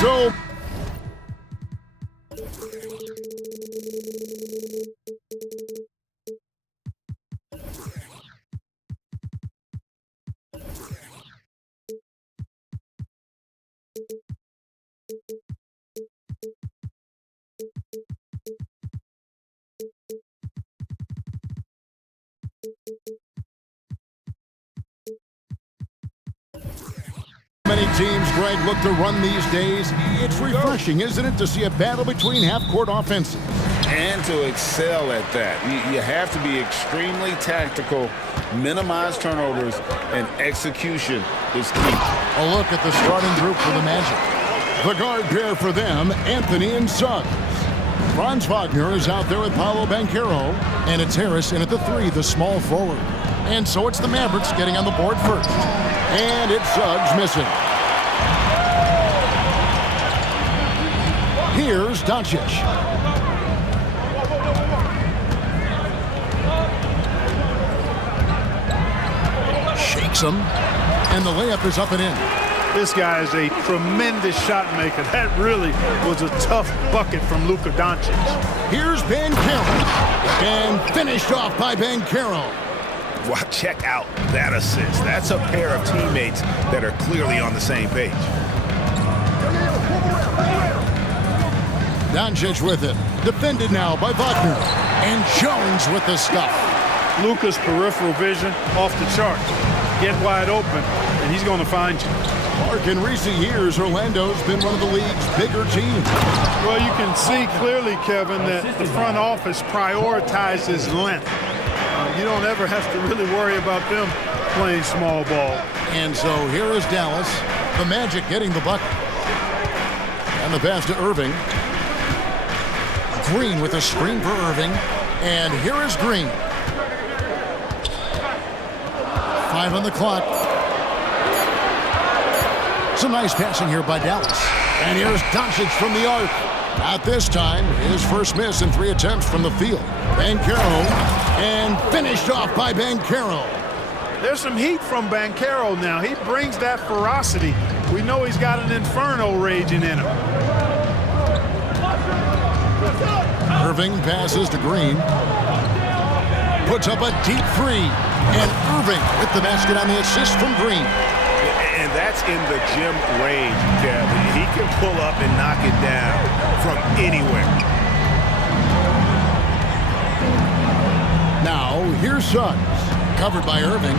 So many teams, Greg, look to run these days. It's refreshing, isn't it, to see a battle between half-court offenses? And to excel at that. You have to be extremely tactical, minimize turnovers, and execution is key. A look at the starting group for the Magic. The guard pair for them, Anthony and Suggs. Franz Wagner is out there with Paolo Banchero, and it's Harris in at the 3, the small forward. And so it's the Mavericks getting on the board first. And it's Suggs missing. Here's Doncic. Shakes him, and the layup is up and in. This guy is a tremendous shot maker. That really was a tough bucket from Luka Doncic. Here's Banchero, and finished off by Banchero. Well, check out that assist. That's a pair of teammates that are clearly on the same page. Doncic with it. Defended now by Wagner. And Jones with the stuff. Luka's peripheral vision off the charts. Get wide open, and he's going to find you. Mark, in recent years, Orlando's been one of the league's bigger teams. Well, you can see clearly, Kevin, that the front office prioritizes length. You don't ever have to really worry about them playing small ball. And so here is Dallas. The Magic getting the bucket. And the pass to Irving. Green with a screen for Irving. And here is Green. 5 on the clock. Some nice passing here by Dallas. And here's Doncic from the arc. Not this time. His first miss in 3 attempts from the field. Banchero, and finished off by Banchero. There's some heat from Banchero now. He brings that ferocity. We know he's got an inferno raging in him. Irving passes to Green. Puts up a deep 3. And Irving with the basket on the assist from Green. And that's in the gym range, Kevin. He can pull up and knock it down from anywhere. Now, here's Suggs. Covered by Irving.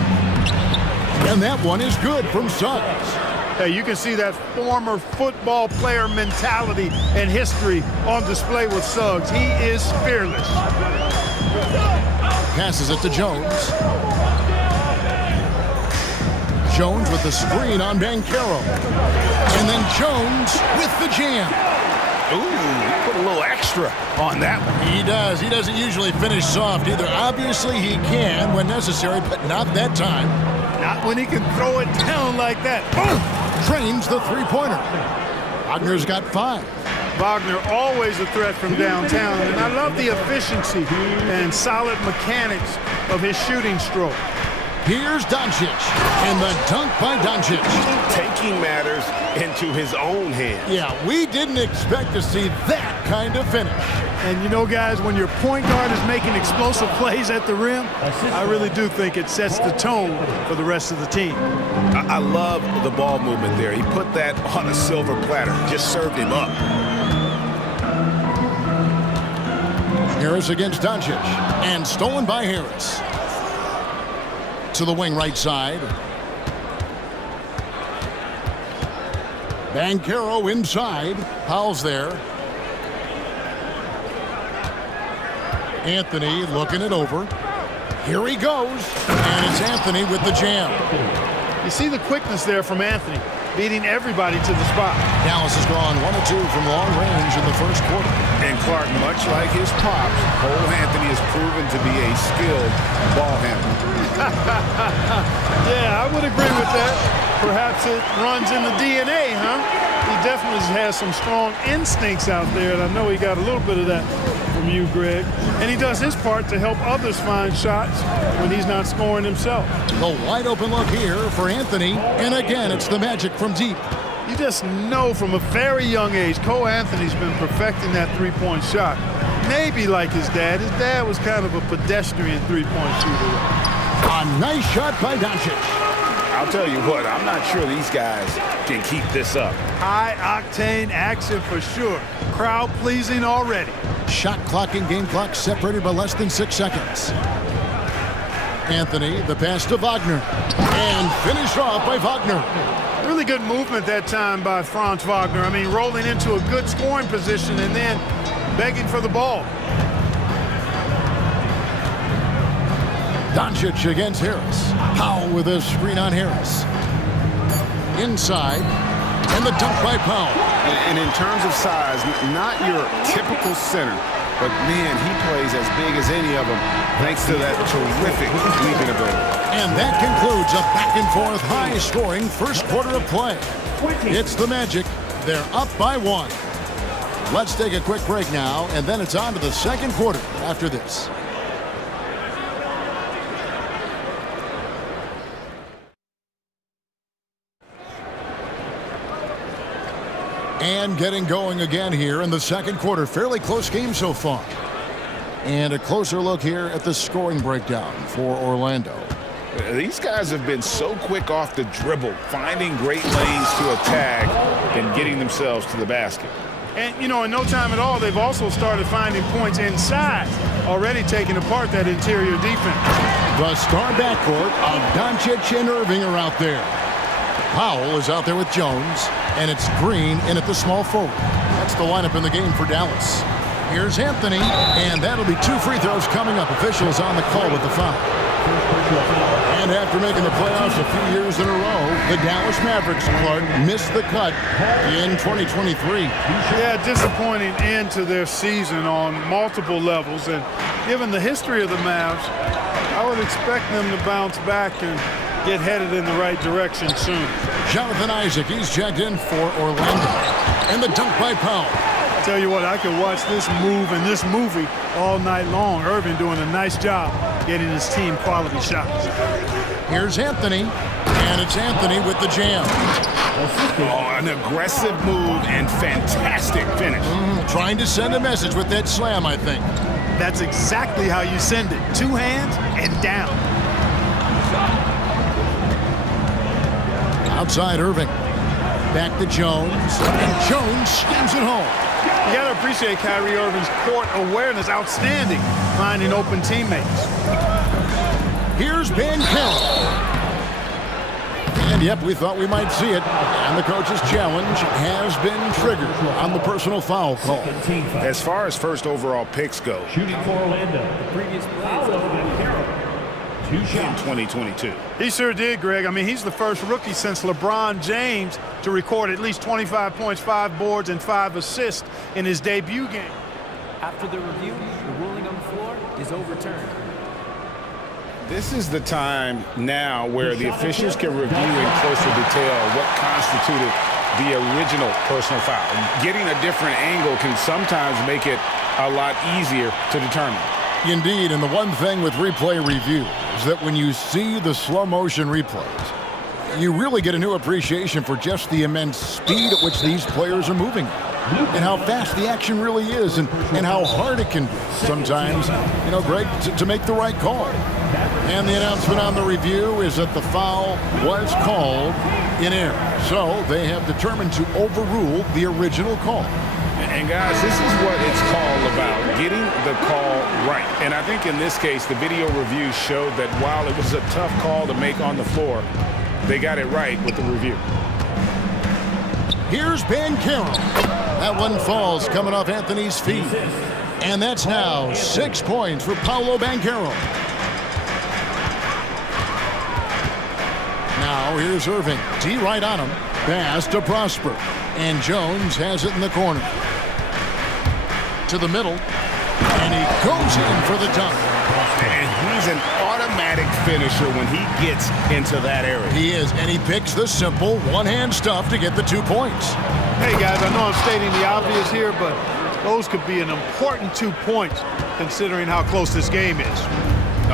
And that one is good from Suggs. Hey, you can see that former football player mentality and history on display with Suggs. He is fearless. Passes it to Jones. Jones with the screen on Banchero. And then Jones with the jam. Ooh, put a little extra on that one. He does. He doesn't usually finish soft either. Obviously, he can when necessary, but not that time. Not when he can throw it down like that. Boom! Trains the three-pointer. Wagner's got 5. Wagner always a threat from downtown, and I love the efficiency and solid mechanics of his shooting stroke. Here's Doncic, and the dunk by Doncic. Taking matters into his own hands. Yeah, we didn't expect to see that kind of finish. And you know, guys, when your point guard is making explosive plays at the rim, I really do think it sets the tone for the rest of the team. I love the ball movement there. He put that on a silver platter, just served him up. Harris against Doncic, and stolen by Harris. To the wing right side. Banchero inside. Powell's there. Anthony looking it over. Here he goes. And it's Anthony with the jam. You see the quickness there from Anthony, beating everybody to the spot. Dallas has gone 1 of 2 from long range in the first quarter. And Clark, much like his pops, Cole Anthony has proven to be a skilled ball handler. Yeah, I would agree with that. Perhaps it runs in the DNA, huh? He definitely has some strong instincts out there, and I know he got a little bit of that from you, Greg. And he does his part to help others find shots when he's not scoring himself. The wide open look here for Anthony, and again, it's the magic from deep. You just know from a very young age, Cole Anthony's been perfecting that three-point shot. Maybe like his dad. His dad was kind of a pedestrian three-point shooter. A nice shot by Doncic. I'll tell you what, I'm not sure these guys can keep this up. High-octane action for sure. Crowd-pleasing already. Shot clock and game clock separated by less than 6 seconds. Anthony, the pass to Wagner. And finished off by Wagner. Really good movement that time by Franz Wagner. I mean, rolling into a good scoring position and then begging for the ball. Doncic against Harris. Powell with a screen on Harris. Inside. And the dunk by Powell. And in terms of size, not your typical center, but man, he plays as big as any of them thanks to that terrific leaping ability. And that concludes a back-and-forth high-scoring first quarter of play. It's the Magic. They're up by 1. Let's take a quick break now, and then it's on to the second quarter after this. And getting going again here in the second quarter. Fairly close game so far. And a closer look here at the scoring breakdown for Orlando. These guys have been so quick off the dribble, finding great lanes to attack and getting themselves to the basket. And, you know, in no time at all, they've also started finding points inside, already taking apart that interior defense. The star backcourt of Doncic and Irving are out there. Powell is out there with Jones, and it's Green in at the small forward. That's the lineup in the game for Dallas. Here's Anthony, and that'll be 2 free throws coming up. Officials on the call with the foul. And after making the playoffs a few years in a row, the Dallas Mavericks, Clark, missed the cut in 2023. Yeah, disappointing end to their season on multiple levels. And given the history of the Mavs, I would expect them to bounce back and get headed in the right direction soon. Jonathan Isaac, he's checked in for Orlando. And the dunk by Powell. Tell you what, I could watch this move and this movie all night long. Irving doing a nice job getting his team quality shots. Here's Anthony, and it's Anthony with the jam. Oh, an aggressive move and fantastic finish. Trying to send a message with that slam, I think. That's exactly how you send it. 2 hands and down. Outside Irving. Back to Jones, and Jones slams it home. You got to appreciate Kyrie Irving's court awareness. Outstanding, finding open teammates. Here's Ben Carroll. And yep, we thought we might see it. And the coach's challenge has been triggered on the personal foul call. As far as first overall picks go, shooting for Orlando, the previous play in 2022. He sure did, Greg. I mean, he's the first rookie since LeBron James to record at least 25 points, 5 boards, and 5 assists in his debut game. After the review, the ruling on the floor is overturned. This is the time now where the officials can review in closer detail what constituted the original personal foul. Getting a different angle can sometimes make it a lot easier to determine. Indeed, and the one thing with replay review is that when you see the slow motion replays, you really get a new appreciation for just the immense speed at which these players are moving and how fast the action really is and how hard it can be sometimes, you know, Greg, to make the right call. And the announcement on the review is that the foul was called in error. So they have determined to overrule the original call. And guys, this is what it's called about, getting the call right. And I think in this case, the video review showed that while it was a tough call to make on the floor, they got it right with the review. Here's Ben Carroll. That one falls coming off Anthony's feet. And that's now 6 points for Paolo Banchero. Now here's Irving. D right on him. Pass to Prosper. And Jones has it in the corner. To the middle. And he goes in for the dunk. And he's an automatic finisher when he gets into that area. He is, and he picks the simple one-hand stuff to get the 2 points. Hey, guys, I know I'm stating the obvious here, but those could be an important 2 points considering how close this game is.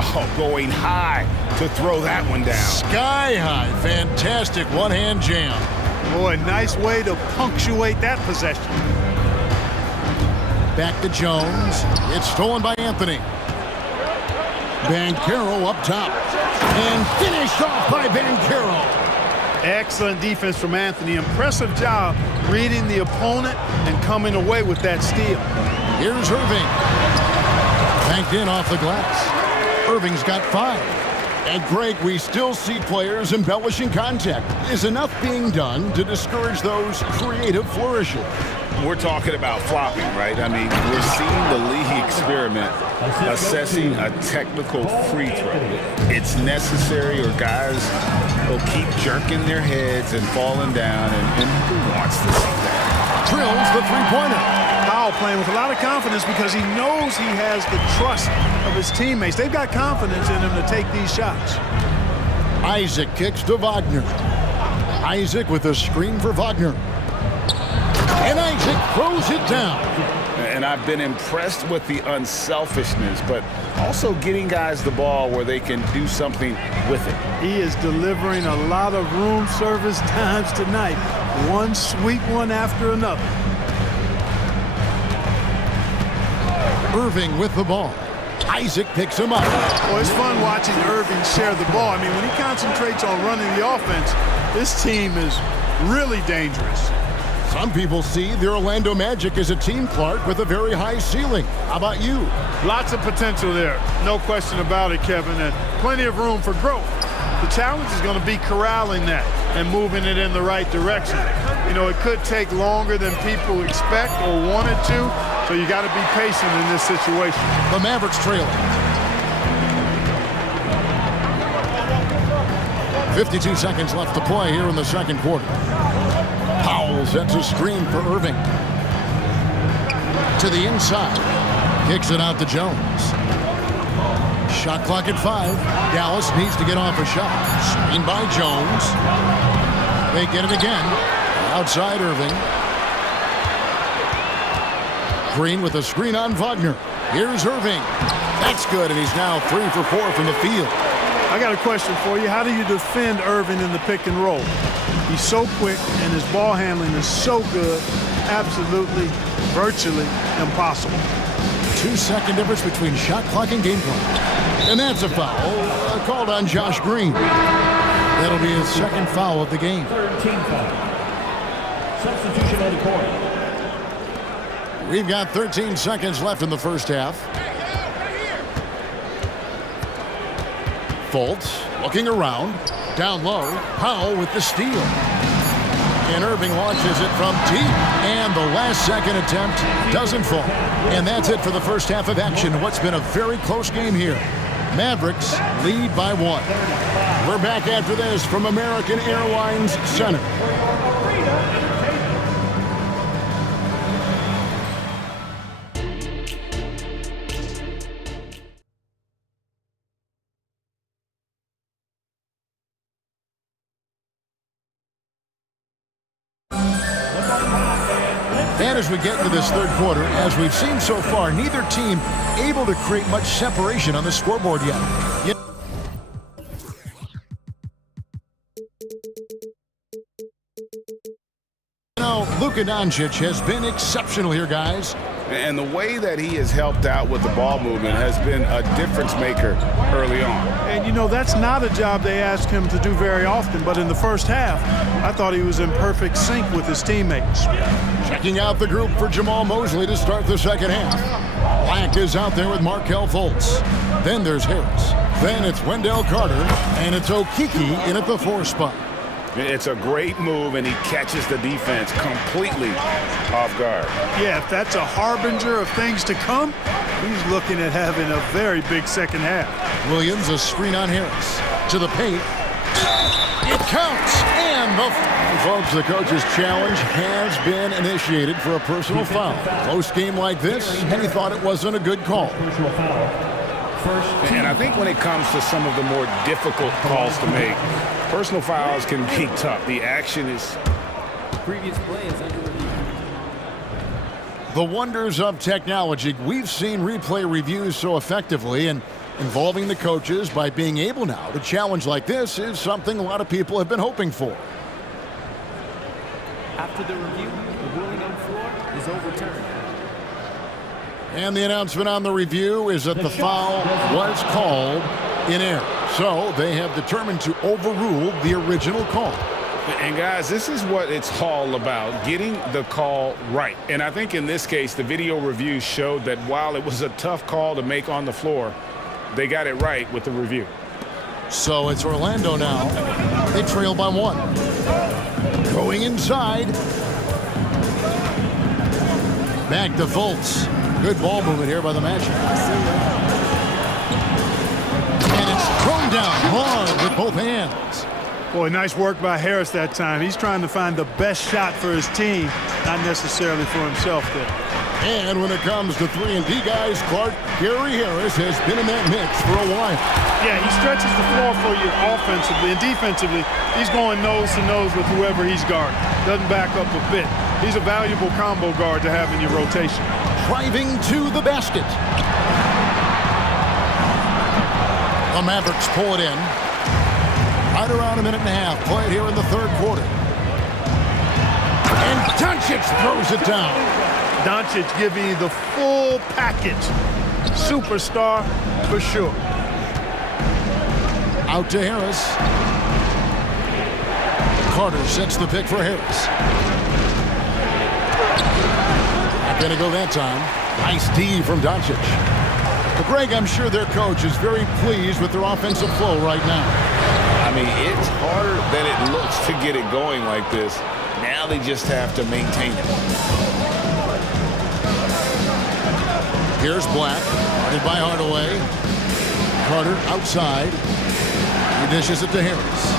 Oh, going high to throw that one down. Sky high. Fantastic one-hand jam. Boy, nice way to punctuate that possession. Back to Jones. It's stolen by Anthony. Banchero up top. And finished off by Banchero. Excellent defense from Anthony. Impressive job reading the opponent and coming away with that steal. Here's Irving. Banked in off the glass. Irving's got 5. And Greg, we still see players embellishing contact. Is enough being done to discourage those creative flourishes? We're talking about flopping, right? I mean, we're seeing the league experiment assessing a technical free throw. It's necessary or guys will keep jerking their heads and falling down, and who wants to see that? Drills the three-pointer. Powell playing with a lot of confidence because he knows he has the trust of his teammates. They've got confidence in him to take these shots. Isaac kicks to Wagner. Isaac with a screen for Wagner. And Isaac throws it down. And I've been impressed with the unselfishness, but also getting guys the ball where they can do something with it. He is delivering a lot of room service times tonight. One sweet one after another. Irving with the ball. Isaac picks him up. Well, it's fun watching Irving share the ball. I mean, when he concentrates on running the offense, this team is really dangerous. Some people see the Orlando Magic as a team, Clark, with a very high ceiling. How about you? Lots of potential there. No question about it, Kevin, and plenty of room for growth. The challenge is going to be corralling that and moving it in the right direction. You know, it could take longer than people expect or wanted to, so you got to be patient in this situation. The Mavericks trailing. 52 seconds left to play here in the second quarter. Powell sets a screen for Irving. To the inside. Kicks it out to Jones. Shot clock at 5. Dallas needs to get off a shot. Screen by Jones. They get it again. Outside Irving. Green with a screen on Wagner. Here's Irving. That's good, and he's now 3 for 4 from the field. I got a question for you. How do you defend Irving in the pick and roll? He's so quick, and his ball handling is so good. Absolutely, virtually impossible. 2-second difference between shot clock and game clock. And that's a foul called on Josh Green. That'll be his second foul of the game. Third team foul. Substitution on the court. We've got 13 seconds left in the first half. Fultz looking around. Down low. Powell with the steal. And Irving launches it from deep. And the last second attempt doesn't fall. And that's it for the first half of action. What's been a very close game here. Mavericks lead by 1. We're back after this from American Airlines Center. And as we get into this third quarter, as we've seen so far, neither team able to create much separation on the scoreboard yet. You know, Luka Doncic has been exceptional here, guys. And the way that he has helped out with the ball movement has been a difference maker early on. And, you know, that's not a job they ask him to do very often. But in the first half, I thought he was in perfect sync with his teammates. Checking out the group for Jamal Mosley to start the second half. Black is out there with Markelle Fultz. Then there's Harris. Then it's Wendell Carter. And it's Okeke in at the 4 spot. It's a great move, and he catches the defense completely off guard. Yeah, if that's a harbinger of things to come, he's looking at having a very big second half. Williams, a screen on Harris. To the paint. It counts. And folks, the coach's challenge has been initiated for a personal foul. Close game like this, and he thought it wasn't a good call. And I think when it comes to some of the more difficult calls to make, personal fouls can be tough. The action is... Previous play is under review. The wonders of technology. We've seen replay reviews so effectively, and involving the coaches by being able now to challenge like this is something a lot of people have been hoping for. After the review, the ruling on the floor is overturned. And the announcement on the review is that the foul was called in error. So they have determined to overrule the original call. And guys, this is what it's all about, getting the call right. And I think in this case, the video review showed that while it was a tough call to make on the floor, they got it right with the review. So it's Orlando now. They trail by 1. Going inside. Back to Fultz. Good ball movement here by the Magic. And it's thrown down hard with both hands. Boy, nice work by Harris that time. He's trying to find the best shot for his team, not necessarily for himself there. And when it comes to 3-and-D guys, Clark, Gary Harris has been in that mix for a while. Yeah, he stretches the floor for you offensively and defensively. He's going nose to nose with whoever he's guarding. Doesn't back up a bit. He's a valuable combo guard to have in your rotation. Driving to the basket. The Mavericks pull it in. Right around a minute and a half. Play it here in the third quarter. And Doncic throws it down. Doncic giving you the full package. Superstar for sure. Out to Harris. Carter sets the pick for Harris. Not going to go that time. Nice D from Doncic. But Greg, I'm sure their coach is very pleased with their offensive flow right now. I mean, it's harder than it looks to get it going like this. Now they just have to maintain it. Here's Black, guarded by Hardaway. Carter outside. He dishes it to Harris.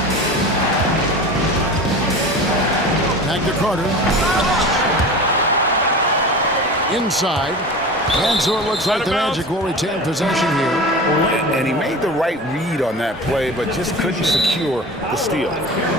Back to Carter. Inside. And so it looks like the Magic will retain possession here. And he made the right read on that play, but just couldn't secure the steal.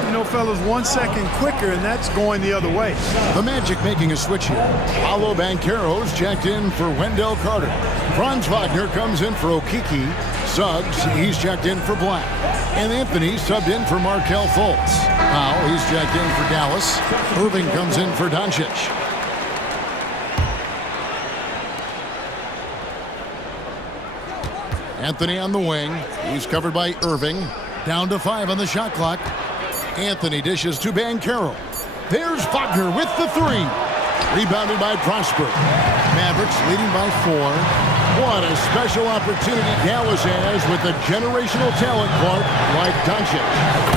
You know, fellas, 1 second quicker, and that's going the other way. The Magic making a switch here. Paolo Banchero's checked in for Wendell Carter. Franz Wagner comes in for Okiki. Suggs, he's checked in for Black. And Anthony subbed in for Markelle Fultz. Now he's checked in for Dallas. Irving comes in for Doncic. Anthony on the wing. He's covered by Irving. Down to 5 on the shot clock. Anthony dishes to Banchero. There's Wagner with the 3. Rebounded by Prosper. Mavericks leading by 4. What a special opportunity Dallas has with a generational talent, Clark, like Doncic.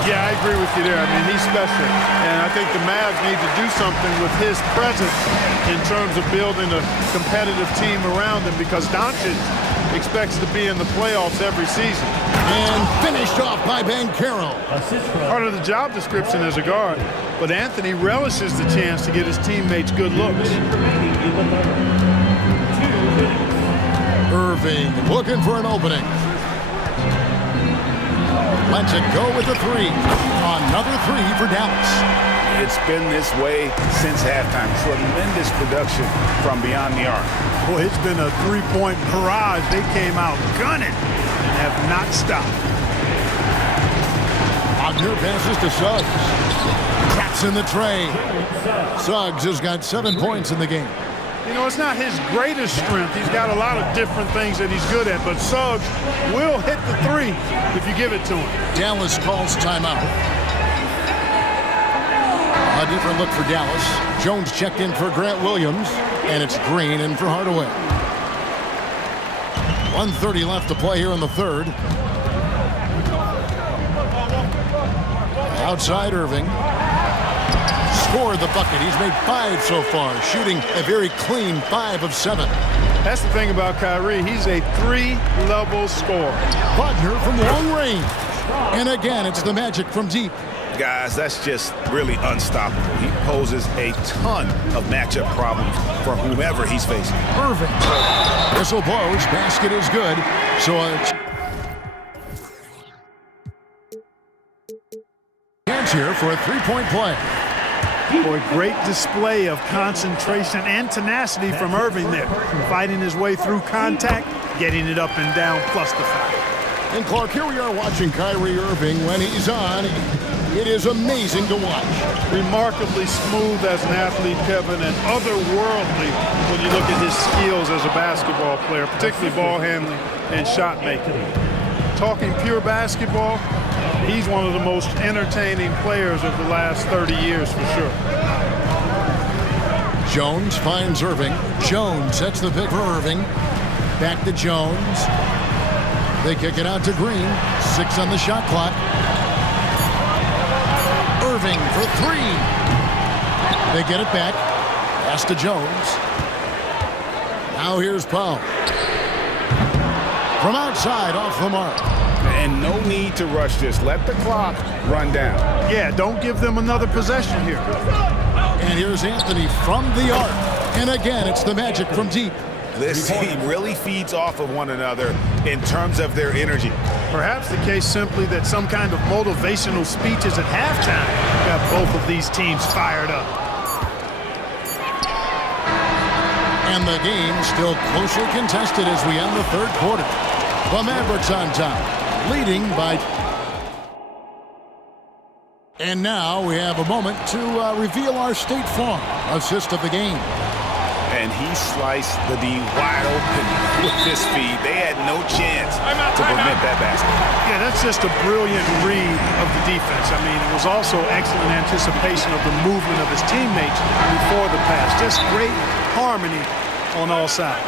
Yeah, I agree with you there. I mean, he's special. And I think the Mavs need to do something with his presence in terms of building a competitive team around him, because Doncic expects to be in the playoffs every season. And finished off by Banchero. Part of the job description as a guard, but Anthony relishes the chance to get his teammates good looks. Irving looking for an opening. Lets it go with the 3. Another 3 for Dallas. It's been this way since halftime. Tremendous production from beyond the arc. Boy, it's been a 3-point barrage. They came out gunning and have not stopped. Wagner passes to Suggs. Traps in the tray. Suggs has got 7 points in the game. You know, it's not his greatest strength. He's got a lot of different things that he's good at, but Suggs will hit the 3 if you give it to him. Dallas calls timeout. A different look for Dallas. Jones checked in for Grant Williams, and it's Green in for Hardaway. 1:30 left to play here in the third. Outside Irving. Scored the bucket. He's made 5 so far, shooting a very clean 5 of 7. That's the thing about Kyrie. He's a 3-level scorer. Wagner from long range. And again, it's the Magic from deep. Guys, that's just really unstoppable. He poses a ton of matchup problems for whomever he's facing. Irving. Whistle blows. Basket is good. So chance here for a 3-point play. For a great display of concentration and tenacity from Irving there. Fighting his way through contact, getting it up and down, plus the foul. And Clark, here we are watching Kyrie Irving. When he's on, it is amazing to watch. Remarkably smooth as an athlete, Kevin, and otherworldly when you look at his skills as a basketball player, particularly ball handling and shot making. Talking pure basketball, he's one of the most entertaining players of the last 30 years for sure. Jones finds Irving. Jones sets the pick for Irving. Back to Jones. They kick it out to Green. 6 on the shot clock. Irving for 3. They get it back. Pass to Jones. Now here's Powell. From outside, off the mark. And no need to rush this. Let the clock run down. Yeah, don't give them another possession here. And here's Anthony from the arc. And again, it's the Magic from deep. This team really feeds off of one another in terms of their energy. Perhaps the case simply that some kind of motivational speeches at halftime got both of these teams fired up. And the game still closely contested as we end the third quarter. The Mavericks on top, leading by... And now we have a moment to reveal our State Farm assist of the game. And he sliced the D wide open with this feed. They had no chance to prevent that basket. Yeah, that's just a brilliant read of the defense. I mean, it was also excellent anticipation of the movement of his teammates before the pass. Just great harmony on all sides.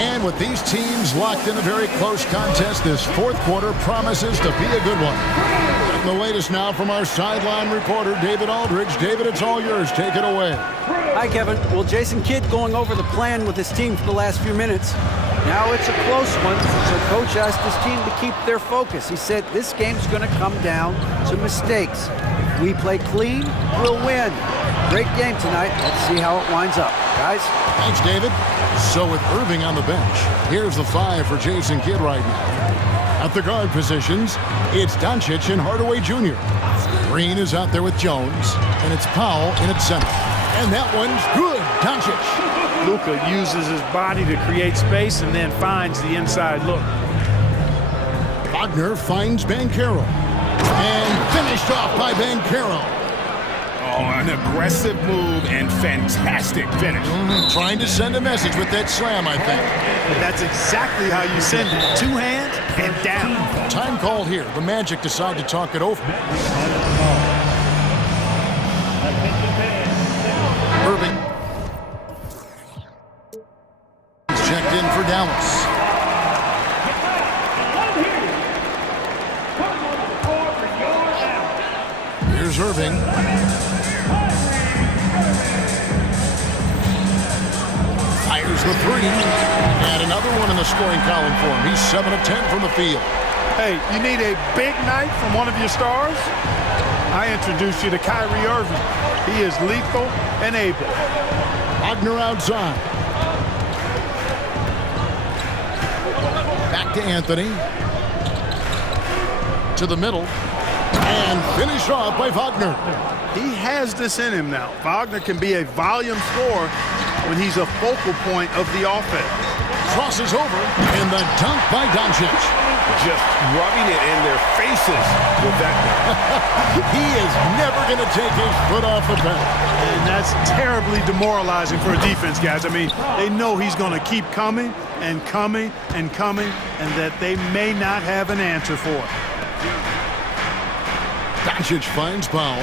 And with these teams locked in a very close contest, this fourth quarter promises to be a good one. And the latest now from our sideline reporter, David Aldridge. David, it's all yours. Take it away. Hi, Kevin. Well, Jason Kidd going over the plan with his team for the last few minutes. Now it's a close one, so Coach asked his team to keep their focus. He said this game's going to come down to mistakes. If we play clean, we'll win. Great game tonight. Let's see how it winds up. Guys? Thanks, David. So with Irving on the bench, here's the 5 for Jason Kidd right now. At the guard positions, it's Doncic and Hardaway Jr. Green is out there with Jones, and it's Powell in at center. And that one's good. Doncic. Luka uses his body to create space and then finds the inside look. Wagner finds Banchero. And finished off by Banchero. Oh, an aggressive move and fantastic finish. Trying to send a message with that slam, I think. But that's exactly how you send it. 2 hands and down. Time called here. The Magic decide to talk it over. Irving. He's checked in for Dallas. Here's Irving. Fires the 3. And another one in the scoring column for him. He's 7 of 10 from the field. Hey, you need a big night from one of your stars? I introduce you to Kyrie Irving. He is lethal and able. Wagner outside. Back to Anthony. To the middle. And finished off by Wagner. He has this in him now. Wagner can be a volume scorer when he's a focal point of the offense. Crosses over, and the dunk by Doncic. Just rubbing it in their faces with that. He is never going to take his foot off the pedal. And that's terribly demoralizing for a defense, guys. I mean, they know he's going to keep coming and coming and coming, and that they may not have an answer for it. Doncic finds Powell.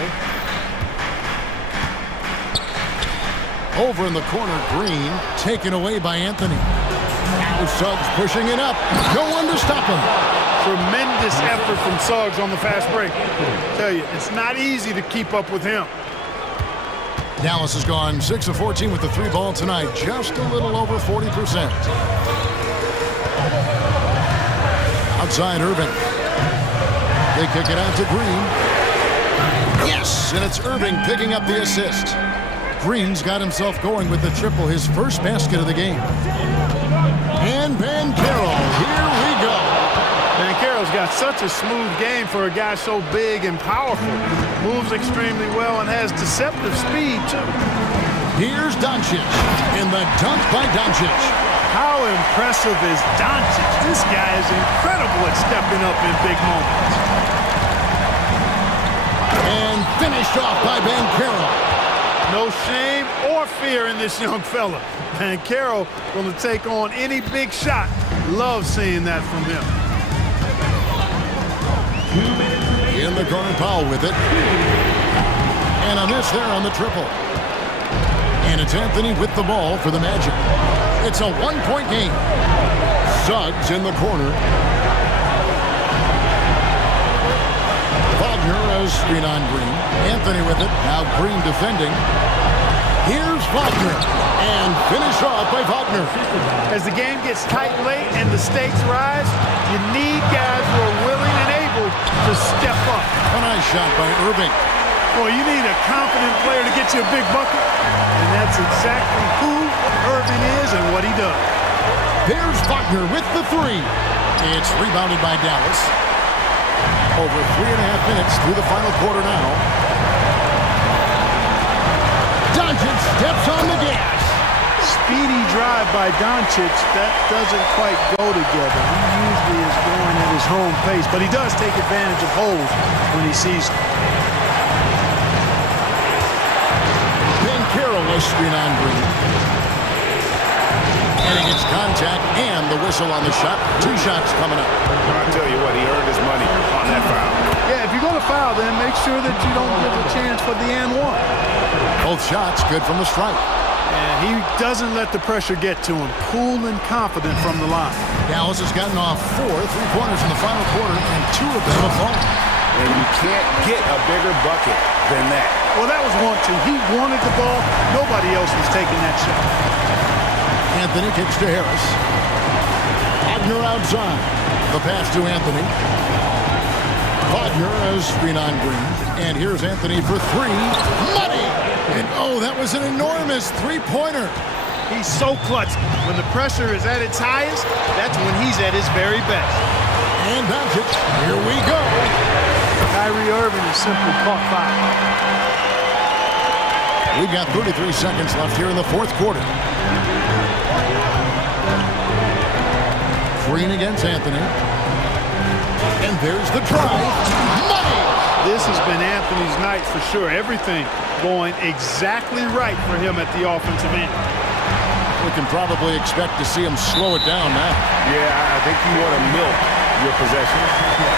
Over in the corner, Green, taken away by Anthony. Now Suggs pushing it up. No one to stop him. Tremendous effort from Suggs on the fast break. I tell you, it's not easy to keep up with him. Dallas has gone 6 of 14 with the 3 ball tonight. Just a little over 40%. Outside Irving. They kick it out to Green. Yes, and it's Irving picking up the assist. Green's got himself going with the triple, his first basket of the game. And Banchero, here we go. Banchero's got such a smooth game for a guy so big and powerful. Moves extremely well and has deceptive speed, too. Here's Doncic in the dunk by Doncic. How impressive is Doncic? This guy is incredible at stepping up in big moments. And finished off by Banchero. No shame or fear in this young fella. Banchero going to take on any big shot. Love seeing that from him. In the corner, Powell with it. And a miss there on the triple. And it's Anthony with the ball for the Magic. It's a one-point game. Suggs in the corner. Wagner as screen on Green. Anthony with it. Now Green defending. Here's Wagner. And finished off by Wagner. As the game gets tight late and the stakes rise, you need guys who are willing and able to step up. A nice shot by Irving. Boy, you need a confident player to get you a big bucket. And that's exactly who Irving is and what he does. There's Wagner with the three. It's rebounded by Dallas. Over 3.5 minutes through the final quarter now. Doncic steps on the gas. Speedy drive by Doncic. That doesn't quite go together. He usually is going at his home pace, but he does take advantage of holes when he sees them. Banchero was screen on Green. And he gets contact and the whistle on the shot. 2 shots coming up. I'll tell you what, he earned his money on that foul. Yeah, if you're going to foul, then make sure that you don't give a chance for the and one. Both shots good from the stripe. And he doesn't let the pressure get to him. Cool and confident from the line. Dallas has gotten off 4 3-pointers in the final quarter, and 2 of them have fallen. And you can't get a bigger bucket than that. Well, that was 1-2. He wanted the ball. Nobody else was taking that shot. Anthony kicks to Harris. Wagner outside. The pass to Anthony. Wagner as screen on Green. And here's Anthony for 3. Money! And oh, that was an enormous 3-pointer. He's so clutch. When the pressure is at its highest, that's when he's at his very best. And Doncic, here we go. Kyrie Irving is simply caught foul. We've got 33 seconds left here in the fourth quarter. Green against Anthony. And there's the drive. Money! This has been Anthony's night for sure. Everything going exactly right for him at the offensive end. We can probably expect to see him slow it down now. Yeah, I think you want to milk your possession.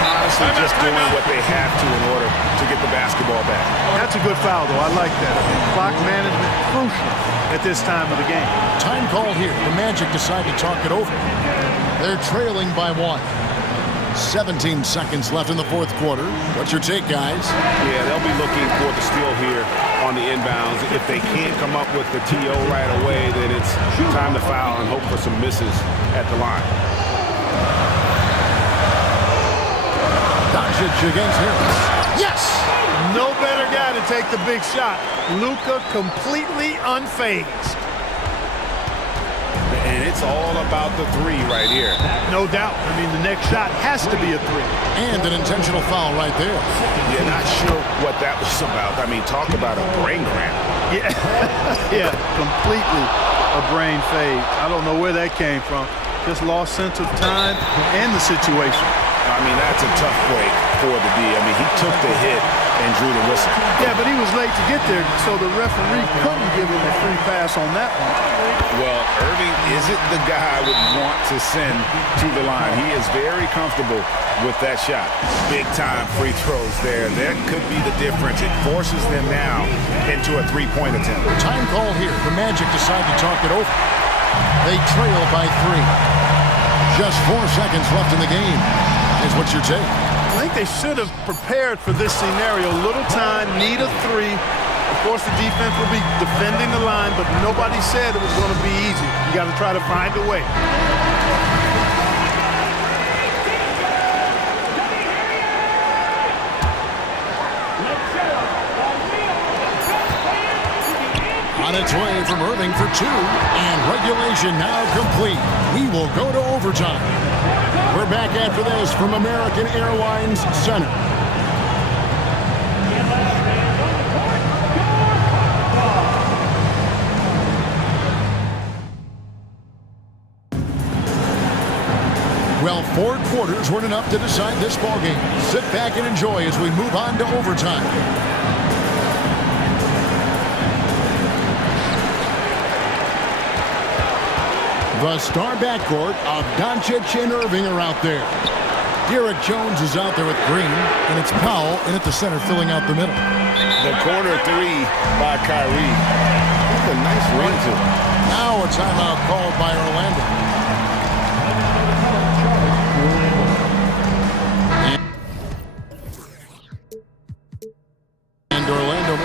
Honestly, just doing what they have to in order to get the basketball back. That's a good foul, though. I like that. Clock management crucial at this time of the game. Time call here. The Magic decide to talk it over. They're trailing by 1. 17 seconds left in the fourth quarter. What's your take, guys? Yeah, they'll be looking for the steal here on the inbounds. If they can't come up with the TO right away, then it's time to foul and hope for some misses at the line. Doncic against Harris. Yes! No better guy to take the big shot. Luka completely unfazed. And it's all about the 3 right here. No doubt. I mean, the next shot has to be a 3. And an intentional foul right there. Yeah, not sure what that was about. I mean, talk about a brain cramp. Yeah, yeah, completely a brain fade. I don't know where that came from. Just lost sense of time and the situation. I mean, that's a tough break for the D. I mean, he took the hit and drew the whistle. Yeah, but he was late to get there, so the referee couldn't give him a free pass on that one. Well, Irving isn't the guy I would want to send to the line. He is very comfortable with that shot. Big-time free throws there. That could be the difference. It forces them now into a 3-point attempt. Time call here. The Magic decide to talk it over. They trail by 3. Just 4 seconds left in the game. Is what your take? I think they should have prepared for this scenario. Little time, need a 3. Of course, the defense will be defending the line, but nobody said it was going to be easy. You got to try to find a way. On its way from Irving for 2, and regulation now complete. We will go to overtime. We're back after this from American Airlines Center. Well, 4 quarters weren't enough to decide this ballgame. Sit back and enjoy as we move on to overtime. The star backcourt of Doncic and Irving are out there. Derek Jones is out there with Green, and it's Powell in at the center filling out the middle. The corner 3 by Kyrie. That's a nice ring to it. Now a timeout called by Orlando. And Orlando.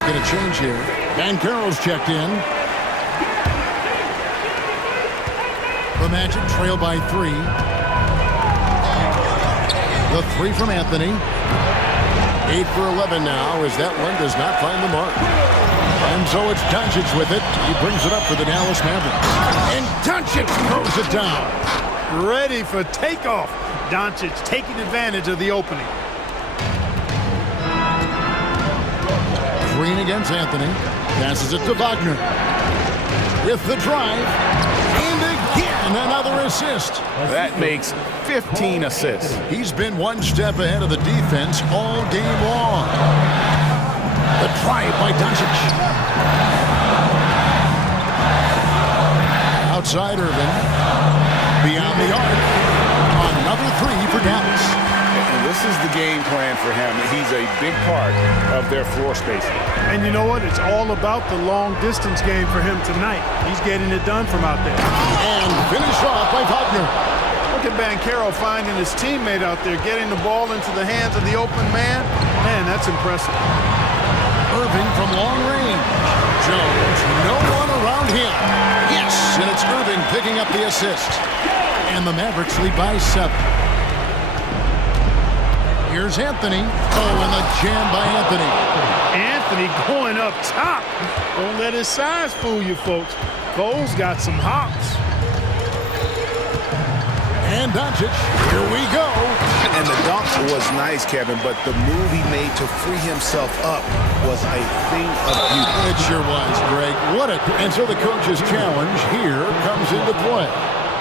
Get a change here. Banchero's checked in. The Magic trail by 3. The 3 from Anthony. 8 for 11 now as that one does not find the mark. And so it's Doncic with it. He brings it up for the Dallas Mavericks. And Doncic throws it down. Ready for takeoff. Doncic taking advantage of the opening. Green against Anthony. Passes it to Wagner. With the drive. And again, another assist. That makes 15 assists. He's been one step ahead of the defense all game long. The drive by Doncic. Outside Irving. Beyond the arc. Another 3 for Dallas. And this is the game plan for him. He's a big part of their floor spacing. And you know what? It's all about the long distance game for him tonight. He's getting it done from out there. And finished off by Wagner. Look at Banchero finding his teammate out there, getting the ball into the hands of the open man. Man, that's impressive. Irving from long range. Jones, no one around him. Yes, and it's Irving picking up the assist. And the Mavericks lead by 7. Here's Anthony. Oh, and the jam by Anthony. Anthony going up top. Don't let his size fool you, folks. Cole's got some hops. And Doncic, here we go. And the dunk was nice, Kevin, but the move he made to free himself up was a thing of beauty. It sure was, Greg. And so the coach's challenge here comes into play.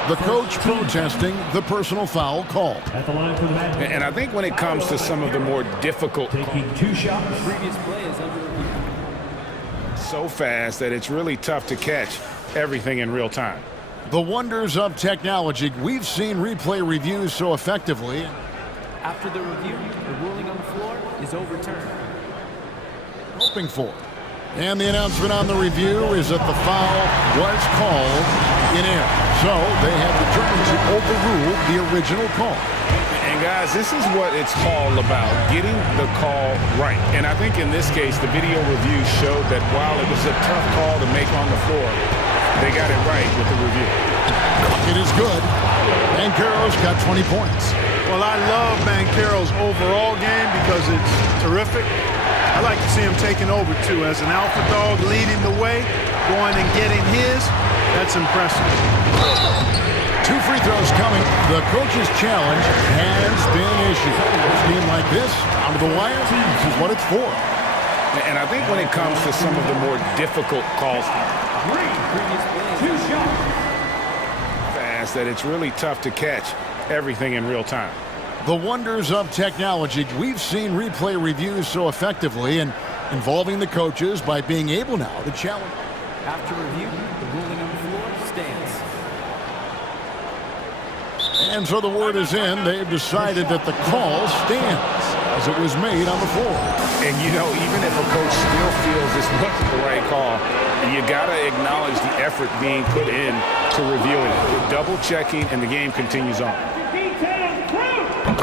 The coach protesting the personal foul call. At the line for the Magic. And I think when it comes to some of the more difficult, Taking 2 shots. Previous play is under review. so fast that it's really tough to catch everything in real time. The wonders of technology. We've seen replay reviews so effectively. After the review, the ruling on the floor is overturned. Hoping for. And the announcement on the review is that the foul was called in error. So they have determined to overrule the original call. And guys, this is what it's all about, getting the call right. And I think in this case, the video review showed that while it was a tough call to make on the floor, they got it right with the review. It is good. Banchero's got 20 points. Well, I love Banchero's overall game because it's terrific. I like to see him taking over, too, as an alpha dog leading the way, going and getting his. That's impressive. 2 free throws coming. The coach's challenge has been issued. A game like this, down to the wire, this is what it's for. And I think when it comes to some of the more difficult calls, fast that it's really tough to catch everything in real time. The wonders of technology. We've seen replay reviews so effectively and involving the coaches by being able now to challenge. After review, the ruling on the floor stands. And so the word is in. They've decided that the call stands as it was made on the floor. And, you know, even if a coach still feels this wasn't the right call, you got to acknowledge the effort being put in to reviewing it. Double checking, and the game continues on.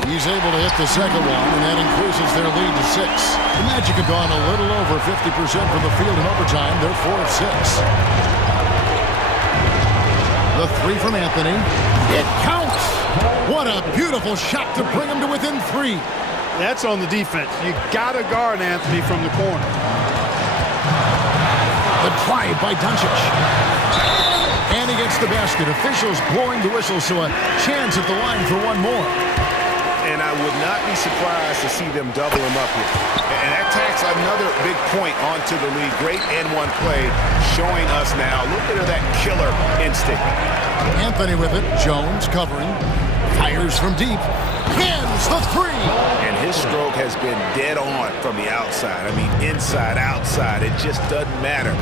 He's able to hit the second one, and that increases their lead to 6. The Magic have gone a little over 50% from the field in overtime. They're 4 of 6. The 3 from Anthony. It counts! What a beautiful shot to bring him to within 3. That's on the defense. You got to guard Anthony from the corner. The drive by Doncic. And he gets the basket. Officials blowing the whistle, so a chance at the line for one more. And I would not be surprised to see them double him up here. And that tacks another big point onto the lead. Great N1 play showing us now a little bit of that killer instinct. Anthony with it. Jones covering. Fires from deep. Hands the three. And his stroke has been dead on from the outside. I mean, inside, outside. It just doesn't matter.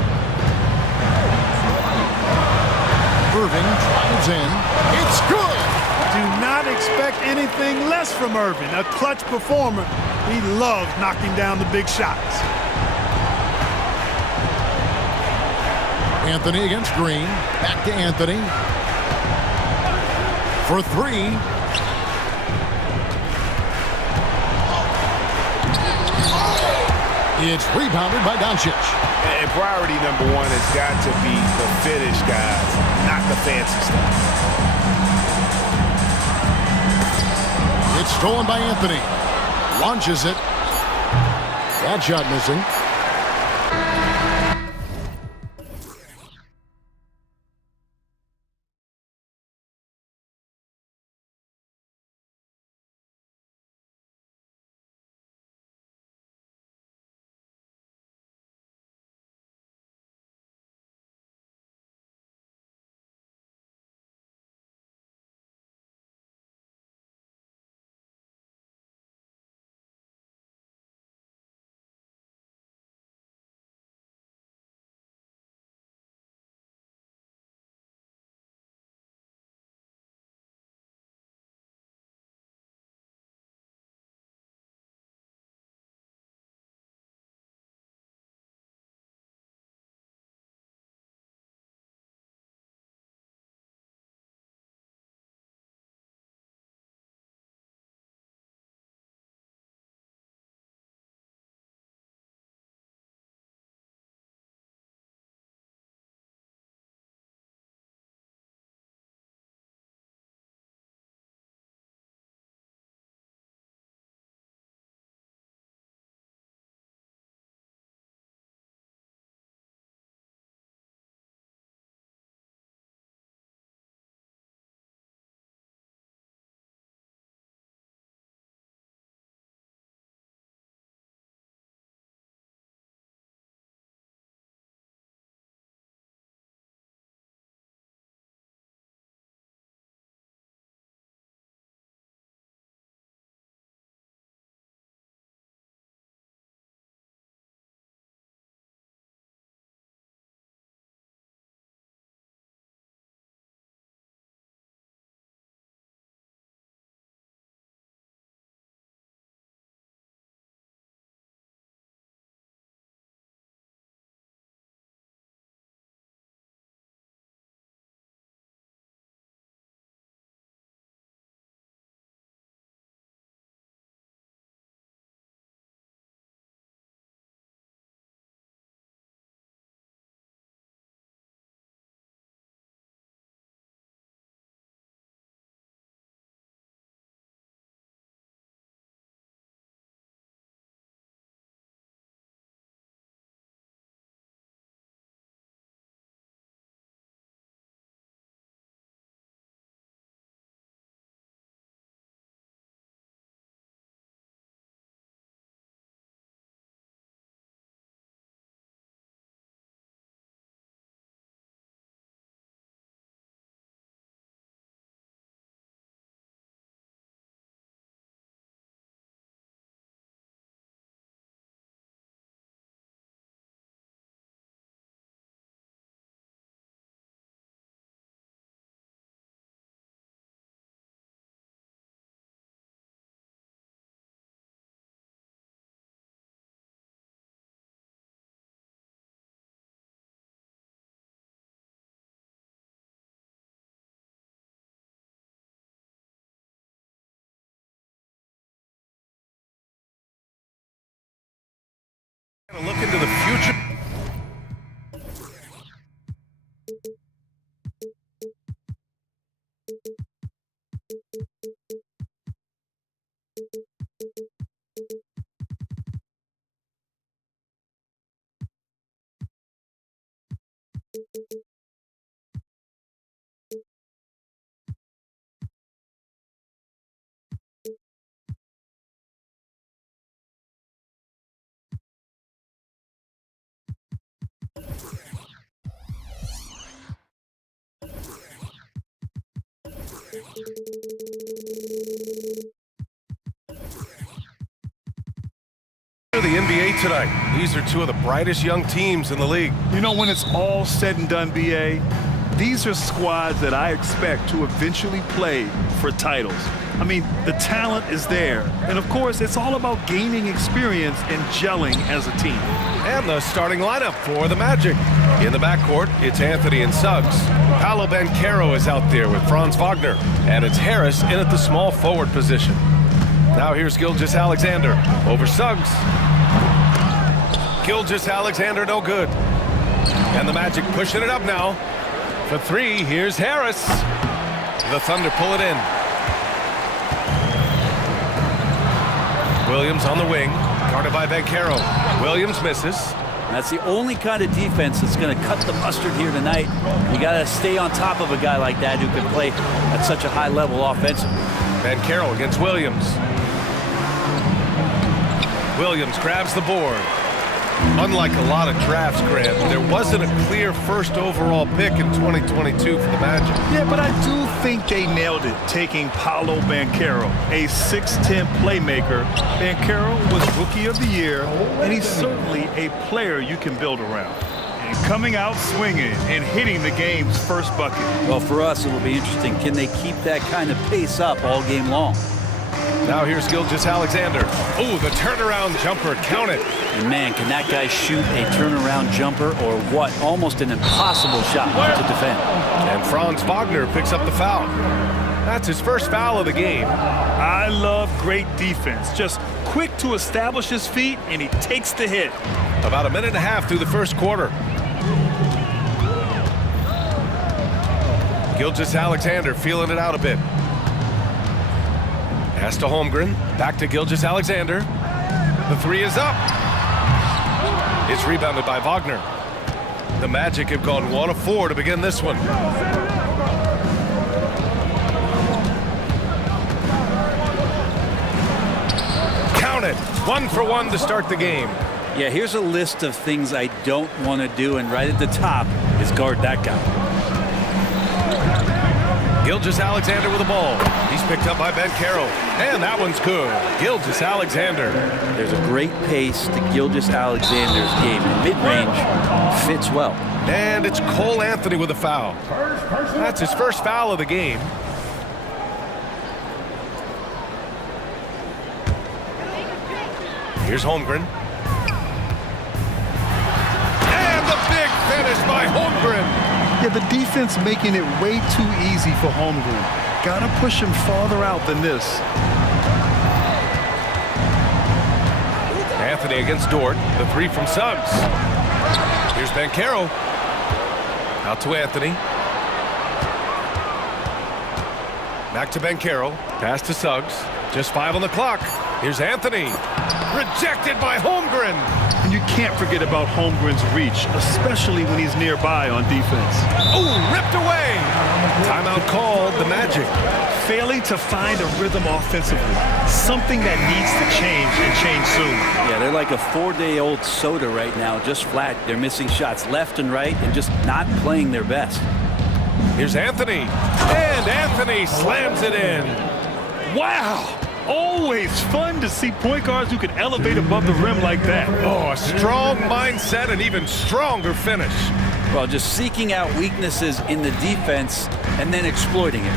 Irving drives in. It's good. Do not expect anything less from Irving. A clutch performer. He loves knocking down the big shots. Anthony against Green. Back to Anthony. For three. It's rebounded by Doncic. And priority number one has got to be the finish, guys, not the fancy stuff. It's stolen by Anthony. Launches it. That shot missing. Look into the future. the NBA tonight. These are two of the brightest young teams in the league. You know, when it's all said and done, BA, these are squads that I expect to eventually play for titles. I mean, the talent is there. And of course, it's all about gaining experience and gelling as a team. And the starting lineup for the Magic. In the backcourt, it's Anthony and Suggs. Paolo Banchero is out there with Franz Wagner. And it's Harris in at the small forward position. Now here's Gilgeous-Alexander over Suggs. Gilgeous-Alexander no good. And the Magic pushing it up now. For three, here's Harris. The Thunder pull it in. Williams on the wing, guarded by Banchero. Williams misses. That's the only kind of defense that's going to cut the mustard here tonight. You got to stay on top of a guy like that who can play at such a high level offensively. Banchero against Williams. Williams grabs the board. Unlike a lot of drafts, Grant, there wasn't a clear first overall pick in 2022 for the Magic. Yeah, but I do think they nailed it, taking Paolo Banchero, a 6'10 playmaker. Banchero was Rookie of the Year, and he's certainly a player you can build around. And coming out swinging and hitting the game's first bucket. Well, for us, it'll be interesting. Can they keep that kind of pace up all game long? Now here's Gilgeous-Alexander. Oh, the turnaround jumper, count it. And man, can that guy shoot a turnaround jumper or what? Almost an impossible shot to defend. And Franz Wagner picks up the foul. That's his first foul of the game. I love great defense. Just quick to establish his feet, and he takes the hit. About a minute and a half through the first quarter. Gilgeous-Alexander feeling it out a bit. Pass to Holmgren, back to Gilgeous-Alexander. The three is up. It's rebounded by Wagner. The Magic have gone 1 of 4 to begin this one. Count it, 1 for 1 to start the game. Yeah, here's a list of things I don't want to do, and right at the top is guard that guy. Gilgeous-Alexander with the ball. He's picked up by Banchero. And that one's good. Gilgeous-Alexander. There's a great pace to Gilgeous-Alexander's game. Mid-range fits well. And it's Cole Anthony with a foul. That's his first foul of the game. Here's Holmgren. And the big finish by Holmgren. Yeah, the defense making it way too easy for Holmgren. Gotta push him farther out than this. Anthony against Dort. The three from Suggs. Here's Banchero. Out to Anthony. Back to Banchero. Pass to Suggs. Just 5 on the clock. Here's Anthony. Rejected by Holmgren. And you can't forget about Holmgren's reach, especially when he's nearby on defense. Oh, ripped away. Timeout called, the Magic. Failing to find a rhythm offensively. Something that needs to change and change soon. Yeah, they're like a 4-day-old soda right now, just flat. They're missing shots left and right and just not playing their best. Here's Anthony. And Anthony slams it in. Wow. Always fun to see point guards who can elevate above the rim like that. Oh, a strong mindset and even stronger finish. Well, just seeking out weaknesses in the defense and then exploiting it.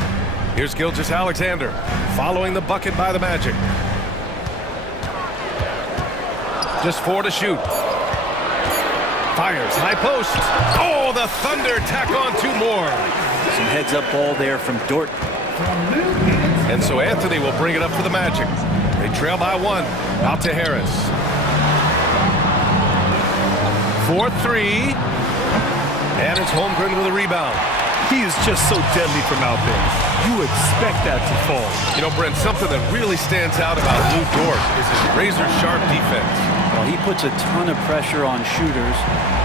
Here's Gilgeous-Alexander following the bucket by the Magic. Just 4 to shoot. Fires, high post. Oh, the Thunder tack on 2 more. Some heads-up ball there from Dort. And so Anthony will bring it up for the Magic. They trail by 1. Out to Harris. 4-3. And it's Holmgren with a rebound. He is just so deadly from out there. You expect that to fall. You know, Brent, something that really stands out about Lou Dort is his razor-sharp defense. Well, he puts a ton of pressure on shooters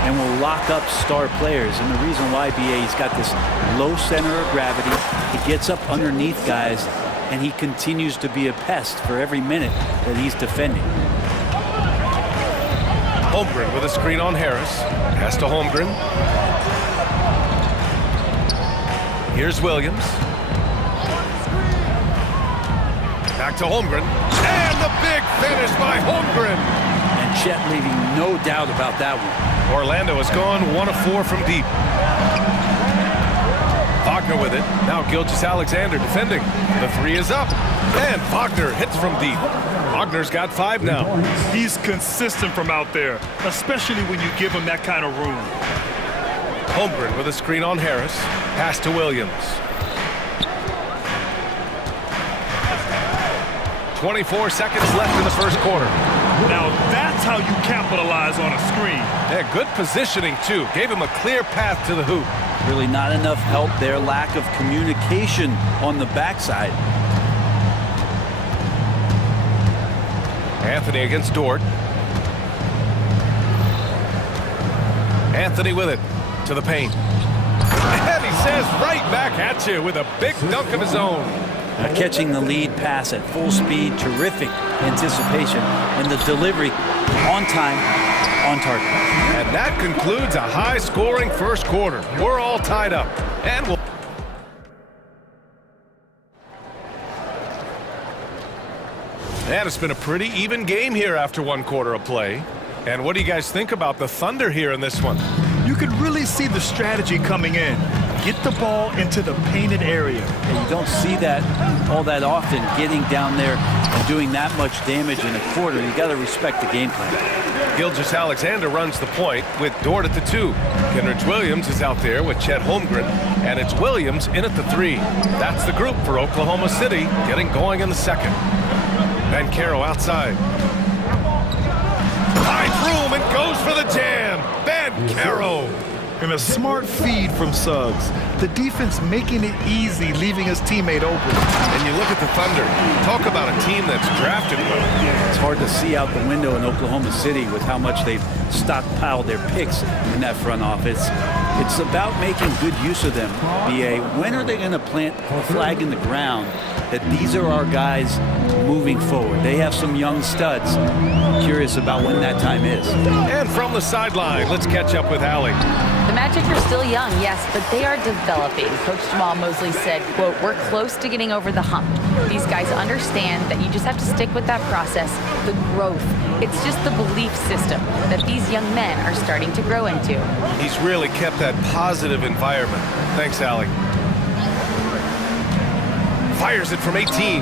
and will lock up star players. And the reason why, BA, he's got this low center of gravity. He gets up underneath guys, and he continues to be a pest for every minute that he's defending. Holmgren with a screen on Harris. Pass to Holmgren. Here's Williams. Back to Holmgren. And the big finish by Holmgren. And Chet leaving no doubt about that one. Orlando has gone 1 of 4 from deep. Wagner with it. Now Gilgeous-Alexander defending. The three is up. And Wagner hits from deep. Wagner's got 5 now. He's consistent from out there, especially when you give him that kind of room. Holmgren with a screen on Harris. Pass to Williams. 24 seconds left in the first quarter. Now that's how you capitalize on a screen. Yeah, good positioning too. Gave him a clear path to the hoop. Really not enough help there. Lack of communication on the backside. Anthony against Dort. Anthony with it to the paint. And he says right back at you with a big dunk of his own. Catching the lead pass at full speed, terrific anticipation, and the delivery on time, on target. And that concludes a high-scoring first quarter. We're all tied up, and we'll... And it's been a pretty even game here after 1 quarter of play. And what do you guys think about the Thunder here in this one? You could really see the strategy coming in. Get the ball into the painted area. And you don't see that all that often, getting down there and doing that much damage in a quarter. You got to respect the game plan. Gilgeous-Alexander runs the point with Dort at the 2. Kenrich Williams is out there with Chet Holmgren, and it's Williams in at the 3. That's the group for Oklahoma City, getting going in the second. Banchero outside. Finds room and goes for the jam. Banchero. And a smart feed from Suggs. The defense making it easy, leaving his teammate open. And you look at the Thunder. Talk about a team that's drafted well. It's hard to see out the window in Oklahoma City with how much they've stockpiled their picks in that front office. It's about making good use of them. BA, when are they going to plant a flag in the ground that these are our guys moving forward? They have some young studs. I'm curious about when that time is. And from the sideline, let's catch up with Allie. The Magic are still young, yes, but they are developing. Coach Jamal Mosley said, quote, "We're close to getting over the hump." These guys understand that you just have to stick with that process, the growth. It's just the belief system that these young men are starting to grow into. He's really kept that positive environment. Thanks, Allie. Fires it from 18.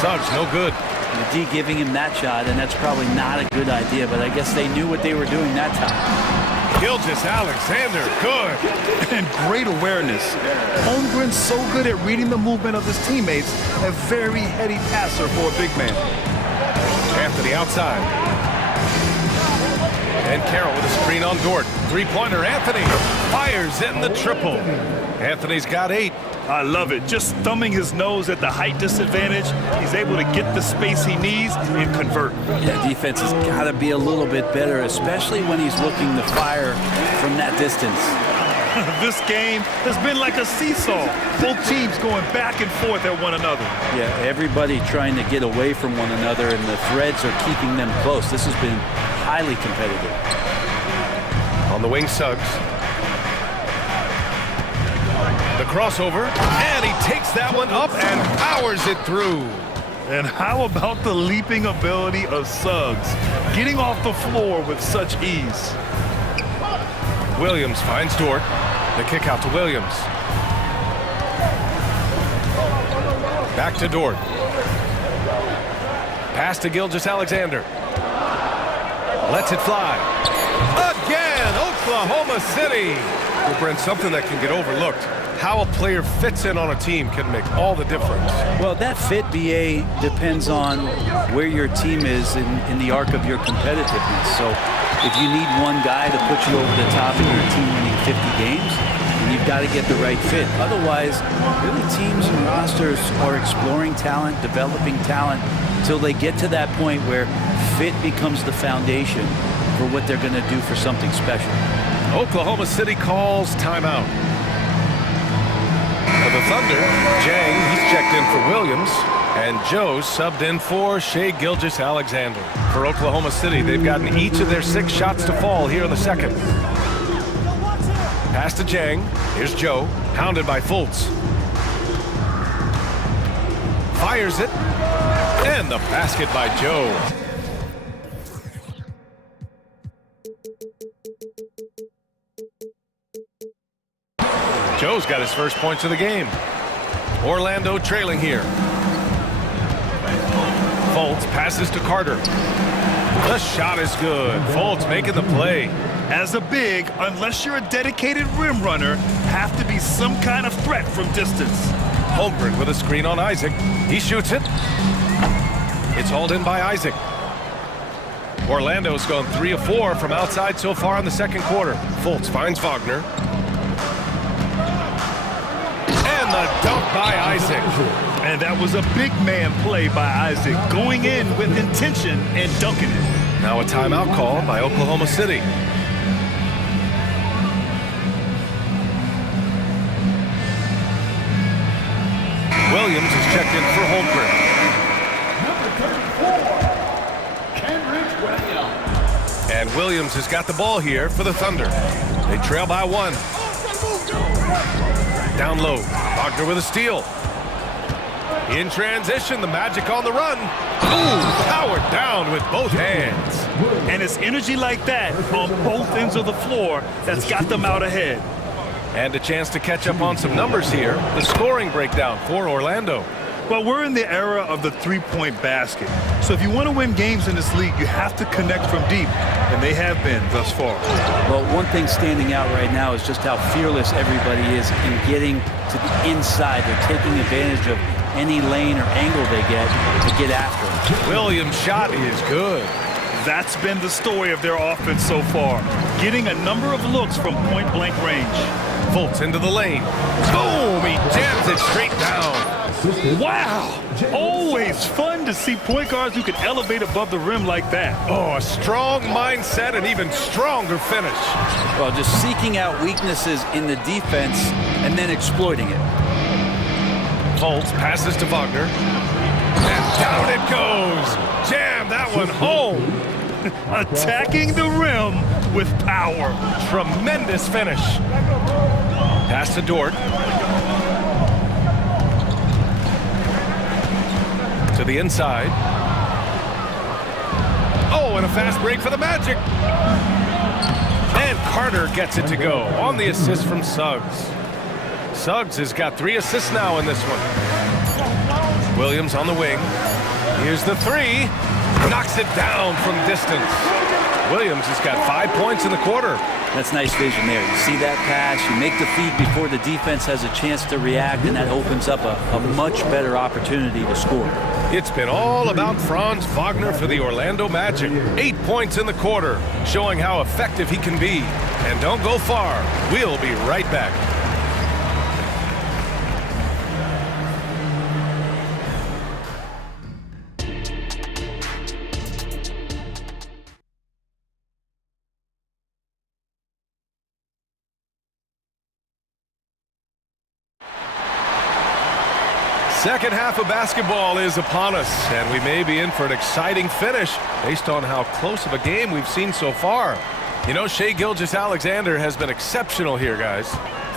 Suggs, no good. The D giving him that shot, and that's probably not a good idea, but I guess they knew what they were doing that time. Gilgeous-Alexander, good. And great awareness. Holmgren's so good at reading the movement of his teammates, a very heady passer for a big man. Anthony outside. And Carroll with a screen on Dort. Three-pointer, Anthony fires in the triple. Anthony's got 8. I love it. Just thumbing his nose at the height disadvantage, he's able to get the space he needs and convert. Yeah, defense has got to be a little bit better, especially when he's looking to fire from that distance. This game has been like a seesaw. Both teams going back and forth at one another. Yeah, everybody trying to get away from one another, and the threads are keeping them close. This has been highly competitive. On the wing, Suggs. The crossover, and he takes that one up and powers it through. And how about the leaping ability of Suggs, getting off the floor with such ease? Williams finds Dort. The kick out to Williams. Back to Dort. Pass to Gilgeous-Alexander. Lets it fly. Again, Oklahoma City. Well, Brent, something that can get overlooked. How a player fits in on a team can make all the difference. Well, that fit, BA, depends on where your team is in the arc of your competitiveness. So if you need one guy to put you over the top of your team winning 50 games, then you've got to get the right fit. Otherwise, really teams and rosters are exploring talent, developing talent, until they get to that point where fit becomes the foundation for what they're going to do for something special. Oklahoma City calls timeout. For the Thunder, Jang, he's checked in for Williams, and Joe subbed in for Shai Gilgeous-Alexander. For Oklahoma City, they've gotten each of their 6 shots to fall here in the second. Pass to Jang. Here's Joe, hounded by Fultz. Fires it, and the basket by Joe. Cro's got his first points of the game. Orlando trailing here. Fultz passes to Carter. The shot is good. Fultz making the play. As a big, unless you're a dedicated rim runner, have to be some kind of threat from distance. Holmgren with a screen on Isaac. He shoots it. It's hauled in by Isaac. Orlando's gone 3 of 4 from outside so far in the second quarter. Fultz finds Wagner. And the dunk by Isaac. And that was a big man play by Isaac, going in with intention and dunking it. Now a timeout call by Oklahoma City. Williams is checked in for Holmgren. And Williams has got the ball here for the Thunder. They trail by 1. Down low, Wagner with a steal. In transition, the Magic on the run. Ooh, powered down with both hands. And it's energy like that on both ends of the floor that's got them out ahead. And a chance to catch up on some numbers here. The scoring breakdown for Orlando. Well, we're in the era of the three-point basket. So if you want to win games in this league, you have to connect from deep, and they have been thus far. Well, one thing standing out right now is just how fearless everybody is in getting to the inside. They're taking advantage of any lane or angle they get to get after it. Williams' shot is good. That's been the story of their offense so far, getting a number of looks from point-blank range. Fultz into the lane. Boom! He jams it straight down. Wow! Always fun to see point guards who can elevate above the rim like that. Oh, a strong mindset and even stronger finish. Well, just seeking out weaknesses in the defense and then exploiting it. Fultz passes to Wagner. And down it goes. Jam that one home. Attacking the rim with power. Tremendous finish. Pass to Dort. To the inside. Oh, and a fast break for the Magic. And Carter gets it to go on the assist from Suggs. Suggs has got 3 assists now in this one. Williams on the wing. Here's the 3. Knocks it down from distance. Williams has got 5 points in the quarter. That's nice vision there. You see that pass, you make the feed before the defense has a chance to react, and that opens up a much better opportunity to score. It's been all about Franz Wagner for the Orlando Magic. 8 points in the quarter, showing how effective he can be. And don't go far. We'll be right back. Second half of basketball is upon us, and we may be in for an exciting finish based on how close of a game we've seen so far. You know, Shai Gilgeous-Alexander has been exceptional here, guys.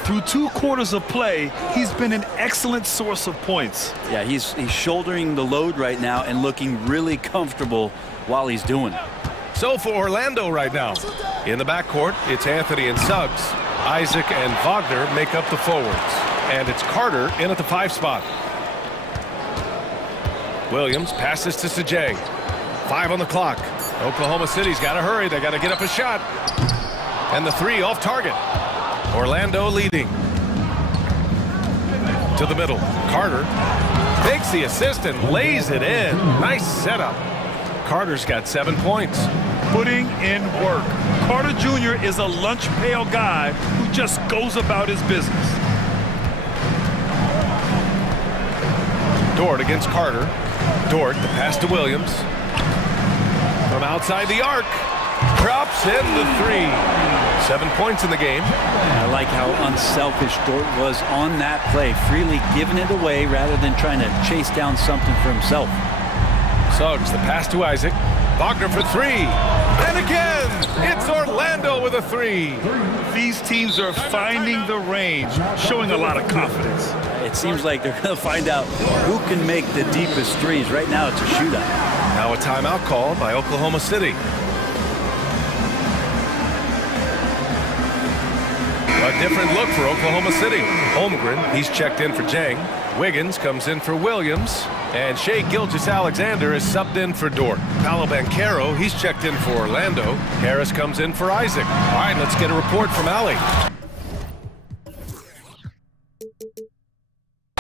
Through 2 quarters of play, he's been an excellent source of points. Yeah, he's shouldering the load right now and looking really comfortable while he's doing it. So for Orlando right now, in the backcourt, it's Anthony and Suggs. Isaac and Wagner make up the forwards. And it's Carter in at the 5 spot. Williams passes to Sajay. 5 on the clock. Oklahoma City's got to hurry. They got to get up a shot. And the 3 off target. Orlando leading. To the middle. Carter takes the assist and lays it in. Nice setup. Carter's got 7 points. Putting in work. Carter Jr. is a lunch pail guy who just goes about his business. Dort against Carter. Dort, the pass to Williams. From outside the arc. Drops in the 3. 7 points in the game. I like how unselfish Dort was on that play, freely giving it away rather than trying to chase down something for himself. Suggs, the pass to Isaac. Wagner for 3. And again, it's Orlando with a 3. These teams are finding the range, showing a lot of confidence. It seems like they're going to find out who can make the deepest threes. Right now, it's a shootout. Now a timeout call by Oklahoma City. A different look for Oklahoma City. Holmgren, he's checked in for Jang. Wiggins comes in for Williams. And Shai Gilgeous-Alexander is subbed in for Dort. Paolo Banchero, he's checked in for Orlando. Harris comes in for Isaac. All right, let's get a report from Ali.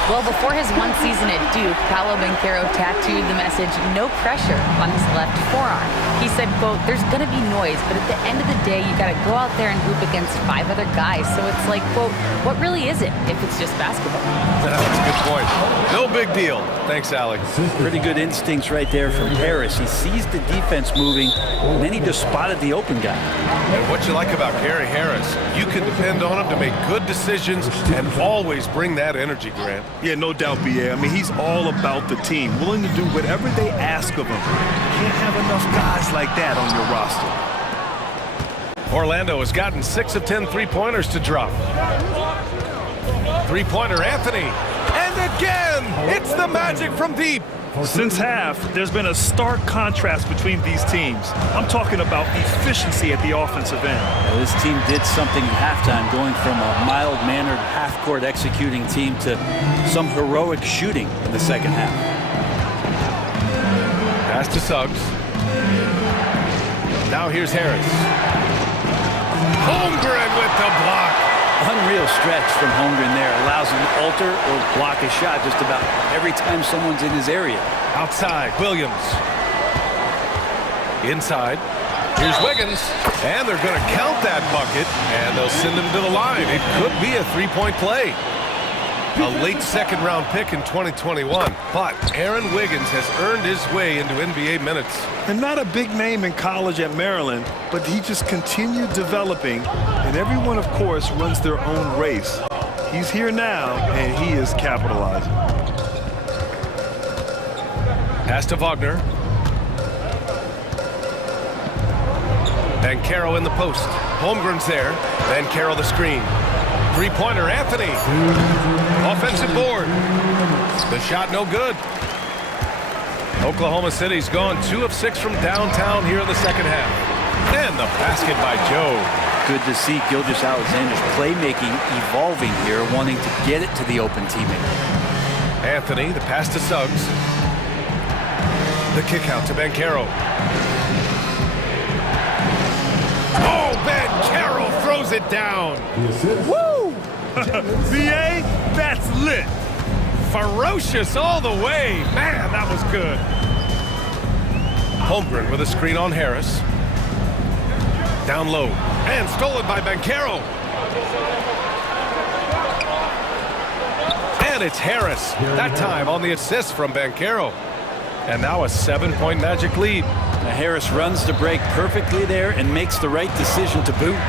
Well, before his one season at Duke, Paolo Banchero tattooed the message, "No pressure," on his left forearm. He said, quote, "There's going to be noise, but at the end of the day, you got to go out there and hoop against 5 other guys. So it's like, quote, what really is it if it's just basketball?" That's a good point. No big deal. Thanks, Alex. Pretty good instincts right there from Harris. He sees the defense moving, and then he just spotted the open guy. And what you like about Gary Harris, you can depend on him to make good decisions and always bring that energy, Grant. Yeah, no doubt, B.A. I mean, he's all about the team, willing to do whatever they ask of him. Can't have enough guys like that on your roster. Orlando has gotten 6 of 10 three-pointers to drop. Three-pointer Anthony. And again, it's the Magic from deep. Since half, there's been a stark contrast between these teams. I'm talking about efficiency at the offensive end. Well, this team did something at halftime, going from a mild-mannered half-court executing team to some heroic shooting in the second half. Pass to Suggs. Now here's Harris. Holmgren with the block. Unreal stretch from Holmgren there. Allows him to alter or block a shot just about every time someone's in his area. Outside, Williams. Inside. Here's Wiggins. And they're going to count that bucket. And they'll send him to the line. It could be a three-point play. A late second-round pick in 2021. But Aaron Wiggins has earned his way into NBA minutes. And not a big name in college at Maryland, but he just continued developing. And everyone, of course, runs their own race. He's here now, and he is capitalizing. Pass to Wagner. Banchero in the post. Holmgren's there. Banchero the screen. Three-pointer, Anthony. Offensive board. The shot no good. Oklahoma City's gone 2 of 6 from downtown here in the second half. And the basket by Joe. Good to see Gilgeous-Alexander's playmaking evolving here, wanting to get it to the open teammate. Anthony, the pass to Suggs. The kick out to Banchero. Oh, Banchero throws it down. Woo! B.A., that's lit. Ferocious all the way. Man, that was good. Holmgren with a screen on Harris. Down low. And stolen by Banchero. And it's Harris. That time on the assist from Banchero. And now a 7-point Magic lead. Harris runs the break perfectly there and makes the right decision to boot.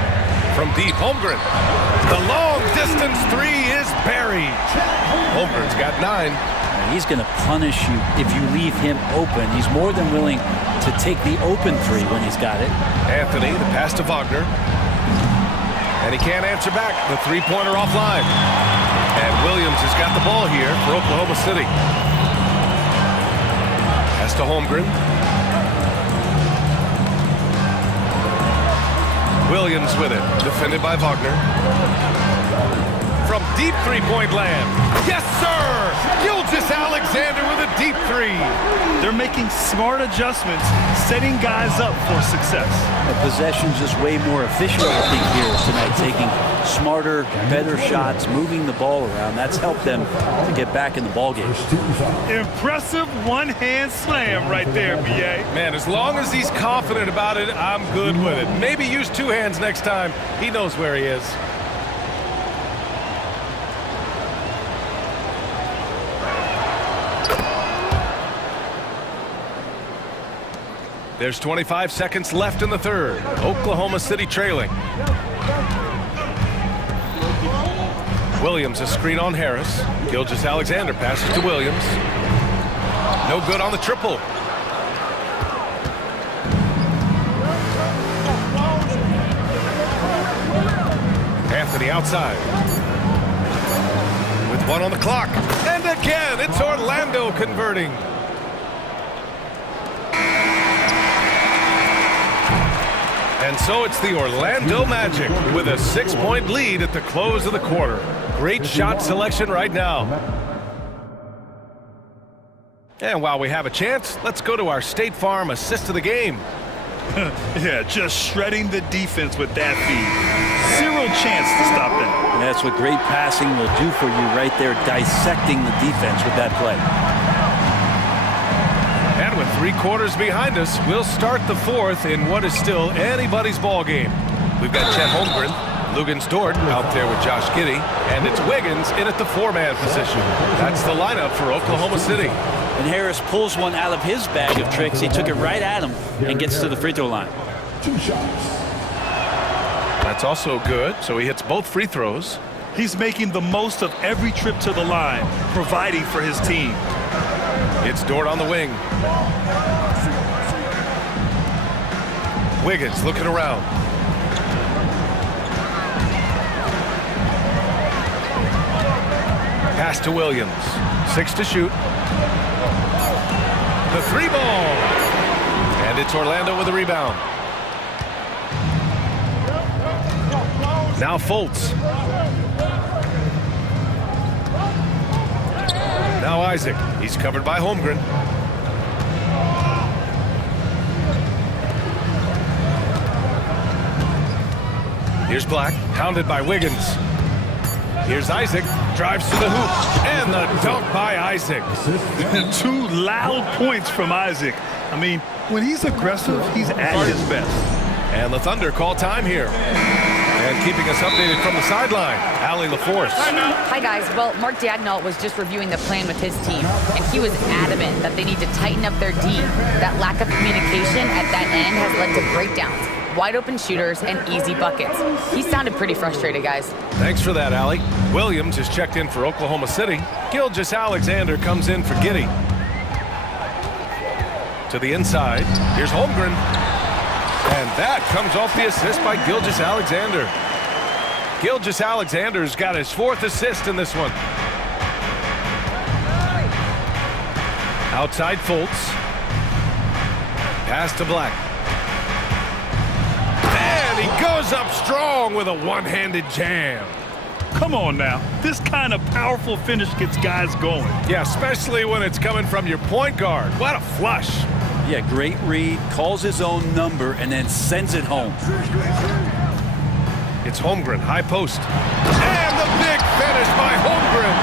From deep, Holmgren. The long-distance three is buried. Holmgren's got 9. And he's going to punish you if you leave him open. He's more than willing to take the open three when he's got it. Anthony, the pass to Wagner. And he can't answer back. The three-pointer offline. And Williams has got the ball here for Oklahoma City. Pass to Holmgren. Williams with it, defended by Wagner. From deep three-point land. Yes, sir! Gilgeous-Alexander with a deep three. They're making smart adjustments, setting guys up for success. The possession's just way more efficient, I think, here tonight, taking smarter, better shots, moving the ball around. That's helped them to get back in the ballgame. Impressive one-hand slam right there, B.A. Man, as long as he's confident about it, I'm good with it. Maybe use 2 hands next time. He knows where he is. There's 25 seconds left in the third. Oklahoma City trailing. Williams a screen on Harris. Gilgeous-Alexander passes to Williams. No good on the triple. Anthony outside. With 1 on the clock. And again, it's Orlando converting. And so it's the Orlando Magic with a 6-point lead at the close of the quarter. Great shot selection right now. And while we have a chance, let's go to our State Farm assist of the game. Yeah, just shredding the defense with that feed. Zero chance to stop that. And that's what great passing will do for you right there, dissecting the defense with that play. And with 3 quarters behind us, we'll start the 4th in what is still anybody's ball game. We've got Chet Holmgren, Lugans Dort out there with Josh Giddey, and it's Wiggins in at the 4-man position. That's the lineup for Oklahoma City. And Harris pulls one out of his bag of tricks. He took it right at him and gets to the free throw line. 2 shots. That's also good, so he hits both free throws. He's making the most of every trip to the line, providing for his team. It's Dort on the wing. Wiggins looking around. Pass to Williams. 6 to shoot. The 3 ball. And it's Orlando with a rebound. Now Fultz. Now Isaac. He's covered by Holmgren. Here's Black, hounded by Wiggins. Here's Isaac, drives to the hoop, and the dunk by Isaac. 2 loud points from Isaac. I mean, when he's aggressive, he's at his best. And the Thunder call time here. And keeping us updated from the sideline, Allie LaForce. Hi, guys. Well, Mark Daigneault was just reviewing the plan with his team, and he was adamant that they need to tighten up their D. That lack of communication at that end has led to breakdowns, wide open shooters, and easy buckets. He sounded pretty frustrated, guys. Thanks for that, Allie. Williams is checked in for Oklahoma City. Gilgeous-Alexander comes in for Giddey. To the inside, here's Holmgren. And that comes off the assist by Gilgeous-Alexander. Gilgeous-Alexander's got his 4th assist in this one. Outside Fultz. Pass to Black. And he goes up strong with a one-handed jam. Come on now. This kind of powerful finish gets guys going. Yeah, especially when it's coming from your point guard. What a flush. Yeah, great read, calls his own number, and then sends it home. It's Holmgren, high post. And the big finish by Holmgren.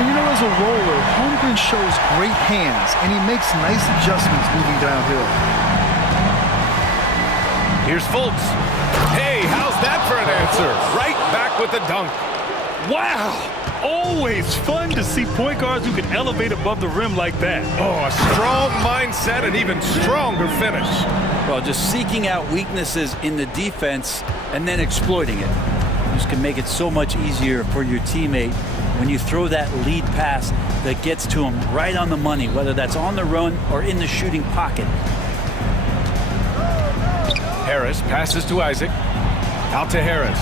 And you know, as a roller, Holmgren shows great hands, and he makes nice adjustments moving downhill. Here's Fultz. Hey, how's that for an answer? Right back with the dunk. Wow! Always fun to see point guards who can elevate above the rim like that. Oh, a strong mindset and even stronger finish. Well, just seeking out weaknesses in the defense and then exploiting it. Just can make it so much easier for your teammate when you throw that lead pass that gets to him right on the money, whether that's on the run or in the shooting pocket. Harris passes to Isaac. Out to Harris.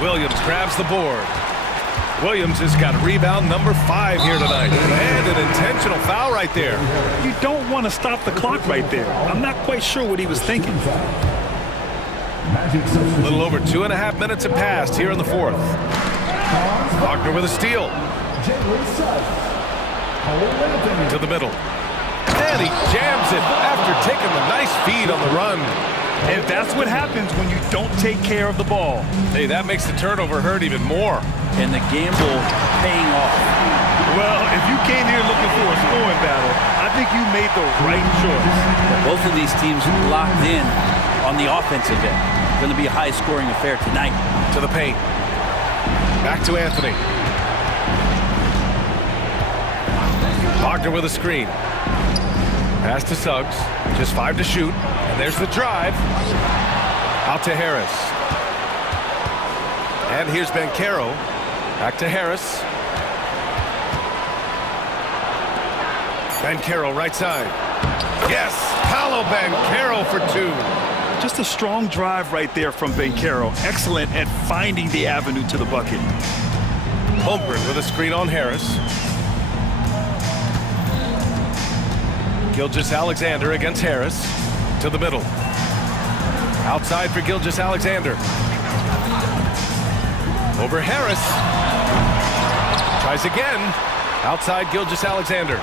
Williams grabs the board. Williams has got rebound number 5 here tonight. And an intentional foul right there. You don't want to stop the clock right there. I'm not quite sure what he was thinking. A little over 2.5 minutes have passed here in the 4th. Wagner with a steal. To the middle. And he jams it after taking the nice feed on the run. And that's what happens when you don't take care of the ball. Hey, that makes the turnover hurt even more. And the gamble paying off. Well, if you came here looking for a scoring battle, I think you made the right choice. Both of these teams locked in on the offensive end. Going to be a high-scoring affair tonight. To the paint. Back to Anthony. Wagner with a screen. Pass to Suggs. Just 5 to shoot. And there's the drive. Out to Harris. And here's Banchero. Back to Harris. Banchero right side. Yes! Paolo Banchero for 2. Just a strong drive right there from Banchero. Excellent at finding the avenue to the bucket. Holmgren with a screen on Harris. Gilgeous-Alexander against Harris. To the middle. Outside for Gilgeous-Alexander. Over Harris. Tries again. Outside Gilgeous-Alexander.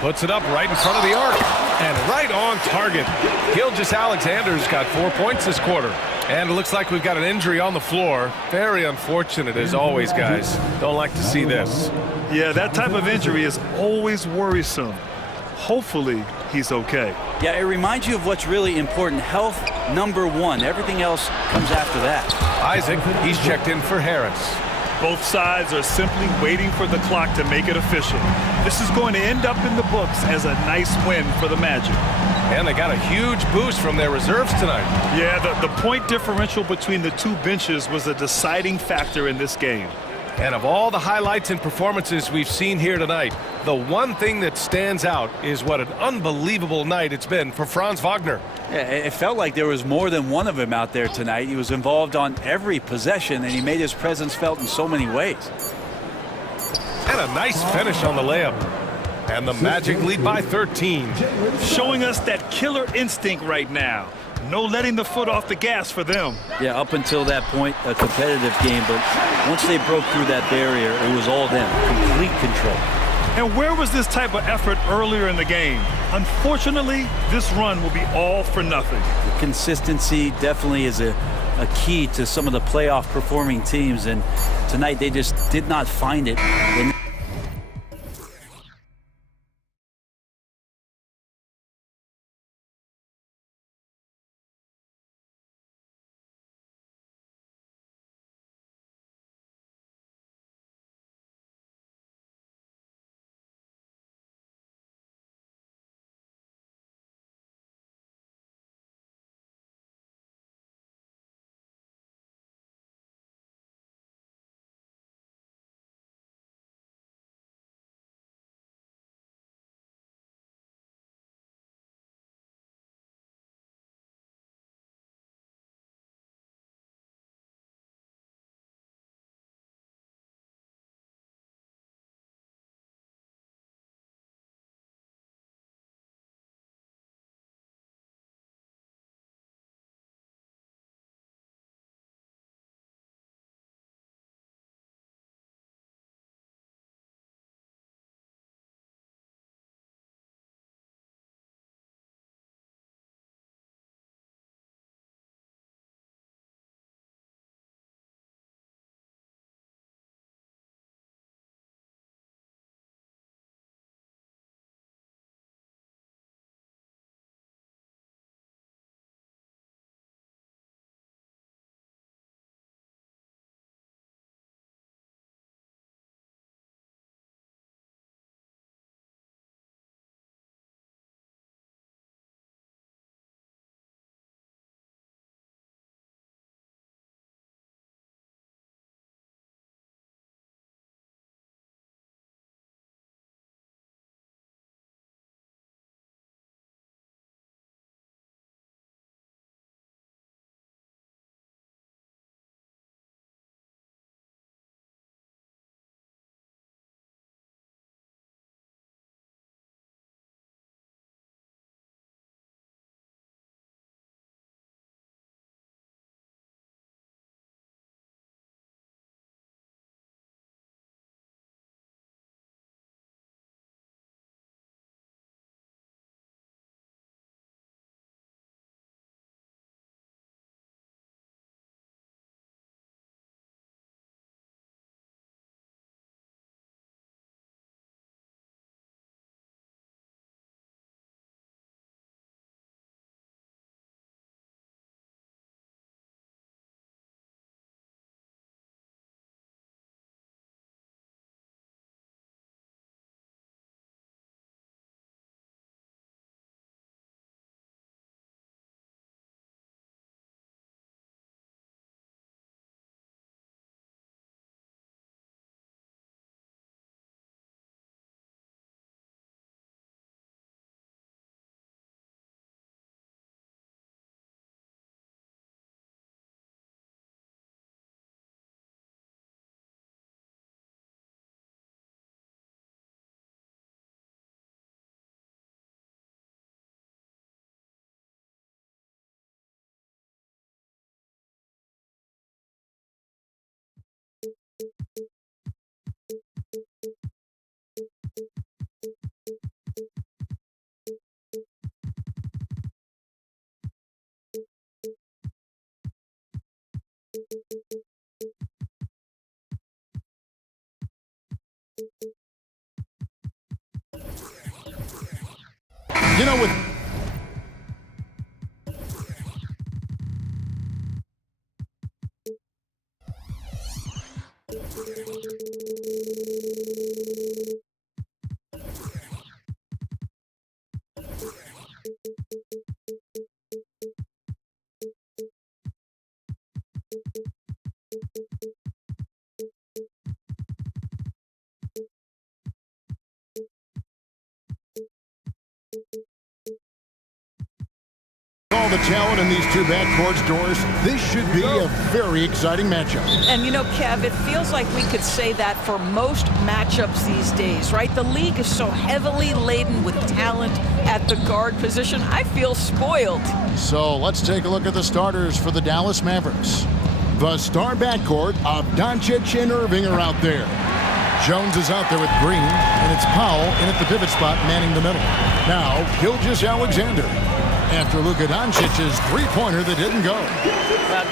Puts it up right in front of the arc. And right on target. Gilgeous-Alexander's got 4 points this quarter. And it looks like we've got an injury on the floor. Very unfortunate as always, guys. Don't like to see this. Yeah, that type of injury is always worrisome. Hopefully, he's okay. Yeah, it reminds you of what's really important. Health, #1. Everything else comes after that. Isaac, he's checked in for Harris. Both sides are simply waiting for the clock to make it official. This is going to end up in the books as a nice win for the Magic. And they got a huge boost from their reserves tonight. Yeah, the point differential between the two benches was a deciding factor in this game. And of all the highlights and performances we've seen here tonight, the one thing that stands out is what an unbelievable night it's been for Franz Wagner. Yeah, it felt like there was more than one of him out there tonight. He was involved on every possession, and he made his presence felt in so many ways. And a nice finish on the layup. And the Magic lead by 13. Showing us that killer instinct right now. No letting the foot off the gas for them. Yeah, up until that point, a competitive game, but once they broke through that barrier, it was all them. Complete control. And where was this type of effort earlier in the game? Unfortunately, this run will be all for nothing. Consistency definitely is a key to some of the playoff performing teams, and tonight they just did not find it. You know, with all the talent in these two backcourts, Doris, this should be a very exciting matchup. And you know, Kev, it feels like we could say that for most matchups these days, right? The league is so heavily laden with talent at the guard position. I feel spoiled. So let's take a look at the starters for the Dallas Mavericks. The star backcourt of Doncic and Irving are out there. Jones is out there with Green, and it's Powell in at the pivot spot manning the middle. Now, Gilgeous-Alexander. After Luka Doncic's three-pointer that didn't go.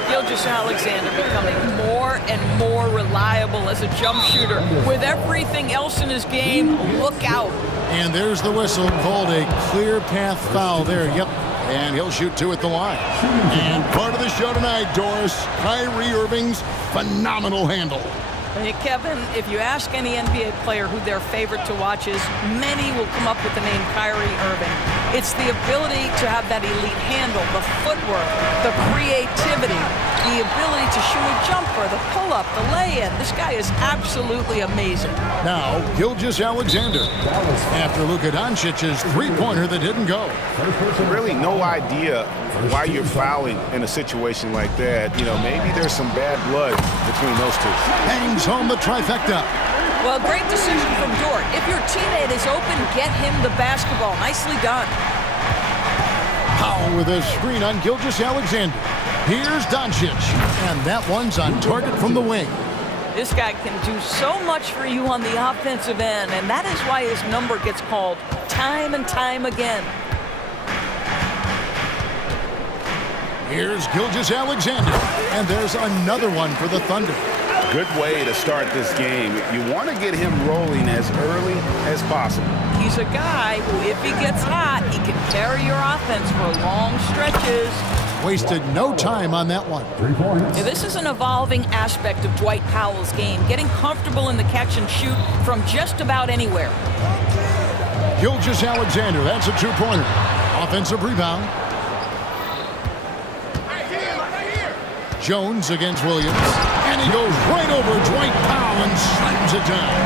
Gilgeous-Alexander becoming more and more reliable as a jump shooter. With everything else in his game, look out. And there's the whistle, called a clear path foul there. Yep, and he'll shoot two at the line. And part of the show tonight, Doris, Kyrie Irving's phenomenal handle. Hey, Kevin, if you ask any NBA player who their favorite to watch is, many will come up with the name Kyrie Irving. It's the ability to have that elite handle, the footwork, the creativity, the ability to shoot a jumper, the pull-up, the lay-in. This guy is absolutely amazing. Now, Gilgeous-Alexander. After Luka Doncic's three-pointer that didn't go. Really no idea why you're fouling in a situation like that. You know, maybe there's some bad blood between those two. Hangs home the trifecta. Well, great decision from Dort. If your teammate is open, get him the basketball. Nicely done. Powell with a screen on Gilgeous-Alexander. Here's Doncic, and that one's on target from the wing. This guy can do so much for you on the offensive end, and that is why his number gets called time and time again. Here's Gilgeous-Alexander, and there's another one for the Thunder. Good way to start this game. You want to get him rolling as early as possible. He's a guy who, if he gets hot, he can carry your offense for long stretches. Wasted no time on that one. 3 points. Yeah, this is an evolving aspect of Dwight Powell's game, getting comfortable in the catch and shoot from just about anywhere. Gilgeous-Alexander, that's a two-pointer. Offensive rebound. Jones against Williams, and he goes right over Dwight Powell and slams it down.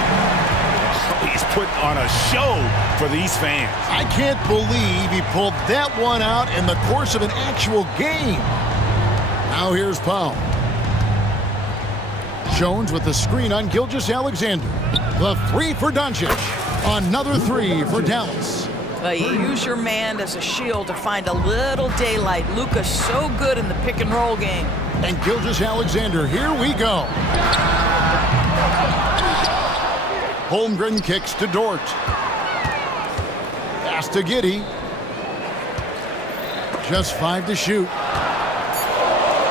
He's put on a show for these fans. I can't believe he pulled that one out in the course of an actual game. Now here's Powell. Jones with the screen on Gilgeous-Alexander. The three for Doncic. Another three for Dallas. You use your man as a shield to find a little daylight. Luka's so good in the pick and roll game. And Gilgeous-Alexander, here we go. Holmgren kicks to Dort. Pass to Giddey. Just 5 to shoot.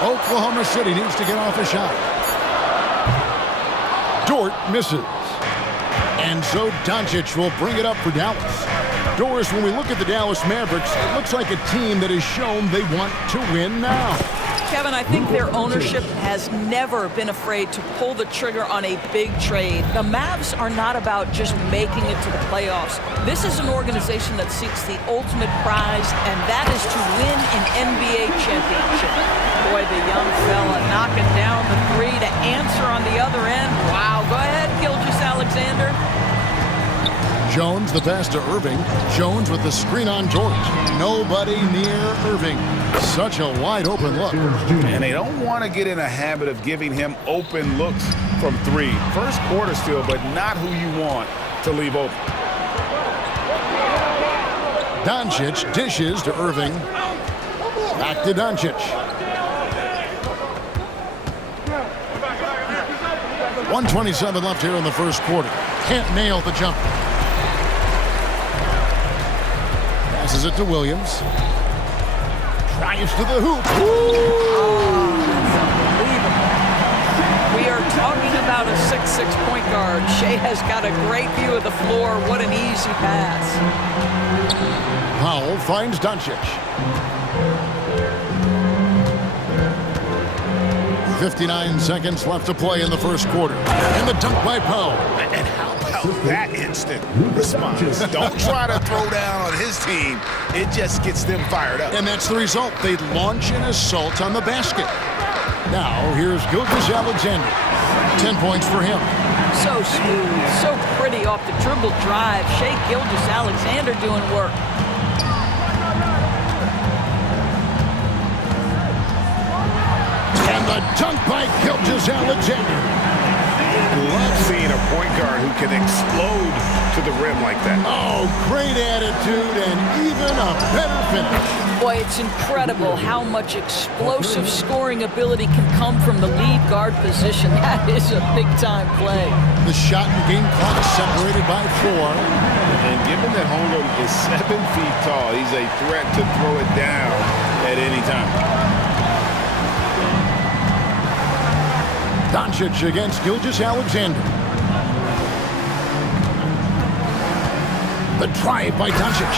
Oklahoma City needs to get off a shot. Dort misses. And so Doncic will bring it up for Dallas. Doris, when we look at the Dallas Mavericks, it looks like a team that has shown they want to win now. Kevin, I think their ownership has never been afraid to pull the trigger on a big trade. The Mavs are not about just making it to the playoffs. This is an organization that seeks the ultimate prize, and that is to win an NBA championship. Boy, the young fella knocking down the three to answer on the other end. Wow, go ahead, Gilgeous-Alexander. Jones, the pass to Irving. Jones with the screen on Dort. Nobody near Irving. Such a wide open look. And they don't want to get in a habit of giving him open looks from three. First quarter still, but not who you want to leave open. Doncic dishes to Irving. Back to Doncic. 1:27 left here in the first quarter. Can't nail the jumper. Passes it to Williams. Drives to the hoop. Oh, that's unbelievable. We are talking about about a 6'6" point guard. Shea has got a great view of the floor. What an easy pass. Powell finds Doncic. 59 seconds left to play in the first quarter. And the dunk by Powell. And how about that instant response? Don't try to throw down on his team. It just gets them fired up. And that's the result. They launch an assault on the basket. Now, here's Gilgeous-Alexander. 10 points for him. So smooth, so pretty off the dribble drive. Shea Gilgeous-Alexander doing work. And the dunk by Gilgeous-Alexander. Love seeing a point guard who can explode to the rim like that. Oh, great attitude and even a better finish. Boy, it's incredible how much explosive scoring ability can come from the lead guard position. That is a big-time play. The shot and game clock separated by 4. And given that Holmgren is 7 feet tall, he's a threat to throw it down at any time. Doncic against Gilgeous-Alexander. The drive by Doncic.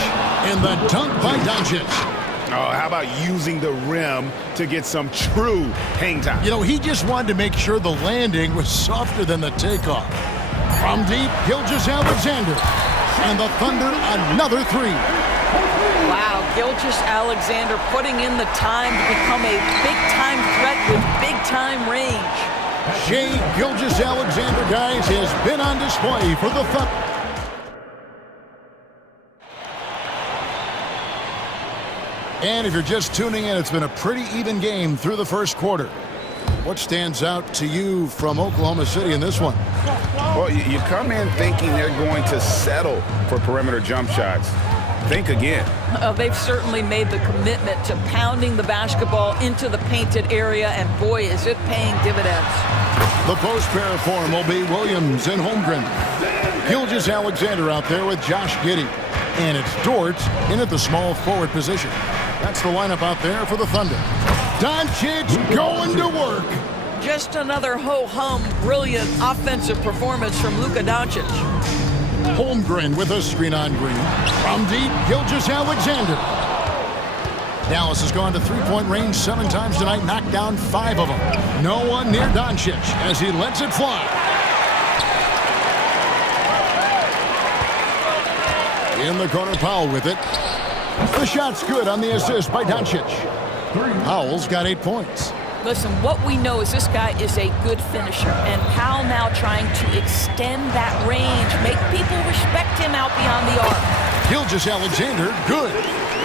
And the dunk by Doncic. Oh, how about using the rim to get some true hang time? You know, he just wanted to make sure the landing was softer than the takeoff. From deep, Gilgeous-Alexander. And the Thunder, another 3. Wow, Gilgeous-Alexander putting in the time to become a big-time threat with big-time range. Shea Gilgeous-Alexander, guys, has been on display for the Thunder. And if you're just tuning in, it's been a pretty even game through the first quarter. What stands out to you from Oklahoma City in this one? Well, you come in thinking they're going to settle for perimeter jump shots. Think again. They've certainly made the commitment to pounding the basketball into the painted area, and boy, is it paying dividends. The post pair form will be Williams and Holmgren. Gilgeous-Alexander out there with Josh Giddey. And it's Dort in at the small forward position. That's the lineup out there for the Thunder. Doncic going to work. Just another ho-hum, brilliant offensive performance from Luka Doncic. Holmgren with a screen on Green. From deep, Gilgeous-Alexander. Dallas has gone to three-point range 7 times tonight, knocked down 5 of them. No one near Doncic as he lets it fly. In the corner, Powell with it. The shot's good on the assist by Doncic. Powell's got 8 points. Listen, what we know is this guy is a good finisher, and Powell now trying to extend that range, make people respect him out beyond the arc. Gilgeous-Alexander, good.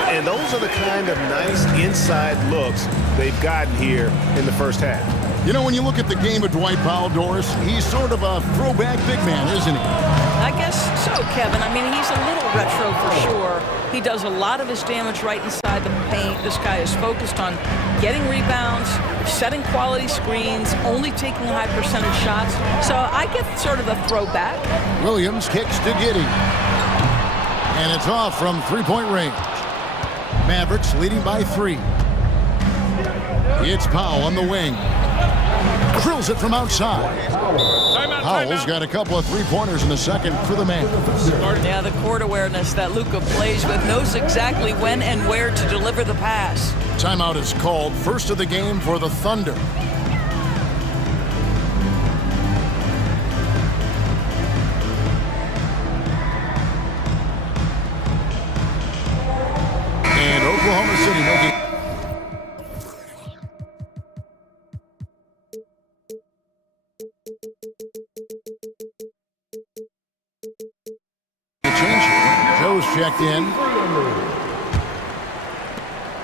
And those are the kind of nice inside looks they've gotten here in the first half. You know, when you look at the game of Dwight Powell, Doris, he's sort of a throwback big man, isn't he? I guess so, Kevin. I mean, he's a little retro for sure. He does a lot of his damage right inside the paint. This guy is focused on getting rebounds, setting quality screens, only taking high percentage shots. So I get sort of a throwback. Williams kicks to Giddey. And it's off from three-point range. Mavericks leading by 3. It's Powell on the wing. Drills it from outside. Powell's got a couple of three-pointers in the second for the man. Yeah, the court awareness that Luka plays with, knows exactly when and where to deliver the pass. Timeout is called. First of the game for the Thunder. And Oklahoma City making Joe's checked in.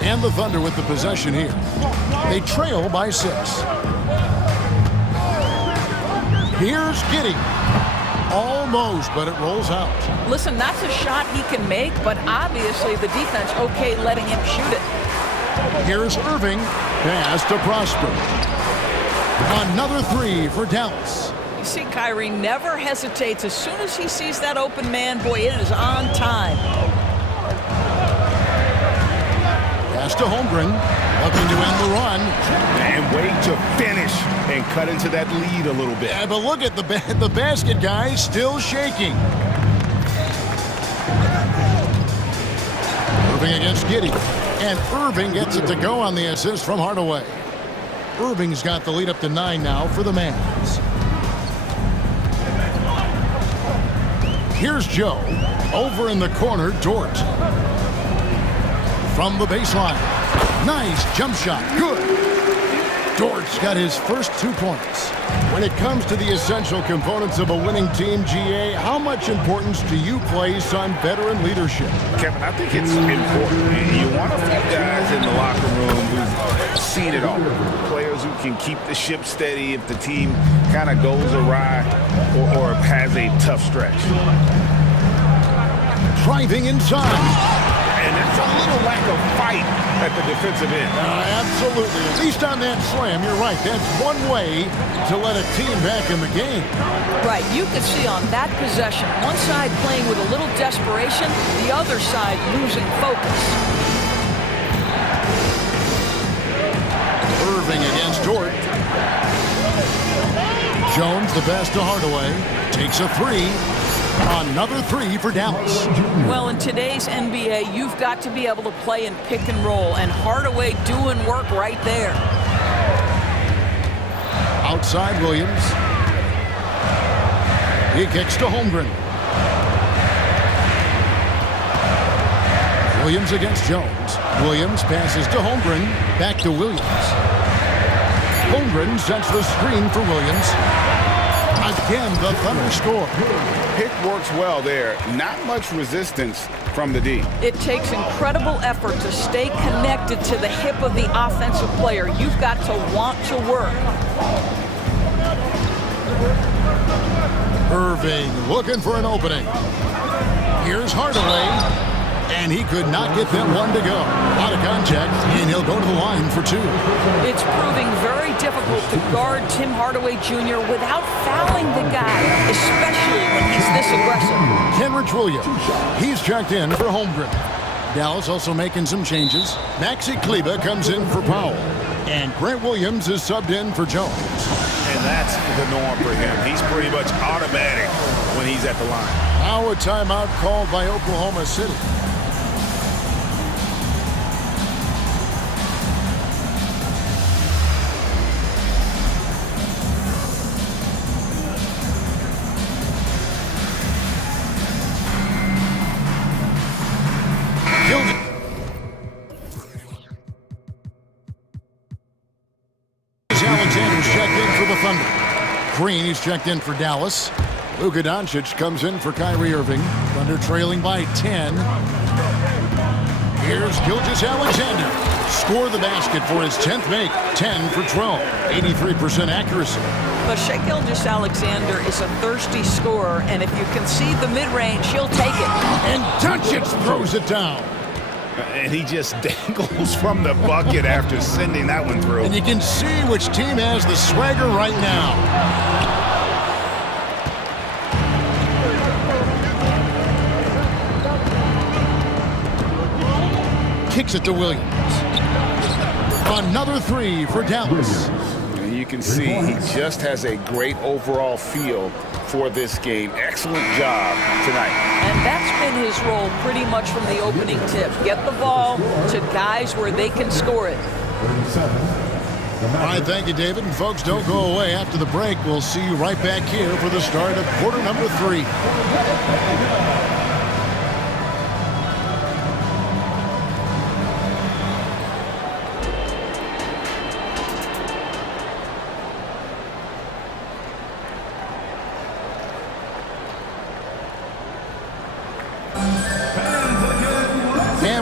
And the Thunder with the possession here. They trail by 6. Here's Giddey. Almost, but it rolls out. Listen, that's a shot he can make, but obviously the defense okay letting him shoot it. Here's Irving. Pass to Prosper. Another 3 for Dallas. You see, Kyrie never hesitates. As soon as he sees that open man, boy, it is on time. pass to Holmgren. Looking to end the run. And wait to finish and cut into that lead a little bit. Yeah, but look at the basket guy still shaking. Irving against Giddey. And Irving gets it to go on the assist from Hardaway. Irving's got the lead up to 9 now for the Mavs. Here's Joe. Over in the corner, Dort. From the baseline. Nice jump shot. Good. Dort's got his first 2 points. When it comes to the essential components of a winning team, GA, how much importance do you place on veteran leadership? Kevin, I think it's important. You want a few guys in the locker room who've seen it all. Players who can keep the ship steady if the team kind of goes awry or has a tough stretch. Driving inside. And that's a little lack of fight at the defensive end. Absolutely. At least on that slam, you're right. That's one way to let a team back in the game. Right. You could see on that possession, one side playing with a little desperation, the other side losing focus. Irving against Dort. Jones, the pass to Hardaway. Takes a 3. Another 3 for Dallas. Well, in today's NBA, you've got to be able to play in pick and roll, and Hardaway doing work right there. Outside Williams. He kicks to Holmgren. Williams against Jones. Williams passes to Holmgren. Back to Williams. Holmgren sets the screen for Williams. Again, the Thunder score. Pick works well there. Not much resistance from the D. It takes incredible effort to stay connected to the hip of the offensive player. You've got to want to work. Irving looking for an opening. Here's Hardaway. And he could not get them one to go. Out of contact, and he'll go to the line for 2. It's proving very difficult to guard Tim Hardaway Jr. without fouling the guy, especially when he's this aggressive. Kenrich Williams, he's checked in for Holmgren. Dallas also making some changes. Maxi Kleber comes in for Powell. And Grant Williams is subbed in for Jones. And that's the norm for him. He's pretty much automatic when he's at the line. Now a timeout called by Oklahoma City. Green, he's checked in for Dallas. Luka Doncic comes in for Kyrie Irving. Thunder trailing by 10. Here's Gilgeous-Alexander. Score the basket for his 10th make. 10 for 12. 83% accuracy. But Shai Gilgeous-Alexander is a thirsty scorer, and if you can see the mid-range, he'll take it. And Doncic throws it down. And he just dangles from the bucket after sending that one through. And you can see which team has the swagger right now. Kicks it to Williams. Another 3 for Dallas. And you can see he just has a great overall feel for this game. Excellent job tonight. And that's been his role pretty much from the opening tip. Get the ball to guys where they can score it. All right, thank you, David. And folks, don't go away. After the break, we'll see you right back here for the start of quarter number 3.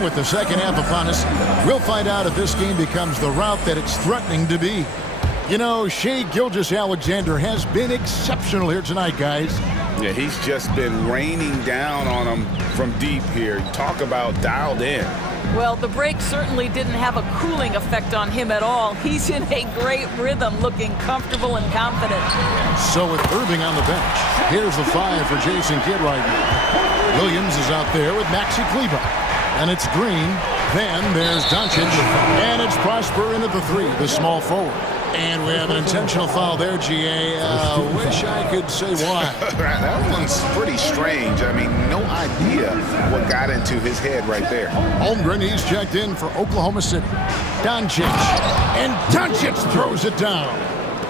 With the second half upon us, we'll find out if this game becomes the route that it's threatening to be. You know, Shai Gilgeous-Alexander has been exceptional here tonight, guys. Yeah, he's just been raining down on them from deep here. Talk about dialed in. Well, the break certainly didn't have a cooling effect on him at all. He's in a great rhythm, looking comfortable and confident. So with Irving on the bench, here's the 5 for Jason Kidd right now. Williams is out there with Maxi Kleber. And it's Green Then there's Doncic, and it's Prosper in at the 3, the small forward. And we have an intentional foul there, GA. Wish I could say why. That one's pretty strange. I mean, no idea what got into his head right there. Holmgren, he's checked in for Oklahoma City. Doncic, and Doncic throws it down.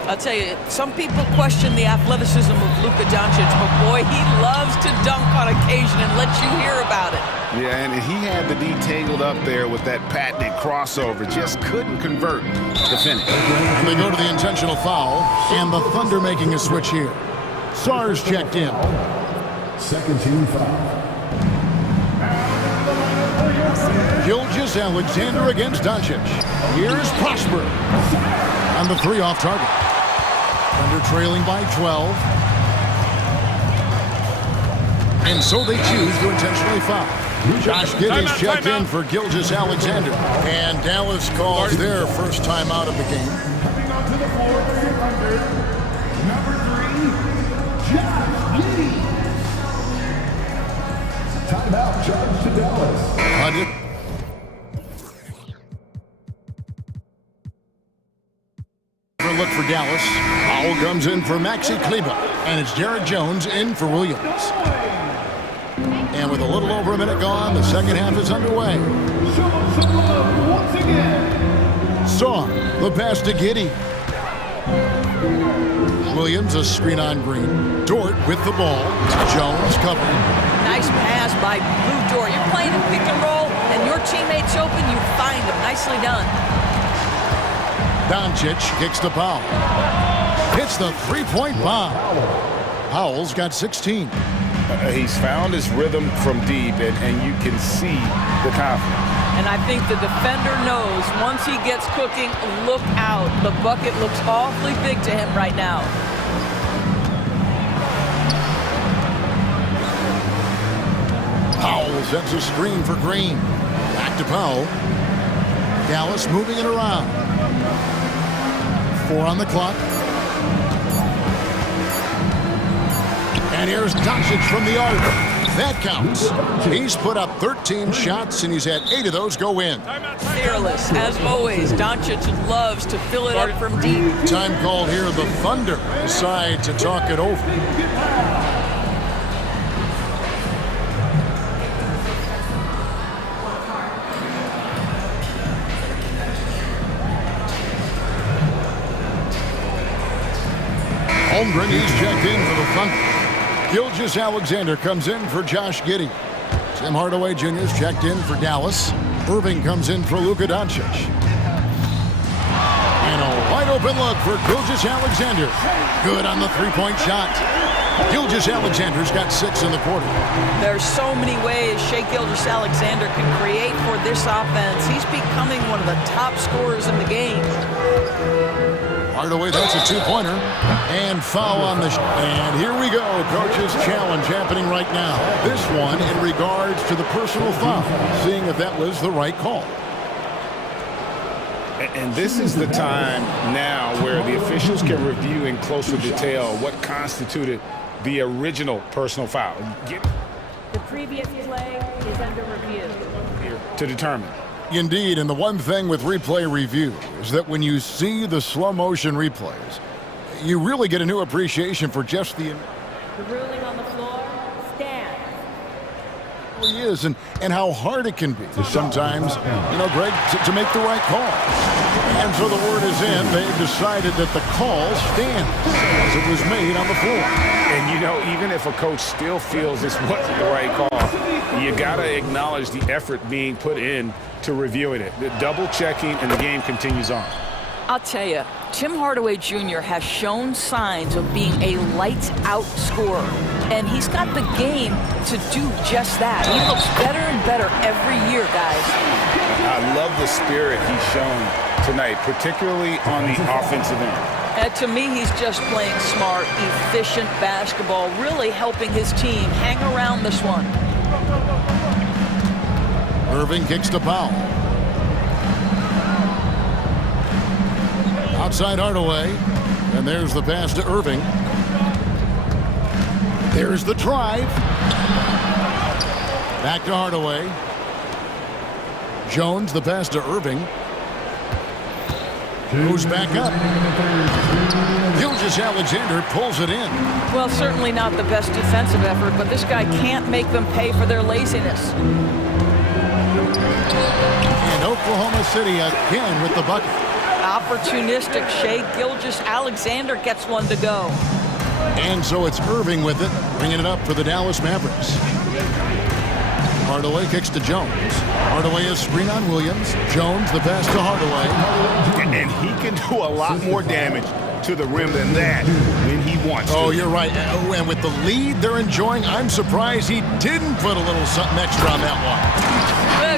I'll tell you, some people question the athleticism of Luka Doncic, but boy, he loves to dunk on occasion and let you hear about it. Yeah, and he had the D tangled up there with that patented crossover. Just couldn't convert the finish. And they go to the intentional foul, and the Thunder making a switch here. Sars checked in. Second team foul. Gilgeous Alexander against Doncic. Here's Prosper. And the 3 off target. Thunder trailing by 12. And so they choose to intentionally foul. Josh Giddey's checked in for Gilgeous Alexander. And Dallas calls their first time out of the game. Coming onto the floor for your Thunder, number 3, Josh Giddey. Timeout charge to Dallas. Look for Dallas. Foul comes in for Maxi Kleber. And it's Jared Jones in for Williams. And with a little over a minute gone, the second half is underway. Once again. Song, the pass to Giddey. Williams, a screen on Green. Dort with the ball. Jones covering. Nice pass by Lou Dort. You're playing a pick and roll, and your teammate's open, you find him. Nicely done. Doncic kicks to Powell. Hits the three-point bomb. Powell's got 16. He's found his rhythm from deep, and you can see the confidence. And I think the defender knows once he gets cooking, look out. The bucket looks awfully big to him right now. Powell sets a screen for Green. Back to Powell. Dallas moving it around. 4 on the clock. And here's Doncic from the arc. That counts. He's put up 13 shots, and he's had 8 of those go in. Fearless, as always. Doncic loves to fill it up from deep. Time called here. The Thunder decide to talk it over. Holmgren, he's checked in for the Thunder. Gilgeous Alexander comes in for Josh Giddey. Tim Hardaway Jr. is checked in for Dallas. Irving comes in for Luka Doncic. And a wide open look for Gilgeous Alexander. Good on the three-point shot. Gilgeous Alexander's got 6 in the quarter. There's so many ways Shai Gilgeous Alexander can create for this offense. He's becoming one of the top scorers in the game. Hardaway, that's a two-pointer. And foul on the and here we go. Coach's challenge happening right now. This one in regards to the personal foul. Seeing if that was the right call. And this is the time now where the officials can review in closer detail what constituted the original personal foul. The previous play is under review. To determine. Indeed, and the one thing with replay review is that when you see the slow motion replays, you really get a new appreciation for just the ruling on the floor stands. He is and how hard it can be sometimes, Greg, to make the right call. And so the word is in. They've decided that the call stands as it was made on the floor. And even if a coach still feels this wasn't the right call, you got to acknowledge the effort being put in to reviewing it. The double checking, and the game continues on. I'll tell you, Tim Hardaway Jr. has shown signs of being a lights-out scorer, and he's got the game to do just that. He looks better and better every year, guys. I love the spirit he's shown tonight, particularly on the offensive end. And to me, he's just playing smart, efficient basketball, really helping his team hang around this one. Irving kicks to Powell. Outside Hardaway. And there's the pass to Irving. There's the drive. Back to Hardaway. Jones, the pass to Irving. Moves back up. Alexander pulls it in. Well, certainly not the best defensive effort, but this guy can't make them pay for their laziness. And Oklahoma City again with the bucket. Opportunistic. Alexander gets one to go. And so it's Irving with it, bringing it up for the Dallas Mavericks. Hardaway kicks to Jones. Hardaway is screen on Williams. Jones, the pass to Hardaway. And he can do a lot more damage to the rim than that when he wants to. Oh, you're right. And with the lead they're enjoying, I'm surprised he didn't put a little something extra on that one.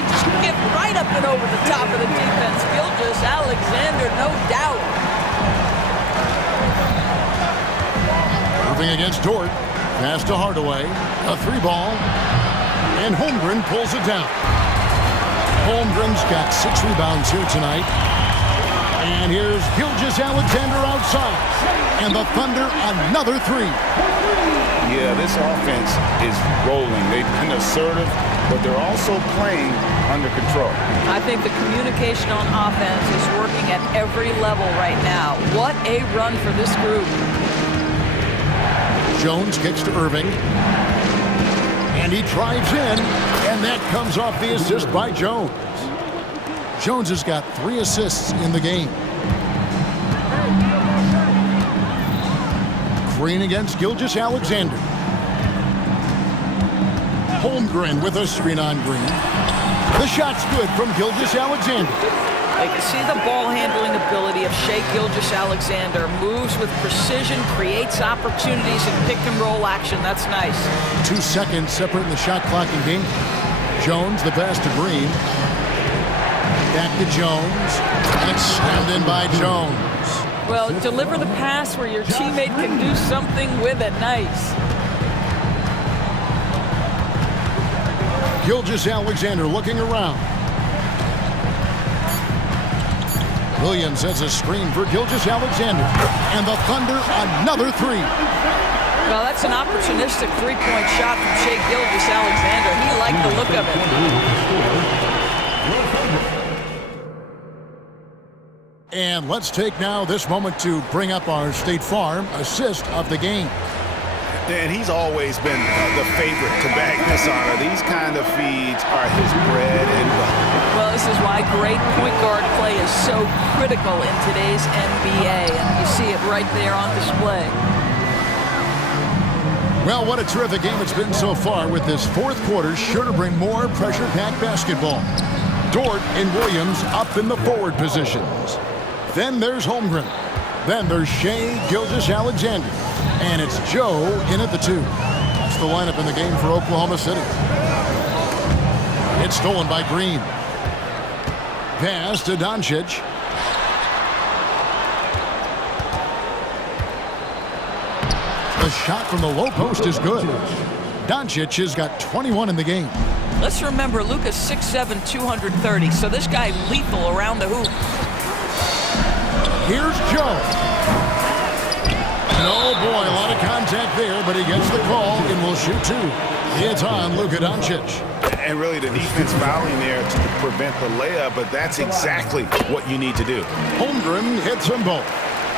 Just get right up and over the top of the defense. Alexander, no doubt. Irving against Dort. Pass to Hardaway. A 3-ball. And Holmgren pulls it down. Holmgren's got 6 rebounds here tonight. And here's Alexander outside. And the Thunder, another 3. Yeah, this offense is rolling. They've been assertive, but they're also playing under control. I think the communication on offense is working at every level right now. What a run for this group. Jones kicks to Irving. And he drives in, and that comes off the assist by Jones. Jones has got 3 assists in the game. Green against Alexander. Holmgren with a screen on Green. The shot's good from Alexander. You can see the ball handling ability of Alexander. Moves with precision, creates opportunities in pick and roll action. That's nice. 2 seconds separating the shot clock and game. Jones, the pass to Green. Back to Jones. And it's slammed in by Jones. Well, deliver the pass where your teammate can do something with it. Nice. Alexander looking around. Williams has a screen for Alexander. And the Thunder, another 3. Well, that's an opportunistic 3-point shot from Alexander. He liked the look of it. And let's take now this moment to bring up our State Farm assist of the game. And he's always been the favorite to bag this honor. These kind of feeds are his bread and butter. Well, this is why great point guard play is so critical in today's NBA. And you see it right there on display. Well, what a terrific game it's been so far, with this 4th quarter sure to bring more pressure-packed basketball. Dort and Williams up in the forward positions. Then there's Holmgren. Then there's Alexander. And it's Joe in at the 2. That's the lineup in the game for Oklahoma City. It's stolen by Green. Pass to Doncic. The shot from the low post is good. Doncic has got 21 in the game. Let's remember, Luka's 6'7", 230, so this guy lethal around the hoop. Here's Joe. Oh boy, a lot of contact there, but he gets the call and will shoot 2. It's on Luka Doncic. And really the defense fouling there to prevent the layup, but that's exactly what you need to do. Holmgren hits them both.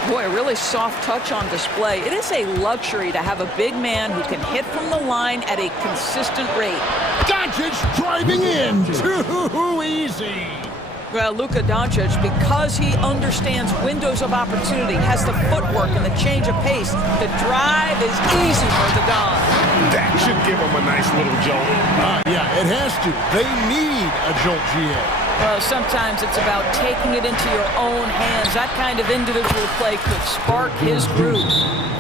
Boy, a really soft touch on display. It is a luxury to have a big man who can hit from the line at a consistent rate. Doncic driving in. Too easy. Well, Luka Doncic, because he understands windows of opportunity, has the footwork and the change of pace, the drive is easy for the Don. That should give him a nice little jolt. Yeah, it has to. They need a jolt, GA. Well, sometimes it's about taking it into your own hands. That kind of individual play could spark his groove.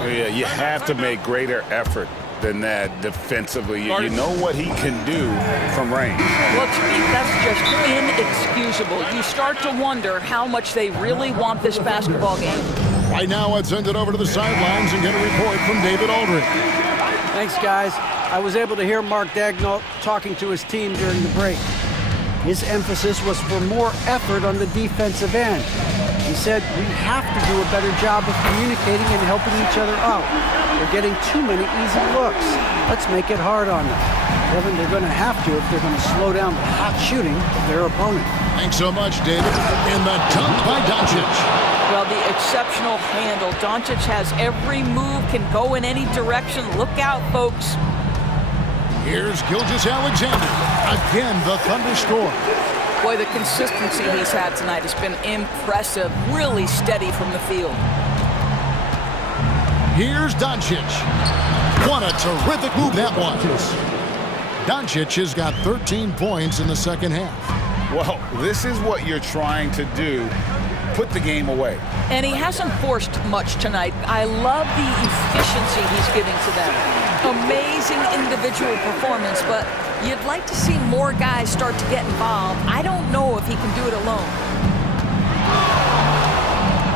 Yeah, you have to make greater effort than that defensively. You know what he can do from range. Well, to me, that's just inexcusable. You start to wonder how much they really want this basketball game. Right now, let's send it over to the sidelines and get a report from David Aldridge. Thanks, guys. I was able to hear Mark Daigneault talking to his team during the break. His emphasis was for more effort on the defensive end. He said, we have to do a better job of communicating and helping each other out. They're getting too many easy looks. Let's make it hard on them. Kevin, they're going to have to if they're going to slow down the hot shooting of their opponent. Thanks so much, David. And the dunk by Doncic. Well, the exceptional handle. Doncic has every move, can go in any direction. Look out, folks. Here's Gilgeous-Alexander. Again, the Thunder score. Boy, the consistency he's had tonight has been impressive. Really steady from the field. Here's Doncic. What a terrific move that was. Doncic has got 13 points in the second half. Well, this is what you're trying to do. Put the game away. And he hasn't forced much tonight. I love the efficiency he's giving to them. Amazing individual performance, but you'd like to see more guys start to get involved. I don't know if he can do it alone.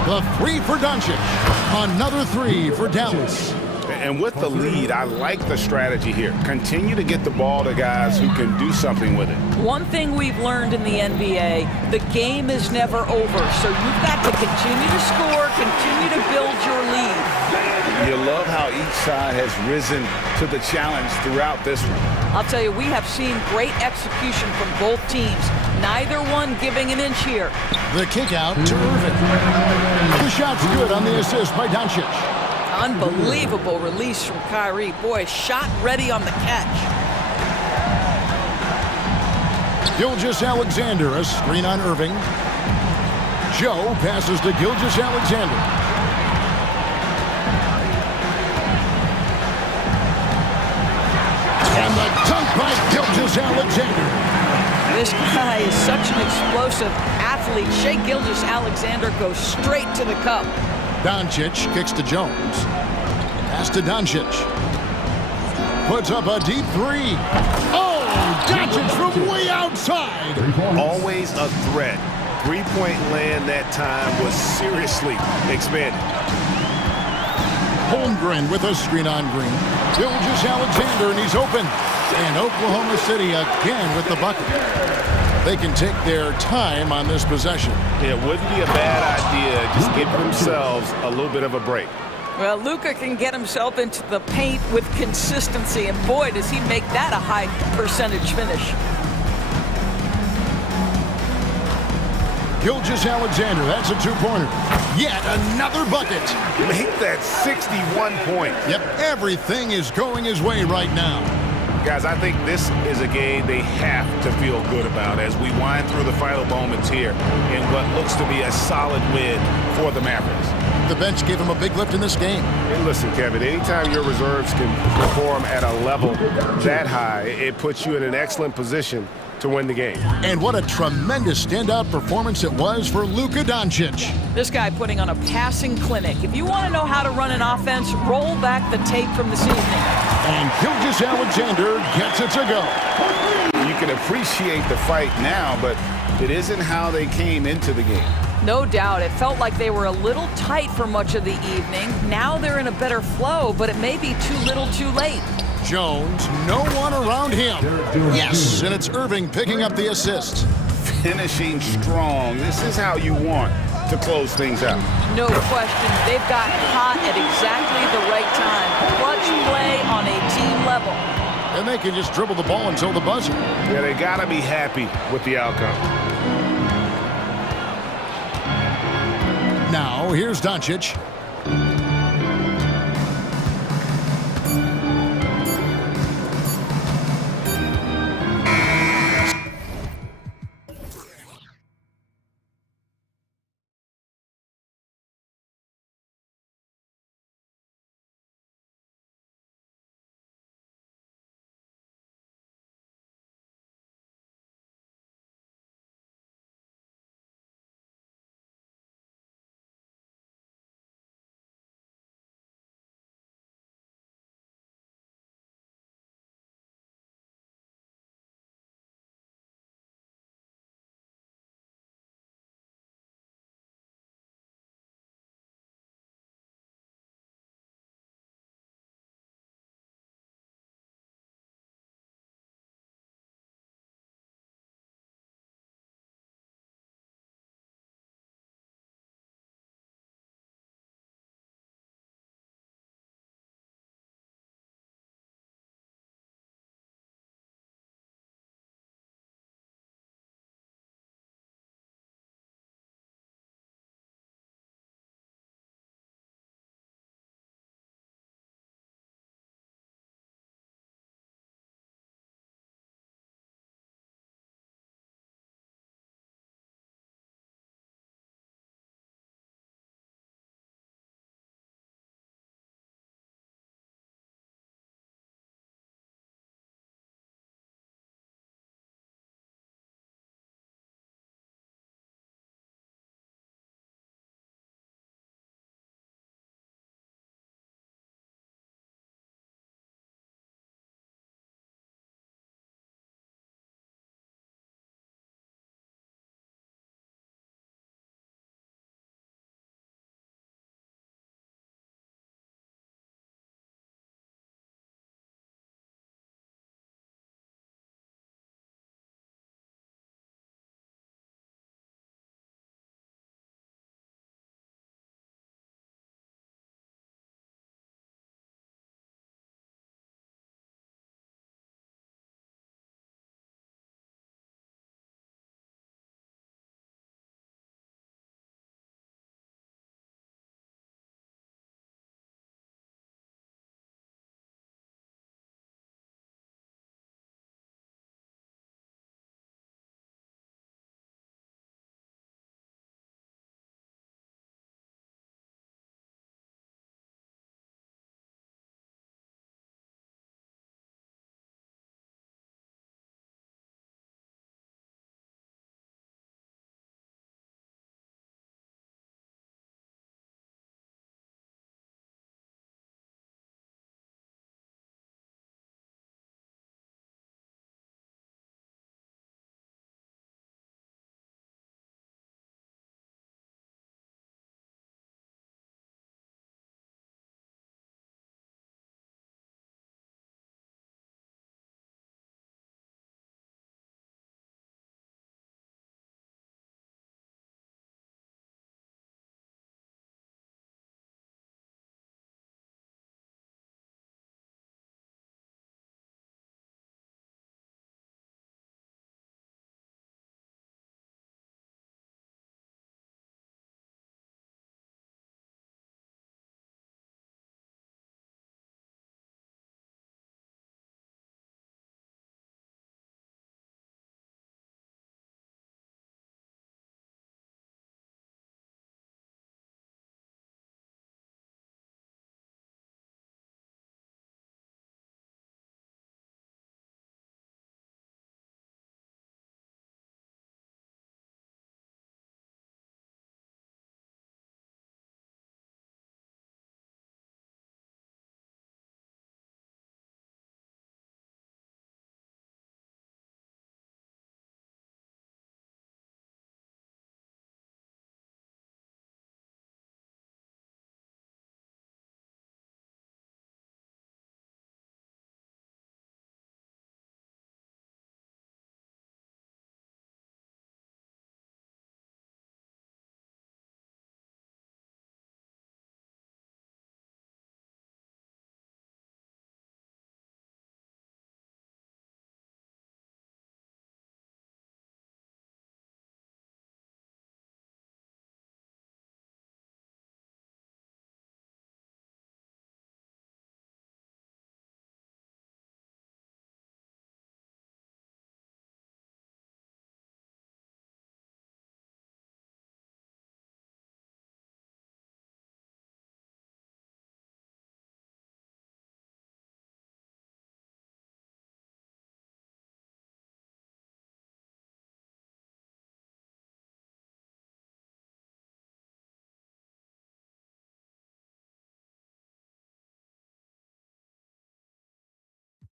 The three for Doncic. Another three for Dallas. And with the lead, I like the strategy here. Continue to get the ball to guys who can do something with it. One thing we've learned in the NBA, the game is never over. So you've got to continue to score, continue to build your lead. You love how each side has risen to the challenge throughout this one. I'll tell you, we have seen great execution from both teams. Neither one giving an inch here. The kick out to Irving. The shot's good on the assist by Doncic. Unbelievable release from Kyrie. Boy, shot ready on the catch. Gilgeous-Alexander, a screen on Irving. Joe passes to Gilgeous-Alexander. And the dunk by Gilgeous-Alexander. This guy is such an explosive athlete. Shai Gilgeous-Alexander goes straight to the cup. Doncic kicks to Jones. Pass to Doncic. Puts up a deep three. Oh, Doncic from way outside. Always a threat. Three-point land that time was seriously expanded. Holmgren with a screen on Green. Gilgeous-Alexander, and he's open. And Oklahoma City again with the bucket. They can take their time on this possession. It wouldn't be a bad idea. Just give themselves a little bit of a break. Well, Luka can get himself into the paint with consistency, and boy, does he make that a high percentage finish. Gilgeous-Alexander, that's a two-pointer. Yet another bucket. Make that 61 points. Yep, everything is going his way right now. Guys, I think this is a game they have to feel good about as we wind through the final moments here in what looks to be a solid win for the Mavericks. The bench gave him a big lift in this game. And listen, Kevin, anytime your reserves can perform at a level that high, it puts you in an excellent position to win the game. And what a tremendous standout performance it was for Luka Doncic. This guy putting on a passing clinic. If you want to know how to run an offense, roll back the tape from this evening. And Gilgeous-Alexander gets it to go. You can appreciate the fight now, but it isn't how they came into the game. No doubt. It felt like they were a little tight for much of the evening. Now they're in a better flow, but it may be too little too late. Jones, no one around him. Yes, and it's Irving picking up the assist. Finishing strong. This is how you want to close things out. No question. They've got hot at exactly the right time. Clutch play on a team level. And they can just dribble the ball until the buzzer. Yeah, they got to be happy with the outcome. Now, here's Doncic.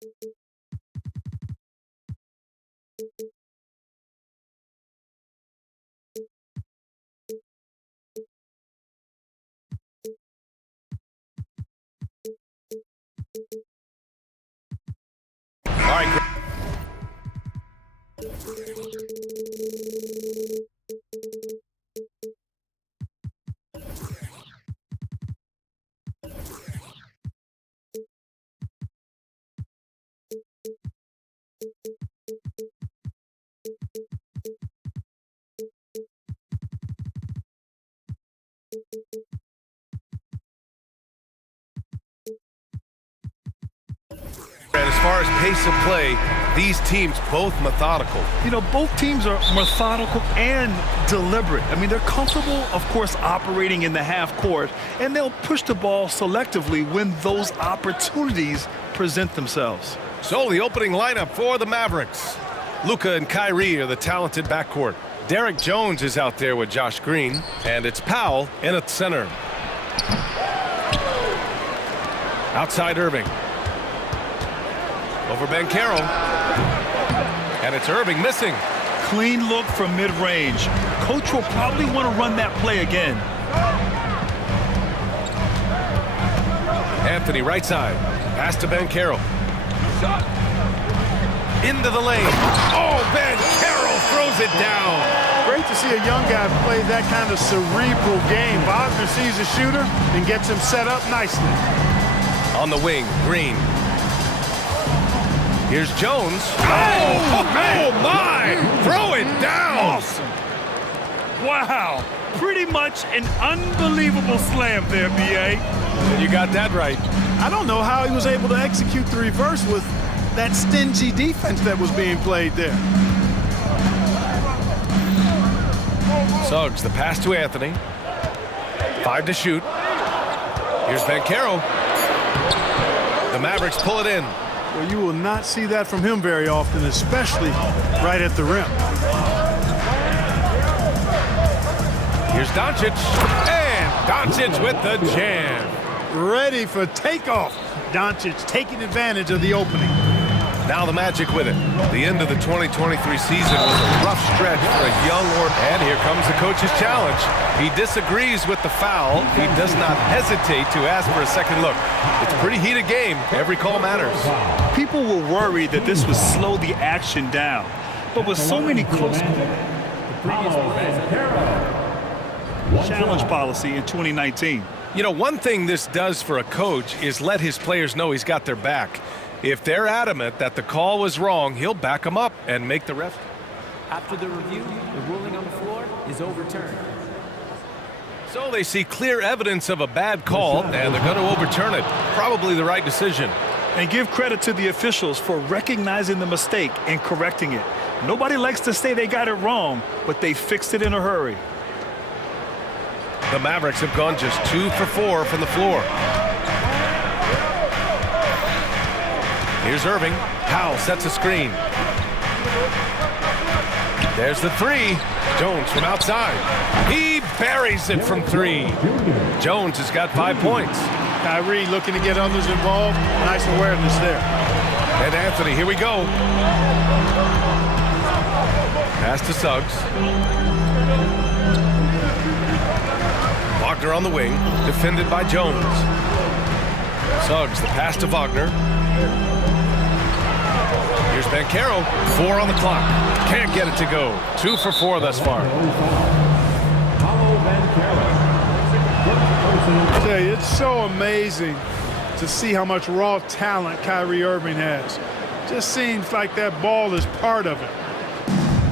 All right. And as far as pace of play, these teams both methodical. You know, both teams are methodical and deliberate. I mean, they're comfortable, of course, operating in the half court, and they'll push the ball selectively when those opportunities present themselves. So the opening lineup for the Mavericks. Luka and Kyrie are the talented backcourt. Derek Jones is out there with Josh Green, and it's Powell in at center. Outside Irving. Over Banchero. And it's Irving missing. Clean look from mid-range. Coach will probably want to run that play again. Anthony right side. Pass to Banchero. Into the lane. Oh, Banchero throws it down. Great to see a young guy play that kind of cerebral game. Wagner sees a shooter and gets him set up nicely. On the wing, Green. Here's Jones. Oh, my! Throw it down! Awesome. Wow. Pretty much an unbelievable slam there, B.A. You got that right. I don't know how he was able to execute the reverse with that stingy defense that was being played there. Suggs, the pass to Anthony. 5 to shoot. Here's Banchero. The Mavericks pull it in. Well, you will not see that from him very often, especially right at the rim. Here's Doncic. And Doncic with the jam. Ready for takeoff. Doncic taking advantage of the opening. Now the Magic with it. The end of the 2023 season was a rough stretch for a young Orton. And here comes the coach's challenge. He disagrees with the foul. He does not hesitate to ask for a second look. It's a pretty heated game. Every call matters. People were worried that this would slow the action down. But with so many close challenge policy in 2019. You know, one thing this does for a coach is let his players know he's got their back. If they're adamant that the call was wrong, he'll back them up and make the ref. After the review, the ruling on the floor is overturned. So they see clear evidence of a bad call, and they're going to overturn it. Probably the right decision. And give credit to the officials for recognizing the mistake and correcting it. Nobody likes to say they got it wrong, but they fixed it in a hurry. The Mavericks have gone just 2 for 4 from the floor. Here's Irving. Powell sets a screen. There's the 3. Jones from outside. He buries it from 3. Jones has got 5 points. Kyrie looking to get others involved. Nice awareness there. And Anthony, here we go. Pass to Suggs. Wagner on the wing, defended by Jones. Suggs, the pass to Wagner. Here's Banchero, 4 on the clock. Can't get it to go. 2 for 4 thus far. I tell you, it's so amazing to see how much raw talent Kyrie Irving has. Just seems like that ball is part of it.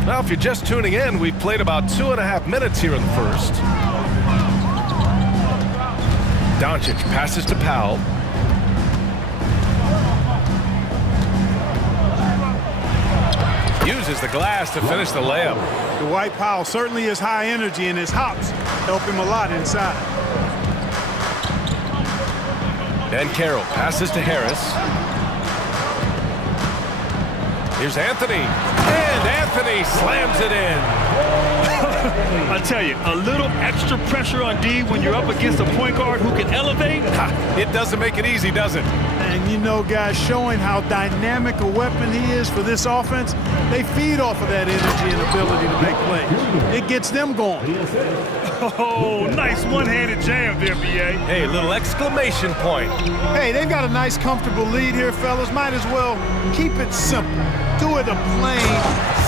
Well, if you're just tuning in, we've played about 2.5 minutes here in the first. Doncic passes to Powell. Uses the glass to finish the layup. Dwight Powell certainly is high energy, and his hops help him a lot inside. Banchero passes to Harris. Here's Anthony. And Anthony slams it in. I tell you, a little extra pressure on D when you're up against a point guard who can elevate. It doesn't make it easy, does it? And you know, guys, showing how dynamic a weapon he is for this offense, they feed off of that energy and ability to make plays. It gets them going. Oh, nice one-handed jam there, B.A. Hey, little exclamation point. Hey, they've got a nice, comfortable lead here, fellas. Might as well keep it simple. Do it a plain,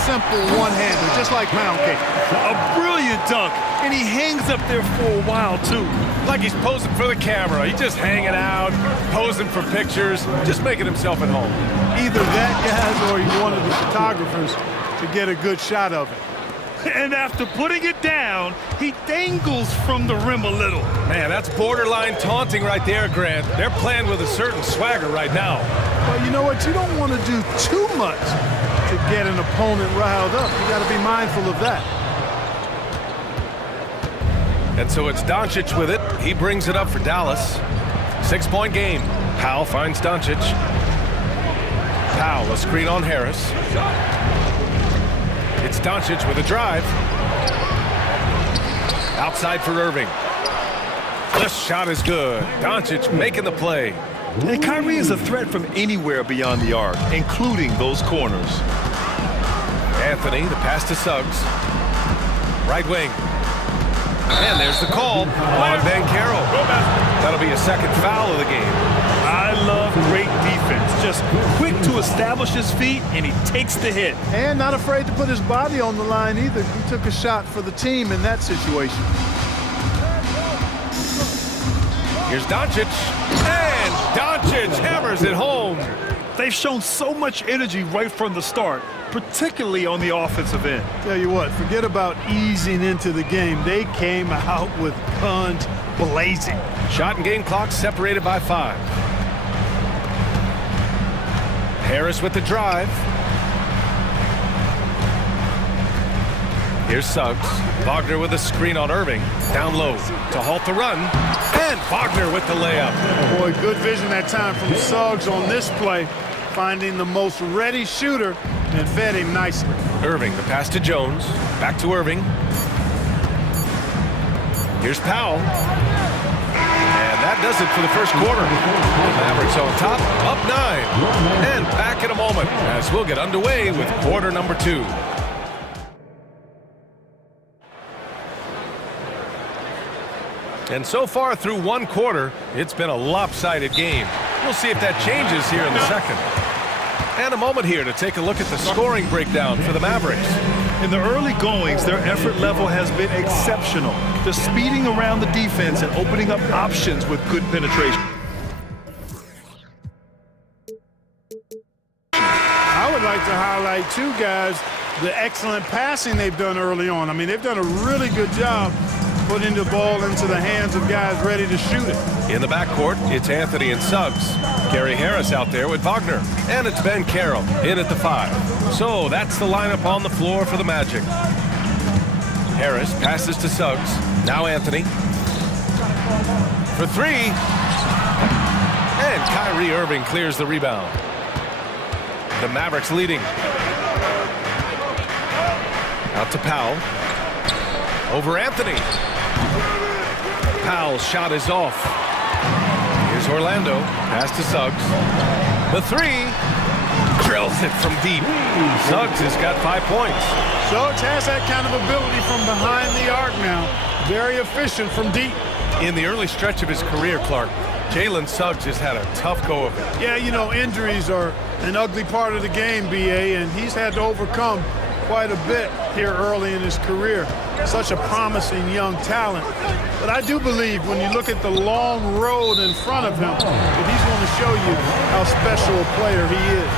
simple one-hander, just like pound cake. A brilliant dunk, and he hangs up there for a while, too. Like he's posing for the camera. He's just hanging out, posing for pictures, just making himself at home. Either that, guys, or he's one of the photographers to get a good shot of it. And after putting it down, he dangles from the rim a little. Man, that's borderline taunting right there, Grant. They're playing with a certain swagger right now. Well, you know what? You don't want to do too much to get an opponent riled up. You got to be mindful of that. And so it's Doncic with it. He brings it up for Dallas. 6-point game. Powell finds Doncic. Powell, a screen on Harris. It's Doncic with a drive. Outside for Irving. This shot is good. Doncic making the play. And Kyrie is a threat from anywhere beyond the arc, including those corners. Anthony, the pass to Suggs. Right wing. And there's the call on Banchero. That'll be a second foul of the game. I love great defense. Just quick to establish his feet, and he takes the hit. And not afraid to put his body on the line either. He took a shot for the team in that situation. Here's Doncic. And Doncic hammers it home. They've shown so much energy right from the start, particularly on the offensive end. Tell you what, forget about easing into the game. They came out with guns blazing. Shot and game clock separated by 5. Harris with the drive. Here's Suggs. Wagner with a screen on Irving. Down low to halt the run. And Wagner with the layup. Boy, good vision that time from Suggs on this play. Finding the most ready shooter and fed him nicely. Irving, the pass to Jones. Back to Irving. Here's Powell. And that does it for the first quarter. The Mavericks on top, up 9. And back in a moment as we'll get underway with quarter number 2. And so far through one quarter, it's been a lopsided game. We'll see if that changes here in the second. And a moment here to take a look at the scoring breakdown for the Mavericks. In the early goings, their effort level has been exceptional. They're speeding around the defense and opening up options with good penetration. I would like to highlight, too, guys, the excellent passing they've done early on. I mean, they've done a really good job putting the ball into the hands of guys ready to shoot it. In the backcourt, it's Anthony and Suggs. Gary Harris out there with Wagner. And it's Banchero in at the 5. So that's the lineup on the floor for the Magic. Harris passes to Suggs. Now Anthony. For 3. And Kyrie Irving clears the rebound. The Mavericks leading. Out to Powell. Over Anthony. Powell's shot is off. Here's Orlando. Pass to Suggs. The 3. Drills it from deep. Suggs has got 5 points. Suggs has that kind of ability from behind the arc now. Very efficient from deep. In the early stretch of his career, Clark, Jalen Suggs has had a tough go of it. Yeah, you know, injuries are an ugly part of the game, B.A., and he's had to overcome quite a bit here early in his career. Such a promising young talent. But I do believe when you look at the long road in front of him, that he's going to show you how special a player he is.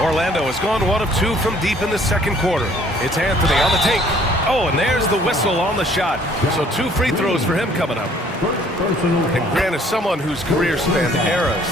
Orlando has gone 1 of 2 from deep in the second quarter. It's Anthony on the take. Oh, and there's the whistle on the shot. So 2 free throws for him coming up. And Grant is someone whose career spanned eras.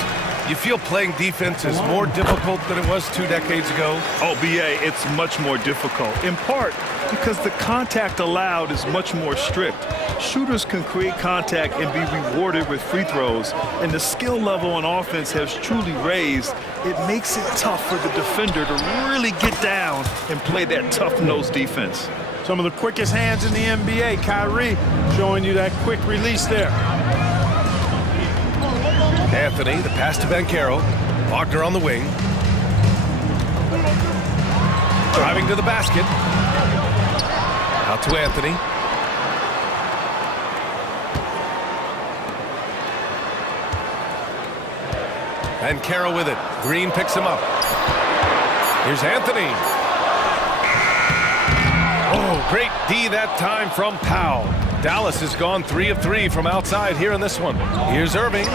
You feel playing defense is more difficult than it was 2 decades ago? Oh, B.A., it's much more difficult, in part because the contact allowed is much more strict. Shooters can create contact and be rewarded with free throws, and the skill level on offense has truly raised. It makes it tough for the defender to really get down and play that tough-nosed defense. Some of the quickest hands in the NBA. Kyrie showing you that quick release there. Anthony, the pass to Banchero. Wagner on the wing. Driving to the basket. Out to Anthony. Banchero with it. Green picks him up. Here's Anthony. Oh, great D that time from Powell. Dallas has gone 3 of 3 from outside here in this one. Here's Irving.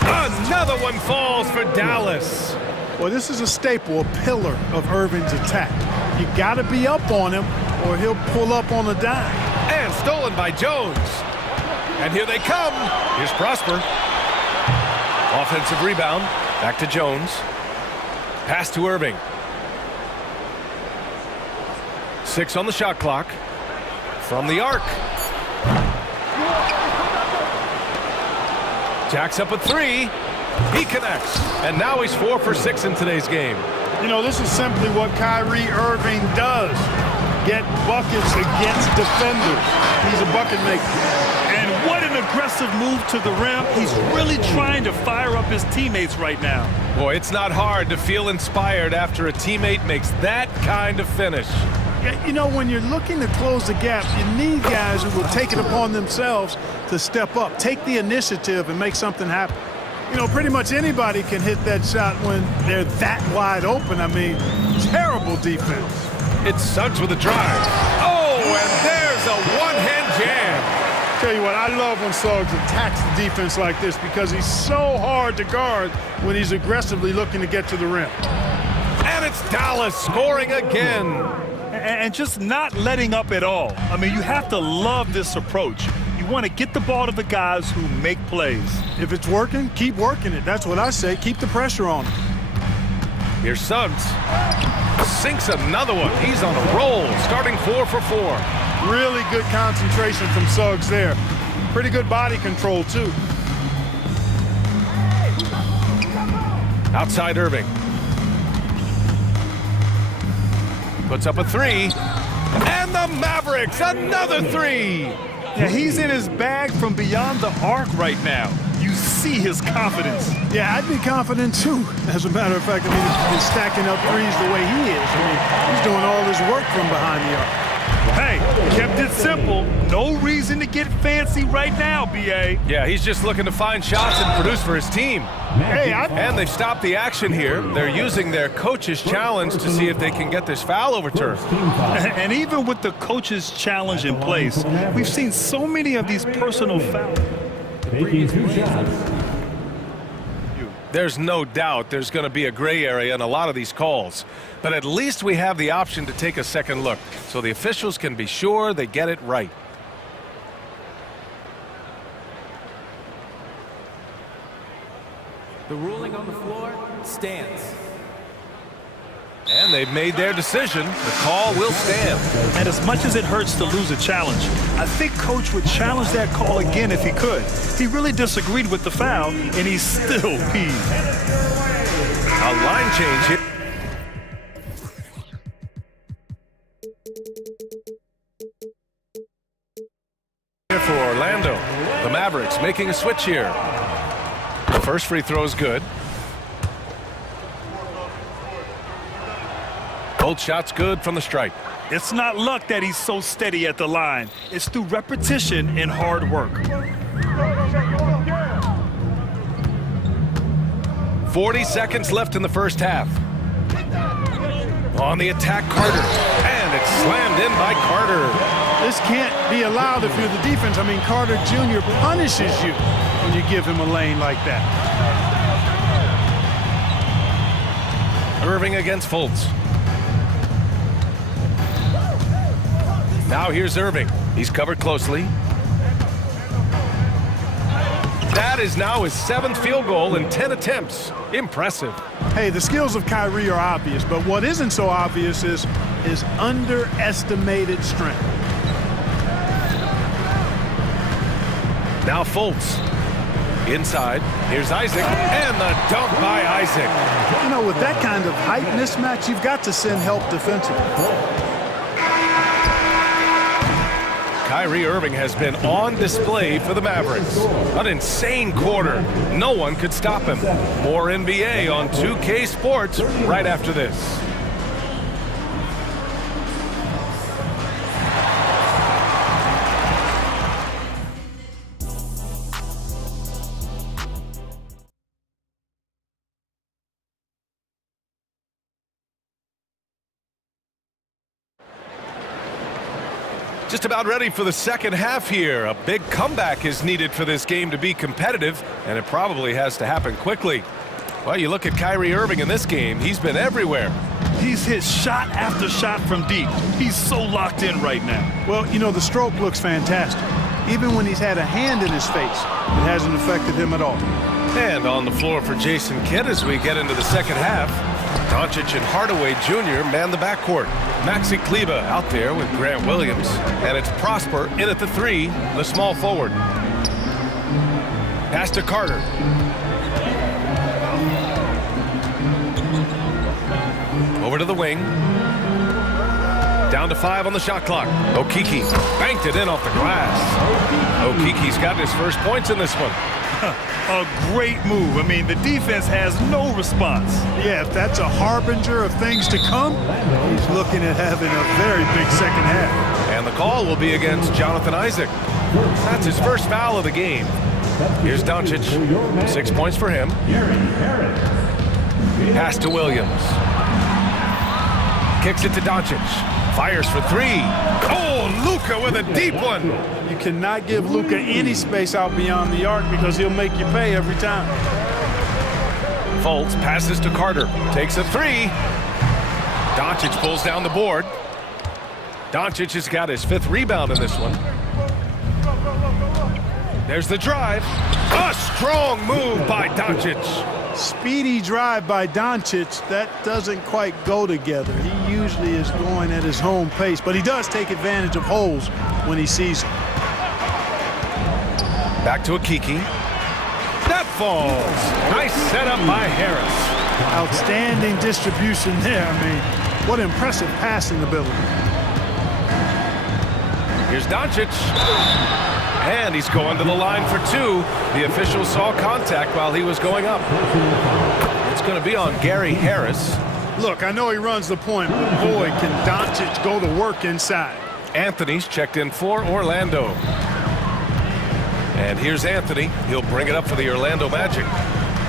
Another one falls for Dallas. Well, this is a staple, a pillar of Irving's attack. You got to be up on him or he'll pull up on a dime. And stolen by Jones. And here they come. Here's Prosper. Offensive rebound. Back to Jones. Pass to Irving. 6 on the shot clock. From the arc. Jacks up a 3. He connects. And now he's 4 for 6 in today's game. You know, this is simply what Kyrie Irving does. Get buckets against defenders. He's a bucket maker. And what an aggressive move to the rim. He's really trying to fire up his teammates right now. Boy, it's not hard to feel inspired after a teammate makes that kind of finish. You know, when you're looking to close the gap, you need guys who will take it upon themselves to step up, take the initiative and make something happen. You know, pretty much anybody can hit that shot when they're that wide open. I mean, terrible defense. It's Suggs with a drive. Oh, and there's a one-hand jam. Tell you what, I love when Suggs attacks the defense like this because he's so hard to guard when he's aggressively looking to get to the rim. And it's Dallas scoring again. And just not letting up at all. I mean, you have to love this approach. You want to get the ball to the guys who make plays. If it's working, keep working it. That's what I say. Keep the pressure on him. Here's Suggs. Sinks another one. He's on a roll, starting 4 for 4. Really good concentration from Suggs there. Pretty good body control, too. Outside Irving. Puts up a 3. And the Mavericks, another 3. Yeah, he's in his bag from beyond the arc right now. You see his confidence. Yeah, I'd be confident, too. As a matter of fact, I mean, he's stacking up threes the way he is. I mean, he's doing all his work from behind the arc. Hey, kept it simple. No reason to get fancy right now, B.A. Yeah, he's just looking to find shots and produce for his team. Hey, and they've stopped the action here. They're using their coach's challenge to see if they can get this foul overturned. And even with the coach's challenge in place, we've seen so many of these personal fouls. There's no doubt there's going to be a gray area in a lot of these calls. But at least we have the option to take a second look so the officials can be sure they get it right. The ruling on the floor stands. And they've made their decision. The call will stand. And as much as it hurts to lose a challenge, I think Coach would challenge that call again if he could. He really disagreed with the foul, and he's still peeved. A line change here. Here for Orlando. The Mavericks making a switch here. The first free throw is good. Both shots good from the stripe. It's not luck that he's so steady at the line. It's through repetition and hard work. 40 seconds left in the first half. On the attack, Carter. And it's slammed in by Carter. This can't be allowed if you're the defense. I mean, Carter Jr. punishes you when you give him a lane like that. Irving against Fultz. Now here's Irving. He's covered closely. That is now his 7th field goal in 10 attempts. Impressive. Hey, the skills of Kyrie are obvious, but what isn't so obvious is his underestimated strength. Now Fultz. Inside. Here's Isaac. And the dunk by Isaac. You know, with that kind of height mismatch, you've got to send help defensively. Kyrie Irving has been on display for the Mavericks. An insane quarter. No one could stop him. More NBA on 2K Sports right after this. Just about ready for the second half here. A big comeback is needed for this game to be competitive, and it probably has to happen quickly. Well, you look at Kyrie Irving in this game, he's been everywhere. He's hit shot after shot from deep. He's so locked in right now. Well, you know, the stroke looks fantastic. Even when he's had a hand in his face, it hasn't affected him at all. And on the floor for Jason Kidd as we get into the second half. Doncic and Hardaway Jr. man the backcourt. Maxi Kleber out there with Grant Williams. And it's Prosper in at the 3, the small forward. Pass to Carter. Over to the wing. Down to 5 on the shot clock. Okeke banked it in off the glass. Okeke's got his first points in this one. A great move. I mean, the defense has no response. Yeah, if that's a harbinger of things to come, he's looking at having a very big second half. And the call will be against Jonathan Isaac. That's his first foul of the game. Here's Doncic. 6 points for him. Pass to Williams. Kicks it to Doncic. Fires for 3. Oh, Luka with a deep one. You cannot give Luka any space out beyond the arc because he'll make you pay every time. Fultz passes to Carter. Takes a 3. Doncic pulls down the board. Doncic has got his 5th rebound in this one. There's the drive. A strong move by Doncic. Speedy drive by Doncic. That doesn't quite go together. He usually is going at his home pace, but he does take advantage of holes when he sees them. Back to Okeke. That falls. Nice setup by Harris. Outstanding distribution there. I mean, what impressive passing ability. Here's Doncic. And he's going to the line for 2. The official saw contact while he was going up. It's going to be on Gary Harris. Look, I know he runs the point, but boy, can Doncic go to work inside. Anthony's checked in for Orlando. And here's Anthony. He'll bring it up for the Orlando Magic.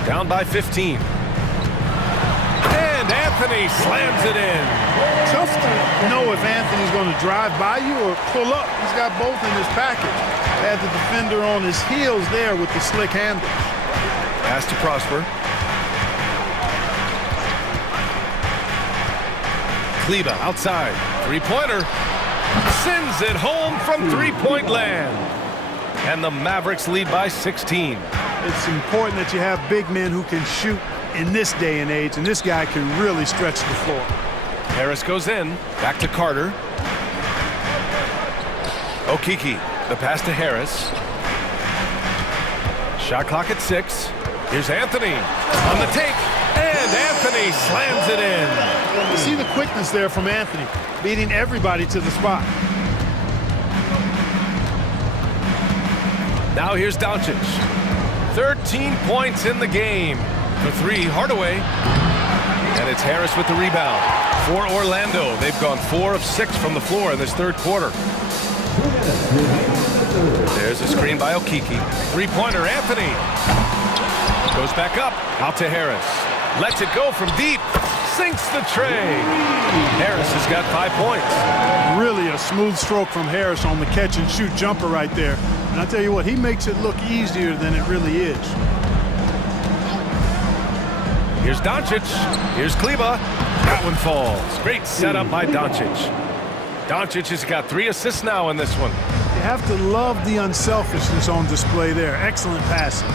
Down by 15. And Anthony slams it in. Tough to know if Anthony's going to drive by you or pull up. He's got both in his package. Had the defender on his heels there with the slick handle. Pass to Prosper. Kleber outside. 3-pointer. Sends it home from 3-point land. And the Mavericks lead by 16. It's important that you have big men who can shoot in this day and age, and this guy can really stretch the floor. Harris goes in. Back to Carter. Okeke. The pass to Harris. Shot clock at 6. Here's Anthony on the take, and Anthony slams it in. You see the quickness there from Anthony, beating everybody to the spot. Now here's Doncic. 13 points in the game. For 3, Hardaway. And it's Harris with the rebound. For Orlando, they've gone 4 of 6 from the floor in this third quarter. There's a screen by Okeke. 3-pointer, Anthony. Goes back up. Out to Harris. Lets it go from deep. Sinks the tray. Harris has got 5 points. Really a smooth stroke from Harris on the catch-and-shoot jumper right there. And I tell you what, he makes it look easier than it really is. Here's Doncic. Here's Kleber. That one falls. Great setup by Doncic. Doncic has got 3 assists now in this one. You have to love the unselfishness on display there. Excellent passing.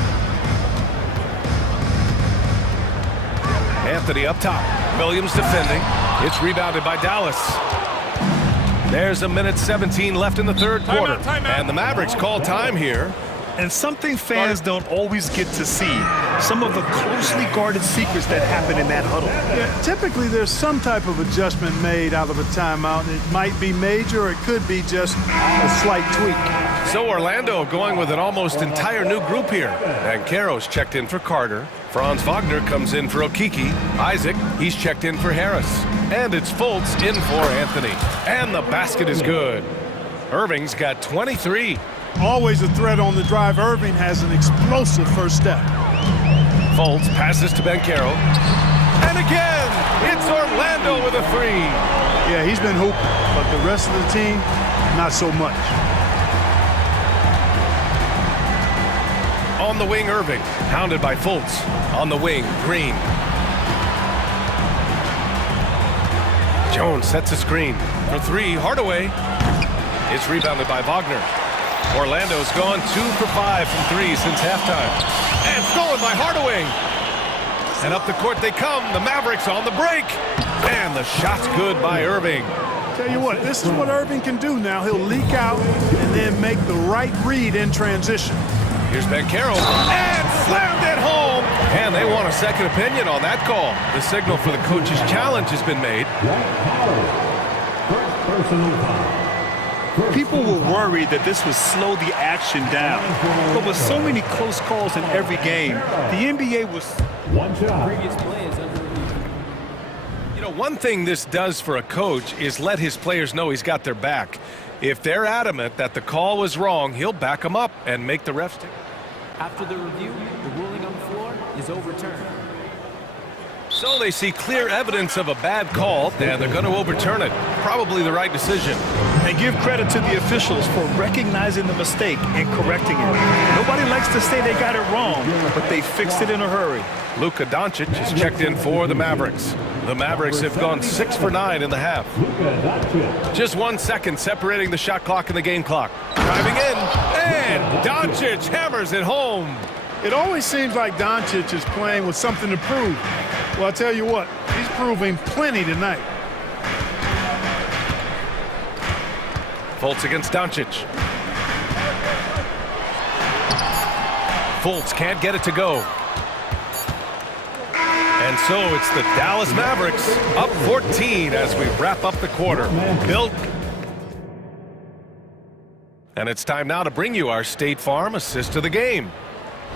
Anthony up top. Williams defending. It's rebounded by Dallas. There's a minute 17 left in the third quarter. And the Mavericks call time here. And something fans don't always get to see, some of the closely guarded secrets that happen in that huddle. Yeah, typically there's some type of adjustment made out of a timeout. It might be major or it could be just a slight tweak. So Orlando going with an almost entire new group here. Banchero's checked in for Carter. Franz Wagner comes in for Okiki. Isaac, he's checked in for Harris. And it's Fultz in for Anthony. And the basket is good. Irving's got 23. Always a threat on the drive. Irving has an explosive first step. Fultz passes to Banchero. And again, it's Orlando with a three. Yeah, he's been hooping, but the rest of the team, not so much. On the wing, Irving, hounded by Fultz. On the wing, Green. Jones sets a screen. For three, Hardaway. It's rebounded by Wagner. Orlando's gone 2 for 5 from three since halftime. And stolen by Hardaway. And up the court they come. The Mavericks on the break. And the shot's good by Irving. Tell you what, this is what Irving can do now. He'll leak out and then make the right read in transition. Here's Banchero. And slammed it home. And they want a second opinion on that call. The signal for the coach's challenge has been made. People were worried that this would slow the action down. But with so many close calls in every game, the NBA was... Previous play is under review. You know, one thing this does for a coach is let his players know he's got their back. If they're adamant that the call was wrong, he'll back them up and make the refs take. After the review, the ruling on the floor is overturned. So they see clear evidence of a bad call, and they're going to overturn it. Probably the right decision. And give credit to the officials for recognizing the mistake and correcting it. Nobody likes to say they got it wrong, but they fixed it in a hurry. Luka Doncic is checked in for the Mavericks. The Mavericks have gone 6 for 9 in the half. Just 1 second separating the shot clock and the game clock. Driving in, and Doncic hammers it home. It always seems like Doncic is playing with something to prove. Well, I'll tell you what, he's proving plenty tonight. Fultz against Doncic. Fultz can't get it to go. And so it's the Dallas Mavericks up 14 as we wrap up the quarter. And it's time now to bring you our State Farm assist of the game.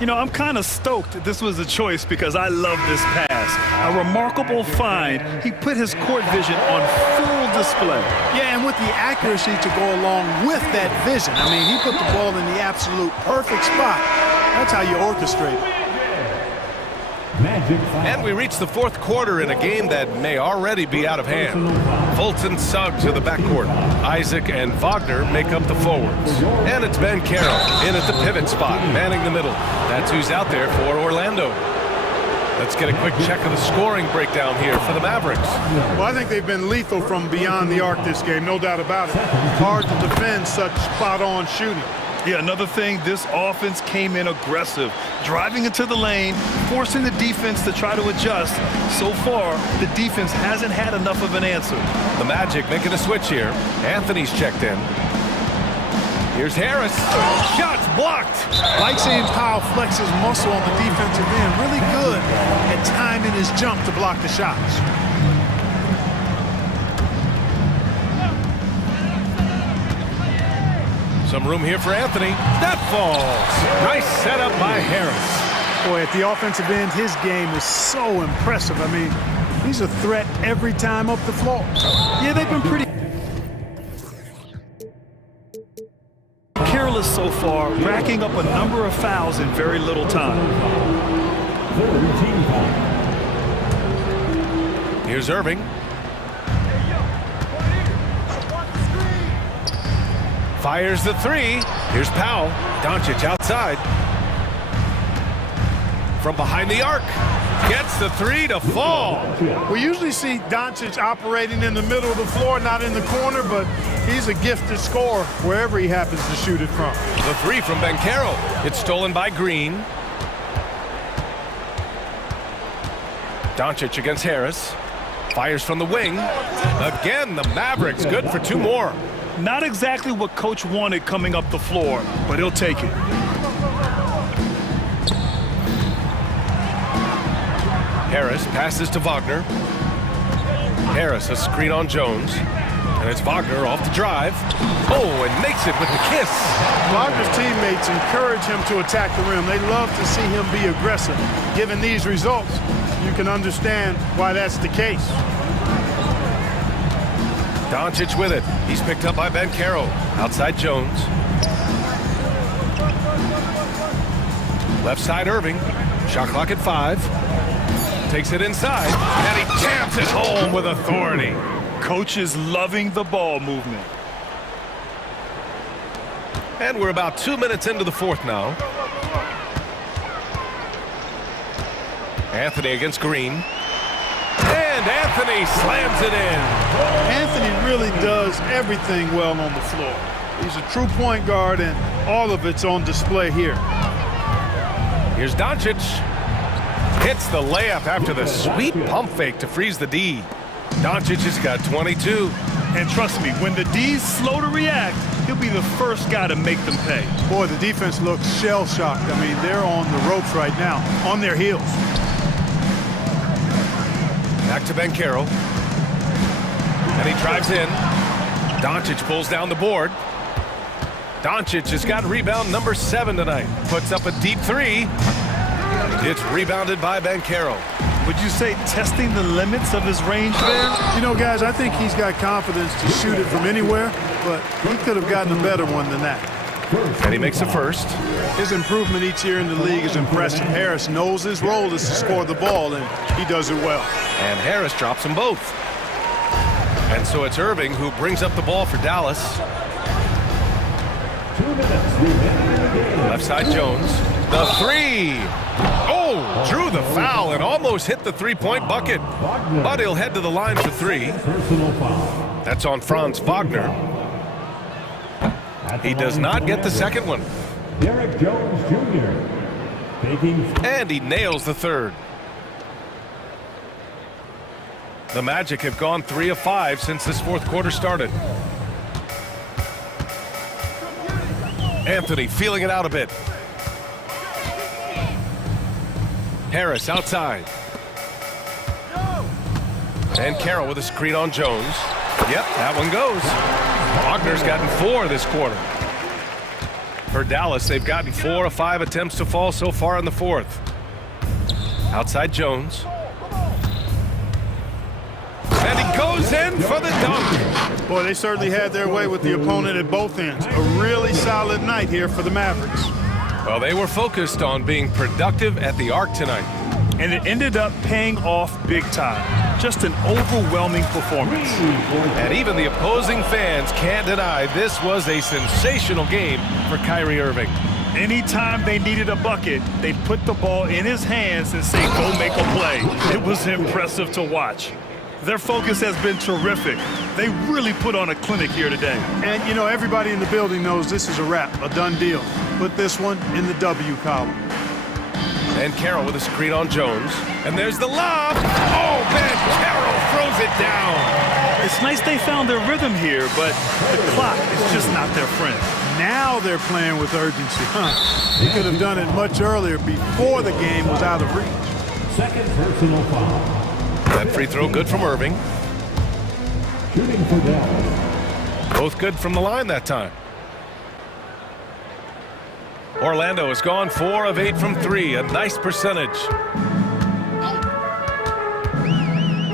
You know, I'm kind of stoked that this was a choice because I love this pass. A remarkable find. He put his court vision on full display. Yeah, and with the accuracy to go along with that vision. I mean, he put the ball in the absolute perfect spot. That's how you orchestrate it. And we reach the fourth quarter in a game that may already be out of hand. Fultz and Suggs are the backcourt. Isaac and Wagner make up the forwards. And it's Banchero in at the pivot spot, manning the middle. That's who's out there for Orlando. Let's get a quick check of the scoring breakdown here for the Mavericks. Well, I think they've been lethal from beyond the arc this game, no doubt about it. Hard to defend such spot-on shooting. Yeah, another thing, this offense came in aggressive, driving into the lane, forcing the defense to try to adjust. So far, the defense hasn't had enough of an answer. The Magic making a switch here. Anthony's checked in. Here's Harris. Shots blocked. Like seeing Powell flex his muscle on the defensive end. Really good at timing his jump to block the shots. Some room here for Anthony. That falls. Nice setup by Harris. Boy, at the offensive end, his game is so impressive. I mean, he's a threat every time up the floor. Yeah, they've been pretty careless so far, racking up a number of fouls in very little time. Here's Irving. Fires the three. Here's Powell. Doncic outside. From behind the arc. Gets the three to fall. We usually see Doncic operating in the middle of the floor, not in the corner, but he's a gifted scorer wherever he happens to shoot it from. The three from Banchero. It's stolen by Green. Doncic against Harris. Fires from the wing. Again, the Mavericks good for two more. Not exactly what Coach wanted coming up the floor, but he'll take it. Harris passes to Wagner. Harris, a screen on Jones. And it's Wagner off the drive. Oh, and makes it with the kiss. Wagner's teammates encourage him to attack the rim. They love to see him be aggressive. Given these results, you can understand why that's the case. Doncic with it. He's picked up by Bankero. Outside Jones. Left side Irving. Shot clock at 5. Takes it inside. And he jams it home with authority. Coach is loving the ball movement. And we're about 2 minutes into the fourth now. Anthony against Green. And Anthony slams it in. Anthony really does everything well on the floor. He's a true point guard, and all of it's on display here. Here's Doncic. Hits the layup after the sweet pump fake to freeze the D. Doncic has got 22. And trust me, when the D's slow to react, he'll be the first guy to make them pay. Boy, the defense looks shell-shocked. I mean, they're on the ropes right now, on their heels. Back to Bankero. And he drives in. Doncic pulls down the board. Doncic has got rebound number 7 tonight. Puts up a deep 3. It's rebounded by Bankero. Would you say testing the limits of his range there? You know, guys, I think he's got confidence to shoot it from anywhere, but he could have gotten a better one than that. And he makes the first. His improvement each year in the league is impressive. Harris knows his role is to score the ball, and he does it well. And Harris drops them both. And so it's Irving who brings up the ball for Dallas. Left side Jones. The 3. Oh, drew the foul and almost hit the three-point bucket. But he'll head to the line for 3. That's on Franz Wagner. He does not get the second one. Derek Jones Jr. And he nails the third. The Magic have gone 3 of 5 since this fourth quarter started. Anthony feeling it out a bit. Harris outside. And Carroll with a screen on Jones. Yep, that one goes. Wagner's gotten 4 this quarter. For Dallas, they've gotten 4 of 5 attempts to fall so far in the fourth. Outside Jones. And he goes in for the dunk. Boy, they certainly had their way with the opponent at both ends. A really solid night here for the Mavericks. Well, they were focused on being productive at the arc tonight. And it ended up paying off big time. Just an overwhelming performance. And even the opposing fans can't deny this was a sensational game for Kyrie Irving. Anytime they needed a bucket, they'd put the ball in his hands and say, go make a play. It was impressive to watch. Their focus has been terrific. They really put on a clinic here today. And, you know, everybody in the building knows this is a wrap, a done deal. Put this one in the W column. And Carroll with a screen on Jones. And there's the lob. Oh, man, Carroll throws it down. It's nice they found their rhythm here, but the clock is just not their friend. Now they're playing with urgency. They could have done it much earlier before the game was out of reach. Second personal foul. That free throw good from Irving. Shooting for Dallas. Both good from the line that time. Orlando has gone 4 of 8 from 3, a nice percentage.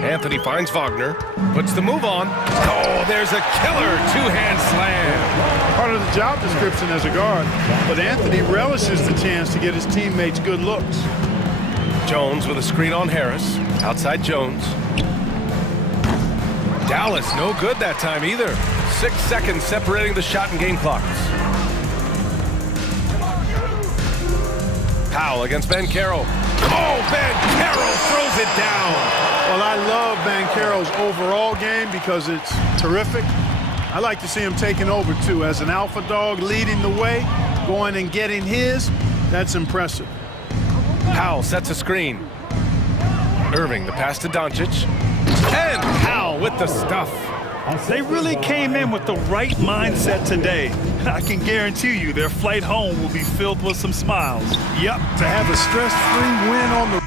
Anthony finds Wagner, puts the move on. Oh, there's a killer two-hand slam. Part of the job description as a guard, but Anthony relishes the chance to get his teammates good looks. Jones with a screen on Harris. Outside Jones. Dallas no good that time either. 6 seconds separating the shot and game clocks. Powell against Bankero. Oh, Bankero throws it down. Well, I love Bankero's overall game because it's terrific. I like to see him taking over, too. As an alpha dog leading the way, going and getting his, that's impressive. Powell sets a screen. Irving, the pass to Doncic. And Powell with the stuff. They really came in with the right mindset today. I can guarantee you their flight home will be filled with some smiles. Yep, to have a stress-free win on the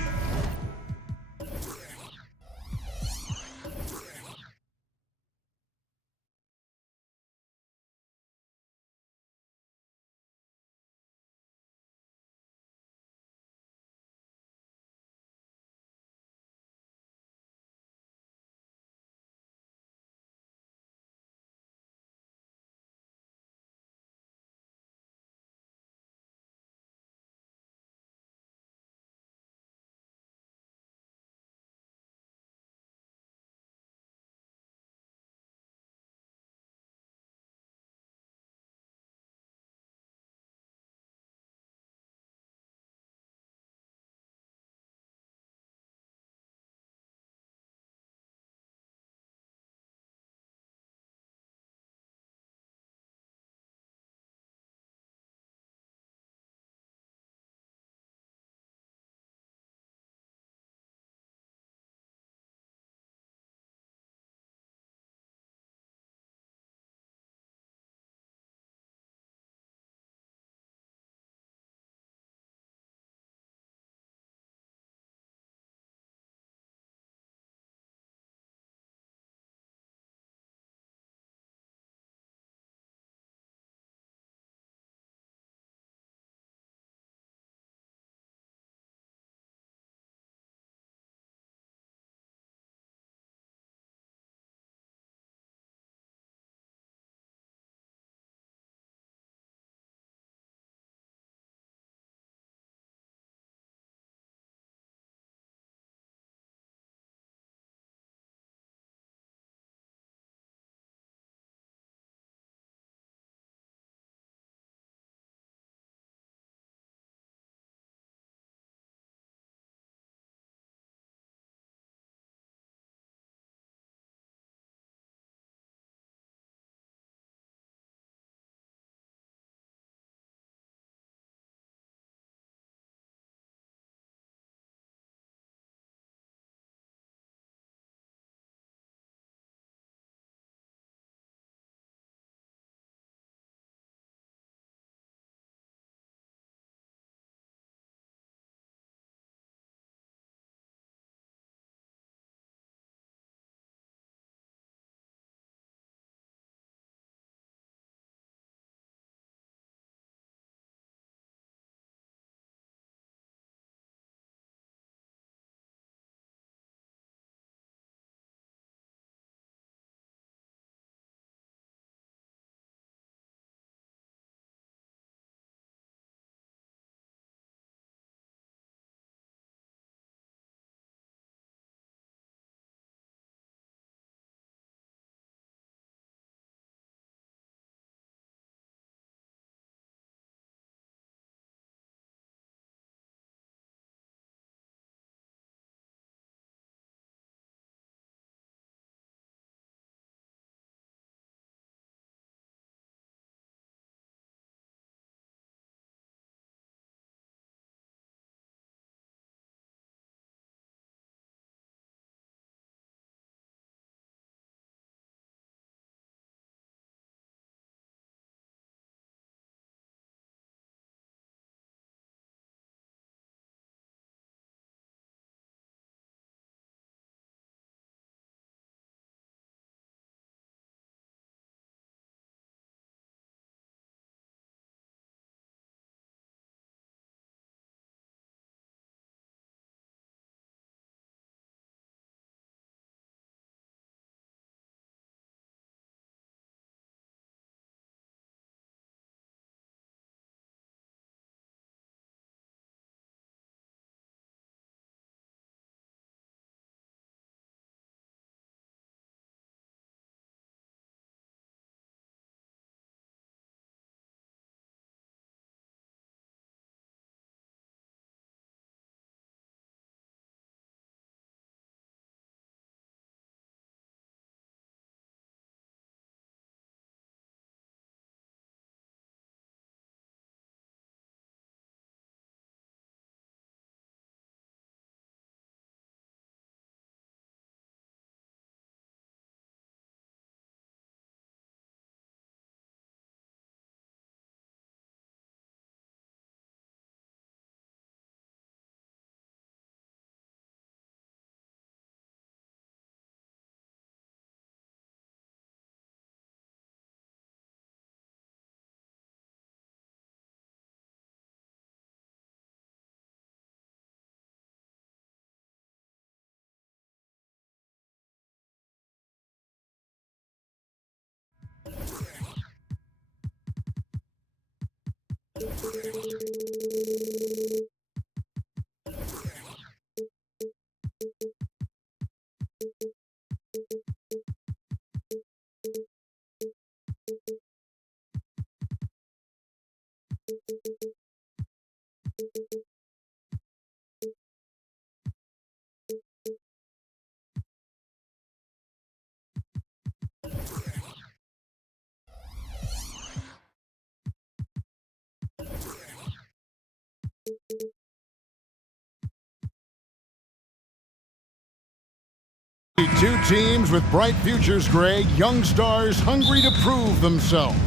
Two teams with bright futures, Greg. Young stars hungry to prove themselves.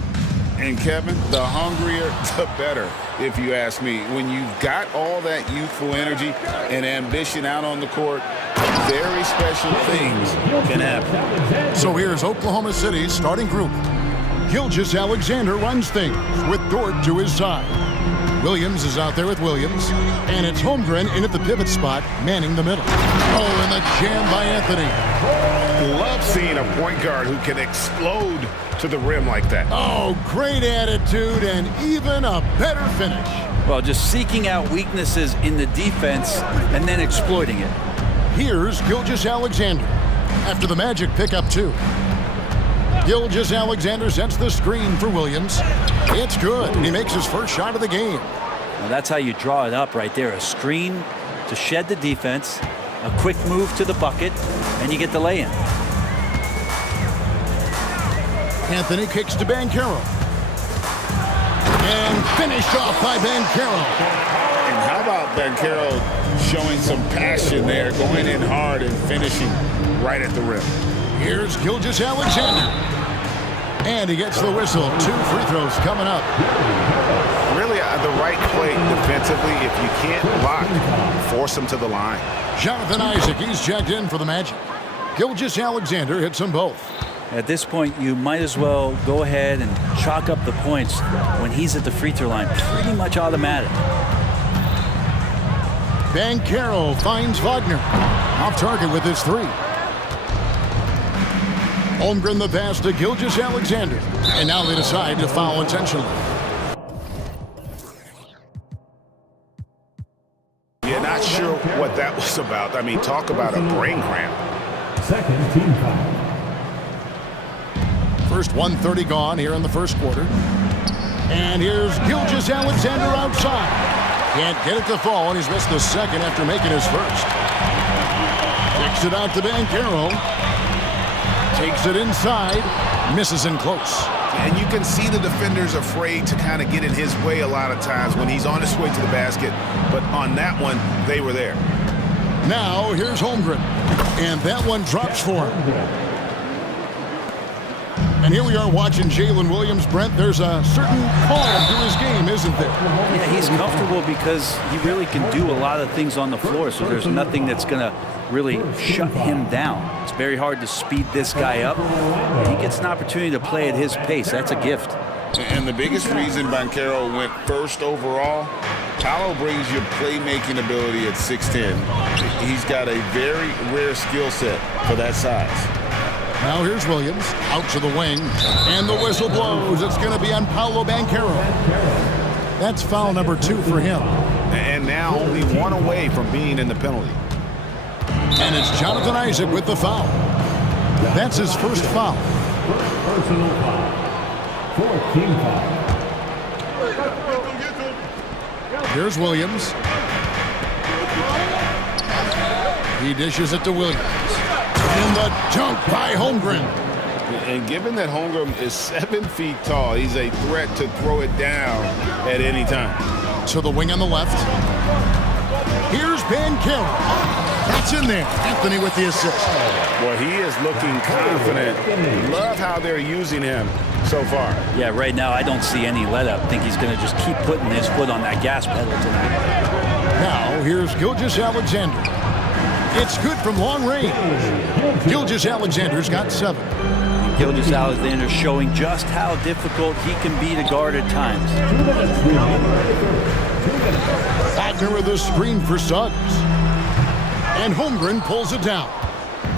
And Kevin, the hungrier, the better, if you ask me. When you've got all that youthful energy and ambition out on the court, very special things can happen. So here's Oklahoma City's starting group. Gilgeous-Alexander runs things with Dort to his side. Williams is out there with Williams, and it's Holmgren in at the pivot spot, manning the middle. Oh, and the jam by Anthony. Love seeing a point guard who can explode to the rim like that. Oh, great attitude and even a better finish. Well, just seeking out weaknesses in the defense and then exploiting it. Here's Gilgeous-Alexander after the Magic pick up two. Gilgeous-Alexander sets the screen for Williams. It's good, and he makes his first shot of the game. Now that's how you draw it up right there. A screen to shed the defense, a quick move to the bucket, and you get the lay-in. Anthony kicks to Banchero. And finished off by Banchero. And how about Banchero showing some passion there, going in hard and finishing right at the rim. Here's Gilgeous-Alexander. And he gets the whistle. 2 free throws coming up. Really the right play defensively. If you can't block, force him to the line. Jonathan Isaac, he's checked in for the Magic. Gilgeous-Alexander hits them both. At this point, you might as well go ahead and chalk up the points when he's at the free throw line. Pretty much automatic. Banchero finds Wagner. Off target with his 3. Holmgren the pass to Gilgeous-Alexander. And now they decide to foul intentionally. Yeah, not sure what that was about. I mean, talk about a brain cramp. Second team foul. First 1:30 gone here in the first quarter. And here's Gilgeous-Alexander outside. Can't get it to fall, and he's missed the second after making his first. Kicks it out to Banchero. Takes it inside, misses in close. And you can see the defenders afraid to kind of get in his way a lot of times when he's on his way to the basket. But on that one, they were there. Now here's Holmgren. And that one drops for him. And here we are watching Jalen Williams. Brent, there's a certain calm to his game, isn't there? Yeah, he's comfortable because he really can do a lot of things on the floor, so there's nothing that's going to really shut him down. It's very hard to speed this guy up. He gets an opportunity to play at his pace. That's a gift. And the biggest reason Banchero went first overall, Paolo brings you playmaking ability at 6'10". He's got a very rare skill set for that size. Now here's Williams, out to the wing, and the whistle blows. It's going to be on Paolo Banchero. That's foul number 2 for him. And now only 1 away from being in the penalty. And it's Jonathan Isaac with the foul. That's his first foul. Personal foul. 4th team foul. Here's Williams. He dishes it to Williams. And the dunk by Holmgren. And given that Holmgren is 7 feet tall, he's a threat to throw it down at any time. To the wing on the left. Here's Banchero. That's in there. Anthony with the assist. Well, he is looking confident. Love how they're using him so far. Yeah, right now I don't see any let up. I think he's going to just keep putting his foot on that gas pedal tonight. Now here's Gilgeous-Alexander. It's good from long range. Gilgeous-Alexander's got 7. Gilgeous-Alexander showing just how difficult he can be to guard at times. Wagner with a screen for Suggs. And Holmgren pulls it down.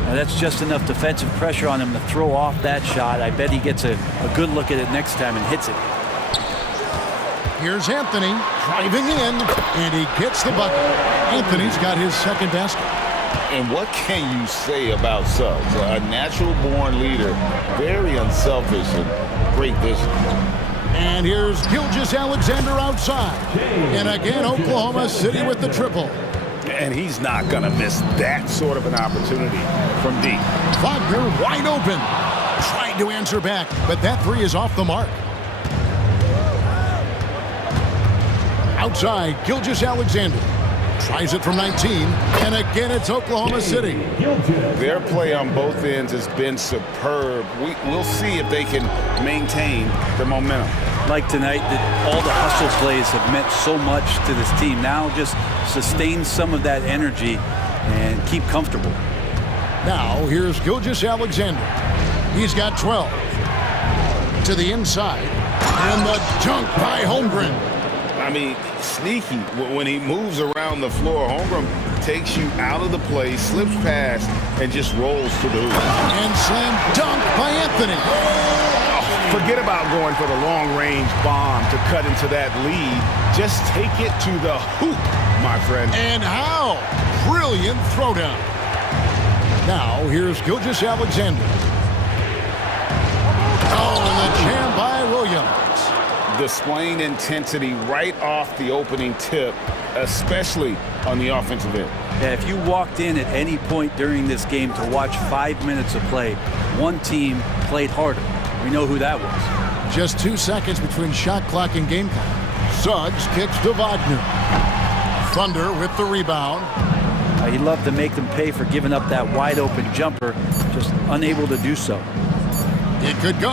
Now that's just enough defensive pressure on him to throw off that shot. I bet he gets a good look at it next time and hits it. Here's Anthony driving in, and he gets the bucket. Anthony's got his second basket. And what can you say about Suggs? A natural-born leader, very unselfish and great vision. And here's Gilgeous-Alexander outside. And again, Oklahoma City with the triple. And he's not going to miss that sort of an opportunity from deep. Wagner wide open. Trying to answer back, but that three is off the mark. Outside, Gilgeous-Alexander. Tries it from 19, and again it's Oklahoma City. Their play on both ends has been superb. We'll see if they can maintain the momentum. Like tonight, that all the hustle plays have meant so much to this team. Now just sustain some of that energy and keep comfortable. Now here's Gilgeous-Alexander. He's got 12. To the inside, and the dunk by Holmgren. I mean, sneaky when he moves around the floor. Holmgren takes you out of the play, slips past, and just rolls to the hoop. And slam dunk by Anthony. Oh, forget about going for the long-range bomb to cut into that lead. Just take it to the hoop, my friend. And how? Brilliant throwdown. Now, here's Gilgeous-Alexander. Oh, and the jam by Williams. Displaying intensity right off the opening tip, especially on the offensive end. Yeah, if you walked in at any point during this game to watch 5 minutes of play, one team played harder. We know who that was. Just 2 seconds between shot clock and game clock. Suggs kicks to Wagner. Thunder with the rebound. He'd love to make them pay for giving up that wide open jumper, just unable to do so. It could go.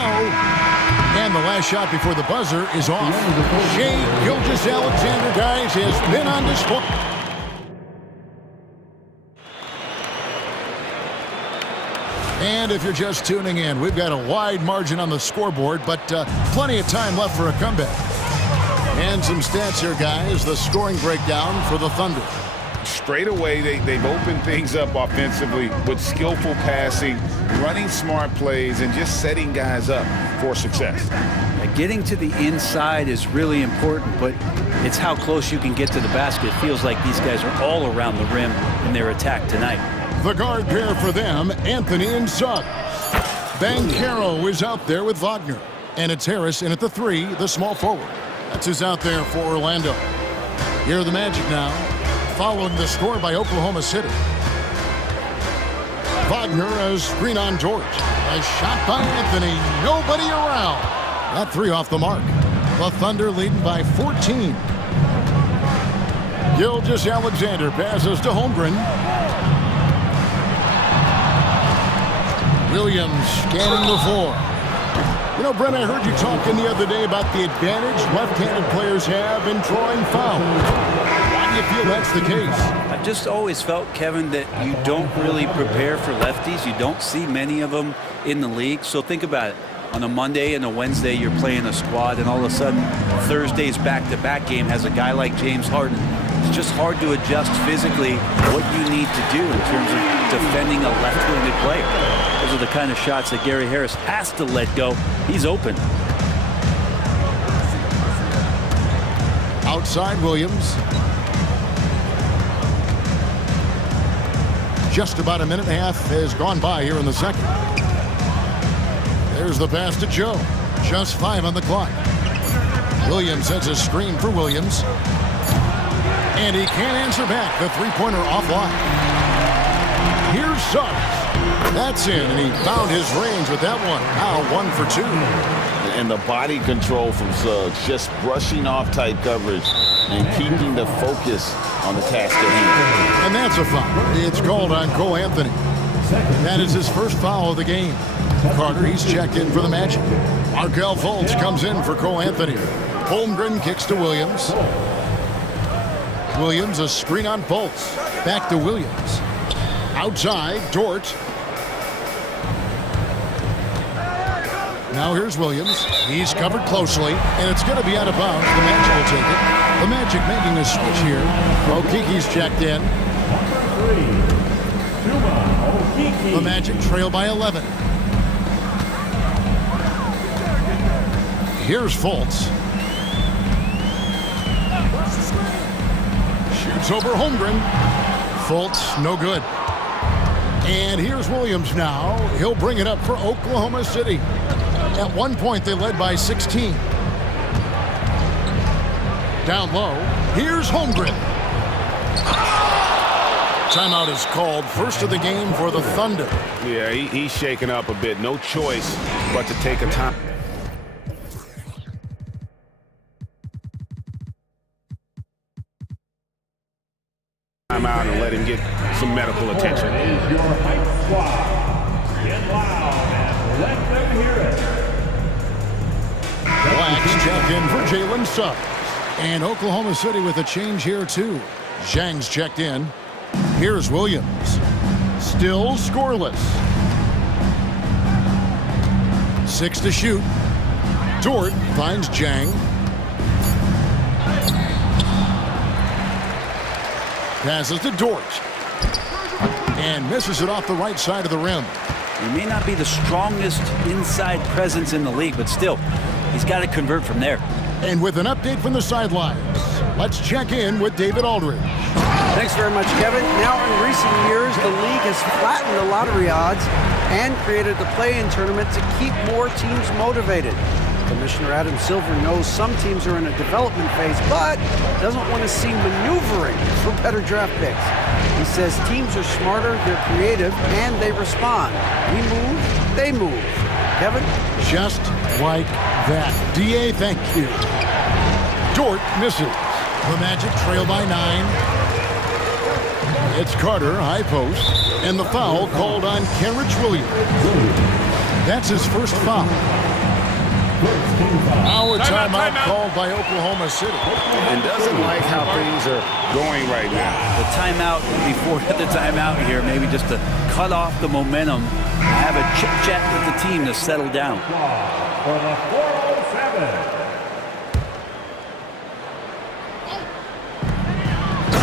And the last shot before the buzzer is off. Shea Gilgeous-Alexander, guys, has been on display. And if you're just tuning in, we've got a wide margin on the scoreboard, but plenty of time left for a comeback. And some stats here, guys. The scoring breakdown for the Thunder. Straight away, they've opened things up offensively with skillful passing, running smart plays, and just setting guys up for success. Getting to the inside is really important, but it's how close you can get to the basket. It feels like these guys are all around the rim in their attack tonight. The guard pair for them, Anthony and Suggs. Banchero is out there with Wagner. And it's Harris in at the three, the small forward. That's who's out there for Orlando. Here are the Magic now, following the score by Oklahoma City. Wagner, a screen on George. A shot by Anthony. Nobody around. That three off the mark. The Thunder leading by 14. Gilgeous-Alexander passes to Holmgren. Williams scanning the floor. You know, Brent, I heard you talking the other day about the advantage left-handed players have in drawing fouls. Why do you feel that's the case? I've just always felt, Kevin, that you don't really prepare for lefties. You don't see many of them in the league. So think about it. On a Monday and a Wednesday, you're playing a squad, and all of a sudden, Thursday's back-to-back game has a guy like James Harden. It's just hard to adjust physically what you need to do in terms of defending a left-handed player. Those are the kind of shots that Gary Harris has to let go. He's open. Outside Williams. Just about a minute and a half has gone by here in the second. There's the pass to Joe. Just 5 on the clock. Williams sends a screen for Williams. And he can't answer back. The three-pointer offline. Here's Suggs. That's in, and he found his range with that one. Now 1 for 2. And the body control from Suggs, just brushing off tight coverage and keeping the focus on the task at hand. And that's a foul. It's called on Cole Anthony. That is his first foul of the game. Carter, he's checked in for the Magic. Markelle Fultz comes in for Cole Anthony. Holmgren kicks to Williams. Williams, a screen on Fultz. Back to Williams. Outside, Dort. Now here's Williams. He's covered closely, and it's going to be out of bounds. The Magic will take it. The Magic making a switch here. Okiki's checked in. The Magic trail by 11. Here's Fultz. Shoots over Holmgren. Fultz, no good. And here's Williams now. He'll bring it up for Oklahoma City. At one point, they led by 16. Down low, here's Holmgren. Timeout is called. First of the game for the Thunder. Yeah, he's shaking up a bit. No choice but to take a time. Out and let him get some medical attention. Your hype squad. Get loud and let them hear it. Blacks check in for Jalen Suggs. And Oklahoma City with a change here too. Zhang's checked in. Here's Williams. Still scoreless. 6 to shoot. Dort finds Zhang. Passes to Dort. And misses it off the right side of the rim. He may not be the strongest inside presence in the league, but still, he's got to convert from there. And with an update from the sidelines, let's check in with David Aldridge. Thanks very much, Kevin. Now, in recent years, the league has flattened the lottery odds and created the play-in tournament to keep more teams motivated. Commissioner Adam Silver knows some teams are in a development phase, but doesn't want to see maneuvering for better draft picks. He says teams are smarter, they're creative, and they respond. We move, they move. Kevin? Just like that. DA, thank you. Dort misses. The Magic trail by 9. It's Carter, high post, and the foul called on Kenrich Williams. That's his first foul. Now a timeout called by Oklahoma City. And doesn't like how things are going right now. The timeout before the timeout here, maybe just to cut off the momentum, have a chit-chat with the team to settle down. For the 407.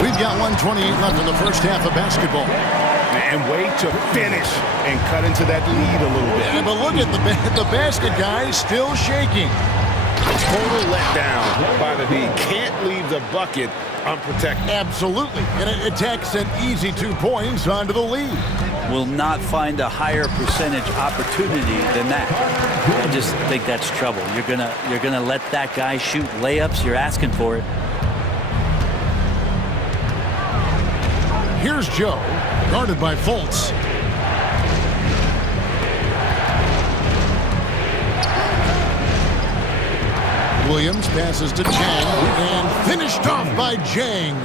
We've got 1:28 left in the first half of basketball. And wait to finish and cut into that lead a little bit. Yeah, but look at the basket guy still shaking. Total letdown by the D. Can't leave the bucket unprotected. Absolutely. And it takes an easy 2 points onto the lead. Will not find a higher percentage opportunity than that. I just think that's trouble. You're gonna let that guy shoot layups. You're asking for it. Here's Joe, guarded by Fultz. Williams passes to Chang and finished off by Zhang.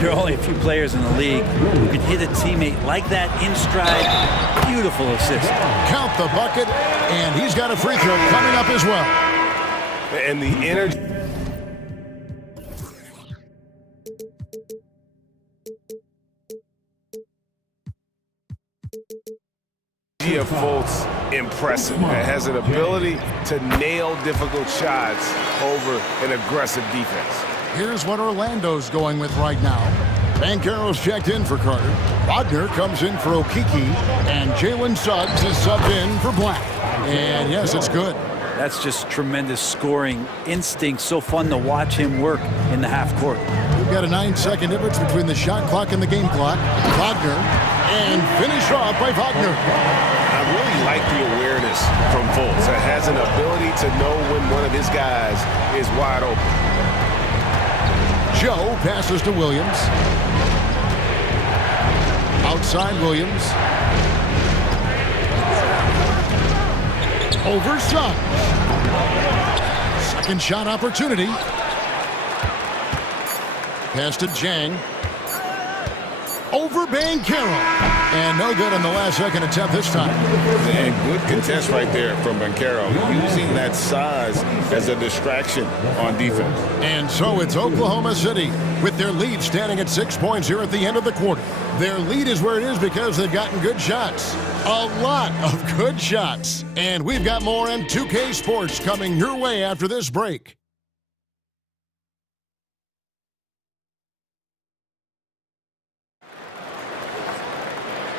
There are only a few players in the league who can hit a teammate like that in stride. Beautiful assist. Count the bucket, and he's got a free throw coming up as well. And the energy. Of Fultz, impressive. Has an ability to nail difficult shots over an aggressive defense. Here's what Orlando's going with right now. Banchero's checked in for Carter. Wagner comes in for Okiki, and Jalen Suggs is subbed in for Black. And yes, it's good. That's just tremendous scoring instinct. So fun to watch him work in the half court. We've got a 9-second difference between the shot clock and the game clock. Wagner, and finished off by Wagner. I really like the awareness from Fultz. It has an ability to know when one of his guys is wide open. Joe passes to Williams. Outside Williams. Over Suggs. Second shot opportunity. Pass to Zhang. Over Banchero. And no good on the last second attempt this time. And good contest right there from Banchero, using that size as a distraction on defense. And so it's Oklahoma City with their lead standing at 6 points here at the end of the quarter. Their lead is where it is because they've gotten good shots. A lot of good shots. And we've got more M2K Sports coming your way after this break.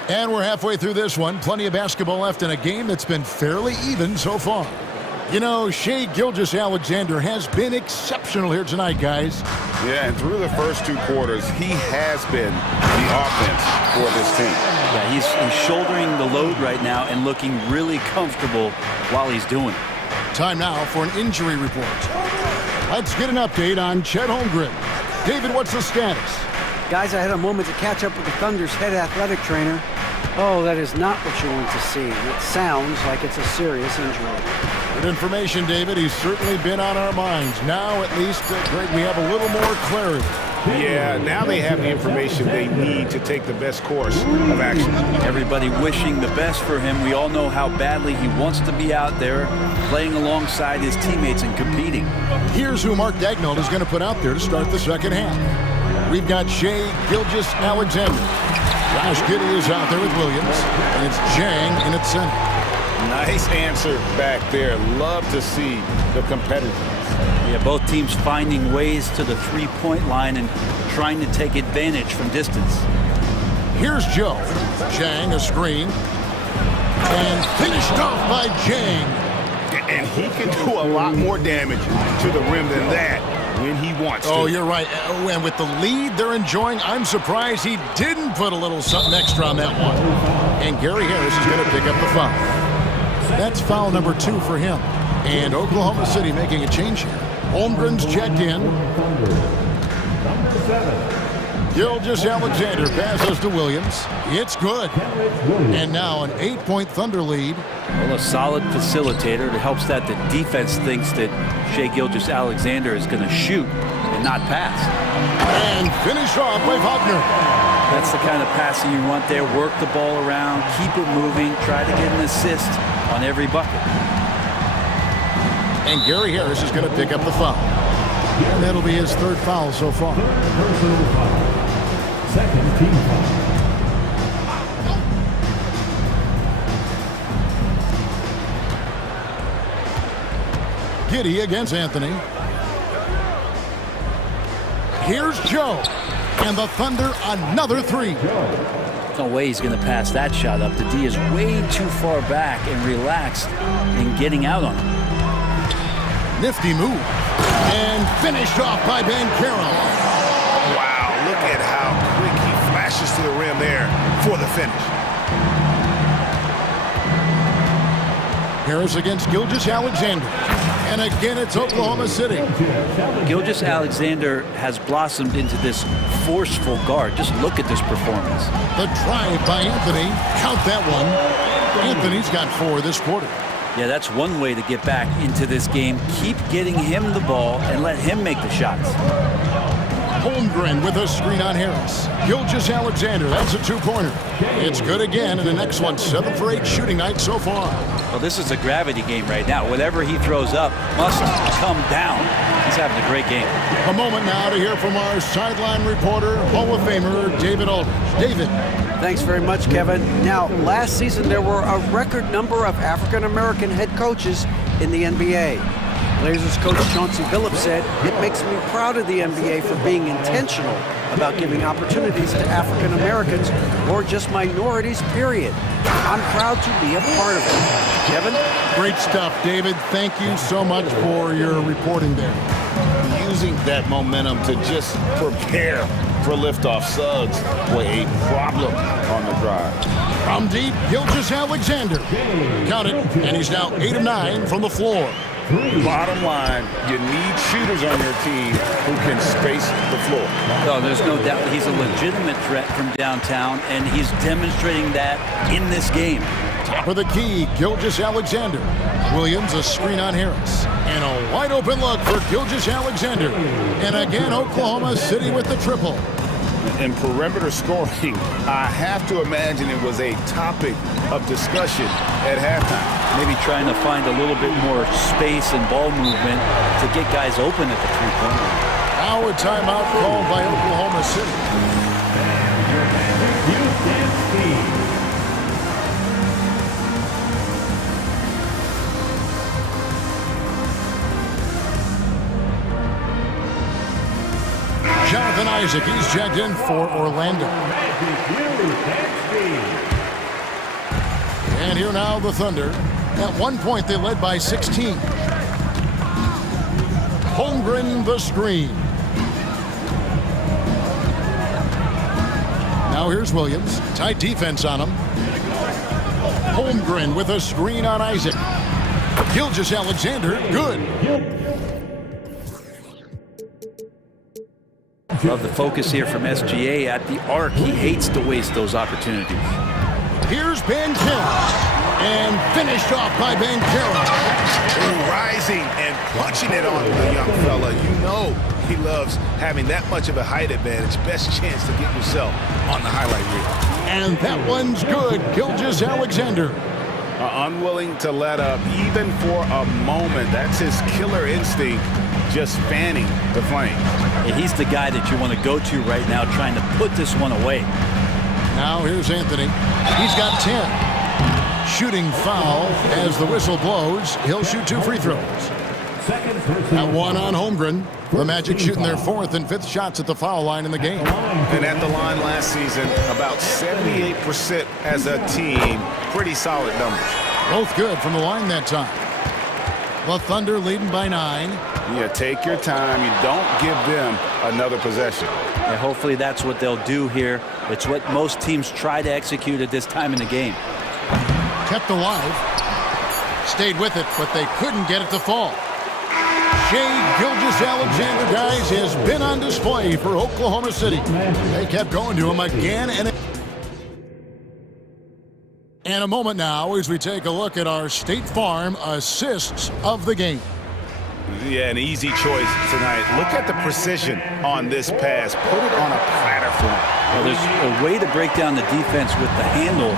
And we're halfway through this one. Plenty of basketball left in a game that's been fairly even so far. You know, Shai Gilgeous-Alexander has been exceptional here tonight, guys. Yeah, and through the first 2 quarters, he has been the offense for this team. Yeah, he's shouldering the load right now and looking really comfortable while he's doing it. Time now for an injury report. Let's get an update on Chet Holmgren. David, what's the status? Guys, I had a moment to catch up with the Thunder's head athletic trainer. Oh, that is not what you want to see. It sounds like it's a serious injury. Good information, David. He's certainly been on our minds. Now, at least, Greg, we have a little more clarity. Yeah, now they have the information they need to take the best course of action. Everybody wishing the best for him. We all know how badly he wants to be out there playing alongside his teammates and competing. Here's who Mark Daigneault is going to put out there to start the second half. We've got Shai Gilgeous-Alexander. Josh Giddey is out there with Williams, and it's Jang in at center. Nice answer back there. Love to see the competitiveness. Yeah, both teams finding ways to the three-point line and trying to take advantage from distance. Here's Joe. Jang a screen. And finished off by Jang. And he can do a lot more damage to the rim than that when he wants to. Oh, you're right. And with the lead they're enjoying, I'm surprised he didn't put a little something extra on that one. And Gary Harris is going to pick up the foul. That's foul number 2 for him. And Oklahoma City making a change here. Holmgren's checked in. Gilgeous-Alexander passes to Williams. It's good. And now an 8-point Thunder lead. Well, a solid facilitator. It helps that the defense thinks that Shai Gilgeous-Alexander is going to shoot and not pass. And finish off by Wagner. That's the kind of passing you want there. Work the ball around, keep it moving, try to get an assist on every bucket. And Gary Harris is going to pick up the foul. And that'll be his 3rd foul so far. Second team foul. Giddey against Anthony. Here's Joe. And the Thunder another 3. No way he's going to pass that shot up. The D is way too far back and relaxed in getting out on him. Nifty move. And finished off by Banchero. Wow, look at how quick he flashes to the rim there for the finish. Harris against Gilgeous-Alexander. And again, it's Oklahoma City. Gilgeous-Alexander has blossomed into this forceful guard. Just look at this performance. The drive by Anthony. Count that one. Anthony's got 4 this quarter. Yeah, that's one way to get back into this game. Keep getting him the ball and let him make the shots. Holmgren with a screen on Harris. Gilgeous-Alexander, that's a 2-pointer. It's good again, and the next one, 7 for 8 shooting night so far. Well, this is a gravity game right now. Whatever he throws up must come down. He's having a great game. A moment now to hear from our sideline reporter, Hall of Famer David Aldridge. David. Thanks very much, Kevin. Now, last season there were a record number of African-American head coaches in the NBA. Blazers coach Chauncey Billups said, "It makes me proud of the NBA for being intentional about giving opportunities to African Americans or just minorities, period. I'm proud to be a part of it." Kevin? Great stuff, David. Thank you so much for your reporting there. Using that momentum to just prepare for liftoff. Suggs were a problem on the drive. From deep, Gilgeous-Alexander. Count it, and he's now 8 of 9 from the floor. Bottom line, you need shooters on your team who can space the floor. No, there's no doubt he's a legitimate threat from downtown, and he's demonstrating that in this game. Top of the key, Gilgeous-Alexander. Williams a screen on Harris. And a wide open look for Gilgeous-Alexander. And again, Oklahoma City with the triple. In perimeter scoring, I have to imagine it was a topic of discussion at halftime. Maybe trying to find a little bit more space and ball movement to get guys open at the three-point line. Now a timeout called by Oklahoma City. Jonathan Isaac, he's checked in for Orlando. And here now the Thunder. At one point, they led by 16. Holmgren the screen. Now here's Williams. Tight defense on him. Holmgren with a screen on Isaac. Gilgeous-Alexander, good. Love the focus here from SGA at the arc. He hates to waste those opportunities. Here's Banchero. And finished off by Banchero. Rising and punching it on the young fella. You know he loves having that much of a height advantage. Best chance to get yourself on the highlight reel. And that one's good. Gilgeous-Alexander. Unwilling to let up even for a moment. That's his killer instinct, just fanning the flame. Yeah, he's the guy that you want to go to right now, trying to put this one away. Now here's Anthony. He's got 10. Shooting foul as the whistle blows. He'll shoot 2 free throws. That one on Holmgren. The Magic shooting their 4th and 5th shots at the foul line in the game. And at the line last season, about 78% as a team. Pretty solid numbers. Both good from the line that time. The Thunder leading by 9. Yeah, take your time. You don't give them another possession. And hopefully that's what they'll do here. It's what most teams try to execute at this time in the game. Kept alive. Stayed with it, but they couldn't get it to fall. Shai Gilgeous-Alexander, guys, has been on display for Oklahoma City. They kept going to him again and in a moment now as we take a look at our State Farm assists of the game. Yeah, an easy choice tonight. Look at the precision on this pass. Put it on a platter for him. Well, there's a way to break down the defense with the handle,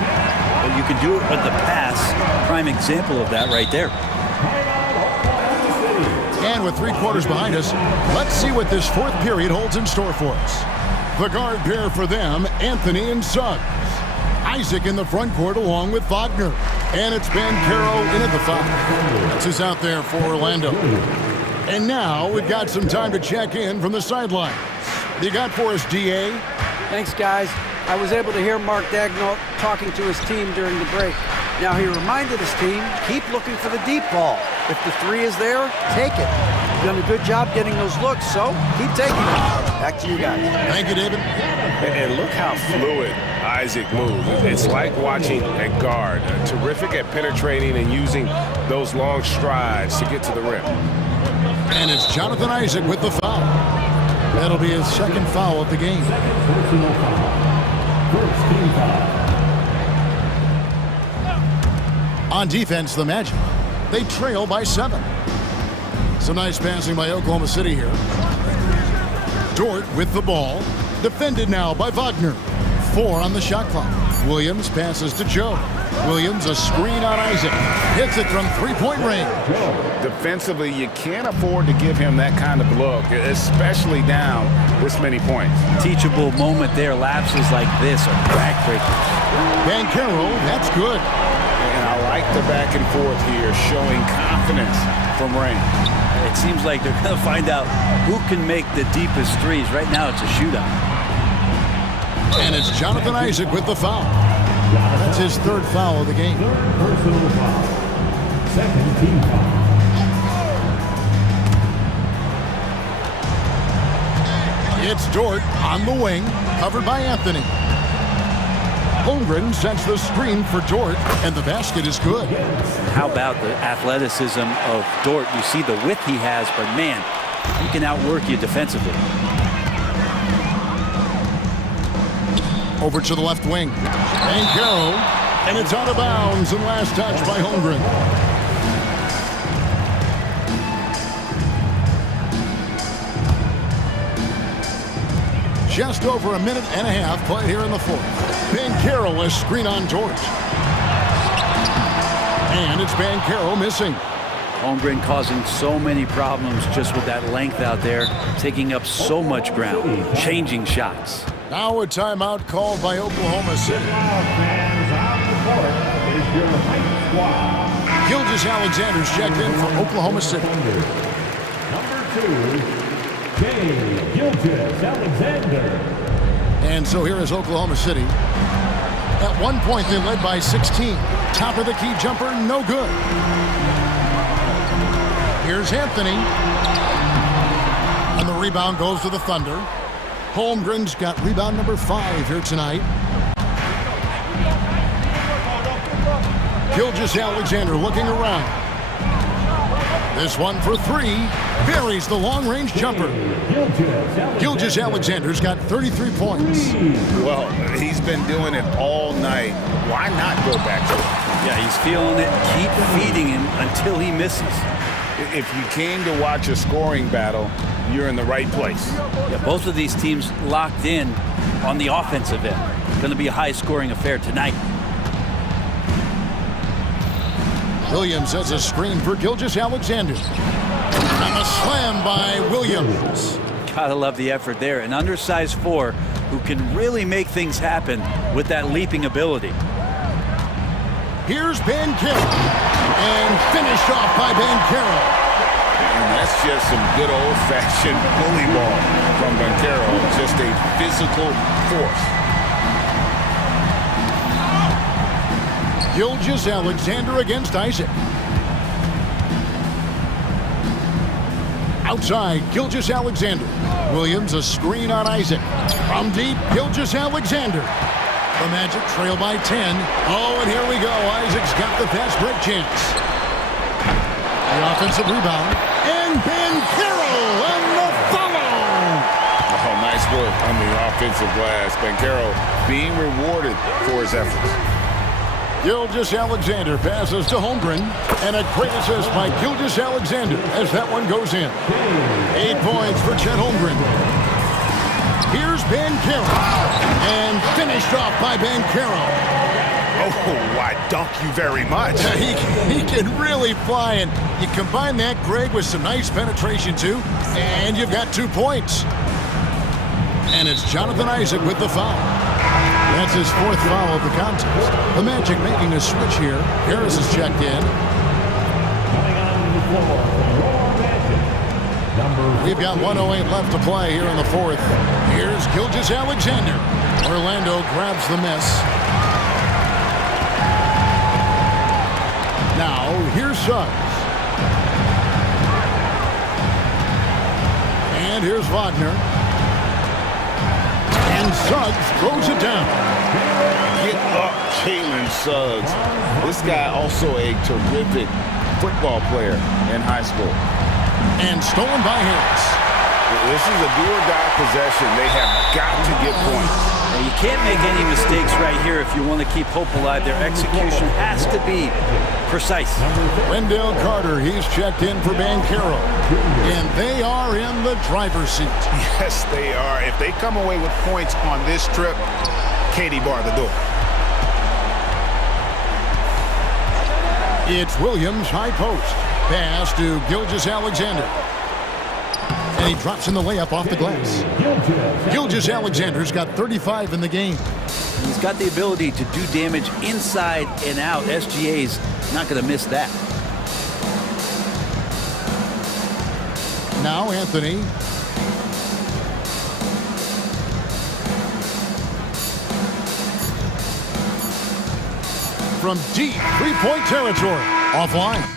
but you can do it with the pass. Prime example of that right there. And with 3 quarters behind us, let's see what this 4th period holds in store for us. The guard pair for them, Anthony and Suggs. Isaac in the front court along with Wagner. And it's Banchero in at the foul. That's who's out there for Orlando. And now we've got some time to check in from the sidelines. You got for us, DA? Thanks, guys. I was able to hear Mark Daigneault talking to his team during the break. Now, he reminded his team, keep looking for the deep ball. If the 3 is there, take it. You've done a good job getting those looks, so keep taking them. Back to you guys. Thank you, David. And look how fluid Isaac moves. It's like watching a guard. Terrific at penetrating and using those long strides to get to the rim. And it's Jonathan Isaac with the foul. That'll be his 2nd foul of the game. First team foul. On defense, the Magic. They trail by 7. Some nice passing by Oklahoma City here. Dort with the ball. Defended now by Wagner. 4 on the shot clock. Williams passes to Joe. Williams, a screen on Isaac. Hits it from 3-point range. Defensively, you can't afford to give him that kind of look, especially down this many points. Teachable moment there. Lapses like this are backbreakers. Banchero, that's good. And I like the back and forth here, showing confidence from range. It seems like they're going to find out who can make the deepest threes. Right now, it's a shootout. And it's Jonathan Isaac with the foul. That's his 3rd foul of the game. Personal foul. 2nd team foul. It's Dort on the wing, covered by Anthony. Holmgren sets the screen for Dort, and the basket is good. How about the athleticism of Dort? You see the width he has, but man, he can outwork you defensively. Over to the left wing. Banchero, and it's out of bounds, and last touch by Holmgren. Just over a minute and a half played here in the 4th. Banchero, a screen on Dort. And it's Banchero missing. Holmgren causing so many problems just with that length out there, taking up so much ground, changing shots. Now a timeout called by Oklahoma City. Gilgeous-Alexander's checked in for Oklahoma City. Number 2, Shai Gilgeous-Alexander. And so here is Oklahoma City. At one point, they led by 16. Top of the key jumper, no good. Here's Anthony. And the rebound goes to the Thunder. Holmgren's got rebound number 5 here tonight. Gilgeous-Alexander looking around. This one for 3. Buries the long-range jumper. Gilgeous-Alexander's got 33 points. Well, he's been doing it all night. Why not go back to it? Yeah, he's feeling it. Keep feeding him until he misses. If you came to watch a scoring battle, you're in the right place. Yeah, both of these teams locked in on the offensive end. Going to be a high-scoring affair tonight. Williams has a screen for Gilgeous-Alexander. And a slam by Williams. Gotta love the effort there. An undersized 4 who can really make things happen with that leaping ability. Here's Banchero. And finished off by Banchero. And that's just some good old-fashioned bully ball from Banchero. Just a physical force. Gilgeous-Alexander against Isaac. Outside, Gilgeous-Alexander. Williams a screen on Isaac. From deep, Gilgeous-Alexander. The Magic trail by 10. Oh, and here we go. Isaac's got the fast break chance. The offensive rebound. And Banchero on the follow. Oh, nice work on the offensive glass. Banchero being rewarded for his efforts. Gilgeous-Alexander passes to Holmgren. And a great assist by Gilgeous-Alexander as that one goes in. 8 points for Chet Holmgren. Here's Banchero. And finished off by Banchero. Oh, why, dunk you very much. He can really fly, and you combine that, Greg, with some nice penetration, too, and you've got 2 points. And it's Jonathan Isaac with the foul. That's his 4th foul of the contest. The Magic making a switch here. Harris is checked in. We've got 1:08 left to play here in the 4th. Here's Gilgeous-Alexander. Orlando grabs the miss. Now, here's Suggs. And here's Wagner. And Suggs throws it down. Get up, Jalen Suggs. This guy also a terrific football player in high school. And stolen by Harris. This is a do-or-die possession. They have got to get points. Now, you can't make any mistakes right here if you want to keep hope alive. Their execution has to be precise. Wendell Carter, he's checked in for Banchero. And they are in the driver's seat. Yes, they are. If they come away with points on this trip, Katie bar the door. It's Williams, high post. Pass to Gilgeous-Alexander. And he drops in the layup off the glass. Gilgeous-Alexander's got 35 in the game. And he's got the ability to do damage inside and out. SGA's not going to miss that. Now Anthony. From deep three-point territory. Offline.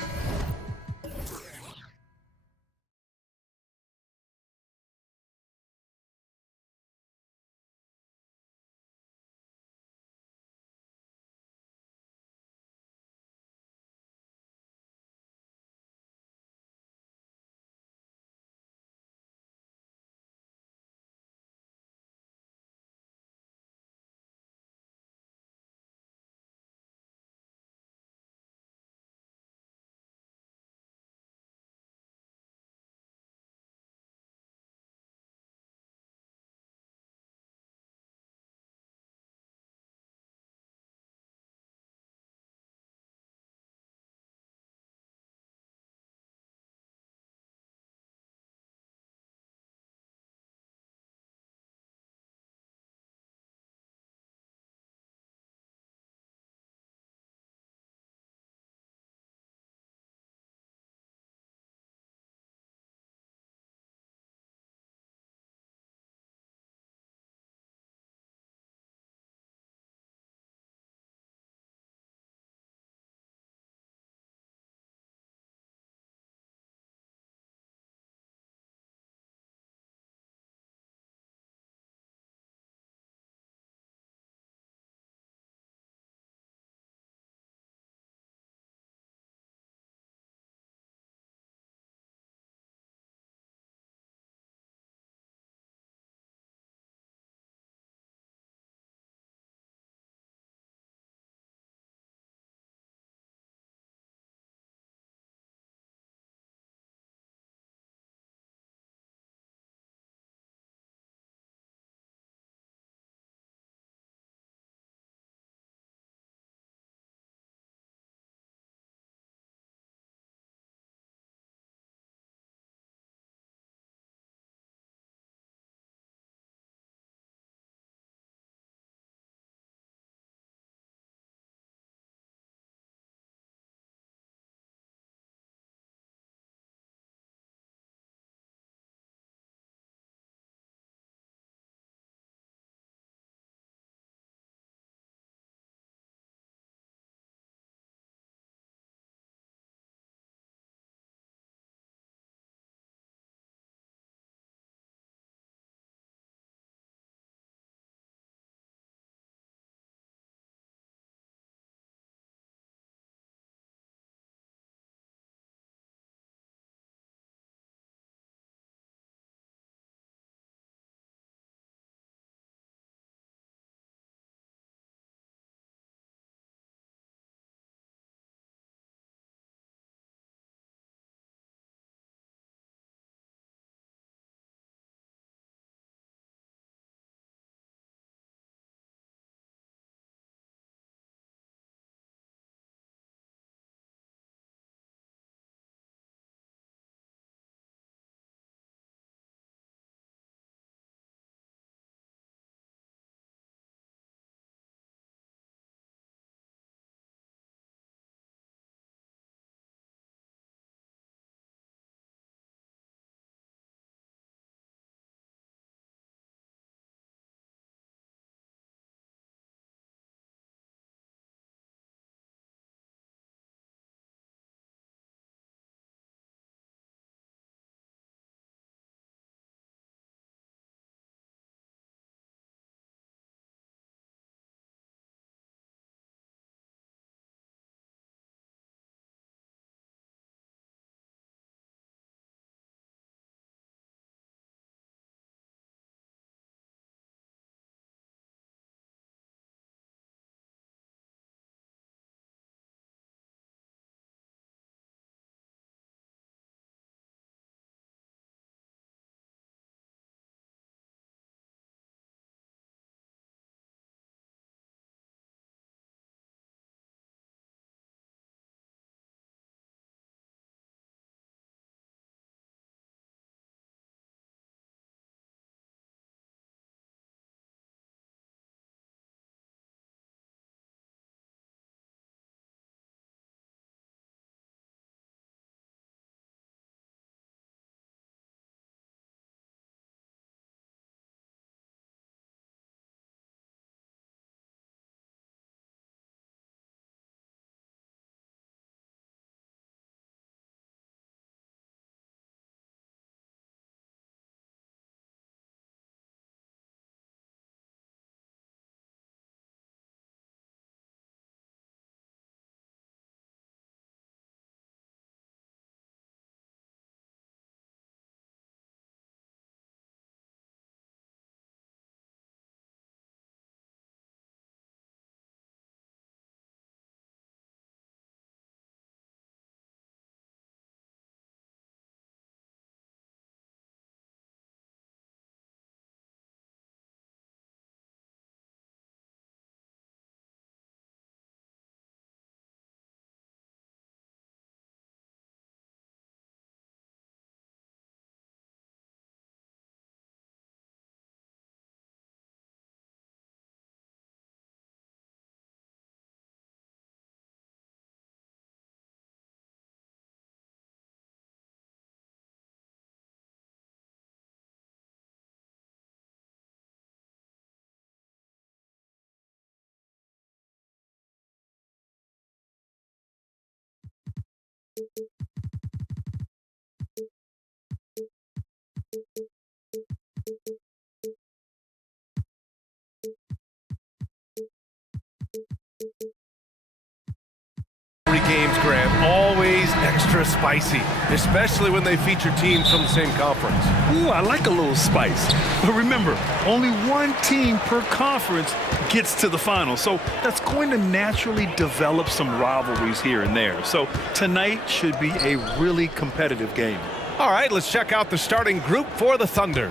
games, Grant, always extra spicy, especially when they feature teams from the same conference. Ooh, I like a little spice. But remember, only one team per conference gets to the final. So that's going to naturally develop some rivalries here and there. So tonight should be a really competitive game. All right, let's check out the starting group for the Thunder.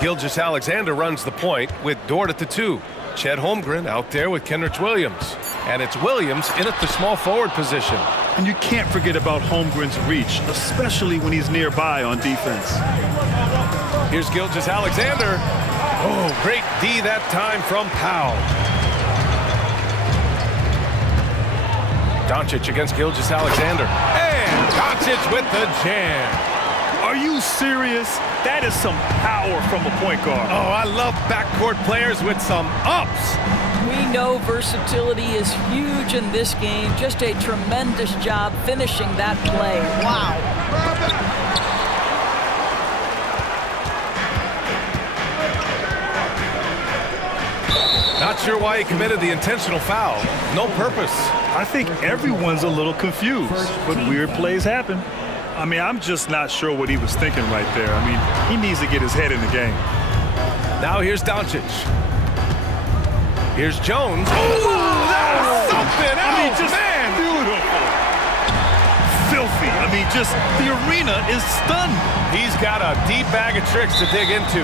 Gilgeous-Alexander runs the point with Dort at the 2. Chet Holmgren out there with Kenrich Williams. And it's Williams in at the small forward position. And you can't forget about Holmgren's reach, especially when he's nearby on defense. Here's Gilgeous-Alexander. Oh, great D that time from Powell. Doncic against Gilgeous-Alexander. And Doncic with the jam. Are you serious? That is some power from a point guard. Oh, I love backcourt players with some ups. We know versatility is huge in this game. Just a tremendous job finishing that play. Wow. Not sure why he committed the intentional foul. No purpose. I think everyone's a little confused, but weird plays happen. I mean, I'm just not sure what he was thinking right there. I mean, he needs to get his head in the game. Now here's Doncic. Here's Jones. Oh, that's something else, I mean, just man. Beautiful. Filthy. I mean, just the arena is stunned. He's got a deep bag of tricks to dig into.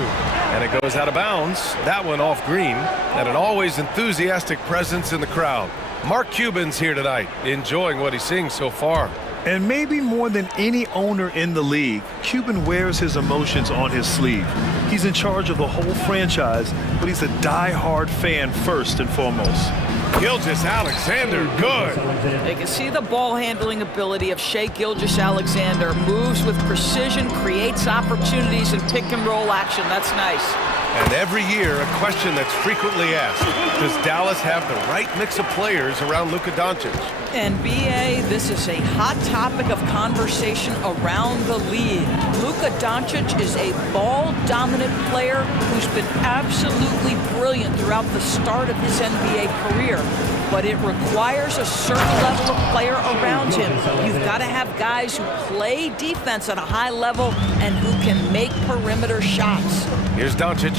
And it goes out of bounds. That one off green. And an always enthusiastic presence in the crowd. Mark Cuban's here tonight, enjoying what he's seeing so far. And maybe more than any owner in the league, Cuban wears his emotions on his sleeve. He's in charge of the whole franchise, but he's a die-hard fan first and foremost. Gilgeous-Alexander, good. They can see the ball handling ability of Shai Gilgeous-Alexander. Moves with precision, creates opportunities in pick and roll action. That's nice. And every year, a question that's frequently asked. Does Dallas have the right mix of players around Luka Doncic? And BA, this is a hot topic of conversation around the league. Luka Doncic is a ball-dominant player who's been absolutely brilliant throughout the start of his NBA career. But it requires a certain level of player around him. You've got to have guys who play defense at a high level and who can make perimeter shots. Here's Doncic.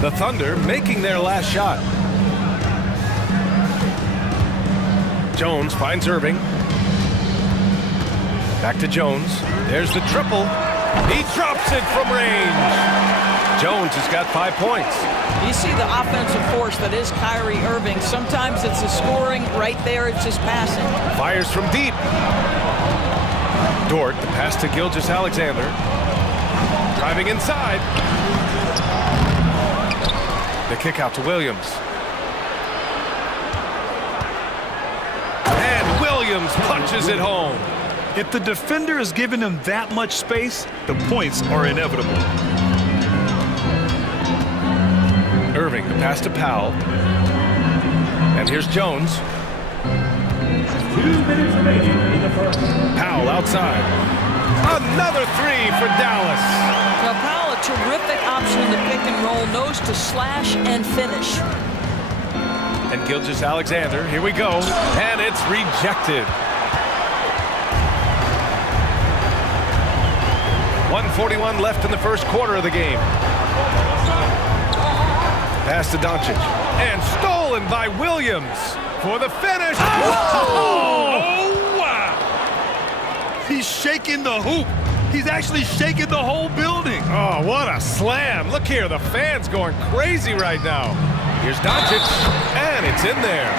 The Thunder making their last shot. Jones finds Irving. Back to Jones. There's the triple. He drops it from range. Jones has got 5 points. You see the offensive force that is Kyrie Irving. Sometimes it's his scoring. Right there, it's his passing. Fires from deep. Dort, the pass to Gilgeous-Alexander. Driving inside. The kick out to Williams. And Williams punches it home. If the defender is giving him that much space, the points are inevitable. Irving, the pass to Powell. And here's Jones. 2 minutes remaining in the first. Powell outside. Another three for Dallas. Now Powell, a terrific option in the pick and roll, knows to slash and finish. And Gilgeous-Alexander, here we go. And it's rejected. 1:41 left in the first quarter of the game. Pass to Doncic. And stolen by Williams for the finish. Oh, wow. He's shaking the hoop. He's actually shaking the whole building. Oh, what a slam. Look here, the fans going crazy right now. Here's Doncic, and it's in there.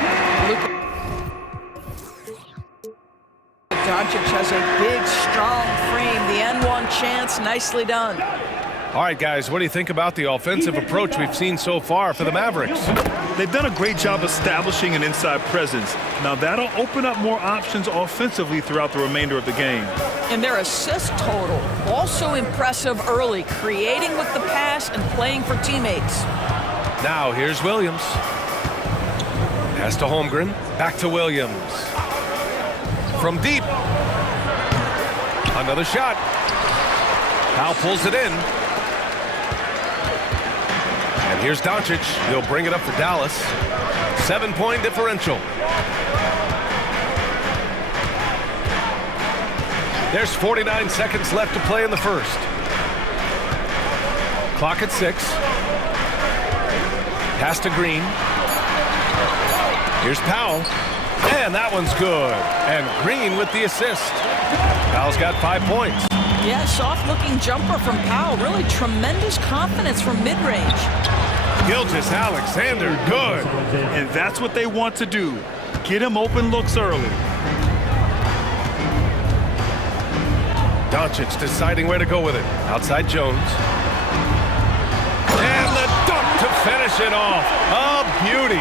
Doncic has a big, strong frame. The N1 chance, nicely done. All right, guys, what do you think about the offensive approach we've seen so far for the Mavericks? They've done a great job establishing an inside presence. Now, that'll open up more options offensively throughout the remainder of the game. And their assist total, also impressive early, creating with the pass and playing for teammates. Now, here's Williams. Pass to Holmgren, back to Williams. From deep. Another shot. Powell pulls it in. And here's Doncic. He'll bring it up for Dallas. 7-point differential. There's 49 seconds left to play in the first. Clock at 6. Pass to Green. Here's Powell. And that one's good. And Green with the assist. Powell's got 5 points. Yeah, soft-looking jumper from Powell. Really tremendous confidence from mid-range. Gilgeous-Alexander, good. And that's what they want to do. Get him open looks early. Doncic deciding where to go with it. Outside Jones. And the dunk to finish it off. A beauty.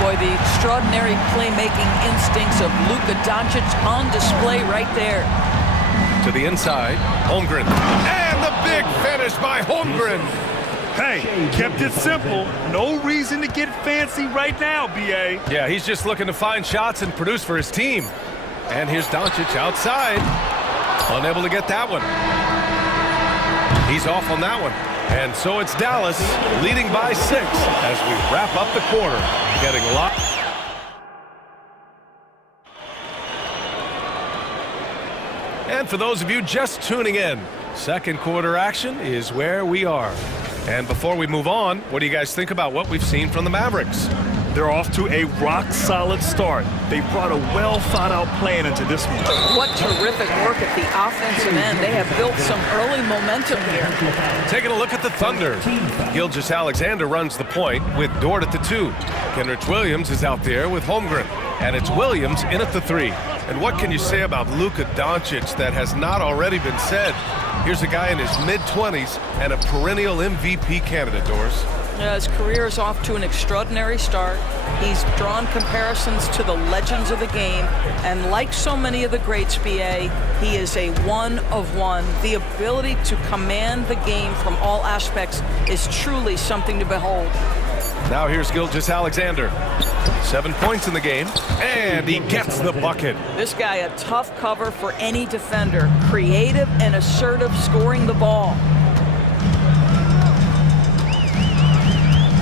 Boy, the extraordinary playmaking instincts of Luka Doncic on display right there. To the inside, Holmgren. And the big finish by Holmgren. Hey, kept it simple. No reason to get fancy right now, B.A. Yeah, he's just looking to find shots and produce for his team. And here's Doncic outside. Unable to get that one. He's off on that one. And so it's Dallas leading by 6 as we wrap up the quarter. Getting locked. And for those of you just tuning in, second quarter action is where we are. And before we move on, what do you guys think about what we've seen from the Mavericks? They're off to a rock-solid start. They brought a well-thought-out plan into this one. What terrific work at the offensive end. They have built some early momentum here. Taking a look at the Thunder. Gilgeous-Alexander runs the point with Dort at the 2. Kenrich Williams is out there with Holmgren. And it's Williams in at the 3. And what can you say about Luka Doncic that has not already been said? Here's a guy in his mid-20s and a perennial MVP candidate, Doris. His career is off to an extraordinary start. He's drawn comparisons to the legends of the game, and like so many of the greats, BA, he is a one of one. The ability to command the game from all aspects is truly something to behold. Now here's Gilgeous-Alexander. 7 points in the game, and he gets the bucket. This guy, a tough cover for any defender. Creative and assertive scoring the ball.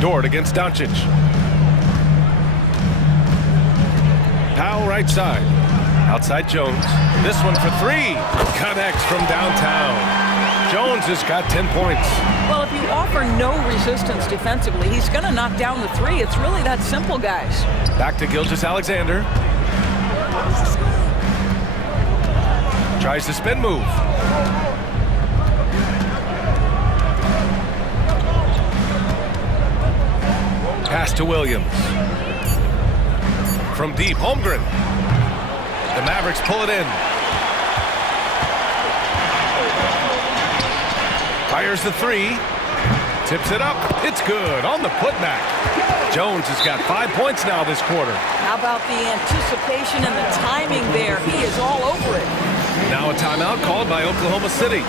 Dort against Doncic. Powell right side. Outside Jones. This one for 3. Connects from downtown. Jones has got 10 points. Well, if you offer no resistance defensively, he's going to knock down the 3. It's really that simple, guys. Back to Gilgeous-Alexander. Tries the spin move. Pass to Williams. From deep, Holmgren. The Mavericks pull it in. Fires the 3. Tips it up. It's good on the putback. Jones has got 5 points now this quarter. How about the anticipation and the timing there? He is all over it. Now a timeout called by Oklahoma City.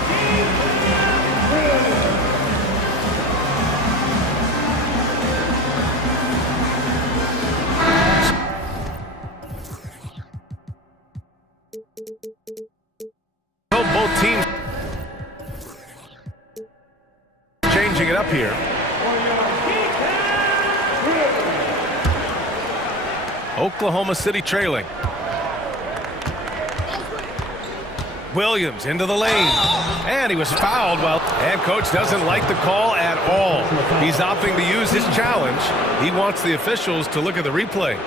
Both teams changing it up here. Oklahoma City trailing. Williams into the lane. And he was fouled. And coach doesn't like the call at all. He's opting to use his challenge. He wants the officials to look at the replay.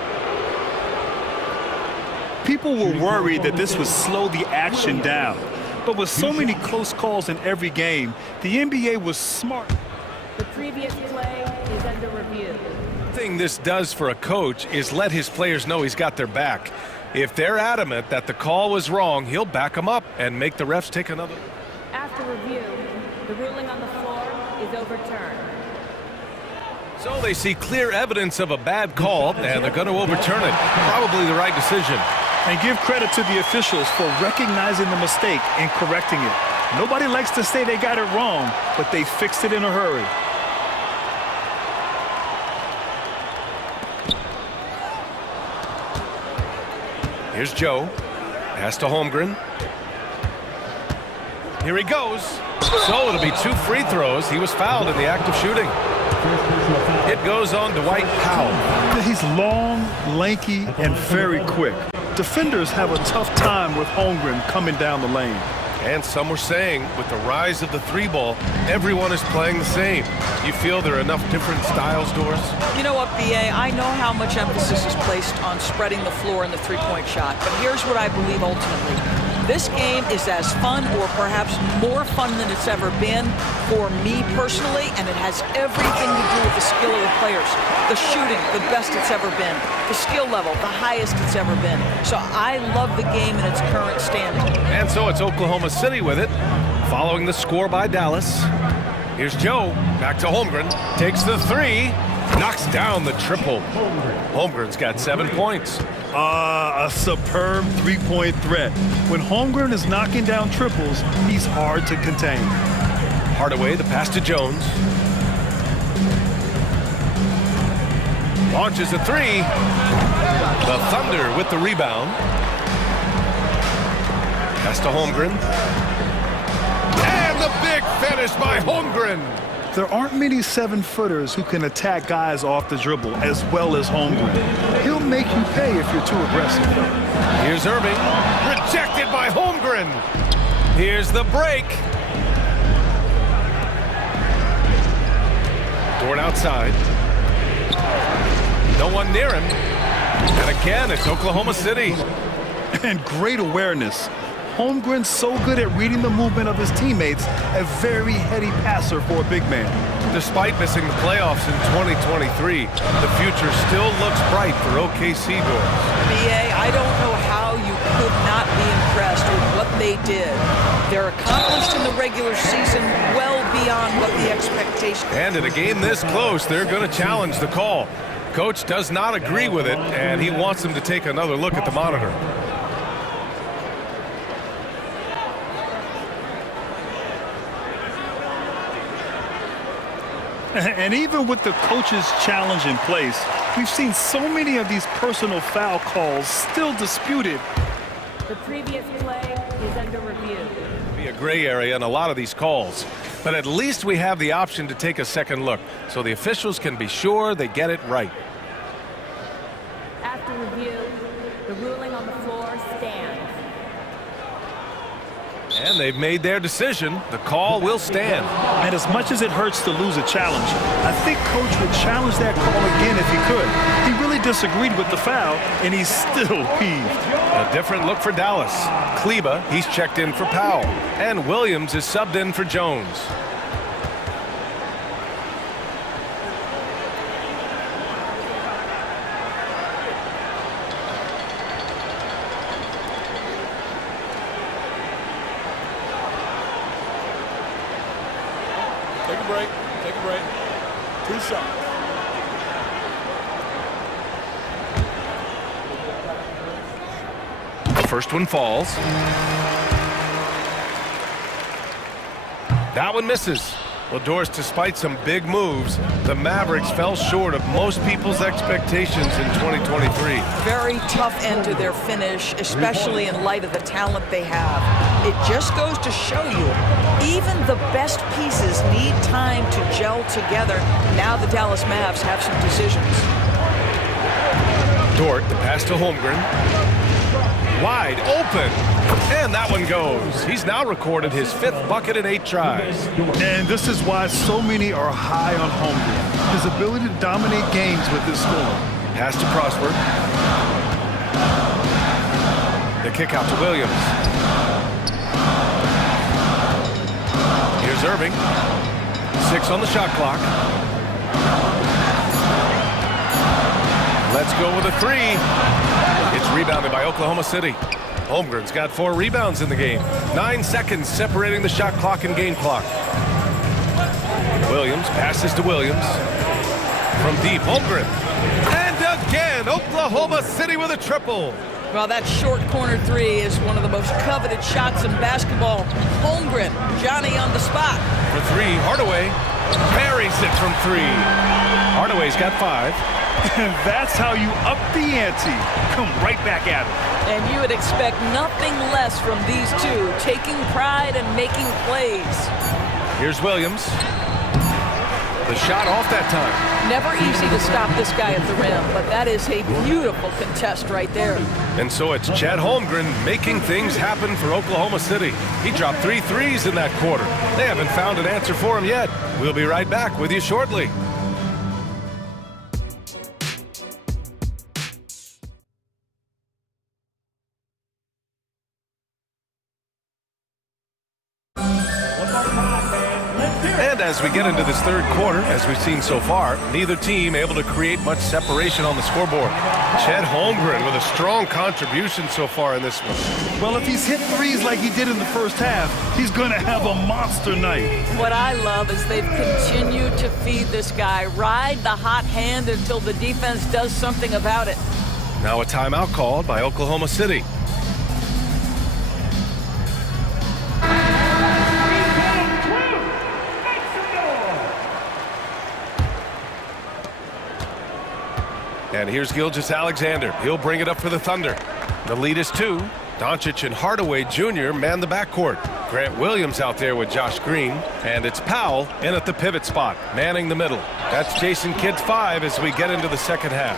People were worried that this would slow the action down. But with so many close calls in every game, the NBA was smart. The previous play is under review. The thing this does for a coach is let his players know he's got their back. If they're adamant that the call was wrong, he'll back them up and make the refs take another. After review, the ruling on the floor is overturned. So they see clear evidence of a bad call, and they're going to overturn it. Probably the right decision. And give credit to the officials for recognizing the mistake and correcting it. Nobody likes to say they got it wrong, but they fixed it in a hurry. Here's Joe. Pass to Holmgren. Here he goes. So it'll be 2 free throws. He was fouled in the act of shooting. It goes on Dwight Powell. He's long, lanky, and very quick. defenders have a tough time with Holmgren coming down the lane. And some were saying, with the rise of the three ball, everyone is playing the same. You feel there are enough different styles, Doris? You know what, BA? I know how much emphasis is placed on spreading the floor in the three-point shot, but here's what I believe ultimately. This game is as fun or perhaps more fun than it's ever been for me personally, and it has everything to do with the skill of the players. The shooting, the best it's ever been. The skill level, the highest it's ever been. So I love the game in its current standing. And so it's Oklahoma City with it, following the score by Dallas. Here's Joe, back to Holmgren, takes the three, knocks down the triple. Holmgren's got 7 points. A superb three-point threat. When Holmgren is knocking down triples, he's hard to contain. Hardaway, the pass to Jones. Launches a three. The Thunder with the rebound. Pass to Holmgren. And the big finish by Holmgren. There aren't many 7-footers who can attack guys off the dribble as well as Holmgren. He'll make you pay if you're too aggressive. Here's Irving, rejected by Holmgren. Here's the break. Dort outside. No one near him. And again, it's Oklahoma City. And great awareness. Holmgren's so good at reading the movement of his teammates, a very heady passer for a big man. Despite missing the playoffs in 2023, the future still looks bright for OKC Doors. BA, I don't know how you could not be impressed with what they did. They're accomplished in the regular season well beyond what the expectation. And in a game this close, they're going to challenge the call. Coach does not agree with it, and he wants them to take another look at the monitor. And even with the coach's challenge in place, we've seen so many of these personal foul calls still disputed. The previous play is under review. Be a gray area in a lot of these calls, but at least we have the option to take a second look, so the officials can be sure they get it right. After review, the ruling on the floor stands. And they've made their decision. The call will stand. And as much as it hurts to lose a challenge, I think Coach would challenge that call again if he could. He really disagreed with the foul, and he's still peeved. A different look for Dallas. Kleba, he's checked in for Powell. And Williams is subbed in for Jones. Take a break. Take a break. 2 shots. The first one falls. That one misses. Well, Doris, despite some big moves, the Mavericks fell short of most people's expectations in 2023. Very tough end to their finish, especially in light of the talent they have. It just goes to show you, even the best pieces need time to gel together. Now the Dallas Mavs have some decisions. Dort, the pass to Holmgren. Wide open. And that one goes. He's now recorded his 5th bucket in 8 tries. And this is why so many are high on Holmgren. His ability to dominate games with his scoring. Pass to Prosper. The kick out to Williams. Here's Irving. 6 on the shot clock. Let's go with a 3. It's rebounded by Oklahoma City. Holmgren's got 4 rebounds in the game. 9 seconds separating the shot clock and game clock. Williams passes to Williams. From deep, Holmgren. And again, Oklahoma City with a triple. Well, that short corner 3 is one of the most coveted shots in basketball. Holmgren, Johnny on the spot. For 3, Hardaway buries it from 3. Hardaway's got 5. And that's how you up the ante. Come right back at it. And you would expect nothing less from these two, taking pride and making plays. Here's Williams. The shot off that time. Never easy to stop this guy at the rim, but that is a beautiful contest right there. And so it's Chet Holmgren making things happen for Oklahoma City. He dropped 3 threes in that quarter. They haven't found an answer for him yet. We'll be right back with you shortly. And as we get into this third quarter, as we've seen so far, neither team able to create much separation on the scoreboard. Chet Holmgren with a strong contribution so far in this one. Well, if he's hit threes like he did in the first half, he's going to have a monster night. What I love is they've continued to feed this guy, ride the hot hand until the defense does something about it. Now a timeout called by Oklahoma City. And here's Gilgeous-Alexander. He'll bring it up for the Thunder. The lead is 2. Doncic and Hardaway Jr. man the backcourt. Grant Williams out there with Josh Green. And it's Powell in at the pivot spot, manning the middle. That's Jason Kidd's 5 as we get into the second half.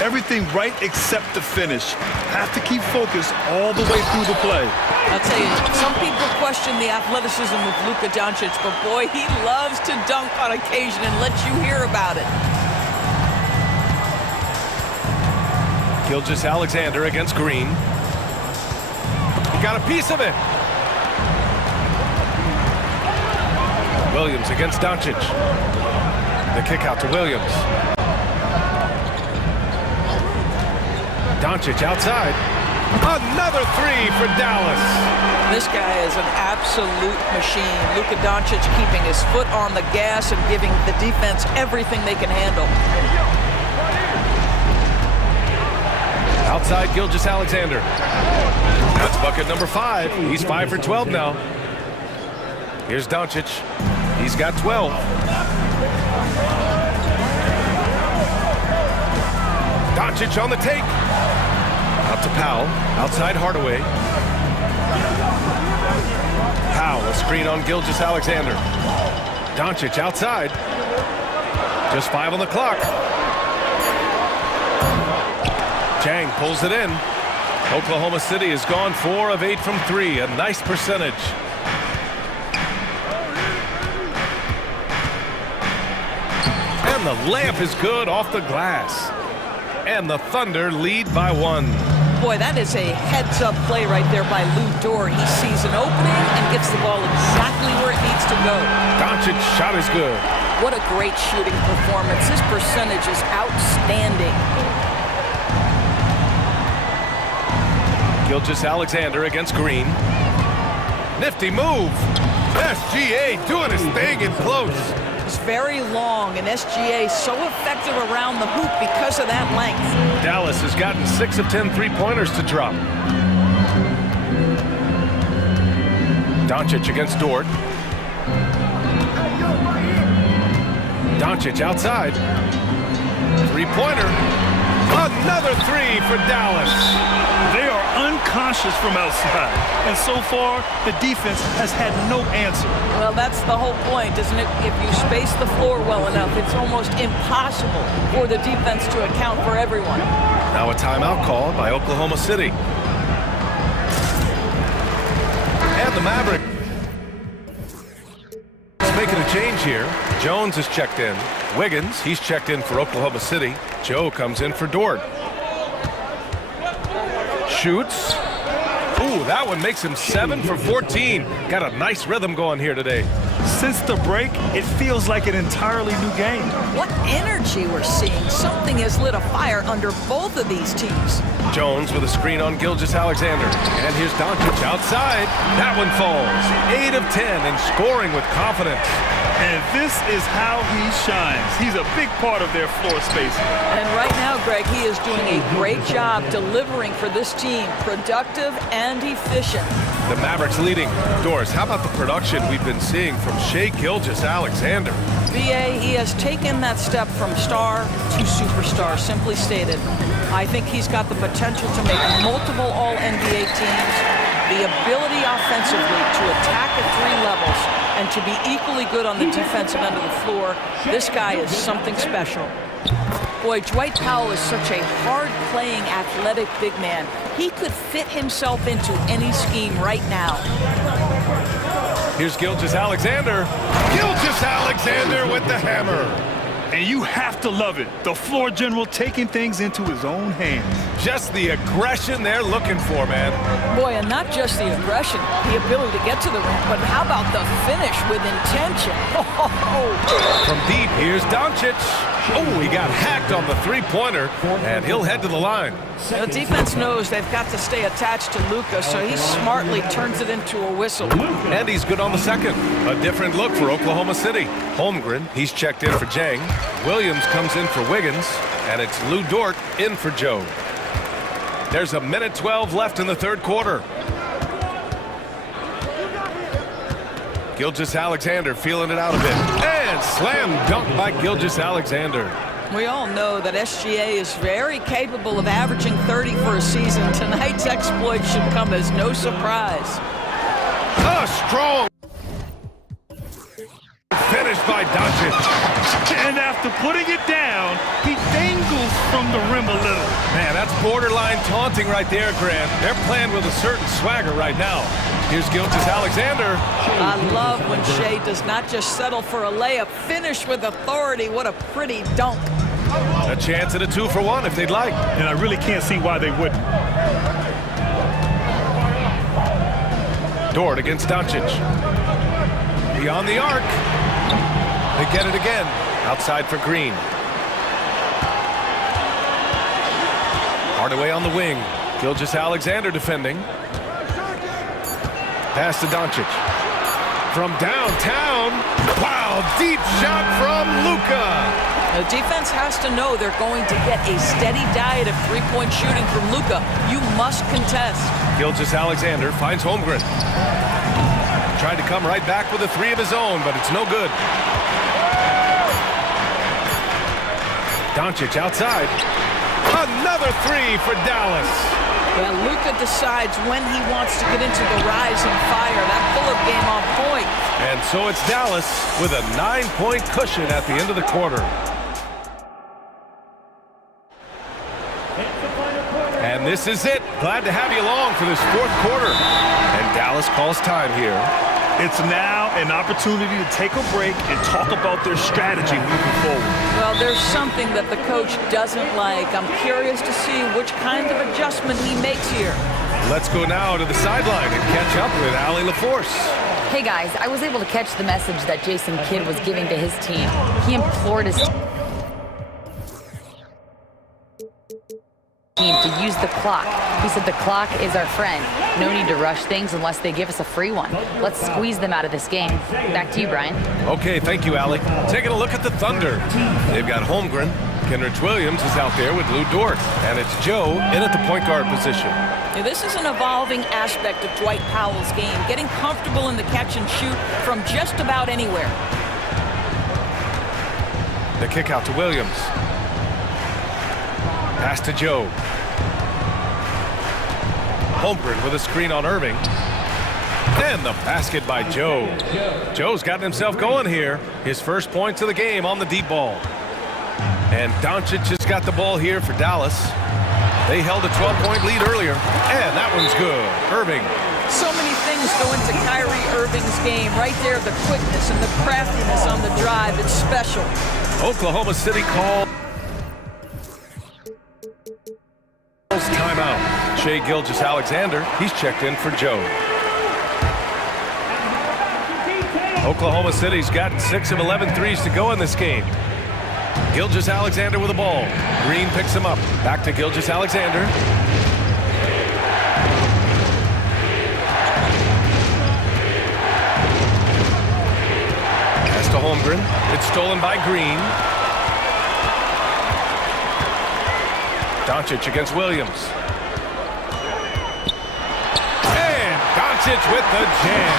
Everything right except the finish. Have to keep focused all the way through the play. I'll tell you, some people question the athleticism of Luka Doncic, but boy, he loves to dunk on occasion and let you hear about it. Gilgeous-Alexander against Green. He got a piece of it. Williams against Doncic. The kick out to Williams. Doncic outside. Another 3 for Dallas. This guy is an absolute machine. Luka Doncic keeping his foot on the gas and giving the defense everything they can handle. Outside Gilgeous-Alexander. That's bucket number 5. He's 5 for 12 now. Here's Doncic. He's got 12. Doncic on the take. Out to Powell. Outside Hardaway. Powell, a screen on Gilgeous-Alexander. Doncic outside. Just 5 on the clock. Chang pulls it in. Oklahoma City has gone 4 of 8 from 3, a nice percentage. And the layup is good off the glass. And the Thunder lead by 1. Boy, that is a heads-up play right there by Lou Dort. He sees an opening and gets the ball exactly where it needs to go. Doncic's shot is good. What a great shooting performance. His percentage is outstanding. Gilgeous-Alexander against Green. Nifty move. SGA doing his thing in close. It's very long, and SGA so effective around the hoop because of that length. Dallas has gotten 6 of 10 three-pointers to drop. Doncic against Dort. Doncic outside. Three-pointer. Another 3 for Dallas. They are unconscious from outside, and so far the defense has had no answer. Well, that's the whole point, isn't it? If you space the floor well enough, it's almost impossible for the defense to account for everyone. Now a timeout called by Oklahoma City. And the Mavericks making a change here. Jones is checked in. Wiggins, he's checked in for Oklahoma City. Joe comes in for Dort. Shoots. Ooh, that one makes him 7 for 14. Got a nice rhythm going here today. Since the break, it feels like an entirely new game. What energy we're seeing. Something has lit a fire under both of these teams. Jones with a screen on Gilgeous-Alexander. And here's Doncic outside. That one falls. 8 of 10 and scoring with confidence. And this is how he shines. He's a big part of their floor spacing. And right now, Greg, he is doing a great job delivering for this team. Productive and efficient. The Mavericks leading. Doris, how about the production we've been seeing from Shai Gilgeous-Alexander? BA, he has taken that step from star to superstar, simply stated. I think he's got the potential to make multiple All-NBA teams. the ability offensively to attack at 3 levels and to be equally good on the defensive end of the floor, this guy is something special. Boy, Dwight Powell is such a hard-playing, athletic big man. He could fit himself into any scheme right now. Here's Gilgeous-Alexander. Gilgeous-Alexander with the hammer. And you have to love it. The floor general taking things into his own hands. Just the aggression they're looking for, man. Boy, and not just the aggression, the ability to get to the rim, but how about the finish with intention? From deep, here's Doncic. Oh, he got hacked on the three-pointer, and he'll head to the line. The defense knows they've got to stay attached to Luka, so he smartly turns it into a whistle. And he's good on the second. A different look for Oklahoma City. Holmgren, he's checked in for Jang. Williams comes in for Wiggins, and it's Lou Dort in for Joe. There's a minute 12 left in the third quarter. Gilgeous-Alexander feeling it out a bit. And slam dunk by Gilgeous-Alexander. We all know that SGA is very capable of averaging 30 for a season. Tonight's exploit should come as no surprise. A strong finish by Doncic. And after putting it down, he dangles from the rim a little. Man, that's borderline taunting right there, Grant. They're playing with a certain swagger right now. Here's Gilgeous-Alexander. I love when Shea does not just settle for a layup. Finish with authority. What a pretty dunk. A chance at a 2-for-1 if they'd like. And I really can't see why they wouldn't. Dort against Doncic. Beyond the arc. They get it again. Outside for Green. Hardaway on the wing. Gilgeous-Alexander defending. Pass to Doncic. From downtown. Wow, deep shot from Luka. The defense has to know they're going to get a steady diet of three-point shooting from Luka. You must contest. Gilgeous-Alexander finds Holmgren. Tried to come right back with a 3 of his own, but it's no good. Doncic outside. Another 3 for Dallas. Well, Luka decides when he wants to get into the rising fire. That pull-up game on point. And so it's Dallas with a 9-point cushion at the end of the quarter. And this is it. Glad to have you along for this fourth quarter. And Dallas calls time here. It's now an opportunity to take a break and talk about their strategy moving forward. Well, there's something that the coach doesn't like. I'm curious to see which kind of adjustment he makes here. Let's go now to the sideline and catch up with Allie LaForce. Hey guys, I was able to catch the message that Jason Kidd was giving to his team. He implored his team to use the clock. He said the clock is our friend. No need to rush things unless they give us a free one. Let's squeeze them out of this game. Back to you, Brian. Okay, thank you, Allie. Taking a look at the Thunder. They've got Holmgren. Kenrich Williams is out there with Lou Dort. And it's Joe in at the point guard position. Yeah, this is an evolving aspect of Dwight Powell's game, getting comfortable in the catch and shoot from just about anywhere. The kick out to Williams. Pass to Joe. Holmgren with a screen on Irving. And the basket by Joe. Joe's gotten himself going here. His first points of the game on the deep ball. And Doncic has got the ball here for Dallas. They held a 12-point lead earlier. And that one's good. Irving. So many things go into Kyrie Irving's game. Right there, the quickness and the craftiness on the drive. It's special. Oklahoma City calls timeout. Shea Gilgeous-Alexander, he's checked in for Joe. Oklahoma City's got 6 of 11 threes to go in this game. Gilgeous-Alexander with the ball. Green picks him up. Back to Gilgeous-Alexander. Pass to Holmgren. It's stolen by Green. Doncic against Williams. And Doncic with the jam.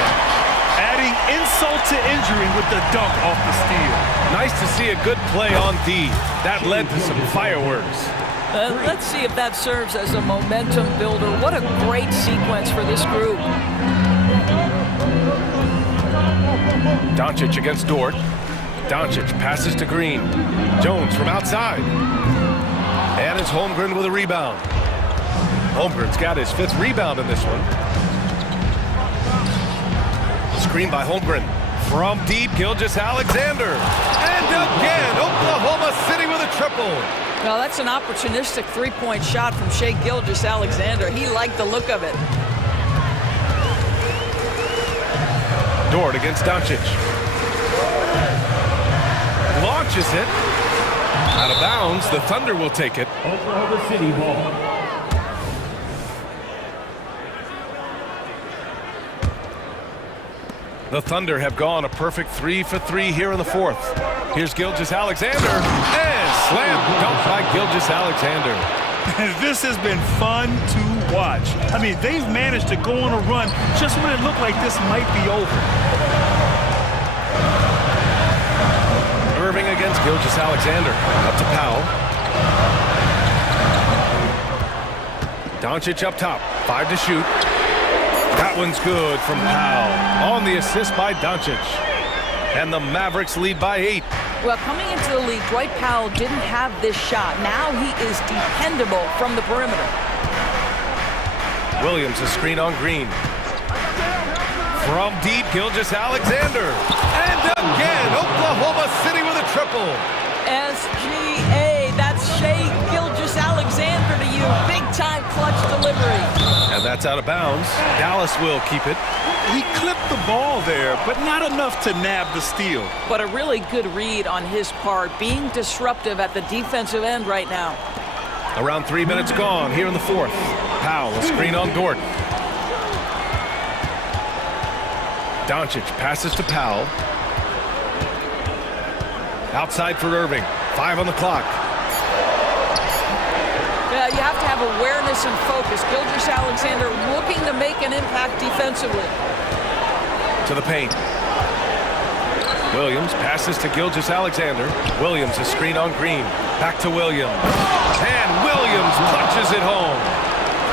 adding insult to injury with the dunk off the steal. Nice to see a good play on D. That led to some fireworks. Let's see if that serves as a momentum builder. What a great sequence for this group. Doncic against Dort. Doncic passes to Green. Jones from outside. And it's Holmgren with a rebound. Holmgren's got his 5th rebound in this one. Screen by Holmgren. From deep, Gilgeous-Alexander. And again, Oklahoma City with a triple. Now that's an opportunistic three-point shot from Shai Gilgeous-Alexander. He liked the look of it. Dort against Doncic. Launches it. Out of bounds. The Thunder will take it. Oklahoma City ball. The Thunder have gone a perfect 3 for 3 here in the 4th. Here's Gilgeous-Alexander. And slam dunk by Gilgeous-Alexander. This has been fun to watch. I mean, they've managed to go on a run just when it looked like this might be over. Irving against Gilgeous-Alexander. Up to Powell. Doncic up top. 5 to shoot. That one's good from Powell. On the assist by Doncic. And the Mavericks lead by 8. Well, coming into the league, Dwight Powell didn't have this shot. Now he is dependable from the perimeter. Williams a screen on Green. From deep, Gilgeous-Alexander. And again, Oklahoma City with a triple. SGA, that's Shai Gilgeous-Alexander to you. Big-time clutch delivery. And that's out of bounds. Dallas will keep it. He clipped the ball there, but not enough to nab the steal. But a really good read on his part, being disruptive at the defensive end right now. Around 3 minutes gone here in the 4th. Powell, a screen on Dort. Doncic passes to Powell. Outside for Irving. 5 on the clock. Yeah, you have to have awareness and focus. Gilgeous-Alexander looking to make an impact defensively. To the paint. Williams passes to Gilgeous-Alexander. Williams a screen on Green. Back to Williams. And Williams punches it home.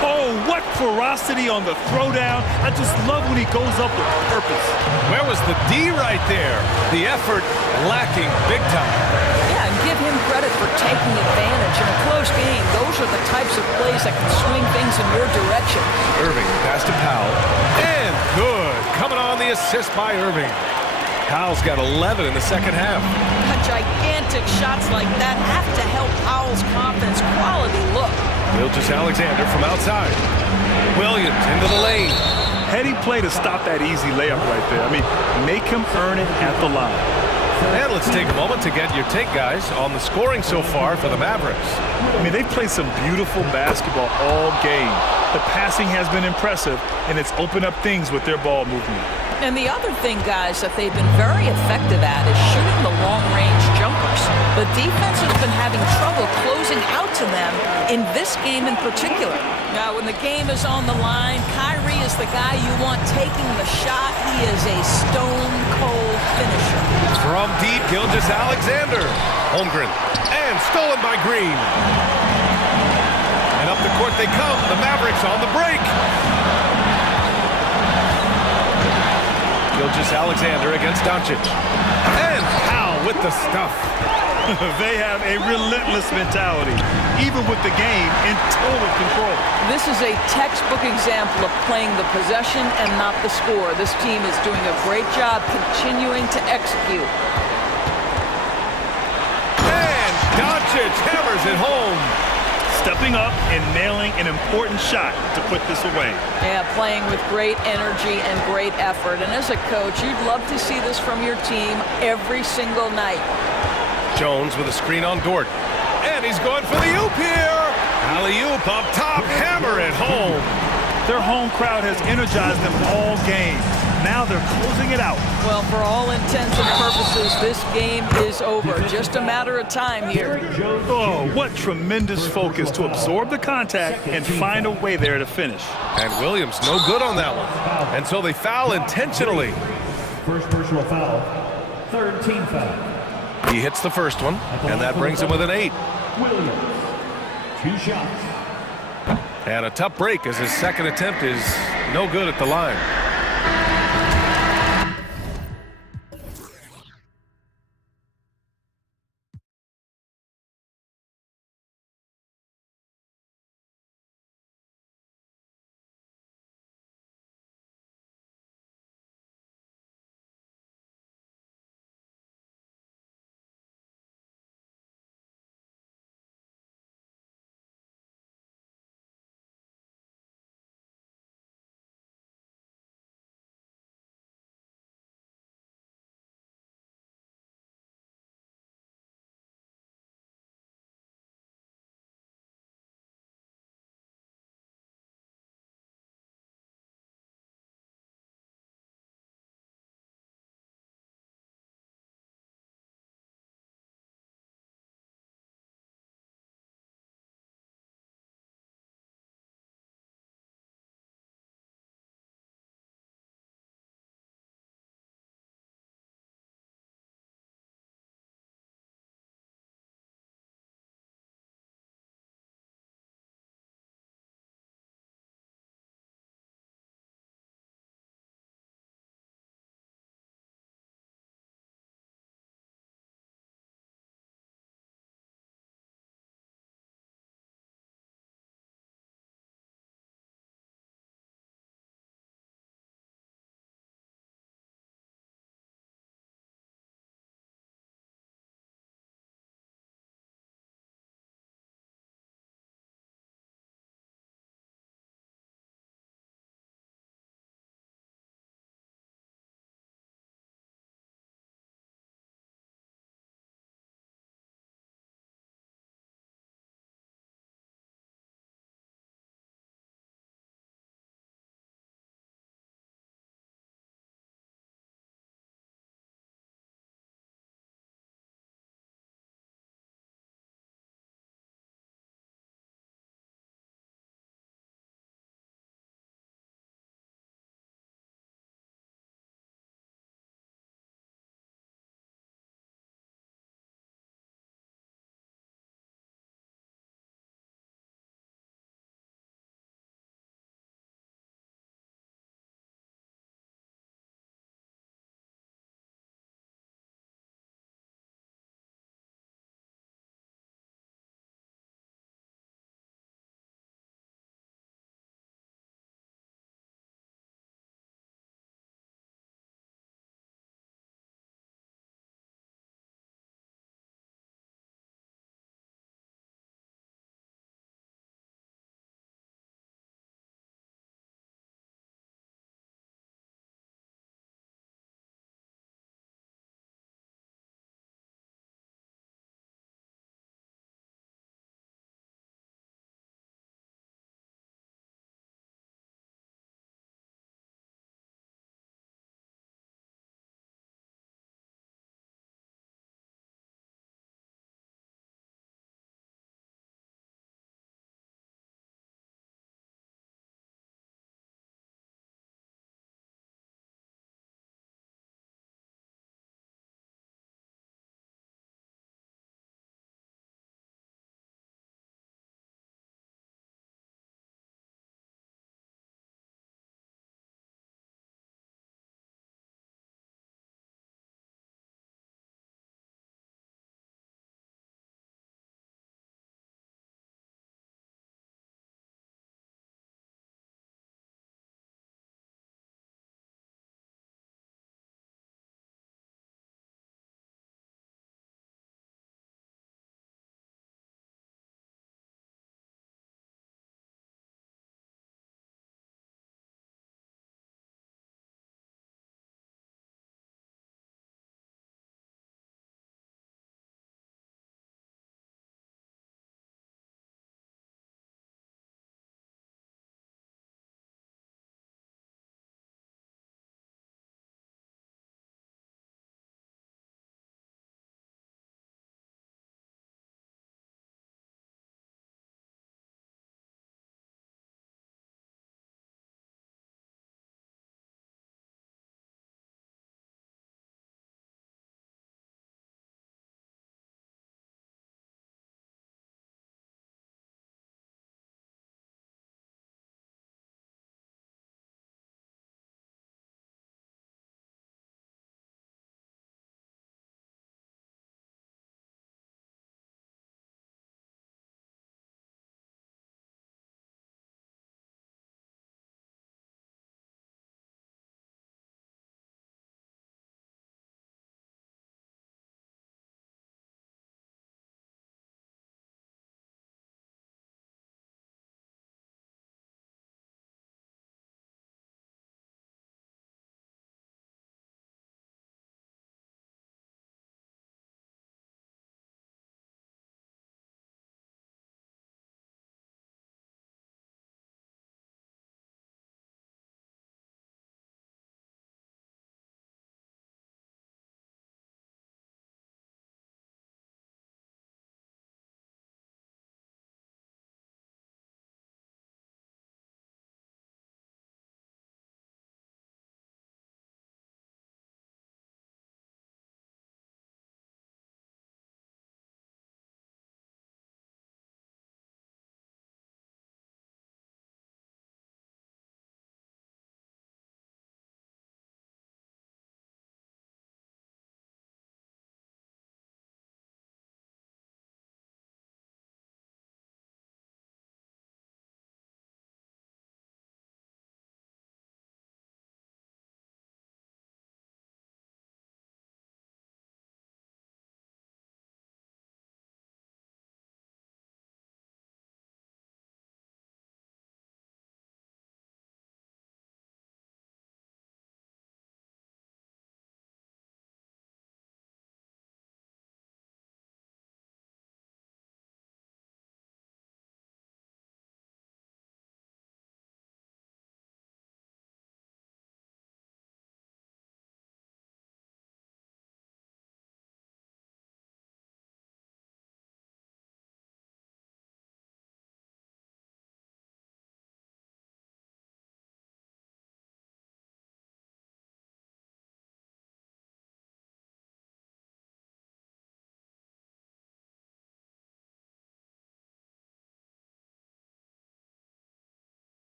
Oh, what ferocity on the throwdown. I just love when he goes up with purpose. Where was the D right there? The effort lacking big time. Yeah, and give him credit for taking advantage. In a close game, those are the types of plays that can swing things in your direction. Irving pass to Powell. And good. Coming on the assist by Irving. Powell's got 11 in the second half. Gigantic shots like that have to help Powell's confidence. Quality look. Gilgeous-Alexander from outside. Williams into the lane. Heady play to stop that easy layup right there. I mean, make him earn it at the line. And let's take a moment to get your take, guys, on the scoring so far for the Mavericks. I mean, they've played some beautiful basketball all game. The passing has been impressive, and it's opened up things with their ball movement. And the other thing, guys, that they've been very effective at is shooting the long-range jumpers. The defense has been having trouble closing out to them in this game in particular. Now, when the game is on the line, Kyrie is the guy you want taking the shot. He is a stone-cold finisher. From deep, Gilgeous-Alexander. Holmgren. And stolen by Green. And up the court they come. The Mavericks on the break. Gilgeous-Alexander against Doncic. And Powell with the stuff. They have a relentless mentality, even with the game in total control. This is a textbook example of playing the possession and not the score. This team is doing a great job continuing to execute. And Doncic hammers it home. Stepping up and nailing an important shot to put this away. Yeah, playing with great energy and great effort. And as a coach, you'd love to see this from your team every single night. Jones with a screen on Dort. And he's going for the oop here. Alley-oop up top, hammer it home. Their home crowd has energized them all game. Now they're closing it out. Well, for all intents and purposes, this game is over. Just a matter of time here. Oh, what tremendous focus to absorb the contact and find a way there to finish. And Williams no good on that one. And so they foul intentionally. first personal foul. Third team foul. He hits the first one, and that brings him with an 8. Williams, 2 shots. And a tough break as his second attempt is no good at the line.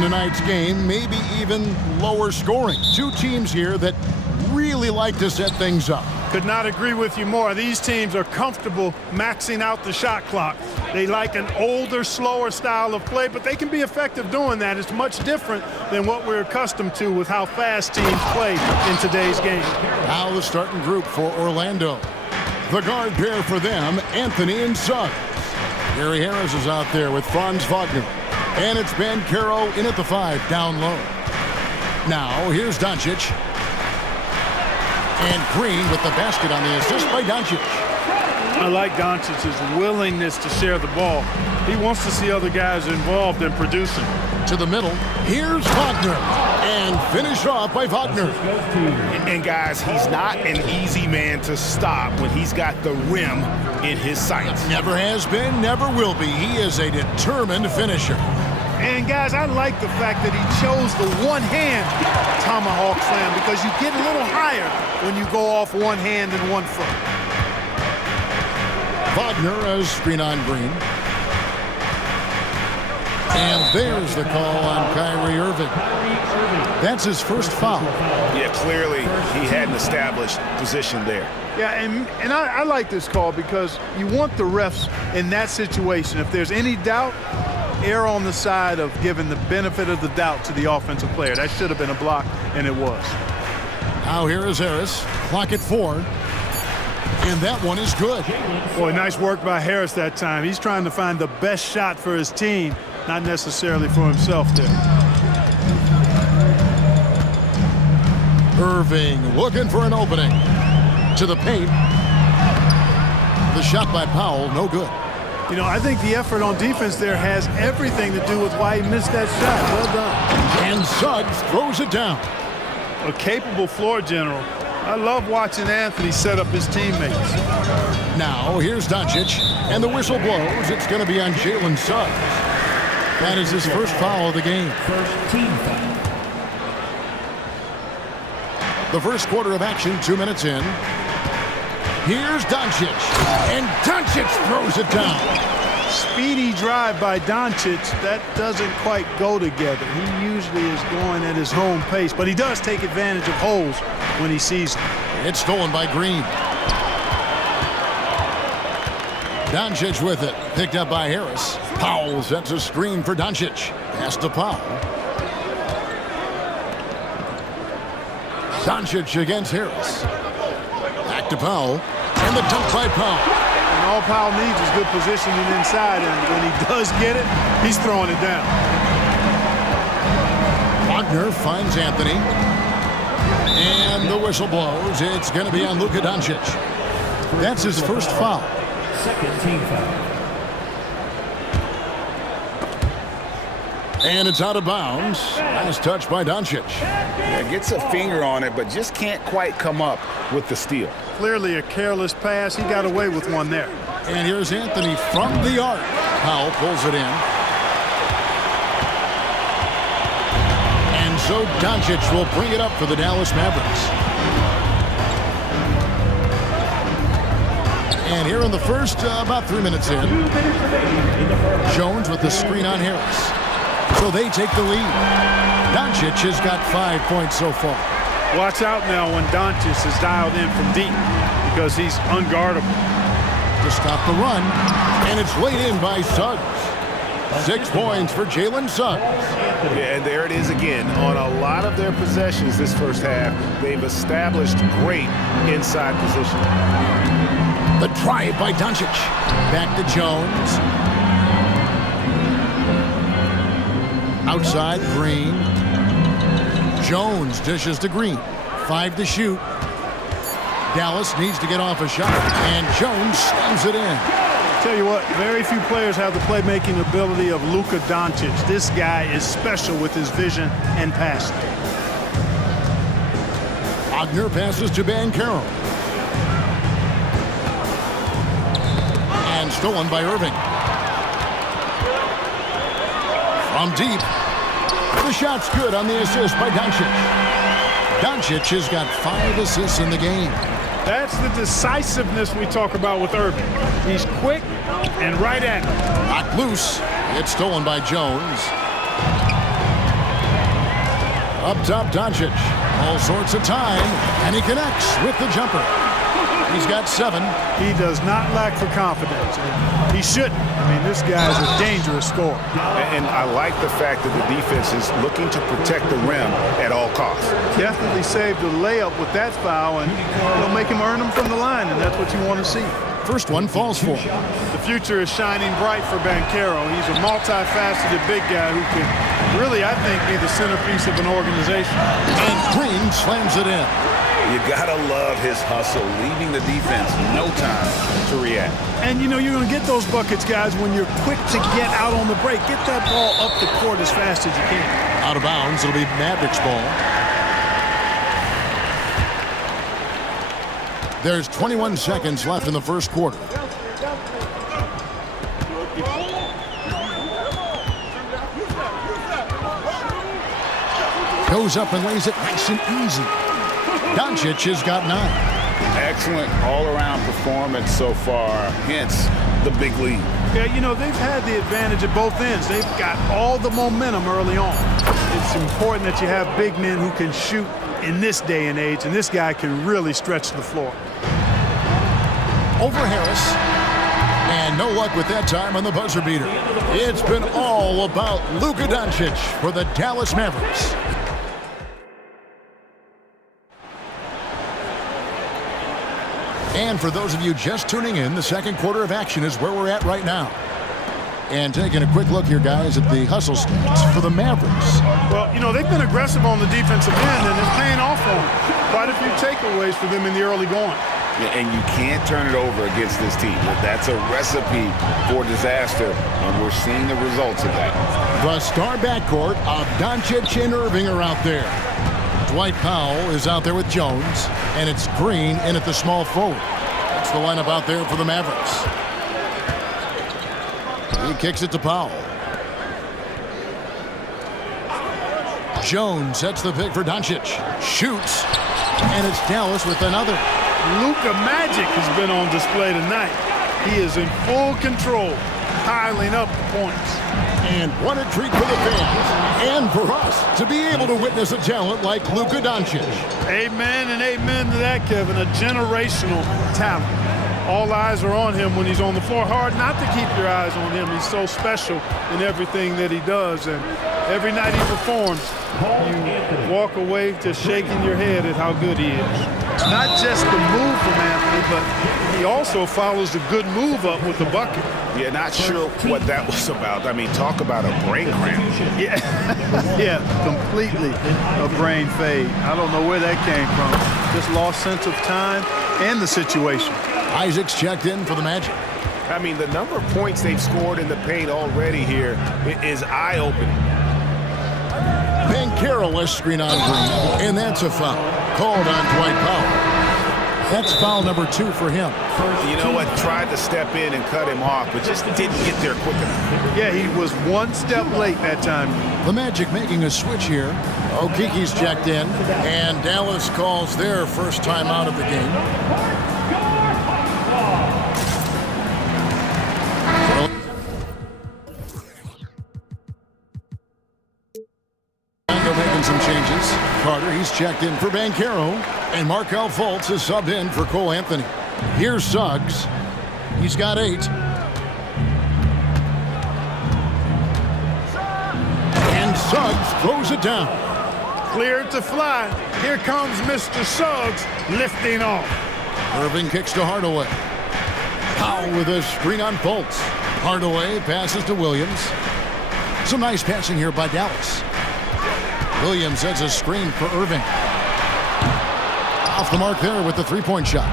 in tonight's game, maybe even lower scoring. Two teams here that really like to set things up. Could not agree with you more. These teams are comfortable maxing out the shot clock. They like an older, slower style of play, but they can be effective doing that. It's much different than what we're accustomed to with how fast teams play in today's game. Now the starting group for Orlando. The guard pair for them, Anthony and Suggs. Gary Harris is out there with Franz Wagner. And it's Ben Caro in at the 5, down low. Now, here's Doncic. And Green with the basket on the assist by Doncic. I like Doncic's willingness to share the ball. He wants to see other guys involved in producing. To the middle, here's Wagner. And finished off by Wagner. And guys, he's not an easy man to stop when he's got the rim in his sights. Never has been, never will be. He is a determined finisher. And guys, I like the fact that he chose the one-hand tomahawk slam because you get a little higher when you go off one hand and one foot. Wagner as screen on Green. And there's the call on Kyrie Irving. That's his first foul. Yeah, clearly he had an established position there. Yeah, and I like this call because you want the refs in that situation. If there's any doubt, err on the side of giving the benefit of the doubt to the offensive player. That should have been a block, and it was. Now here is Harris. Clock at 4. And that one is good. Boy, nice work by Harris that time. He's trying to find the best shot for his team, not necessarily for himself there. Irving looking for an opening. To the paint. The shot by Powell, no good. You know, I think the effort on defense there has everything to do with why he missed that shot. Well done. And Suggs throws it down. A capable floor general. I love watching Anthony set up his teammates. Now, here's Doncic, and the whistle blows. It's going to be on Jalen Suggs. That is his first foul of the game. First team foul. The first quarter of action, 2 minutes in. Here's Doncic, and Doncic throws it down. Speedy drive by Doncic. That doesn't quite go together. He usually is going at his home pace, but he does take advantage of holes when he sees them. It's stolen by Green. Doncic with it, picked up by Harris. Powell sets a screen for Doncic. Pass to Powell. Doncic against Harris. Back to Powell. And the dunk by Powell. And all Powell needs is good positioning inside, and when he does get it, he's throwing it down. Wagner finds Anthony. And the whistle blows. It's going to be on Luka Doncic. That's his first foul. Second team foul. And it's out of bounds. Nice touch by Doncic. Yeah, gets a finger on it, but just can't quite come up with the steal. Clearly a careless pass. He got away with one there. And here's Anthony from the arc. Powell pulls it in. And so Doncic will bring it up for the Dallas Mavericks. And here in the first, about 3 minutes in, Jones with the screen on Harris. So they take the lead. Doncic has got 5 points so far. Watch out now when Doncic is dialed in from deep because he's unguardable. To stop the run, and it's laid in by Suggs. 6 points for Jalen Suggs. Yeah, and there it is again. On a lot of their possessions this first half, they've established great inside position. The drive by Doncic. Back to Jones. Outside, Green. Jones dishes to Green. 5 to shoot. Dallas needs to get off a shot, and Jones slams it in. Tell you what, very few players have the playmaking ability of Luka Doncic. This guy is special with his vision and passing. Wagner passes to Ben Caro. And stolen by Irving. From deep. The shot's good on the assist by Doncic. Doncic has got 5 assists in the game. That's the decisiveness we talk about with Irving. He's quick and right at it. Knocked loose. It's stolen by Jones. Up top, Doncic. All sorts of time, and he connects with the jumper. He's got 7. He does not lack for confidence. And he shouldn't. I mean, this guy's a dangerous scorer. And I like the fact that the defense is looking to protect the rim at all costs. Definitely saved the layup with that foul, and he'll make him earn them from the line, and that's what you want to see. First one falls for. The future is shining bright for Banchero. He's a multifaceted big guy who can really, I think, be the centerpiece of an organization. And Green slams it in. You gotta love his hustle, leaving the defense no time to react. And you know, you're gonna get those buckets, guys, when you're quick to get out on the break. Get that ball up the court as fast as you can. Out of bounds, it'll be Mavericks ball. There's 21 seconds left in the first quarter. Goes up and lays it nice and easy. Doncic has got 9. Excellent all-around performance so far, hence the big lead. Yeah, you know, they've had the advantage at both ends. They've got all the momentum early on. It's important that you have big men who can shoot in this day and age, and this guy can really stretch the floor. Over Harris. And no luck with that time on the buzzer beater. It's been all about Luka Doncic for the Dallas Mavericks. And for those of you just tuning in, the second quarter of action is where we're at right now. And taking a quick look here, guys, at the hustle stats for the Mavericks. Well, you know, they've been aggressive on the defensive end, and it's paying off on them. Quite a few takeaways for them in the early going. And you can't turn it over against this team. That's a recipe for disaster, and we're seeing the results of that. The star backcourt of Doncic and Irving are out there. Dwight Powell is out there with Jones, and it's Green in at the small forward. That's the lineup out there for the Mavericks. He kicks it to Powell. Jones sets the pick for Doncic. Shoots, and it's Dallas with another. Luka Magic has been on display tonight. He is in full control, piling up the points. And what a treat for the fans and for us to be able to witness a talent like Luka Doncic. Amen and amen to that, Kevin. A generational talent. All eyes are on him when he's on the floor. Hard not to keep your eyes on him. He's so special in everything that he does. And every night he performs, you walk away just shaking your head at how good he is. Not just the move from Anthony, but he also follows the good move up with the bucket. Yeah, not sure what that was about. I mean, talk about a brain cramp. Yeah, yeah, completely a brain fade. I don't know where that came from. Just lost sense of time and the situation. Isaac's checked in for the Magic. I mean, the number of points they've scored in the paint already here is eye-opening. Banchero screen on Green, and that's a foul called on Dwight Powell. That's foul number 2 for him. You know what? Tried to step in and cut him off, but just didn't get there quick enough. Yeah, he was one step late that time. The Magic making a switch here. Okiki's checked in, and Dallas calls their first time out of the game. Making some changes. Carter, he's checked in for Banchero, and Markelle Fultz is subbed in for Cole Anthony. Here's Suggs. He's got 8. And Suggs throws it down. Cleared to fly. Here comes Mr. Suggs lifting off. Irving kicks to Hardaway. Powell with a screen on Fultz. Hardaway passes to Williams. Some nice passing here by Dallas. Williams sets a screen for Irving. Off the mark there with the three-point shot.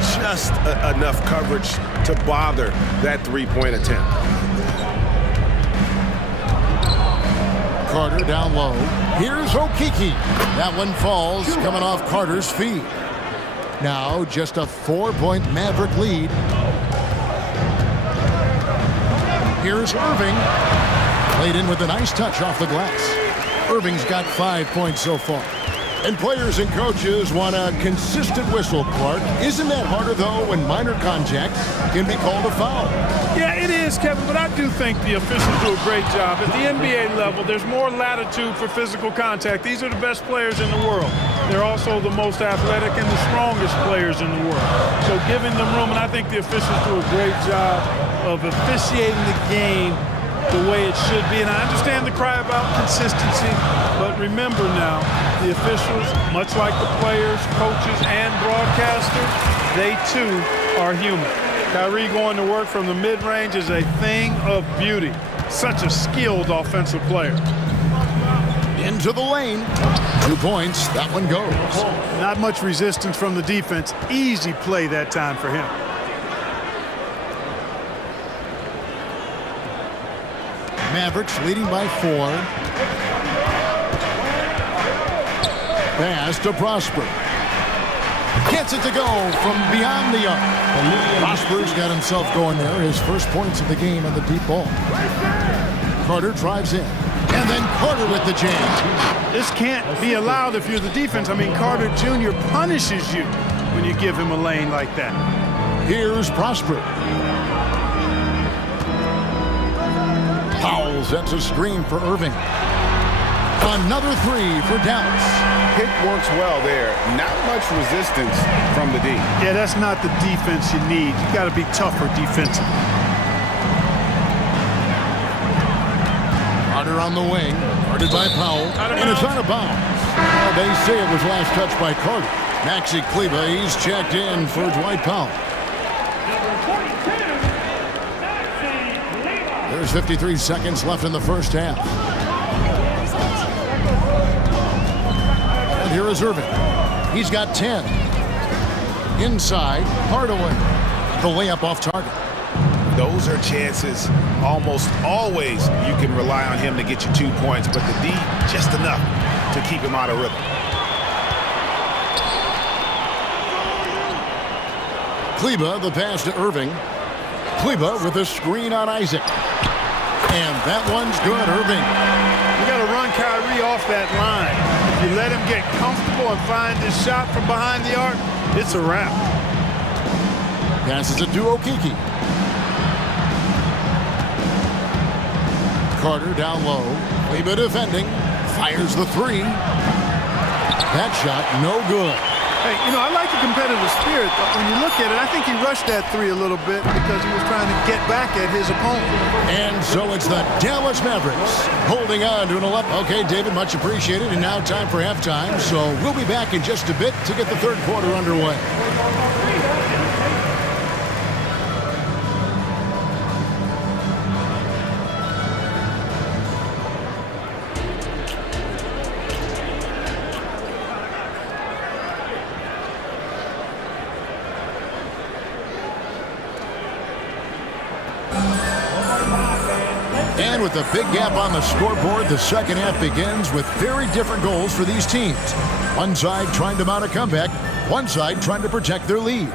Just enough coverage to bother that three-point attempt. Carter down low. Here's Okiki. That one falls coming off Carter's feet. Now just a 4-point Maverick lead. Here's Irving. Played in with a nice touch off the glass. Irving's got 5 points so far. And players and coaches want a consistent whistle, Clark. Isn't that harder, though, when minor contact can be called a foul? Yeah, it is, Kevin, but I do think the officials do a great job. At the NBA level, there's more latitude for physical contact. These are the best players in the world. They're also the most athletic and the strongest players in the world. So giving them room, and I think the officials do a great job of officiating the game the way it should be. And I understand the cry about consistency, but remember now, the officials, much like the players, coaches, and broadcasters, they too are human. Kyrie going to work from the mid-range is a thing of beauty. Such a skilled offensive player. Into the lane. 2 points. That one goes. Not much resistance from the defense. Easy play that time for him. Mavericks leading by 4. Pass to Prosper. Gets it to go from beyond the arc. Prosper's got himself going there. His first points of the game on the deep ball. Carter drives in. And then Carter with the jam. This can't be allowed if you're the defense. I mean, Carter Jr. punishes you when you give him a lane like that. Here's Prosper. Powell sets a screen for Irving. Another 3 for Dallas. Pick works well there. Not much resistance from the D. Yeah, that's not the defense you need. You got to be tougher defensively. Carter on the wing, guarded by Powell, and it's out of bounds. Well, they say it was last touched by Carter. Maxi Kleber, he's checked in for Dwight Powell. There's 53 seconds left in the first half. And here is Irving. He's got 10. Inside, Hardaway. The layup off target. Those are chances almost always you can rely on him to get you 2 points, but the D just enough to keep him out of rhythm. Kleber, the pass to Irving. Kleber with a screen on Isaac. And that one's good, Irving. You got to run Kyrie off that line. If you let him get comfortable and find his shot from behind the arc, it's a wrap. Passes it to Okeke. Carter down low. Kleber defending. Fires the 3. That shot no good. Hey, you know, I like the competitive spirit, but when you look at it, I think he rushed that 3 a little bit because he was trying to get back at his opponent. And so it's the Dallas Mavericks holding on to an 11. Okay, David, much appreciated. And now time for halftime. So we'll be back in just a bit to get the third quarter underway. And with a big gap on the scoreboard, the second half begins with very different goals for these teams. One side trying to mount a comeback, one side trying to protect their lead.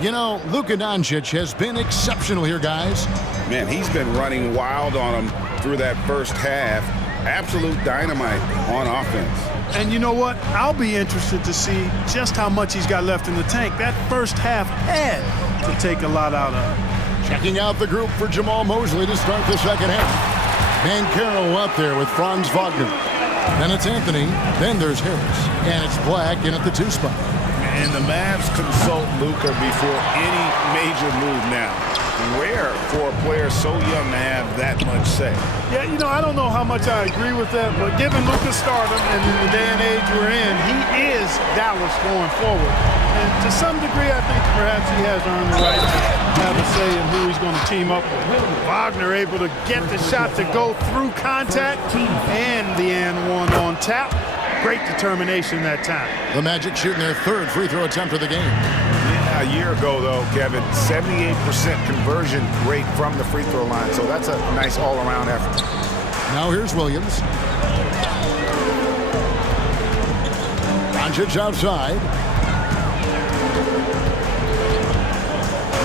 You know, Luka Doncic has been exceptional here, guys. Man, he's been running wild on them through that first half. Absolute dynamite on offense. And you know what? I'll be interested to see just how much he's got left in the tank. That first half had to take a lot out of him. Checking out the group for Jamal Mosley to start the second half. Banchero out there with Franz Wagner. Then it's Anthony. Then there's Harris. And it's Black in at the 2 spot. And the Mavs consult Luka before any major move now. Rare for a player so young to have that much say. Yeah, you know, I don't know how much I agree with that, but given Luka's stardom and in the day and age we're in, he is Dallas going forward. And to some degree, I think perhaps he has earned the right to have a say in who he's going to team up with. Wagner able to get the shot to go through contact and the and one on tap. Great determination that time. The Magic shooting their third free throw attempt of the game. Yeah, a year ago, though, Kevin, 78% conversion rate from the free throw line. So that's a nice all-around effort. Now here's Williams. Doncic outside.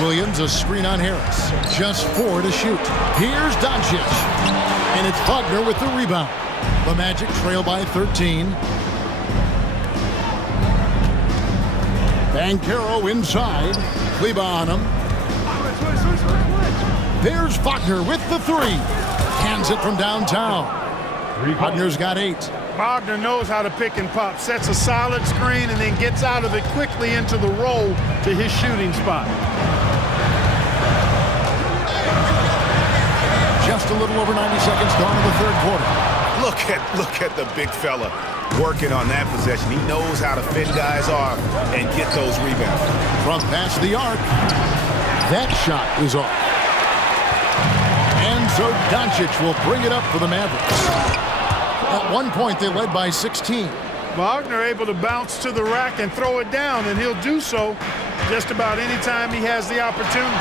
Williams, a screen on Harris. Just 4 to shoot. Here's Doncic. And it's Wagner with the rebound. The Magic trail by 13. Banchero inside. Kleba on him. There's Wagner with the three. Hands it from downtown. Wagner's got 8. Wagner knows how to pick and pop. Sets a solid screen and then gets out of it quickly into the roll to his shooting spot. Just a little over 90 seconds gone in the third quarter. Look at the big fella working on that possession. He knows how to fend guys off and get those rebounds. From past the arc. That shot is off. And so Doncic will bring it up for the Mavericks. At one point, they led by 16. Wagner able to bounce to the rack and throw it down, and he'll do so just about any time he has the opportunity.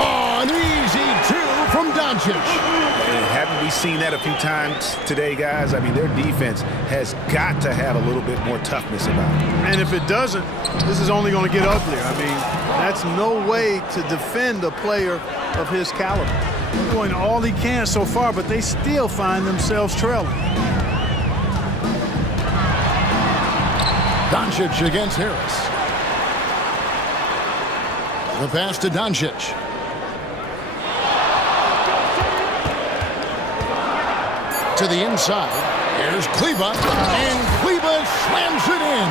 Oh, an easy 2 from Doncic. And haven't we seen that a few times today, guys? I mean, their defense has got to have a little bit more toughness about it. And if it doesn't, this is only going to get uglier. I mean, that's no way to defend a player of his caliber. He's doing all he can so far, but they still find themselves trailing. Doncic against Harris. The pass to Doncic. To the inside. Here's Kleba. And Kleba slams it in.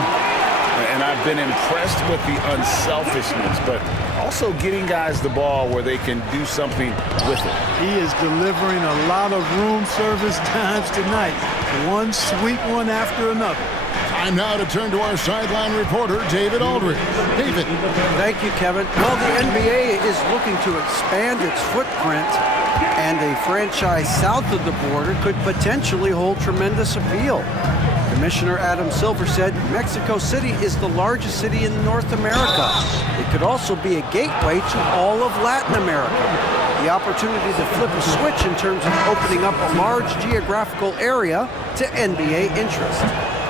And I've been impressed with the unselfishness, but also getting guys the ball where they can do something with it. He is delivering a lot of room service times tonight. One sweet one after another. Time now to turn to our sideline reporter, David Aldridge. David. Thank you, Kevin. Well, the NBA is looking to expand its footprint, and a franchise south of the border could potentially hold tremendous appeal. Commissioner Adam Silver said Mexico City is the largest city in North America. It could also be a gateway to all of Latin America. The opportunity to flip a switch in terms of opening up a large geographical area to NBA interest.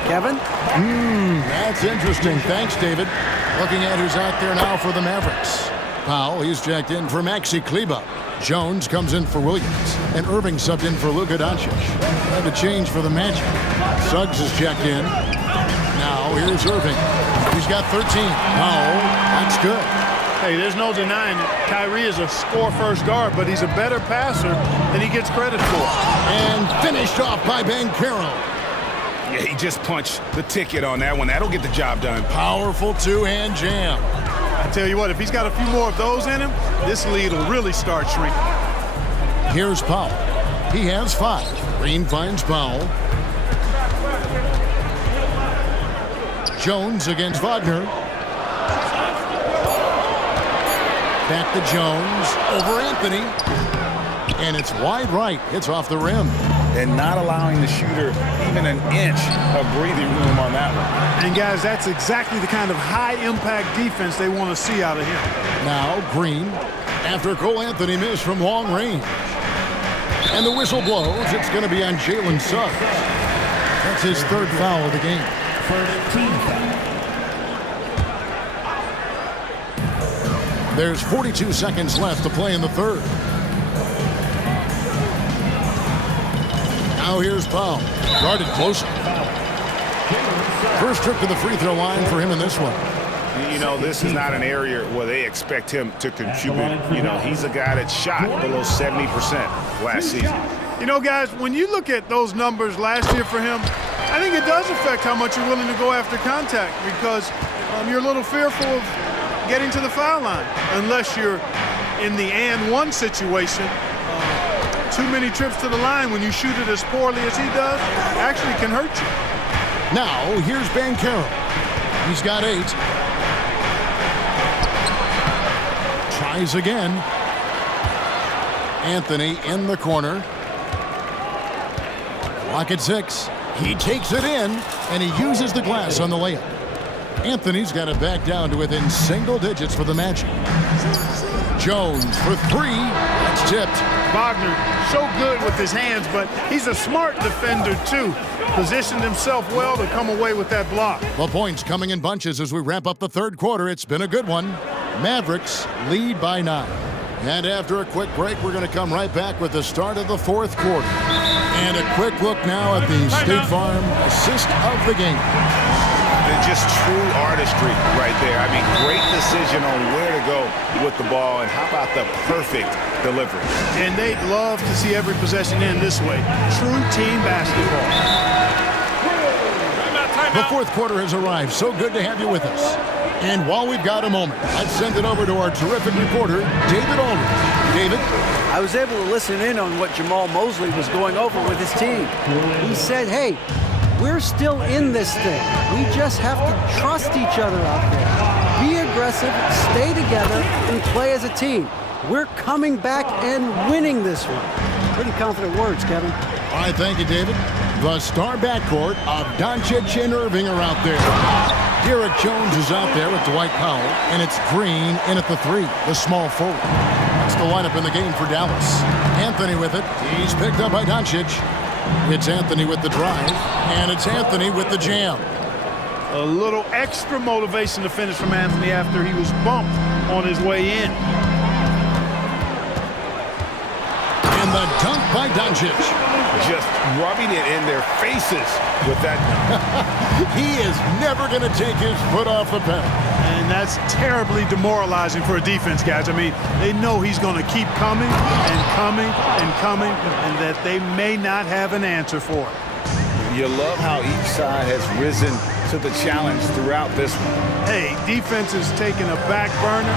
Kevin? That's interesting. Thanks, David. Looking at who's out there now for the Mavericks. Powell, he's checked in for Maxi Kleba. Jones comes in for Williams. And Irving subbed in for Luka Doncic. Had to change for the Magic. Suggs is checked in. Now here's Irving. He's got 13. Powell, that's good. Hey, there's no denying it. Kyrie is a score-first guard, but he's a better passer than he gets credit for. And finished off by Banchero. Yeah, he just punched the ticket on that one. That'll get the job done. Powerful two-hand jam. I tell you what, if he's got a few more of those in him, this lead will really start shrinking. Here's Powell. He has 5. Green finds Powell. Jones against Wagner. Back to Jones. Over Anthony. And it's wide right. It's off the rim. And not allowing the shooter even an inch of breathing room on that one. And guys, that's exactly the kind of high-impact defense they want to see out of him. Now Green, after Cole Anthony missed from long range. And the whistle blows. It's going to be on Jalen Suggs. That's his 3rd foul of the game. First team foul. There's 42 seconds left to play in the 3rd. Now here's Powell. Guarded close. First trip to the free throw line for him in this one. You know, this is not an area where they expect him to contribute. You know, he's a guy that shot below 70% last season. You know, guys, when you look at those numbers last year for him, I think it does affect how much you're willing to go after contact, because you're a little fearful of getting to the foul line unless you're in the and one situation. Too many trips to the line when you shoot it as poorly as he does actually can hurt you. Now, here's Banchero. He's got 8. Tries again. Anthony in the corner. Clock at 6. He takes it in, and he uses the glass on the layup. Anthony's got it back down to within single digits for the Magic. Jones for 3. That's tipped. Wagner, so good with his hands, but he's a smart defender, too. Positioned himself well to come away with that block. The points coming in bunches as we wrap up the 3rd quarter. It's been a good one. Mavericks lead by 9. And after a quick break, we're going to come right back with the start of the 4th quarter. And a quick look now at the State Farm assist of the game. just true artistry right there. I mean, great decision on where to go with the ball, and how about the perfect delivery? And they'd love to see every possession end this way. True team basketball. The fourth quarter has arrived. So good to have you with us. And while we've got a moment, let's send it over to our terrific reporter, David Aldridge. David? I was able to listen in on what Jamal Mosley was going over with his team. He said, hey, we're still in this thing. We just have to trust each other out there. Be aggressive, stay together, and play as a team. We're coming back and winning this one. Pretty confident words, Kevin. All right, thank you, David. The star backcourt of Doncic and Irving are out there. Derek Jones is out there with Dwight Powell, and it's Green in at the three, the small forward. That's the lineup in the game for Dallas. Anthony with it. He's picked up by Doncic. It's Anthony with the drive, and it's Anthony with the jam. A little extra motivation to finish from Anthony after he was bumped on his way in. And the dunk by Doncic. Just rubbing it in their faces with that. He is never going to take his foot off the pedal. And that's terribly demoralizing for a defense, guys. I mean, they know he's going to keep coming and coming and coming, and that they may not have an answer for it. You love how each side has risen to the challenge throughout this one. Hey, defense is taking a back burner,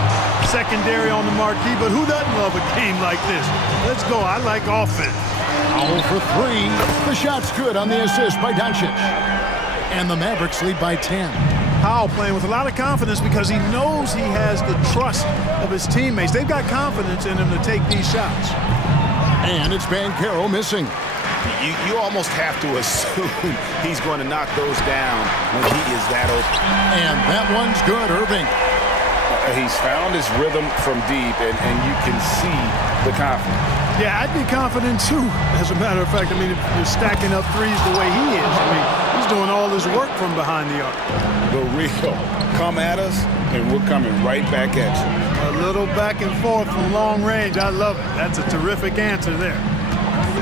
secondary on the marquee, but who doesn't love a game like this? Let's go. I like offense. All for three. The shot's good on the assist by Doncic. And the Mavericks lead by 10. Powell playing with a lot of confidence because he knows he has the trust of his teammates. They've got confidence in him to take these shots. And it's Banchero missing. You almost have to assume he's going to knock those down when he is that open. And that one's good, Irving. He's found his rhythm from deep, and you can see the confidence. Yeah, I'd be confident too. As a matter of fact, I mean, if you're stacking up threes the way he is, I mean, he's doing all his work from behind the arc. The real come at us, and we're coming right back at you. A little back and forth from long range. I love it. That's a terrific answer there.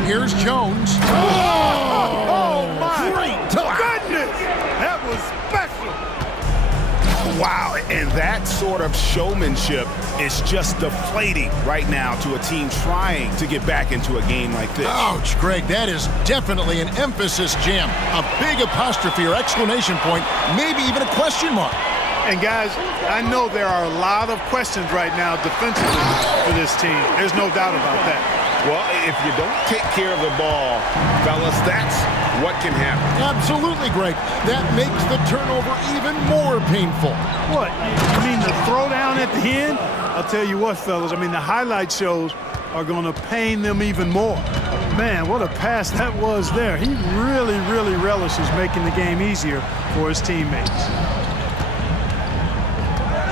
Here's Jones. Oh my goodness! That was special. Wow, and that sort of showmanship is just deflating right now to a team trying to get back into a game like this. Ouch, Greg, that is definitely an emphasis jam. A big apostrophe or exclamation point, maybe even a question mark. And guys, I know there are a lot of questions right now defensively for this team. There's no doubt about that. Well, if you don't take care of the ball, fellas, that's what can happen. Absolutely, Greg. That makes the turnover even more painful. What? You mean the throwdown at the end? I'll tell you what, fellas. I mean, the highlight shows are going to pain them even more. Man, what a pass that was there. He really, really relishes making the game easier for his teammates.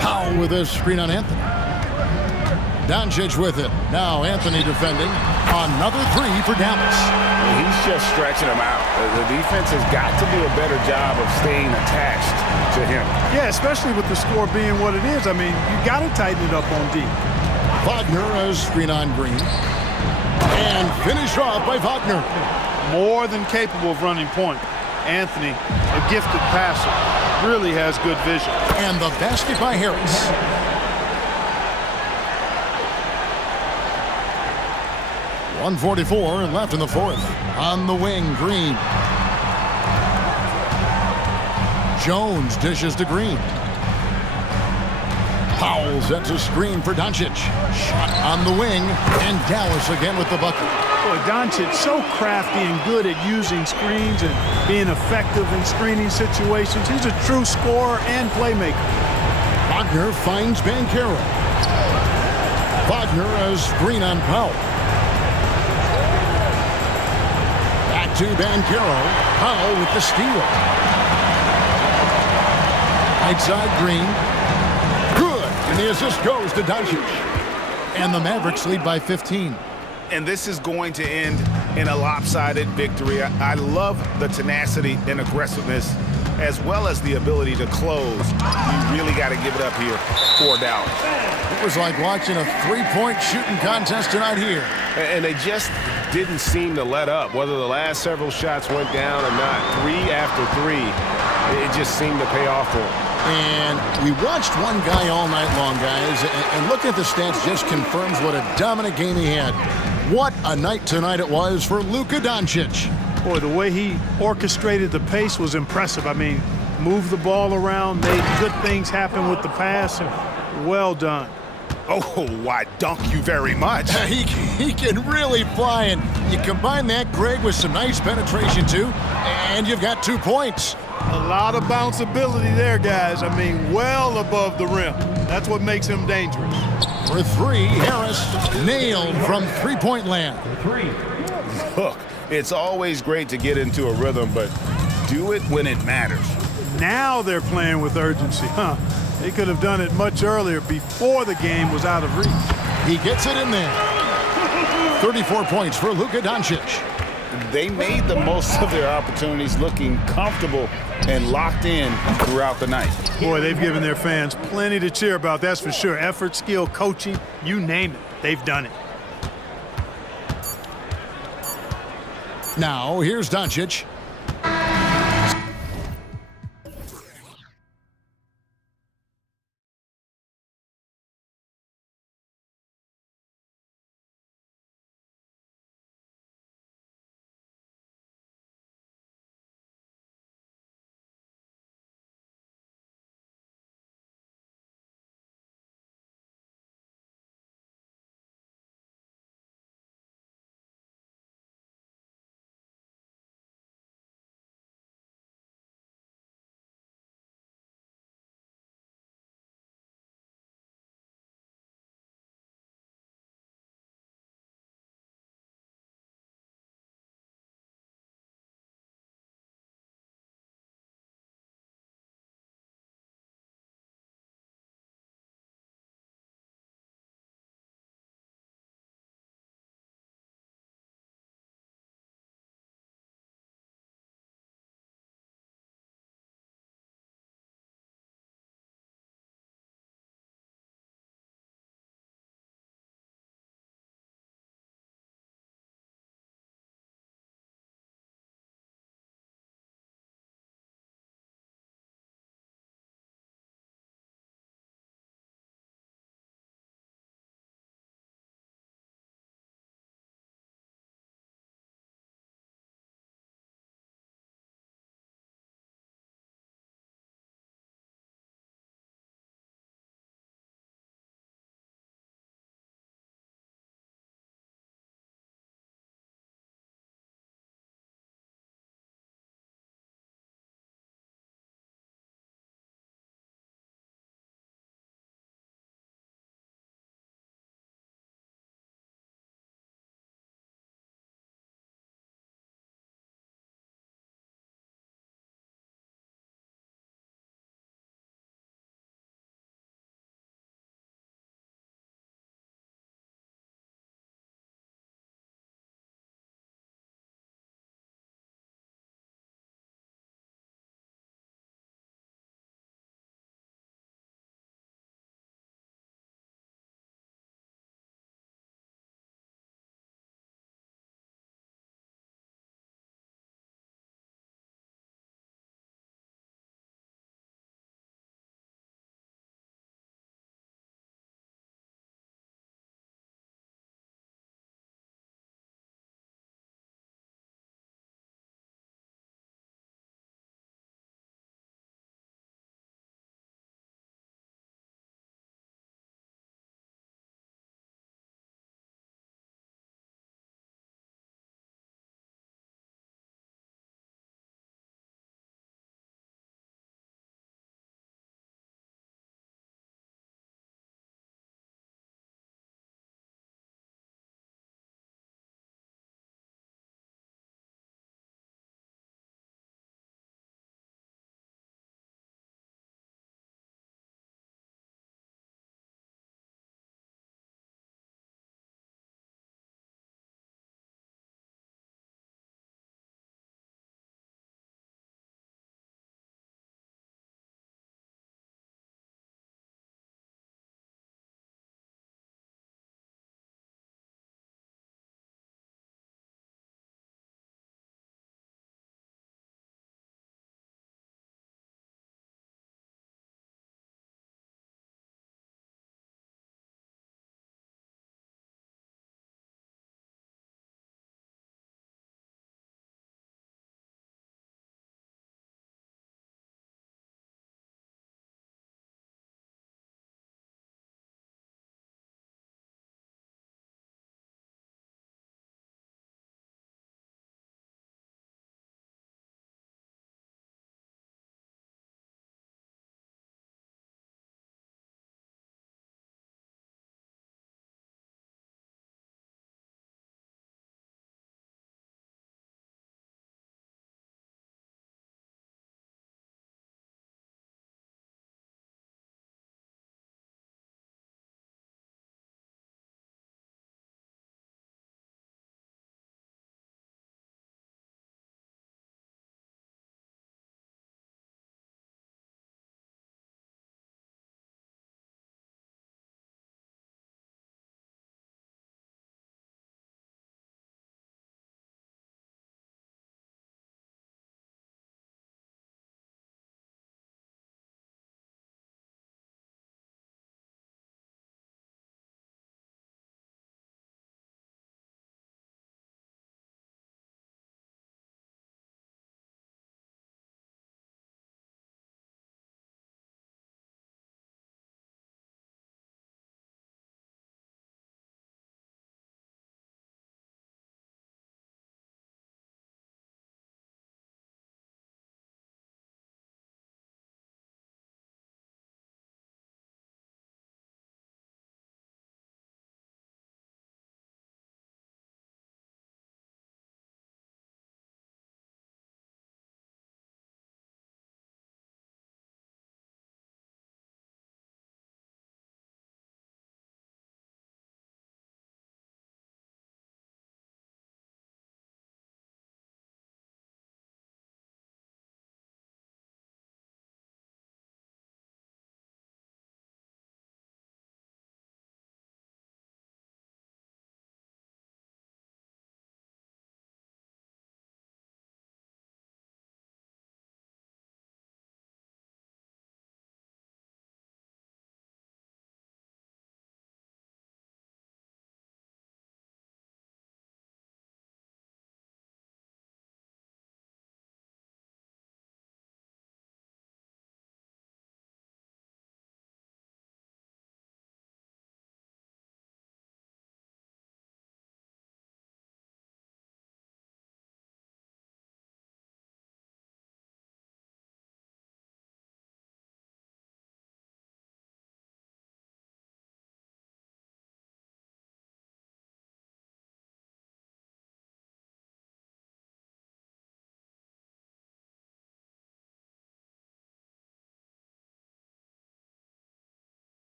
Powell with a screen on Anthony. Doncic with it. Now Anthony defending. Another three for Dallas. He's just stretching them out. The defense has got to do a better job of staying attached to him. Yeah, especially with the score being what it is. I mean, you got to tighten it up on deep. Wagner a screen on Green. And finished off by Wagner. More than capable of running point. Anthony, a gifted passer, really has good vision. And the basket by Harris. .144 left in the fourth. On the wing, Green. Jones dishes to Green. Powell sets a screen for Doncic. Shot on the wing, and Dallas again with the bucket. Boy, Doncic so crafty and good at using screens and being effective in screening situations. He's a true scorer and playmaker. Wagner finds Banchero. Wagner a screen on Powell. Back to Banchero. Powell with the steal. Right side, Green. Good, and the assist goes to Doncic. And the Mavericks lead by 15. And this is going to end in a lopsided victory. I love the tenacity and aggressiveness, as well as the ability to close. You really got to give it up here for Dallas. It was like watching a three-point shooting contest tonight here. And they just didn't seem to let up, whether the last several shots went down or not. Three after three. It just seemed to pay off for him. And we watched one guy all night long, guys, and looking at the stats just confirms what a dominant game he had. What a night tonight it was for Luka Doncic. Boy, the way he orchestrated the pace was impressive. I mean, moved the ball around, made good things happen with the pass, and well done. Oh, why, dunk you very much. He can really fly, and you combine that, Greg, with some nice penetration, too, and you've got 2 points. A lot of bounceability there, guys. I mean, well above the rim. That's what makes him dangerous. For 3, Harris nailed from three-point land. Look, it's always great to get into a rhythm, but do it when it matters. Now they're playing with urgency, huh? They could have done it much earlier, before the game was out of reach. He gets it in there. 34 points for Luka Doncic. They made the most of their opportunities, looking comfortable and locked in throughout the night. Boy, they've given their fans plenty to cheer about, that's for sure. Effort, skill, coaching, you name it, they've done it. Now, here's Doncic.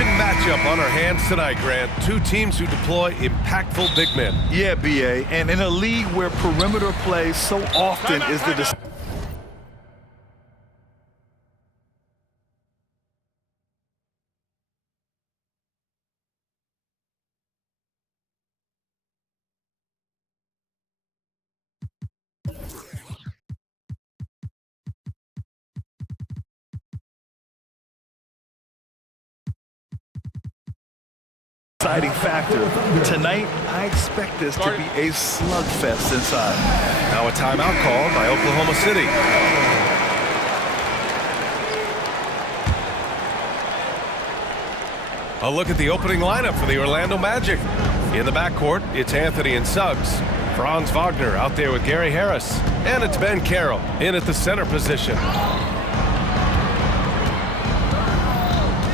Action matchup on our hands tonight, Grant. Two teams who deploy impactful big men. Yeah, BA, and in a league where perimeter play so often is the deciding factor. Tonight, I expect this to be a slugfest inside. Now a timeout called by Oklahoma City. A look at the opening lineup for the Orlando Magic. In the backcourt, it's Anthony and Suggs. Franz Wagner out there with Gary Harris. And it's Ben Carroll in at the center position.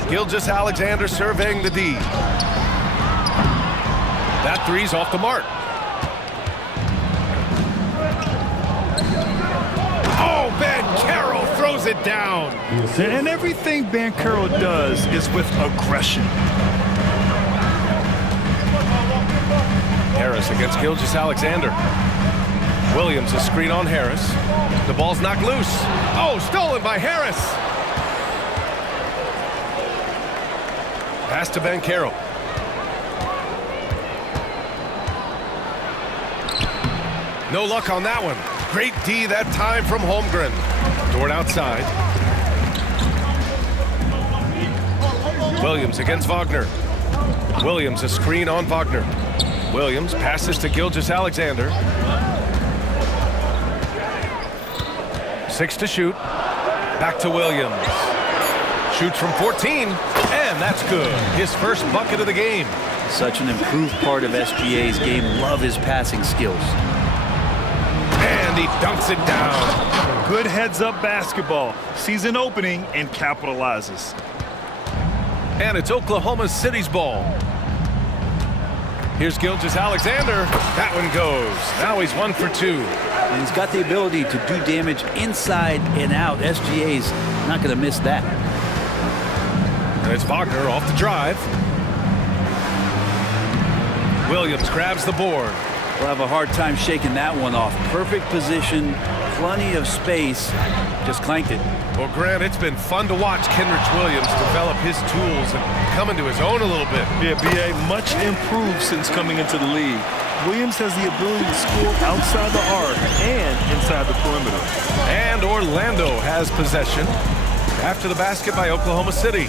Gilgeous Alexander surveying the D. That three's off the mark. Oh, Ben Carroll throws it down. And everything Ben Carroll does is with aggression. Harris against Gilgeous Alexander. Williams a screen on Harris. The ball's knocked loose. Oh, stolen by Harris. Pass to Ben Carroll. No luck on that one. Great D that time from Holmgren. Dort outside. Williams against Wagner. Williams a screen on Wagner. Williams passes to Gilgeous Alexander. 6 to shoot. Back to Williams. Shoots from 14, and that's good. His first bucket of the game. Such an improved part of SGA's game. Love his passing skills. And he dunks it down. Good heads-up basketball. Sees an opening and capitalizes. And it's Oklahoma City's ball. Here's Gilgeous Alexander. That one goes. Now he's 1 for 2. And he's got the ability to do damage inside and out. SGA's not going to miss that. And it's Wagner off the drive. Williams grabs the board. We'll have a hard time shaking that one off. Perfect position, plenty of space. Just clanked it. Well, Grant, it's been fun to watch Kenrich Williams develop his tools and come into his own a little bit. Yeah, BA, much improved since coming into the league. Williams has the ability to score outside the arc and inside the perimeter. And Orlando has possession after the basket by Oklahoma City.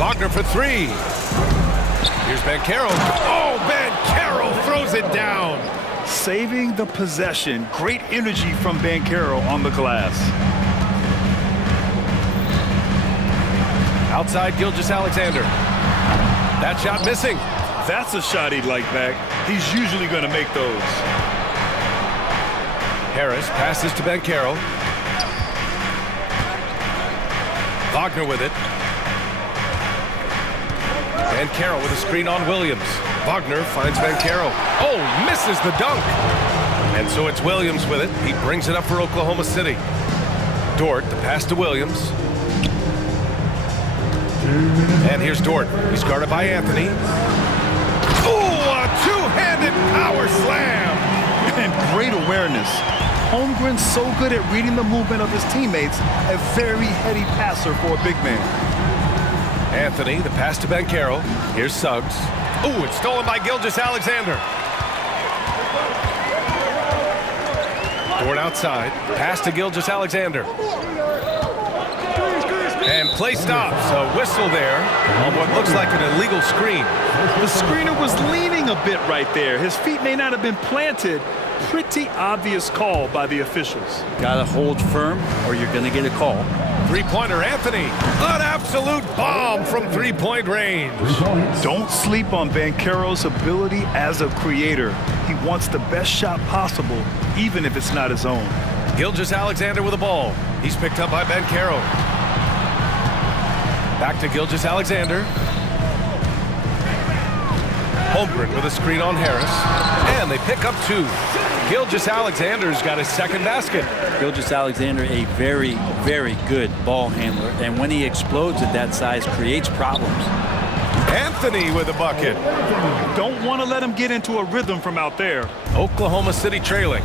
Wagner for 3. Here's Ben Carroll. Oh, Ben Carroll throws it down. Saving the possession. Great energy from Ben Carroll on the glass. Outside Gilgeous Alexander. That shot missing. That's a shot he'd like back. He's usually going to make those. Harris passes to Ben Carroll. Wagner with it. Ben Carroll with a screen on Williams. Wagner finds Ben Carroll. Oh, misses the dunk. And so it's Williams with it. He brings it up for Oklahoma City. Dort, the pass to Williams. And here's Dort. He's guarded by Anthony. Oh, a two-handed power slam. And great awareness. Holmgren's so good at reading the movement of his teammates. A very heady passer for a big man. Anthony, the pass to Ben Carroll. Here's Suggs. Oh, it's stolen by Gilgeous Alexander. Dort outside. Pass to Gilgeous Alexander. And play stops. A whistle there on what looks like an illegal screen. The screener was leaning a bit right there. His feet may not have been planted. Pretty obvious call by the officials. Gotta hold firm or you're gonna get a call. Three-pointer Anthony. An absolute bomb from three-point range. Don't sleep on Ben Carroll's ability as a creator. He wants the best shot possible, even if it's not his own. Gilgeous Alexander with the ball. He's picked up by Ben Carroll. Back to Gilgeous Alexander. Holmgren with a screen on Harris. And they pick up 2. Gilgeous Alexander's got his second basket. Gilgeous-Alexander, a very, very good ball handler. And when he explodes at that size, creates problems. Anthony with a bucket. Don't want to let him get into a rhythm from out there. Oklahoma City trailing.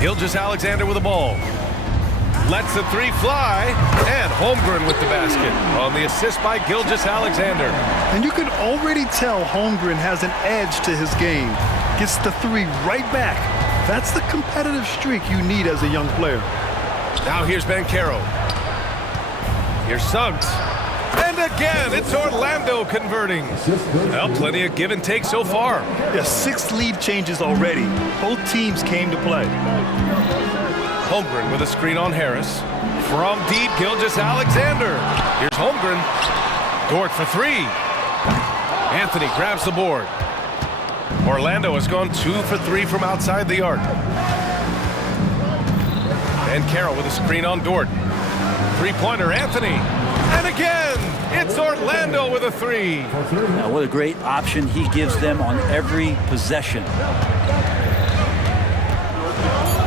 Gilgeous-Alexander with the ball. Lets the three fly, and Holmgren with the basket on the assist by Gilgeous-Alexander. And you can already tell Holmgren has an edge to his game. Gets the three right back. That's the competitive streak you need as a young player. Now here's Banchero. Here's Suggs. And again, it's Orlando converting. Well, plenty of give and take so far. Yeah, 6 lead changes already. Both teams came to play. Holmgren with a screen on Harris. From deep, Gilgeous-Alexander. Here's Holmgren. Dort for 3. Anthony grabs the board. Orlando has gone 2 for 3 from outside the arc. Banchero with a screen on Dort. Three-pointer, Anthony. And again, it's Orlando with a 3. Now, what a great option he gives them on every possession.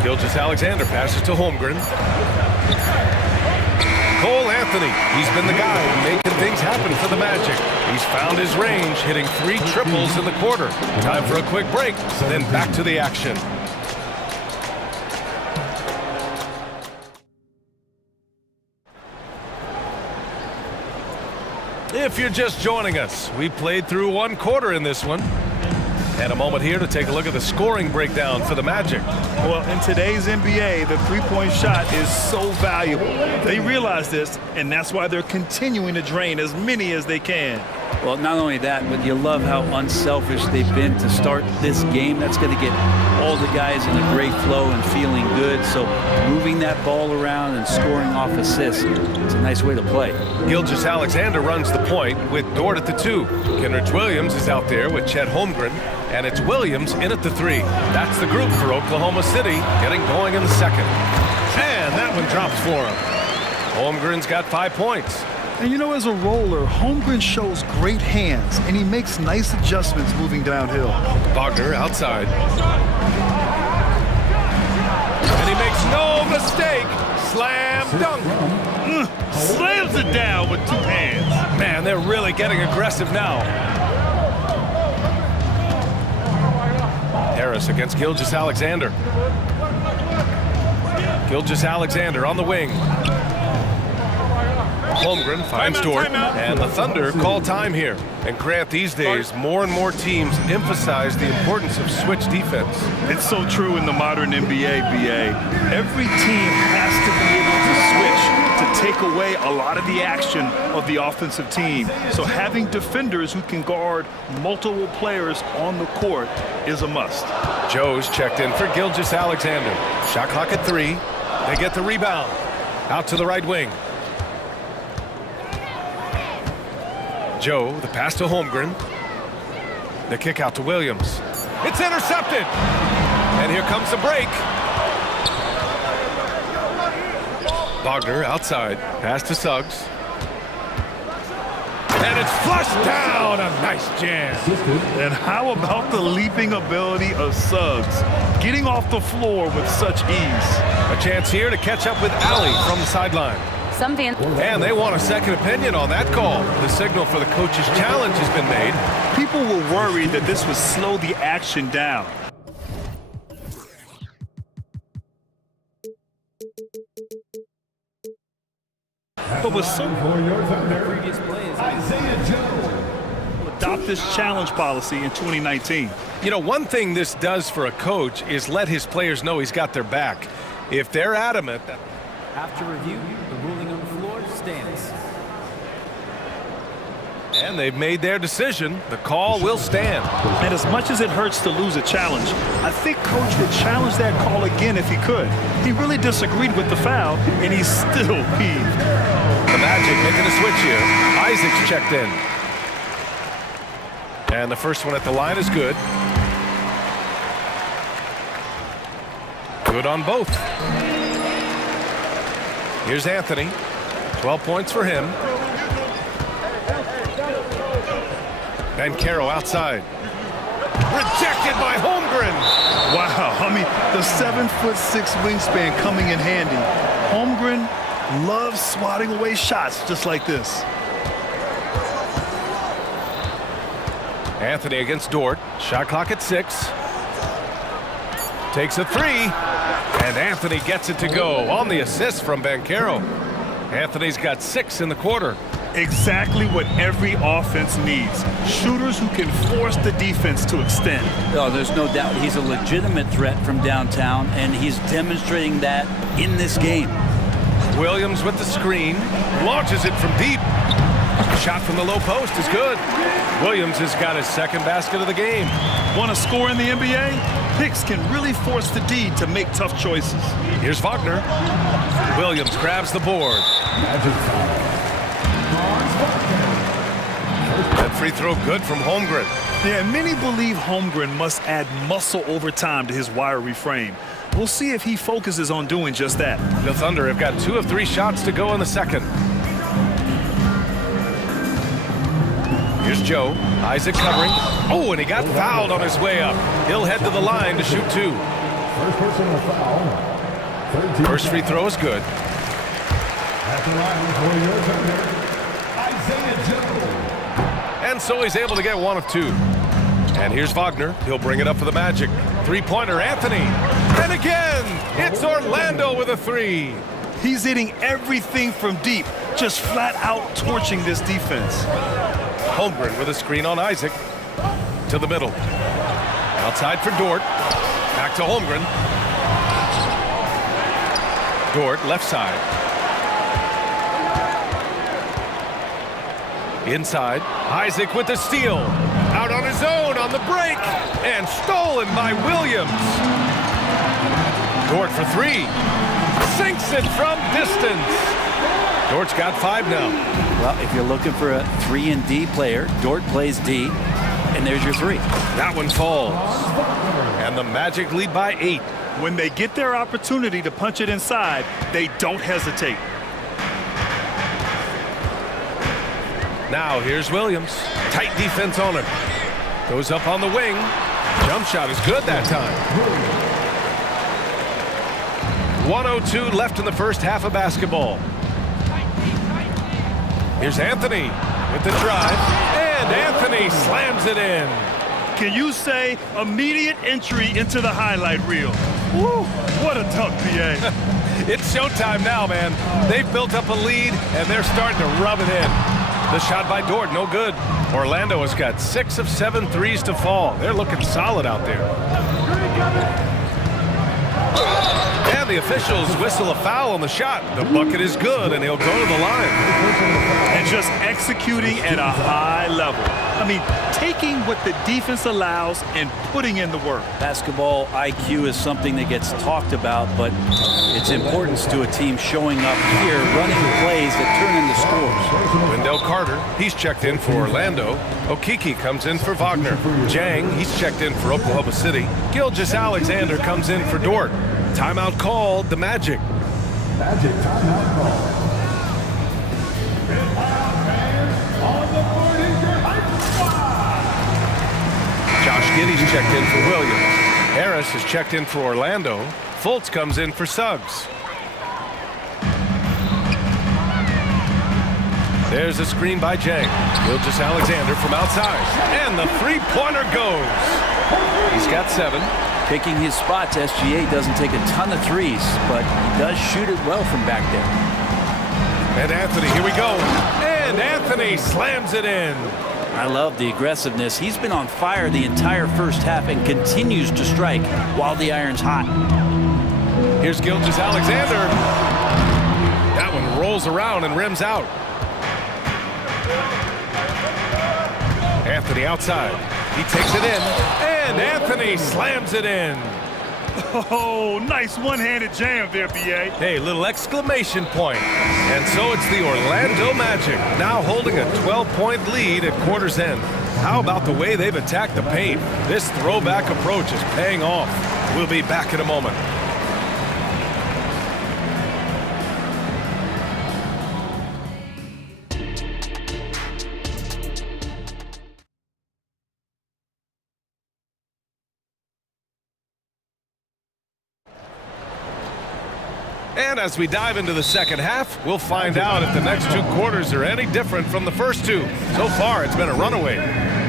Gilgeous-Alexander passes to Holmgren. Cole Anthony, he's been the guy making things happen for the Magic. He's found his range, hitting 3 triples in the quarter. Time for a quick break, then back to the action. If you're just joining us, we played through 1 quarter in this one. And a moment here to take a look at the scoring breakdown for the Magic. Well, in today's NBA, the three-point shot is so valuable. They realize this, and that's why they're continuing to drain as many as they can. Well, not only that, but you love how unselfish they've been to start this game. That's going to get all the guys in a great flow and feeling good. So moving that ball around and scoring off assists, it's a nice way to play. Gilgeous-Alexander runs the point with Dort at the 2. Kenrich Williams is out there with Chet Holmgren. And it's Williams in at the 3. That's the group for Oklahoma City, getting going in the second. And that one drops for him. Holmgren's got 5 points. And you know, as a roller, Holmgren shows great hands, and he makes nice adjustments moving downhill. Wagner outside. And he makes no mistake. Slam dunk. Slams it down with 2 hands. Man, they're really getting aggressive now. Harris against Gilgeous-Alexander. Gilgeous-Alexander on the wing. Holmgren finds Dort, and the Thunder call time here. And Grant, these days, more and more teams emphasize the importance of switch defense. It's so true in the modern NBA, BA. Every team has to be able to switch to take away a lot of the action of the offensive team. So having defenders who can guard multiple players on the court is a must. Joe's checked in for Gilgeous-Alexander. Shot clock at 3. They get the rebound. Out to the right wing. Joe, the pass to Holmgren. The kick out to Williams. It's intercepted. And here comes the break. Wagner outside. Pass to Suggs. And it's flushed down. A nice jam. And how about the leaping ability of Suggs? Getting off the floor with such ease. A chance here to catch up with Allie from the sideline. Some fans. And they want a second opinion on that call. The signal for the coach's challenge has been made. People were worried that this would slow the action down. But with some previous plays, adopt this challenge policy in 2019. You know, one thing this does for a coach is let his players know he's got their back. If they're adamant that after review, the ruling on the floor stands. and they've made their decision, the call will stand. And as much as it hurts to lose a challenge, I think Coach would challenge that call again if he could. He really disagreed with the foul, and he's still peeved. The Magic making a switch here. Isaac's checked in. And the first one at the line is good. Good on both. Here's Anthony. 12 points for him. Banchero outside. Rejected by Holmgren. Wow, The 7'6" wingspan coming in handy. Holmgren loves swatting away shots just like this. Anthony against Dort. Shot clock at 6. Takes a 3. And Anthony gets it to go on the assist from Banchero. Anthony's got 6 in the quarter. Exactly what every offense needs. Shooters who can force the defense to extend. Oh, there's no doubt he's a legitimate threat from downtown, and he's demonstrating that in this game. Williams with the screen. Launches it from deep. A shot from the low post is good. Williams has got his second basket of the game. Want to score in the NBA? Picks can really force the D to make tough choices. Here's Wagner. Williams grabs the board. That free throw good from Holmgren. Yeah, many believe Holmgren must add muscle over time to his wiry frame. We'll see if he focuses on doing just that. The Thunder have got 2 of 3 shots to go in the second. Here's Joe. Isaac covering. Oh, and he got fouled on his way up. He'll head to the line to shoot 2. First personal foul. First free throw is good. At the line for your Thunder, Isaiah Joe. And so he's able to get 1 of 2. And here's Wagner. He'll bring it up for the Magic. Three-pointer, Anthony. And again, it's Orlando with a 3. He's hitting everything from deep, just flat out torching this defense. Holmgren with a screen on Isaac. To the middle. Outside for Dort. Back to Holmgren. Dort, left side. Inside. Isaac with the steal. Out on his own on the break. And stolen by Williams. Dort for 3. Sinks it from distance. Dort's got 5 now. Well, if you're looking for a 3 and D player, Dort plays D, and there's your 3. That one falls. And the Magic lead by 8. When they get their opportunity to punch it inside, they don't hesitate. Now here's Williams. Tight defense on him. Goes up on the wing. Jump shot is good that time. 1:02 left in the first half of basketball. Here's Anthony with the drive, and Anthony slams it in. Can you say immediate entry into the highlight reel? Woo, what a dunk, PA. It's showtime now, man. They've built up a lead, and they're starting to rub it in. The shot by Dort, no good. Orlando has got 6 of 7 threes to fall. They're looking solid out there. And the officials whistle a foul on the shot. The bucket is good, and he'll go to the line. And just executing at a high level. I mean, taking what the defense allows and putting in the work. Basketball IQ is something that gets talked about, but its importance to a team showing up here, running plays that turn into scores. Wendell Carter, he's checked in for Orlando. Okiki comes in for Wagner. Jang, he's checked in for Oklahoma City. Gilgeous-Alexander comes in for Dort. Timeout called, the Magic. Magic timeout call. Josh Giddey's checked in for Williams. Harris is checked in for Orlando. Fultz comes in for Suggs. There's a screen by Jang. Gilgeous-Alexander from outside. And the three-pointer goes. He's got 7. Picking his spots, SGA doesn't take a ton of threes, but he does shoot it well from back there. And Anthony, here we go. And Anthony slams it in. I love the aggressiveness. He's been on fire the entire first half and continues to strike while the iron's hot. Here's Gilgeous-Alexander. That one rolls around and rims out. Anthony outside. He takes it in. And Anthony slams it in. Oh, nice one-handed jam there, BA. Hey, little exclamation point. And so it's the Orlando Magic, now holding a 12-point lead at quarter's end. How about the way they've attacked the paint? This throwback approach is paying off. We'll be back in a moment. And as we dive into the second half, we'll find out if the next two quarters are any different from the first two. So far, it's been a runaway.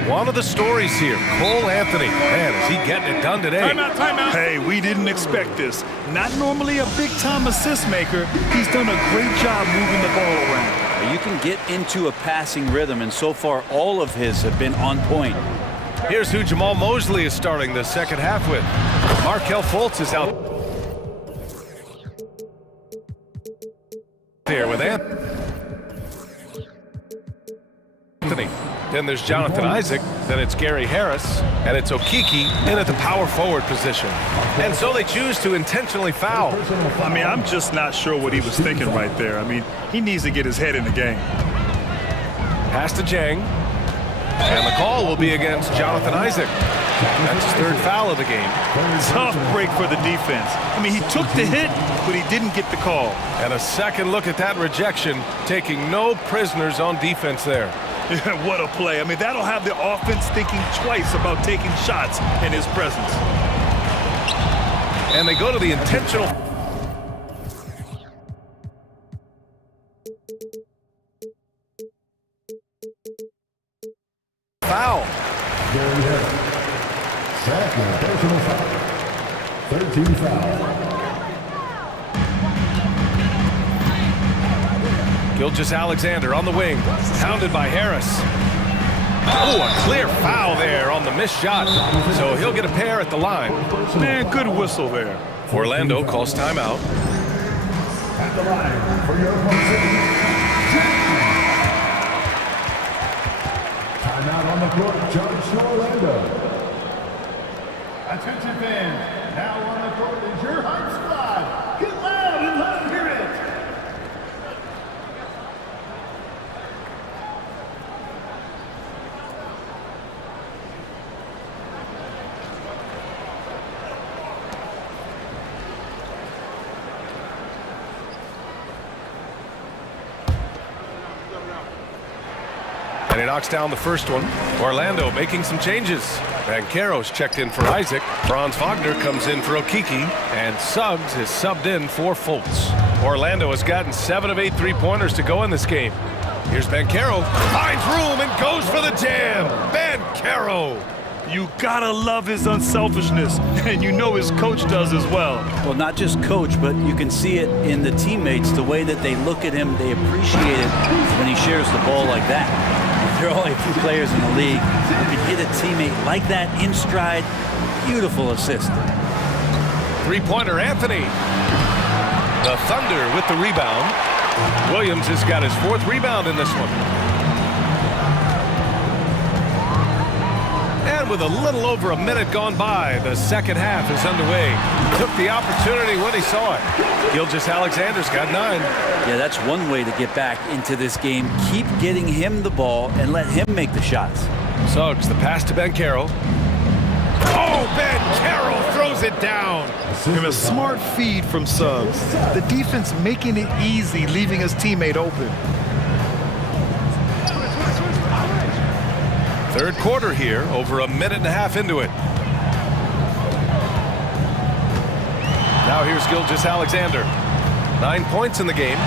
One of the stories here, Cole Anthony. Man, is he getting it done today? Timeout, timeout. Hey, we didn't expect this. Not normally a big-time assist maker. He's done a great job moving the ball around. You can get into a passing rhythm, and so far all of his have been on point. Here's who Jamal Mosley is starting the second half with. Markelle Fultz is out there with Anthony. Then there's Jonathan Isaac, then it's Gary Harris, and it's Okiki in at the power forward position. And so they choose to intentionally foul. I mean, I'm just not sure what he was thinking right there. I mean, he needs to get his head in the game. Pass to Jang. And the call will be against Jonathan Isaac. That's his third foul of the game. Tough break for the defense. I mean, he took the hit, but he didn't get the call. And a second look at that rejection, taking no prisoners on defense there. What a play. I mean, that'll have the offense thinking twice about taking shots in his presence. And they go to the intentional foul. Gary Harris. Second personal foul. 13 foul. Gilgeous-Alexander on the wing, pounded by Harris. Oh, a clear foul there on the missed shot. So he'll get a pair at the line. Man, good whistle there. Orlando calls timeout. At the line for your opponent. Timeout on the court, Judge Orlando. Attention fans, now on the court is your hype squad. Get loud and let them hear it. And he knocks down the first one. Orlando making some changes. Banchero's checked in for Isaac. Franz Wagner comes in for Okiki. And Suggs is subbed in for Fultz. Orlando has gotten 7 of 8 three-pointers to go in this game. Here's Banchero. Finds room and goes for the jam. Banchero. You gotta love his unselfishness, and you know his coach does as well. Well, not just coach, but you can see it in the teammates, the way that they look at him, they appreciate it when he shares the ball like that. There are only a few players in the league who can hit a teammate like that in stride. Beautiful assist. Three-pointer Anthony. The Thunder with the rebound. Williams has got his 4th rebound in this one. And with a little over a minute gone by, the second half is underway. Took the opportunity when he saw it. Gilgeous-Alexander's got 9. Yeah, that's one way to get back into this game. Keep getting him the ball and let him make the shots. Suggs, the pass to Banchero. Oh, Banchero throws it down. And a smart feed from Suggs. The defense making it easy, leaving his teammate open. Third quarter here, over a minute and a half into it. Now here's Gilgeous-Alexander. 9 points in the game.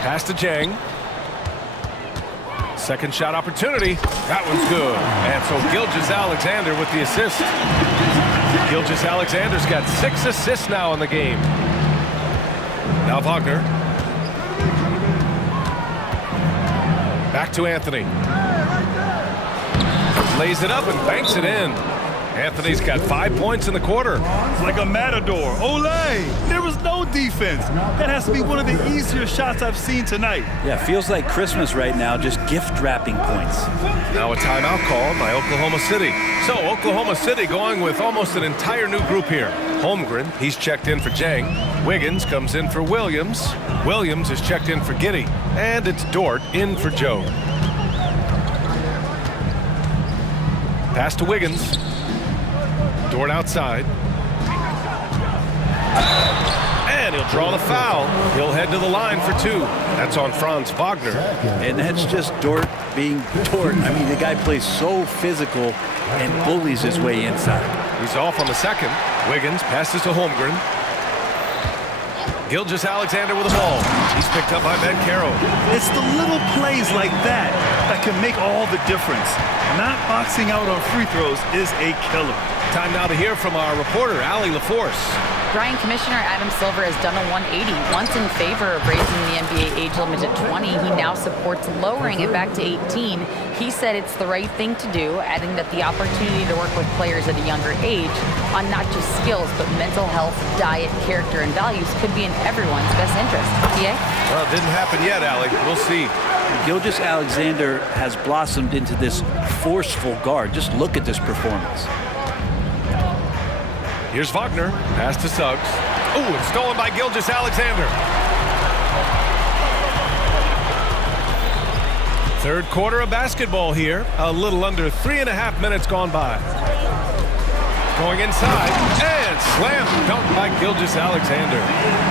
Pass to Jang. Second shot opportunity. That one's good. And so Gilgeous-Alexander with the assist. Gilgeous-Alexander's got 6 assists now in the game. Now Wagner. Back to Anthony. Lays it up and banks it in. Anthony's got 5 points in the quarter. Like a matador. Olé! There was no defense. That has to be one of the easier shots I've seen tonight. Yeah, feels like Christmas right now, just gift wrapping points. Now a timeout called by Oklahoma City. So Oklahoma City going with almost an entire new group here. Holmgren, he's checked in for Jang. Wiggins comes in for Williams. Williams is checked in for Giddey. And it's Dort in for Joe. Pass to Wiggins. Dort outside. And he'll draw the foul. He'll head to the line for 2. That's on Franz Wagner. And that's just Dort being Dort. I mean, the guy plays so physical and bullies his way inside. He's off on the second. Wiggins passes to Holmgren. Gilgeous-Alexander with the ball. He's picked up by Bankero. It's the little plays like that that can make all the difference. Not boxing out on free throws is a killer. Time now to hear from our reporter, Allie LaForce. Brian, Commissioner Adam Silver has done a 180. Once in favor of raising the NBA age limit to 20, he now supports lowering it back to 18. He said it's the right thing to do, adding that the opportunity to work with players at a younger age on not just skills, but mental health, diet, character, and values could be in everyone's best interest. DA? Well, it didn't happen yet, Allie. We'll see. Gilgeous-Alexander has blossomed into this forceful guard. Just look at this performance. Here's Wagner, pass to Suggs. Oh, it's stolen by Gilgeous-Alexander. Third quarter of basketball here. A little under 3.5 minutes gone by. Going inside, and slam dunk by Gilgeous-Alexander.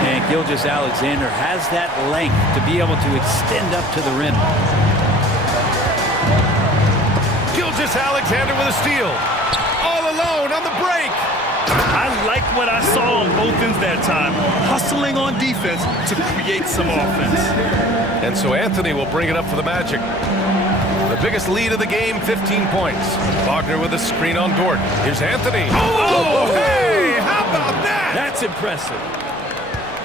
And Gilgeous-Alexander has that length to be able to extend up to the rim. Gilgeous-Alexander with a steal. All alone on the break. I like what I saw on both ends that time, hustling on defense to create some offense. And so Anthony will bring it up for the Magic. The biggest lead of the game, 15 points. Wagner with a screen on Dort. Here's Anthony. Oh, hey, how about that? That's impressive.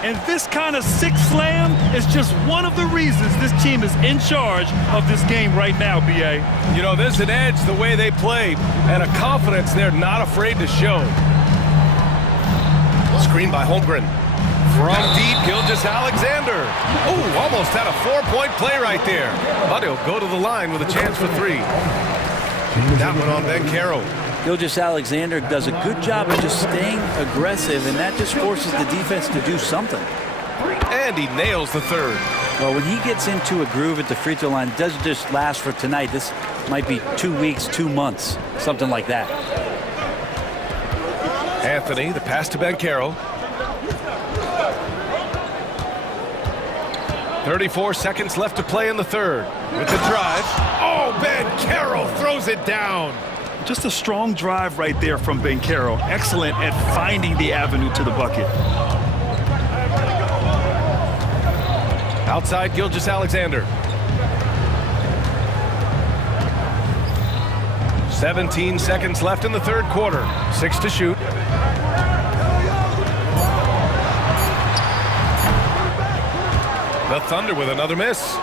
And this kind of sick slam is just one of the reasons this team is in charge of this game right now, B.A. You know, there's an edge the way they play and a confidence they're not afraid to show. Screen by Holmgren. From deep, Gilgeous-Alexander. Oh, almost had a 4-point play right there. But he'll go to the line with a chance for 3. That one on Bankero. Gilgeous-Alexander does a good job of just staying aggressive, and that just forces the defense to do something. And he nails the third. Well, when he gets into a groove at the free throw line, it doesn't just last for tonight. This might be 2 weeks, 2 months, something like that. Anthony, the pass to Bankero. 34 seconds left to play in the third. With the drive. Oh, Bankero throws it down. Just a strong drive right there from Bankero. Excellent at finding the avenue to the bucket. Outside Gilgeous-Alexander. 17 seconds left in the third quarter. 6 to shoot. The Thunder with another miss.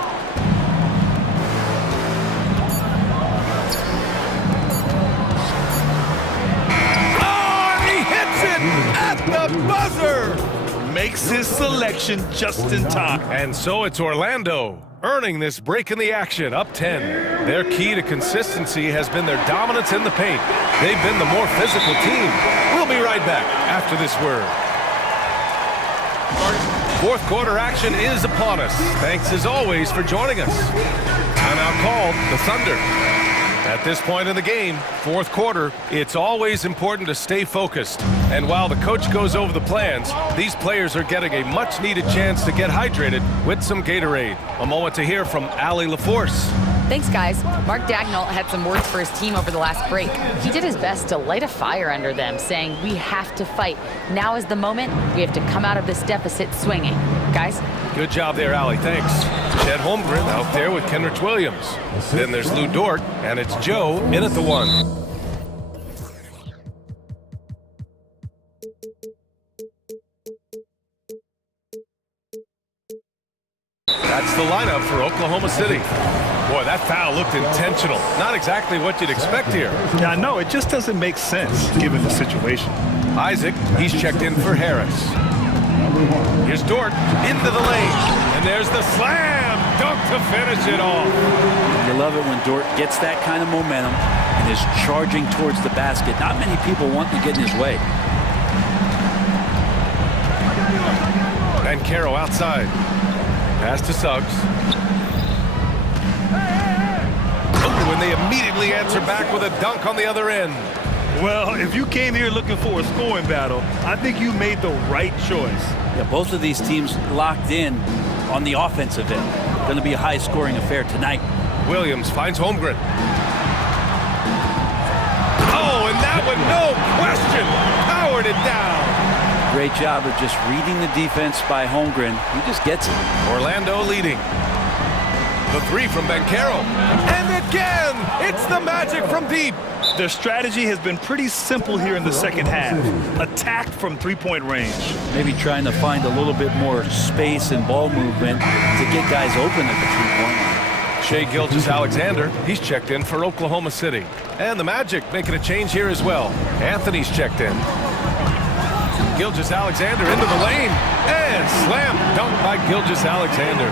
Oh, and he hits it at the buzzer. Makes his selection just in time. And so it's Orlando earning this break in the action, up 10. Their key to consistency has been their dominance in the paint. They've been the more physical team. We'll be right back after this word. Fourth quarter action is upon us. Thanks as always for joining us. Timeout called, the Thunder. At this point in the game, fourth quarter, it's always important to stay focused. And while the coach goes over the plans, these players are getting a much-needed chance to get hydrated with some Gatorade. A moment to hear from Allie LaForce. Thanks, guys. Mark Dagnall had some words for his team over the last break. He did his best to light a fire under them, saying, we have to fight. Now is the moment. We have to come out of this deficit swinging. Guys? Good job there, Allie. Thanks. Chet Holmgren out there with Kenrich Williams. Then there's Lou Dort, and it's Joe in at the 1. That's the lineup for Oklahoma City. Boy, that foul looked intentional. Not exactly what you'd expect here. Yeah, I know. It just doesn't make sense given the situation. Isaac, he's checked in for Harris. Here's Dort into the lane. And there's the slam dunk to finish it off. You love it when Dort gets that kind of momentum and is charging towards the basket. Not many people want to get in his way. Bankero outside. Pass to Suggs. Oh, and they immediately answer back with a dunk on the other end. Well, if you came here looking for a scoring battle, I think you made the right choice. Yeah, both of these teams locked in on the offensive end. Going to be a high-scoring affair tonight. Williams finds Holmgren. Oh, and that one, no question, powered it down. Great job of just reading the defense by Holmgren. He just gets it. Orlando leading. The three from Banchero. And again, it's the Magic from deep. Their strategy has been pretty simple here in the second half. Attack from three-point range. Maybe trying to find a little bit more space and ball movement to get guys open at the three-point line. Shai Gilgeous-Alexander, he's checked in for Oklahoma City. And the Magic making a change here as well. Anthony's checked in. Gilgeous-Alexander into the lane. And slam dunk by Gilgeous-Alexander.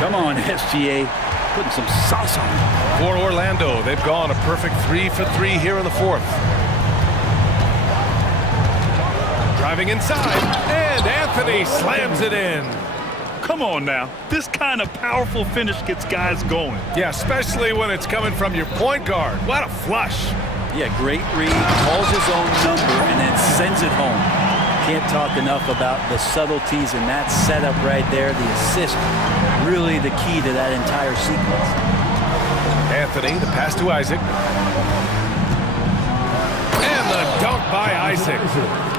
Come on, SGA. Putting some sauce on it. For Orlando, they've gone a perfect 3 for 3 here in the fourth. Driving inside, and Anthony slams it in. Come on now. This kind of powerful finish gets guys going. Yeah, especially when it's coming from your point guard. What a flush. Yeah, great read, calls his own number, and then sends it home. Can't talk enough about the subtleties in that setup right there. The assist, really the key to that entire sequence. Anthony, the pass to Isaac. And the dunk by Isaac.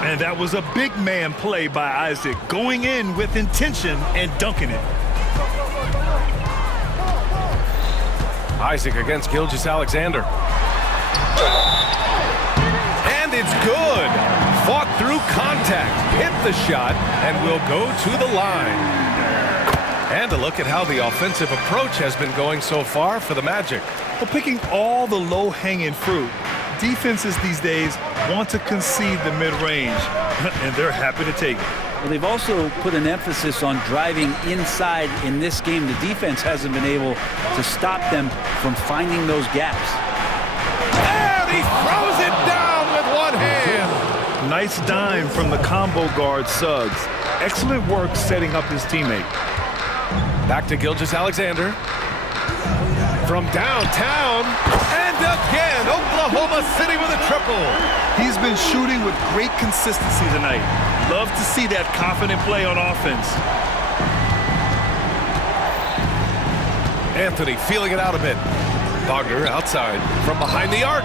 And that was a big man play by Isaac, going in with intention and dunking it. Isaac against Gilgeous-Alexander. And it's good. Fought through contact, hit the shot, and will go to the line. And a look at how the offensive approach has been going so far for the Magic. Well, picking all the low-hanging fruit. Defenses these days want to concede the mid-range, and they're happy to take it. Well, they've also put an emphasis on driving inside in this game. The defense hasn't been able to stop them from finding those gaps. And he throws it down with one hand. Nice dime from the combo guard Suggs. Excellent work setting up his teammate. Back to Gilgeous-Alexander. From downtown. And again, Oklahoma City with a triple. He's been shooting with great consistency tonight. Love to see that confident play on offense. Anthony feeling it out a bit. Wagner outside from behind the arc.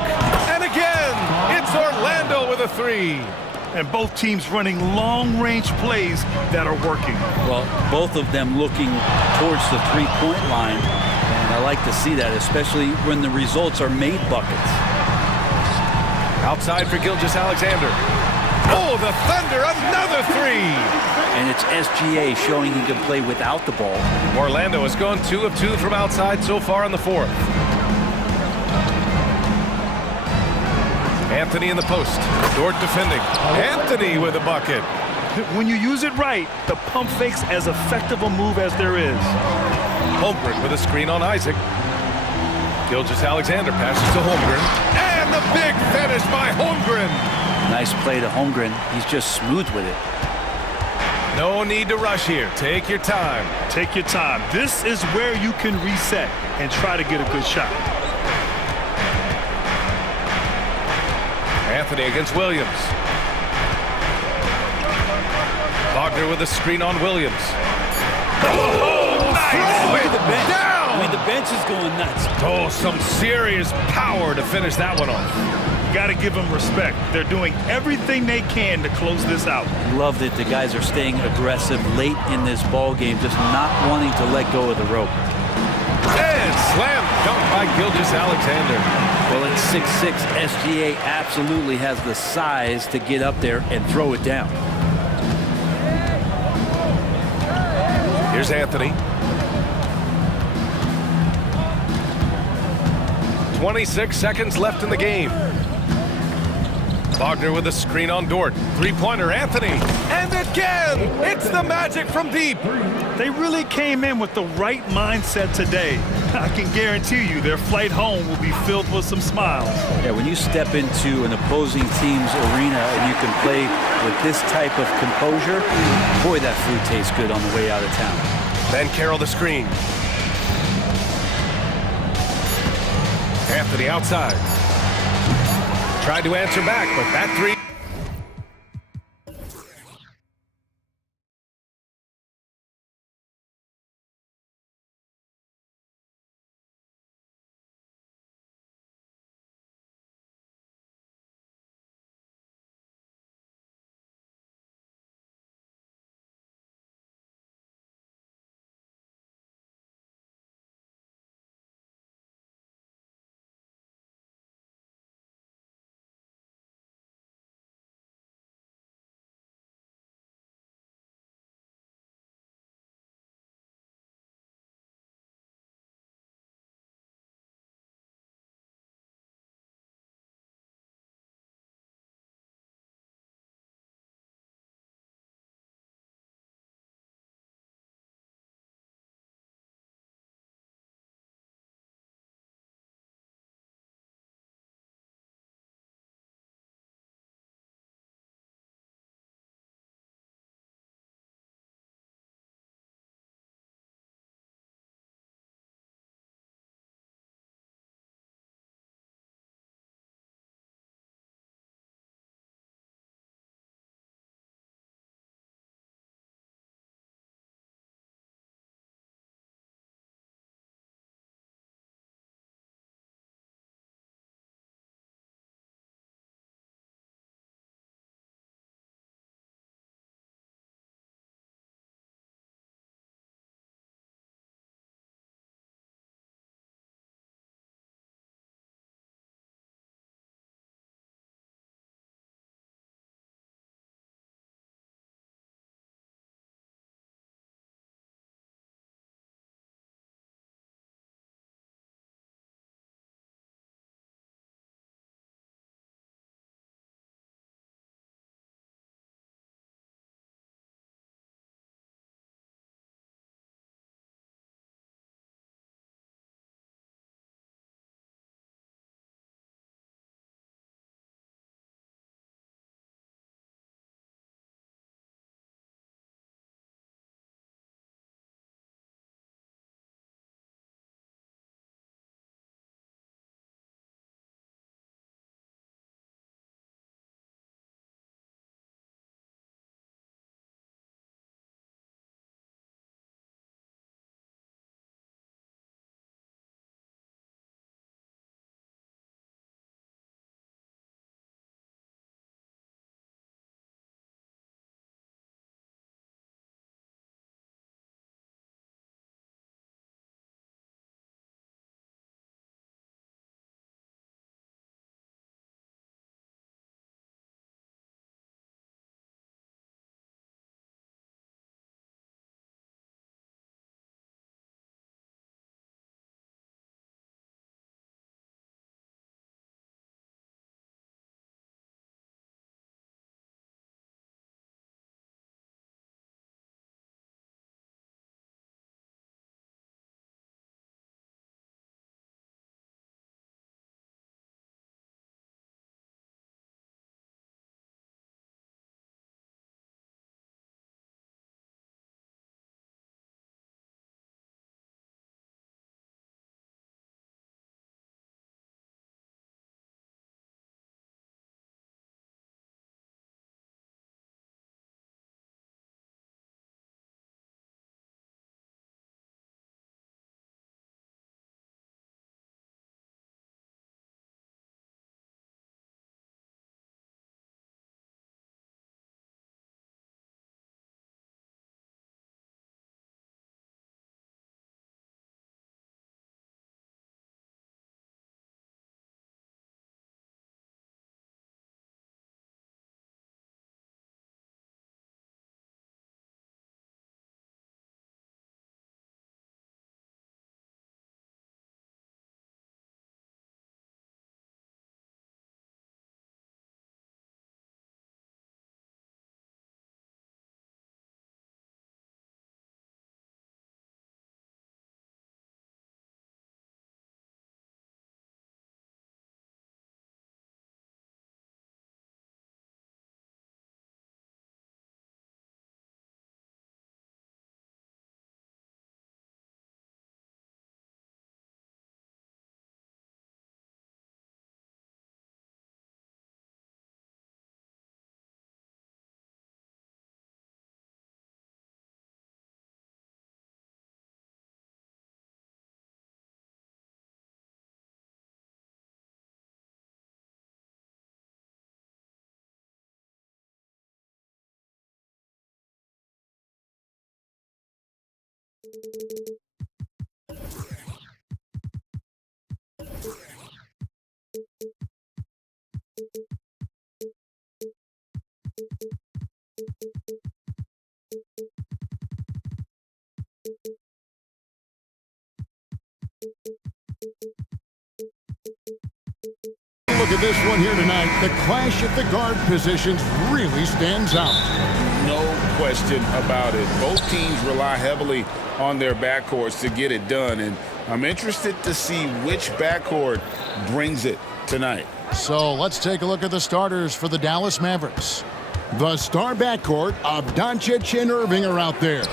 And again, it's Orlando with a three. And both teams running long-range plays that are working. Well, both of them looking towards the three-point line. And I like to see that, especially when the results are made buckets. Outside for Gilgeous-Alexander. Oh, the Thunder, another three. And it's SGA showing he can play without the ball. Orlando has gone 2 of 2 from outside so far in the fourth. Anthony in the post. Dort defending. Anthony with a bucket. When you use it right, the pump fake's as effective a move as there is. Holmgren with a screen on Isaac. Gilgeous-Alexander passes to Holmgren. And the big finish by Holmgren. Nice play to Holmgren. He's just smooth with it. No need to rush here. Take your time. Take your time. This is where you can reset and try to get a good shot. Anthony against Williams. Wagner with a screen on Williams. Oh, nice! Look at the bench. Down! I mean, the bench is going nuts. Oh, some serious power to finish that one off. Got to give them respect. They're doing everything they can to close this out. Love that the guys are staying aggressive late in this ball game, just not wanting to let go of the rope. And slam dunk by Gilgeous-Alexander. Well, at 6'6", SGA absolutely has the size to get up there and throw it down. Here's Anthony. 26 seconds left in the game. Wagner with a screen on Dort. Three-pointer, Anthony. And again, it's the Magic from deep. They really came in with the right mindset today. I can guarantee you their flight home will be filled with some smiles. Yeah, when you step into an opposing team's arena and you can play with this type of composure, boy, that food tastes good on the way out of town. Banchero the screen. Anthony outside. Tried to answer back, but that three Look at this one here tonight. The clash at the guard positions really stands out. No question about it. Both teams rely heavily on their backcourts to get it done, and I'm interested to see which backcourt brings it tonight. So let's take a look at the starters for the Dallas Mavericks. The star backcourt of Doncic and Irving are out there.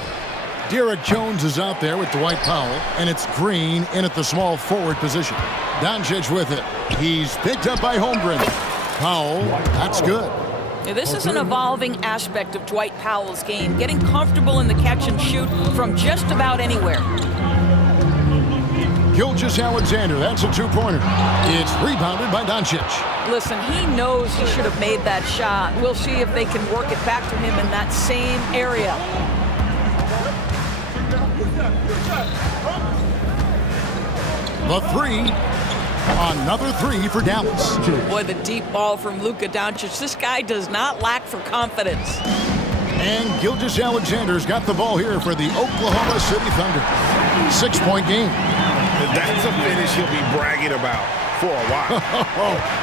Derek Jones is out there with Dwight Powell, and it's Green in at the small forward position. Doncic with it. He's picked up by Holmgren. Powell, that's good. Yeah, this is an evolving aspect of Dwight Powell's game, getting comfortable in the catch and shoot from just about anywhere. Gilgeous-Alexander, that's a two-pointer. It's rebounded by Doncic. Listen, he knows he should have made that shot. We'll see if they can work it back to him in that same area. The three. Another three for Dallas. Boy, the deep ball from Luka Doncic. This guy does not lack for confidence. And Gilgeous-Alexander's got the ball here for the Oklahoma City Thunder. 6-point game. That's a finish he'll be bragging about for a while.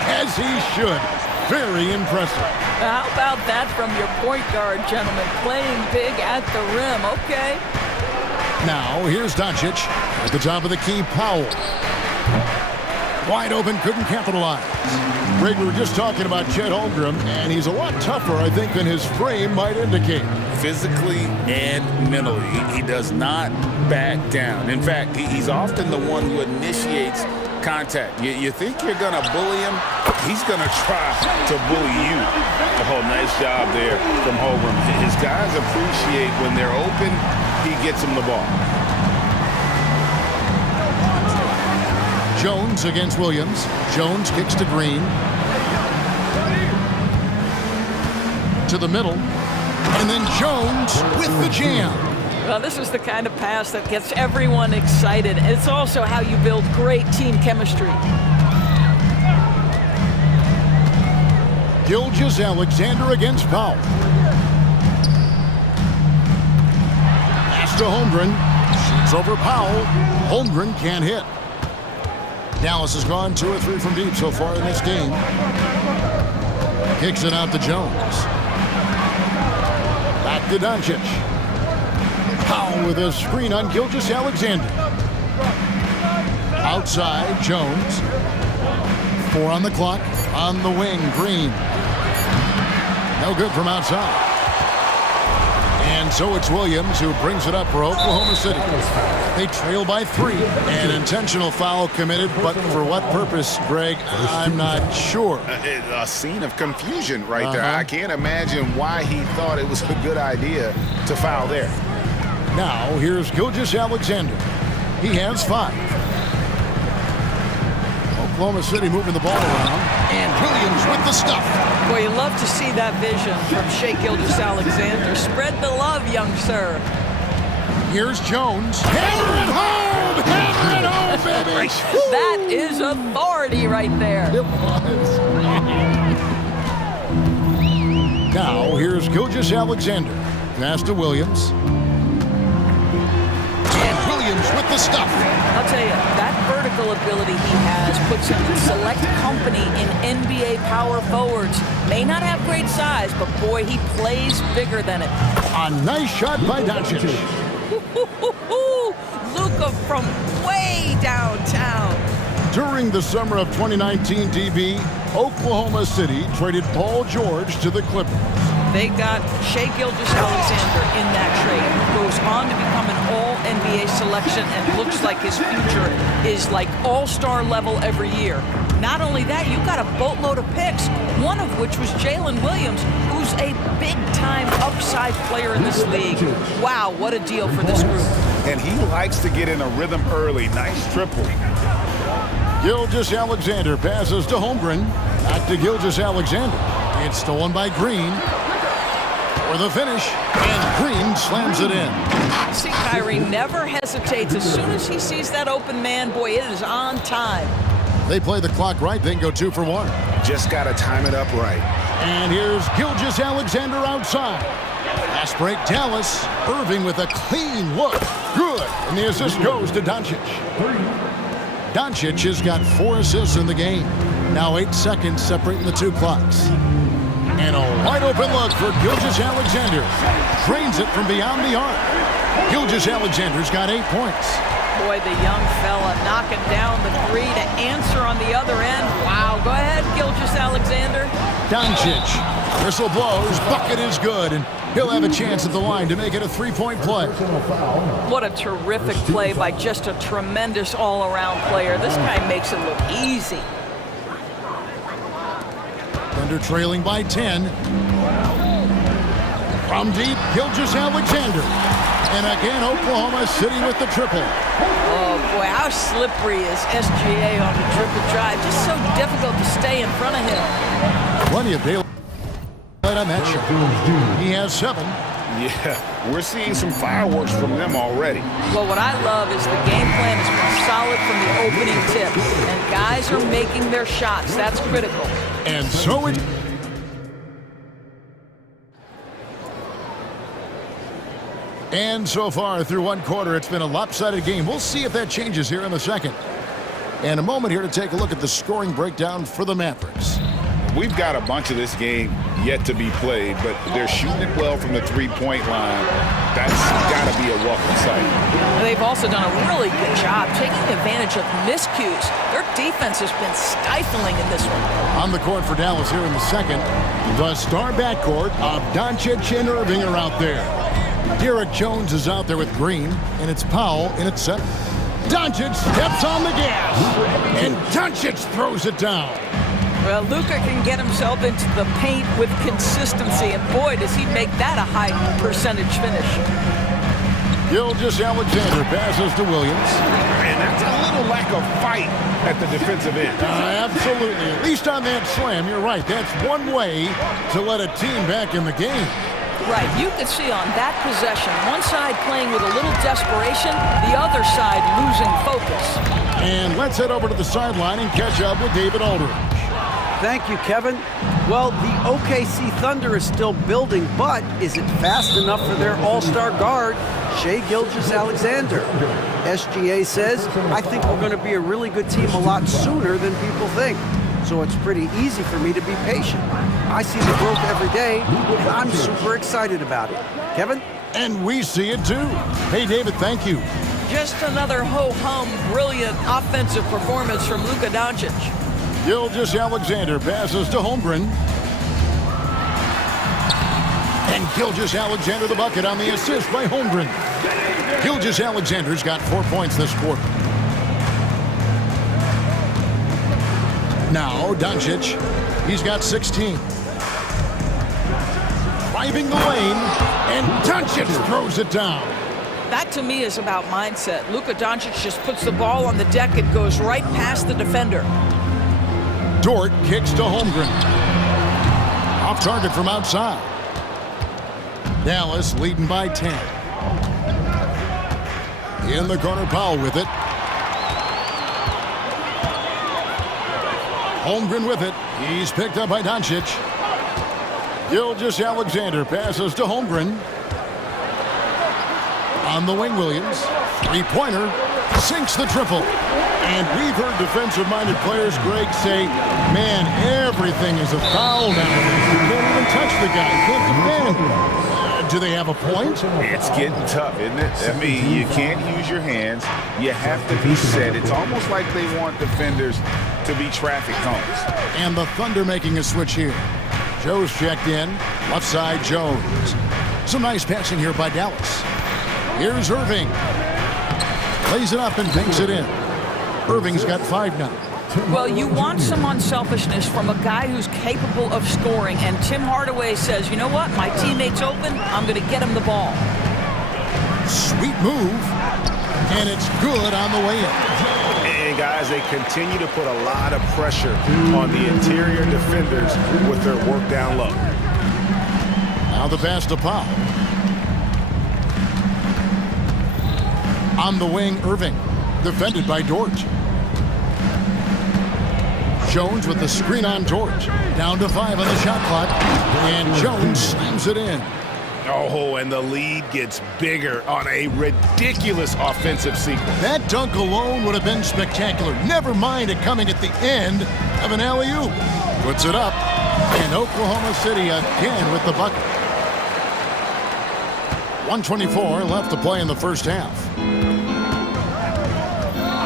As he should. Very impressive. How about that from your point guard, gentlemen? Playing big at the rim. Okay. Now, here's Doncic. At the top of the key, Powell. Wide open, couldn't capitalize. Greg, we were just talking about Chet Holmgren, and he's a lot tougher, I think, than his frame might indicate. Physically and mentally, he does not back down. In fact, he's often the one who initiates contact. You think you're going to bully him, he's going to try to bully you. Oh, nice job there from Holmgren. His guys appreciate when they're open, he gets them the ball. Jones against Williams. Jones kicks to Green. To the middle. And then Jones with the jam. Well, this is the kind of pass that gets everyone excited. It's also how you build great team chemistry. Gilgeous-Alexander against Powell. Pass to Holmgren. Shoots over Powell. Holmgren can't hit. Dallas has gone 2 or 3 from deep so far in this game. Kicks it out to Jones. Back to Doncic. Powell with a screen on Gilgeous-Alexander. Outside, Jones. 4 on the clock. On the wing, Green. No good from outside. And so it's Williams who brings it up for Oklahoma City. They trail by 3. An intentional foul committed, but for what purpose, Greg, I'm not sure. A scene of confusion right there. I can't imagine why he thought it was a good idea to foul there. Now, here's Gilgeous-Alexander. He has 5. Oklahoma City moving the ball around. And Williams with the stuff. Boy, you love to see that vision from Shai Gilgeous-Alexander. Spread the love, young sir. Here's Jones. Hammer it home! Hammer it home, baby! That is authority right there. It was. Now, here's Gilgeous-Alexander. Pass to Williams. And Williams with the stuff. I'll tell you, that vertical ability he has puts him in select company in NBA power forwards. May not have great size, but boy, he plays bigger than it. A nice shot by Doncic. Luka from way downtown. During the summer of 2019, DB, Oklahoma City traded Paul George to the Clippers. They got Shai Gilgeous-Alexander in that trade, who goes on to become an all-NBA selection and looks like his future is like all-star level every year. Not only that, you've got a boatload of picks, one of which was Jalen Williams, who's a big-time upside player in this league. Wow, what a deal for this group. And he likes to get in a rhythm early. Nice triple. Gilgeous-Alexander passes to Holmgren. Back to Gilgeous-Alexander. It's stolen by Green. For the finish, and Green slams it in. See, Kyrie never hesitates. As soon as he sees that open man, boy, it is on time. They play the clock right, then go 2 for 1. Just got to time it up right. And here's Gilgeous-Alexander outside. Pass break, Dallas. Irving with a clean look. Good. And the assist goes to Doncic. Doncic has got 4 assists in the game. Now 8 seconds separating the 2 clocks. And a wide open look for Gilgeous-Alexander. Drains it from beyond the arc. Gilgeous-Alexander's got 8 points. Boy, the young fella knocking down the 3 to answer on the other end. Wow, go ahead, Gilgeous-Alexander. Doncic. Whistle blows. Bucket is good. And he'll have a chance at the line to make it a 3-point play. What a terrific play by just a tremendous all-around player. This guy makes it look easy. Thunder trailing by 10. From deep, Gilgeous-Alexander. And again, Oklahoma City with the triple. Oh, boy, how slippery is SGA on the triple drive. Just so difficult to stay in front of him. Plenty of daylight on that shot. He has 7. Yeah, we're seeing some fireworks from them already. Well, what I love is the game plan has been solid from the opening tip. And guys are making their shots. That's critical. And so it... And so far through 1 quarter, it's been a lopsided game. We'll see if that changes here in the second. And a moment here to take a look at the scoring breakdown for the Mavericks. We've got a bunch of this game yet to be played, but they're shooting it well from the 3-point line. That's got to be a welcome sight. They've also done a really good job taking advantage of miscues. Their defense has been stifling in this one. On the court for Dallas here in the second, the star backcourt of Doncic and Irving are out there. Derek Jones is out there with Green, and it's Powell in at 7. Doncic steps on the gas, and Doncic throws it down. Well, Luka can get himself into the paint with consistency, and boy, does he make that a high percentage finish. Gilgeous-Alexander passes to Williams. And that's a little lack of fight at the defensive end. Absolutely. At least on that slam, you're right. That's one way to let a team back in the game. Right, you could see on that possession, one side playing with a little desperation, the other side losing focus. And let's head over to the sideline and catch up with David Aldridge. Thank you, Kevin. Well, the OKC Thunder is still building, but is it fast enough for their all-star guard, Shai Gilgeous-Alexander? SGA says, I think we're going to be a really good team a lot sooner than people think. So it's pretty easy for me to be patient. I see the growth every day, and I'm super excited about it. Kevin? And we see it too. Hey, David, thank you. Just another ho-hum, brilliant offensive performance from Luka Doncic. Gilgeous-Alexander passes to Holmgren. And Gilgeous-Alexander the bucket on the assist by Holmgren. Gilgeous-Alexander's got 4 points this quarter. Now, Doncic, he's got 16. Driving the lane, and Doncic throws it down. That, to me, is about mindset. Luka Doncic just puts the ball on the deck and goes right past the defender. Dort kicks to Holmgren. Off target from outside. Dallas leading by 10. In the corner, Powell with it. Holmgren with it. He's picked up by Doncic. Gilgeous-Alexander passes to Holmgren. On the wing, Williams. Three-pointer. Sinks the triple. And we've heard defensive-minded players, Greg, say, man, everything is a foul nowadays. You can't even touch the guy. You can't defend. Do they have a point? It's getting tough, isn't it? I mean, you can't use your hands. You have to be set. It's almost like they want defenders to be traffic cones. And the Thunder making a switch here. Joe's checked in. Left side, Jones. Some nice passing here by Dallas. Here's Irving. Lays it up and banks it in. Irving's got 5 now. Well, you want some unselfishness from a guy who's capable of scoring, and Tim Hardaway says, you know what, my teammate's open, I'm going to get him the ball. Sweet move, and it's good on the way in. And guys, they continue to put a lot of pressure on the interior defenders with their work down low. Now the pass to Powell. On the wing, Irving. Defended by Dort. Jones with the screen on Dort. Down to 5 on the shot clock. And Jones slams it in. Oh, and the lead gets bigger on a ridiculous offensive sequence. That dunk alone would have been spectacular. Never mind it coming at the end of an alley-oop. Puts it up. And Oklahoma City again with the bucket. 1:24 left to play in the first half.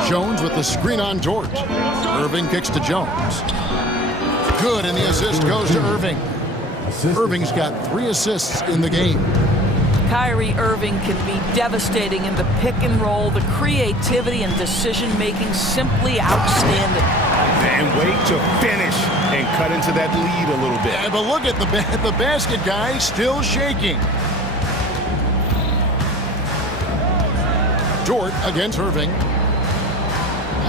Jones with the screen on Dort. Irving kicks to Jones. Good, and the assist goes to Irving. Irving's got 3 assists in the game. Kyrie Irving can be devastating in the pick and roll. The creativity and decision-making simply outstanding. And wait to finish and cut into that lead a little bit. Yeah, but look at the basket guy still shaking. Dort against Irving.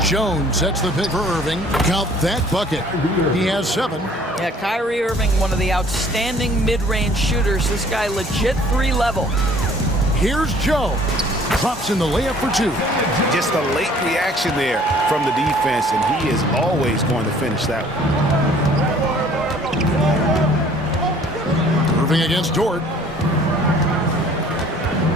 Jones sets the pick for Irving. Count that bucket. He has 7. Yeah, Kyrie Irving, one of the outstanding mid-range shooters. This guy legit 3-level. Here's Joe. Drops in the layup for 2. Just a late reaction there from the defense, and he is always going to finish that one. Irving against Dort.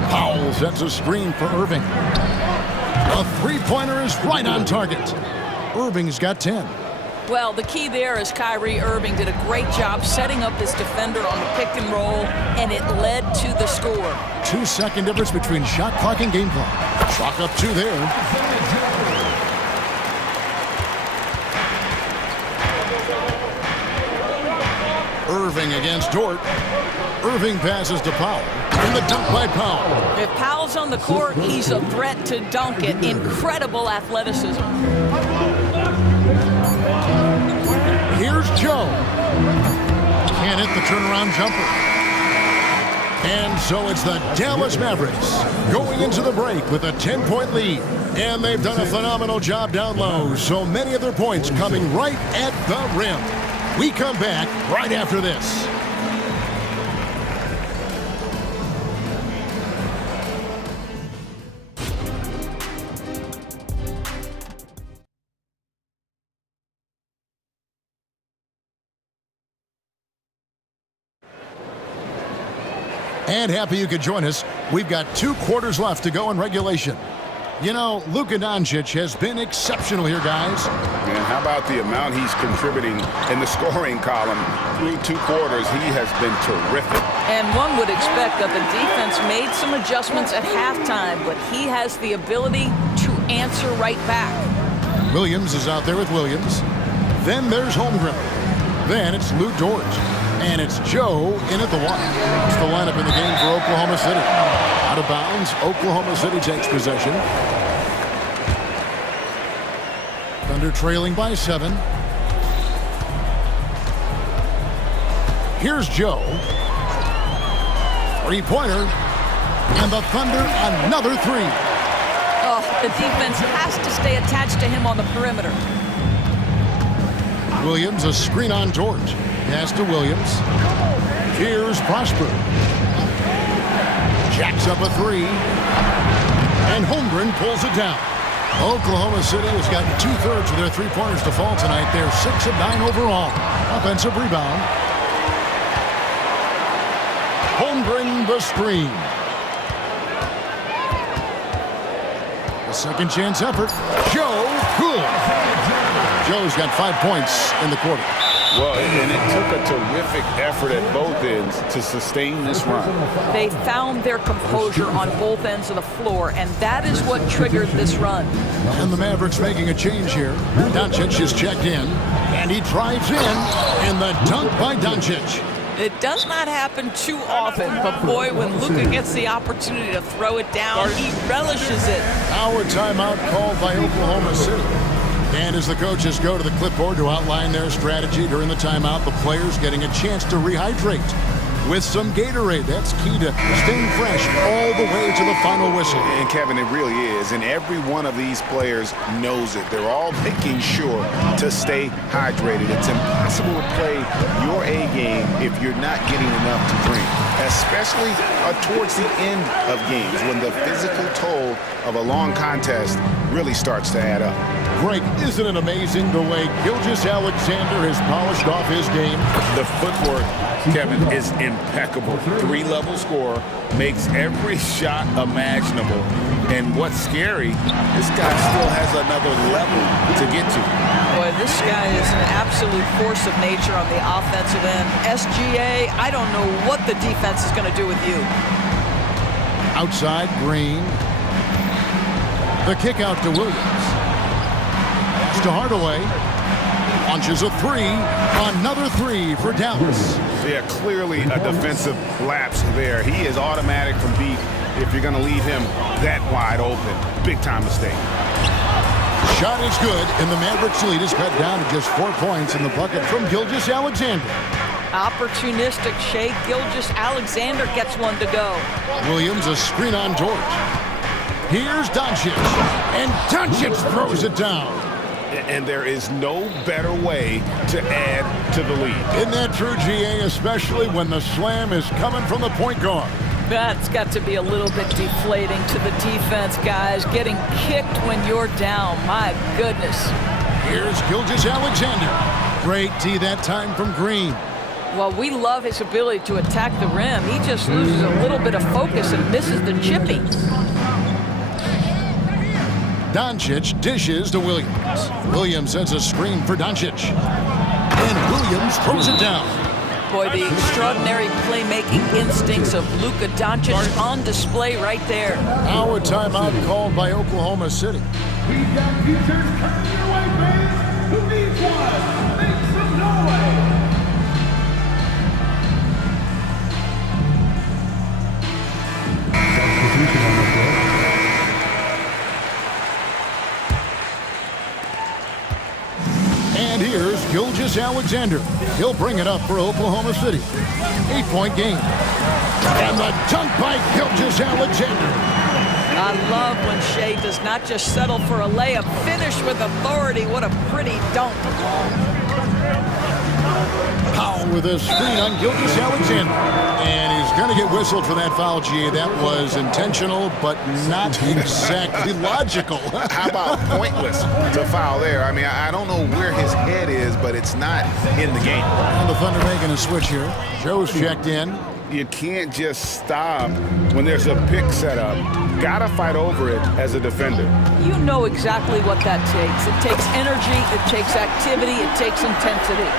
Powell sets a screen for Irving. A 3-pointer is right on target. Irving's got 10. Well, the key there is Kyrie Irving did a great job setting up his defender on the pick and roll, and it led to the score. 2-second difference between shot clock and game clock. Chalk up 2 there. Irving against Dort. Irving passes to Powell. And the dunk by Powell. If Powell's on the court, he's a threat to dunk it. Incredible athleticism. Here's Joe. Can't hit the turnaround jumper. And so it's the Dallas Mavericks going into the break with a 10-point lead. And they've done a phenomenal job down low. So many of their points coming right at the rim. We come back right after this. And happy you could join us. We've got 2 quarters left to go in regulation. You know, Luka Doncic has been exceptional here, guys. And how about the amount he's contributing in the scoring column through 2 quarters? He has been terrific. And one would expect that the defense made some adjustments at halftime, but he has the ability to answer right back. Williams is out there with Williams. Then there's Holmgren. Then it's Lou Dort. And it's Joe in at the 1. It's the lineup in the game for Oklahoma City. Out of bounds, Oklahoma City takes possession. Thunder trailing by 7. Here's Joe. 3-pointer. And the Thunder another 3. Oh, the defense has to stay attached to him on the perimeter. Williams, a screen on Dort. Pass to Williams. Here's Prosper. Jacks up a 3. And Holmgren pulls it down. Oklahoma City has gotten 2/3 of their 3-pointers to fall tonight. They're 6 of 9 overall. Offensive rebound. Holmgren the screen. A second chance effort. Joe, good. Joe's got 5 points in the quarter. Well, and it took a terrific effort at both ends to sustain this run. They found their composure on both ends of the floor, and that is what triggered this run. And the Mavericks making a change here. Doncic is checked in, and he drives in the dunk by Doncic. It does not happen too often, but boy, when Luka gets the opportunity to throw it down, he relishes it. Our timeout called by Oklahoma City. And as the coaches go to the clipboard to outline their strategy during the timeout, the players getting a chance to rehydrate. with some Gatorade. That's key to staying fresh all the way to the final whistle. And Kevin, it really is. And every one of these players knows it. They're all making sure to stay hydrated. It's impossible to play your A game if you're not getting enough to drink, especially towards the end of games when the physical toll of a long contest really starts to add up. Greg, isn't it amazing the way Gilgeous-Alexander has polished off his game? The footwork, Kevin, is impeccable. 3-level score, makes every shot imaginable. And what's scary, this guy still has another level to get to. Boy, this guy is an absolute force of nature on the offensive end. SGA, I don't know what the defense is going to do with you. Outside, Green. The kick out to Williams. Pass to Hardaway. Launches a three. Another three for Dallas. Yeah, clearly a defensive lapse there. He is automatic from deep if you're going to leave him that wide open. Big time mistake. Shot is good, and the Mavericks lead is cut down to just 4 points in the bucket from Gilgeous-Alexander. Opportunistic Shai Gilgeous-Alexander gets one to go. Williams a screen on George. Here's Doncic, and Doncic throws it down. And there is no better way to add to the lead. Isn't that true, GA, especially when the slam is coming from the point guard? That's got to be a little bit deflating to the defense, guys. Getting kicked when you're down, my goodness. Here's Gilgeous-Alexander. Great D that time from Green. Well, we love his ability to attack the rim. He just loses a little bit of focus and misses the chippy. Doncic dishes to Williams. Williams sends a screen for Doncic. And Williams throws it down. Boy, the extraordinary playmaking instincts of Luka Doncic on display right there. Now a timeout called by Oklahoma City. We've got futures coming your way, fans. Who needs one? Make some noise. And here's Gilgeous-Alexander. He'll bring it up for Oklahoma City. 8-point game. And the dunk by Gilgeous-Alexander. I love when Shai does not just settle for a layup, finish with authority. What a pretty dunk. Powell with a screen on Gilgeous-Alexander. And he's going to get whistled for that foul, GA. That was intentional, but not exactly logical. How about pointless to foul there? I mean, I don't know where his head is, but it's not in the game. And the Thunder making a switch here. Joe's checked in. You can't just stop when there's a pick set up. Gotta fight over it as a defender. You know exactly what that takes. It takes energy, it takes activity, it takes intensity.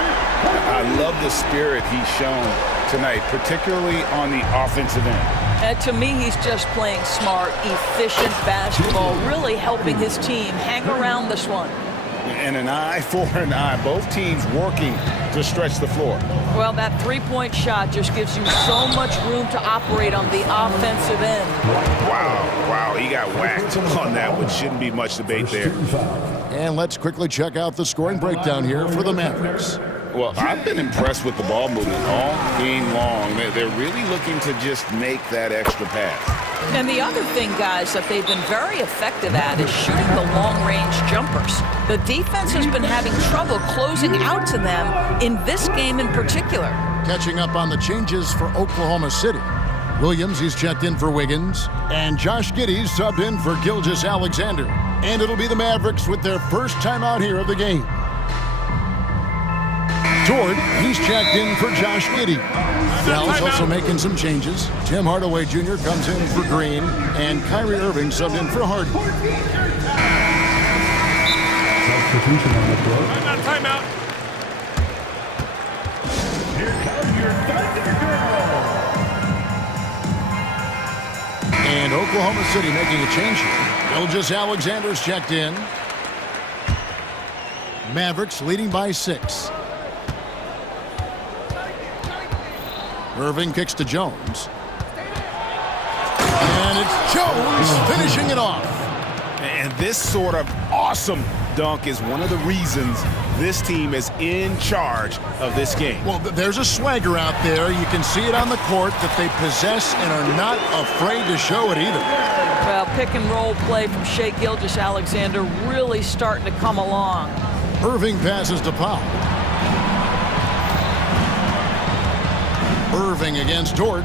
I love the spirit he's shown tonight, particularly on the offensive end. And to me, he's just playing smart, efficient basketball, really helping his team hang around this one. And an eye for an eye. Both teams working to stretch the floor. Well, that three-point shot just gives you so much room to operate on the offensive end. Wow, he got whacked on that one. Shouldn't be much debate there. And let's quickly check out the scoring breakdown here for the Mavericks. Well, I've been impressed with the ball movement all game long. They're really looking to just make that extra pass. And the other thing, guys, that they've been very effective at is shooting the long-range jumpers. The defense has been having trouble closing out to them in this game in particular. Catching up on the changes for Oklahoma City. Williams, he's checked in for Wiggins. And Josh Giddey's subbed in for Gilgeous-Alexander. And it'll be the Mavericks with their first time out here of the game. George, he's checked in for Josh Giddey. Dallas also making some changes. Tim Hardaway Jr. comes in for Green, and Kyrie Irving subbed in for Harden. Substitution on the floor. Timeout. Here comes your Thunder girl. And Oklahoma City making a change here. Gilgeous-Alexander's checked in. Mavericks leading by 6. Irving kicks to Jones. And it's Jones finishing it off. And this sort of awesome dunk is one of the reasons this team is in charge of this game. Well, there's a swagger out there. You can see it on the court that they possess and are not afraid to show it either. Well, pick and roll play from Shai Gilgeous-Alexander really starting to come along. Irving passes to Powell. Irving against Dort.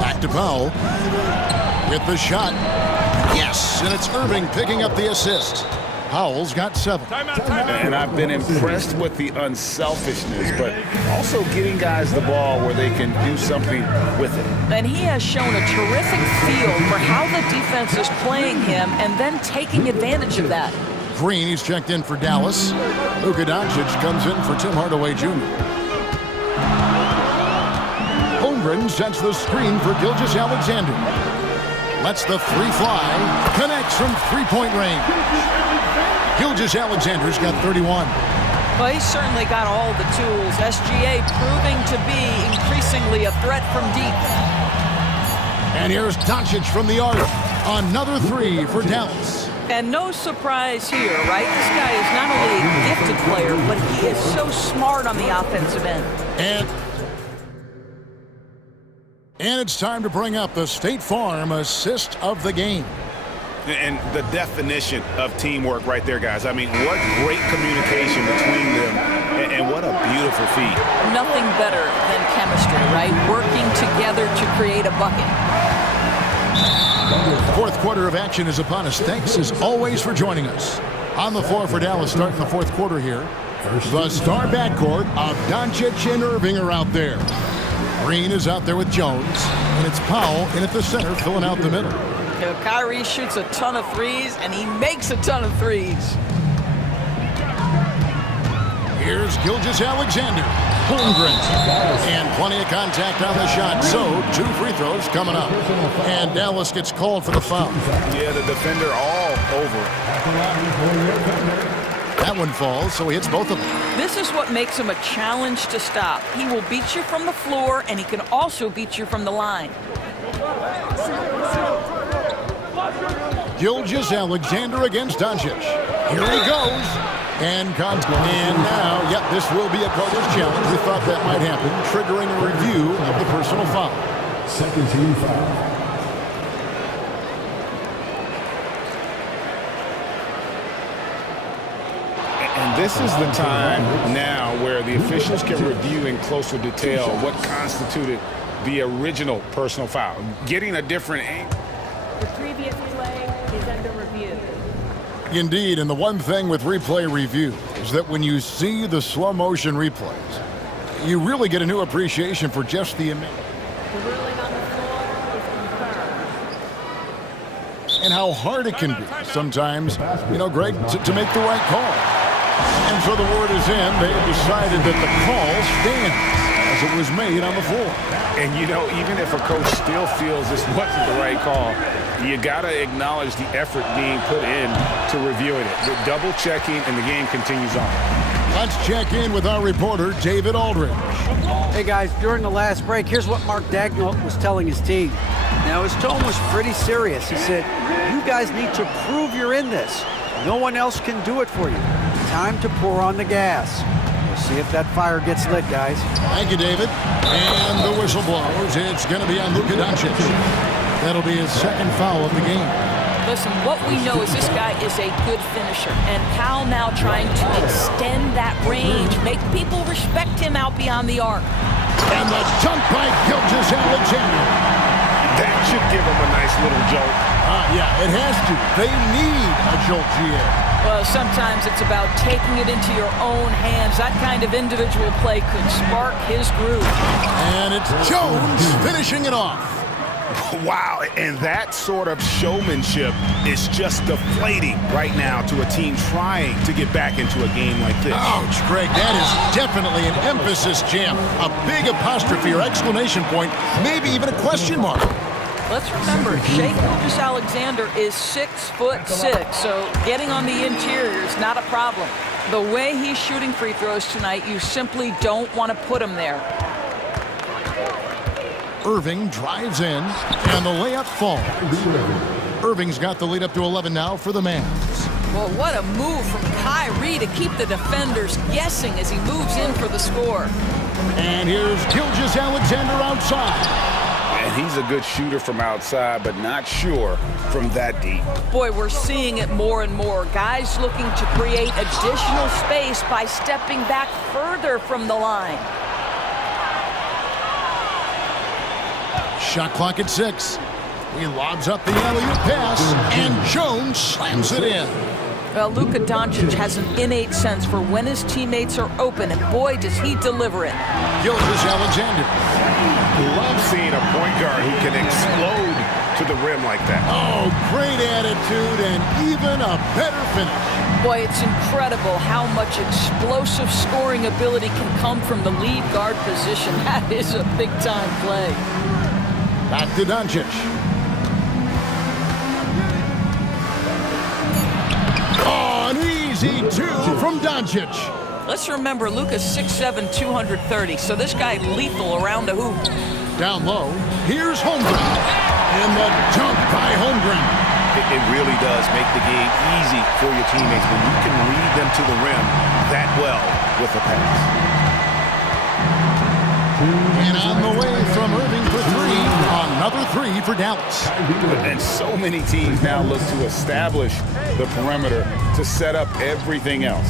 Back to Powell. With the shot. Yes, and it's Irving picking up the assist. Powell's got 7. And I've been impressed with the unselfishness, but also getting guys the ball where they can do something with it. And he has shown a terrific feel for how the defense is playing him and then taking advantage of that. Green, he's checked in for Dallas. Luka Doncic comes in for Tim Hardaway Jr. Holmgren sets the screen for Gilgeous-Alexander. Lets the three fly. Connects from three-point range. Gilgeous-Alexander's got 31. Well, he's certainly got all the tools. SGA proving to be increasingly a threat from deep. And here's Doncic from the arc. Another 3 for Dallas. And no surprise here, right? This guy is not only a gifted player, but he is so smart on the offensive end. And it's time to bring up the State Farm assist of the game. And the definition of teamwork right there, guys. I mean, what great communication between them, and what a beautiful feat. Nothing better than chemistry, right? Working together to create a bucket. Fourth quarter of action is upon us. Thanks, as always, for joining us. On the floor for Dallas, starting the fourth quarter here. The star backcourt of Doncic and Irving are out there. Green is out there with Jones, and it's Powell in at the center, filling out the middle. You know, Kyrie shoots a ton of threes, and he makes a ton of threes. Here's Gilgeous-Alexander. Holmgren. And plenty of contact on the shot. So, 2 free throws coming up. And Dallas gets called for the foul. Yeah, the defender all over. That one falls, so he hits both of them. This is what makes him a challenge to stop. He will beat you from the floor, and he can also beat you from the line. Gilgeous-Alexander against Doncic. Here he goes. And now, yep, this will be a coach's challenge. We thought that might happen, triggering a review of the personal foul. Second team foul. And this is the time now where the officials can review in closer detail what constituted the original personal foul. Getting a different angle. The previous play is under review. Indeed, and the one thing with replay review is that when you see the slow motion replays, you really get a new appreciation for just the amount. The ruling on the floor is confirmed. And how hard it can be sometimes, you know, Greg, to make the right call. And so the word is in. They have decided that the call stands as it was made on the floor. And, you know, even if a coach still feels this wasn't the right call, you got to acknowledge the effort being put in to reviewing it. The double checking, and the game continues on. Let's check in with our reporter, David Aldridge. Hey, guys, during the last break, here's what Mark Dagnall was telling his team. Now, his tone was pretty serious. He said, you guys need to prove you're in this. No one else can do it for you. Time to pour on the gas. We'll see if that fire gets lit, guys. Thank you, David. And the whistle blows. It's going to be on Luka Doncic. That'll be his second foul of the game. Listen, what we know is this guy is a good finisher. And Cal now trying to extend that range, make people respect him out beyond the arc. And the dunk by Gilgeous-Alexander. That should give him a nice little jolt. Yeah, it has to. They need a jolt, GA. Well, sometimes it's about taking it into your own hands. That kind of individual play could spark his groove. And it's Jones finishing it off. Wow, and that sort of showmanship is just deflating right now to a team trying to get back into a game like this. Ouch, Greg, that is definitely an emphasis jam. A big apostrophe or exclamation point, maybe even a question mark. Let's remember, Shai Gilgeous-Alexander is 6'6", so getting on the interior is not a problem. The way he's shooting free throws tonight, you simply don't want to put him there. Irving drives in, and the layup falls. Irving's got the lead up to 11 now for the Mavs. Well, what a move from Kyrie to keep the defenders guessing as he moves in for the score. And here's Gilgeous-Alexander outside. And he's a good shooter from outside, but not sure from that deep. Boy, we're seeing it more and more. Guys looking to create additional space by stepping back further from the line. Shot clock at 6. He lobs up the alley-oop pass, and Jones slams it in. Well, Luka Doncic has an innate sense for when his teammates are open, and boy, does he deliver it. Gilgeous-Alexander. Love seeing a point guard who can explode to the rim like that. Oh, great attitude and even a better finish. Boy, it's incredible how much explosive scoring ability can come from the lead guard position. That is a big-time play. Back to Doncic. Oh, an easy 2 from Doncic. Let's remember, Luka's 6'7", 230, so this guy lethal around the hoop. Down low, here's Holmgren. And the dunk by Holmgren. It really does make the game easy for your teammates when you can lead them to the rim that well with a pass. And on the way from Irving for 3, another 3 for Dallas. And so many teams now look to establish the perimeter to set up everything else.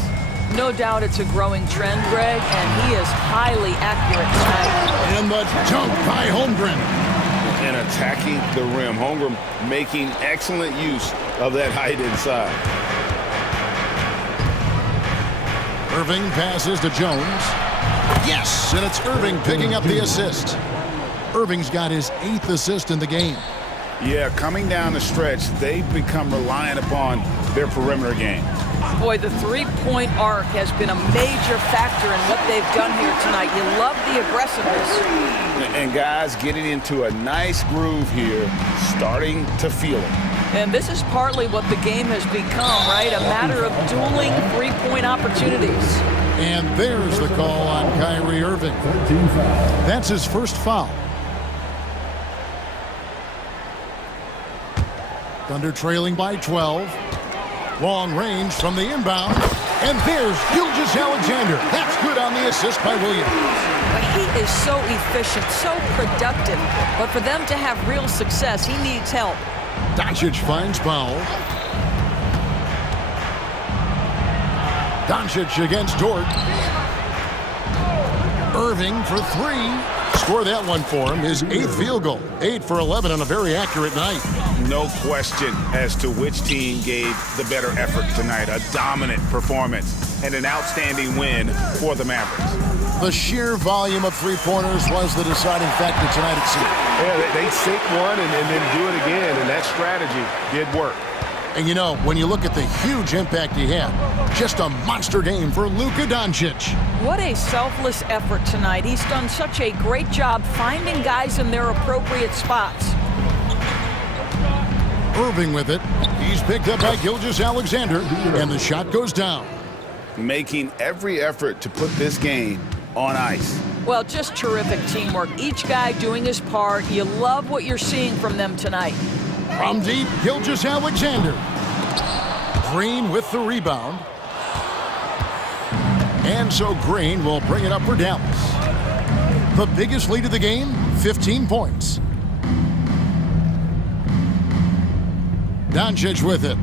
No doubt it's a growing trend, Greg, and he is highly accurate tonight. And the dunk by Holmgren. And attacking the rim. Holmgren making excellent use of that height inside. Irving passes to Jones. Yes, and it's Irving picking up the assist. Irving's got his 8th assist in the game. Yeah, coming down the stretch, they've become reliant upon their perimeter game. Boy, the three-point arc has been a major factor in what they've done here tonight. You love the aggressiveness. And guys getting into a nice groove here, starting to feel it. And this is partly what the game has become, right? A matter of dueling three-point opportunities. And there's the call on Kyrie Irving. That's his first foul. Thunder trailing by 12. Long range from the inbound. And there's Gilgeous-Alexander. That's good on the assist by Williams. He is so efficient, so productive. But for them to have real success, he needs help. Doncic finds Powell. Doncic against Dort. Irving for 3. Score that one for him. His 8th field goal. 8 for 11 on a very accurate night. No question as to which team gave the better effort tonight. A dominant performance and an outstanding win for the Mavericks. The sheer volume of three-pointers was the deciding factor tonight, it seemed. Yeah, they sink one and then do it again, and that strategy did work. And you know, when you look at the huge impact he had, just a monster game for Luka Doncic. What a selfless effort tonight. He's done such a great job finding guys in their appropriate spots. Irving with it. He's picked up by Gilgeous-Alexander, and the shot goes down. Making every effort to put this game on ice. Well, just terrific teamwork. Each guy doing his part. You love what you're seeing from them tonight. From deep, Gilgeous-Alexander. Green with the rebound. And so Green will bring it up for Dallas. The biggest lead of the game, 15 points. Doncic with it.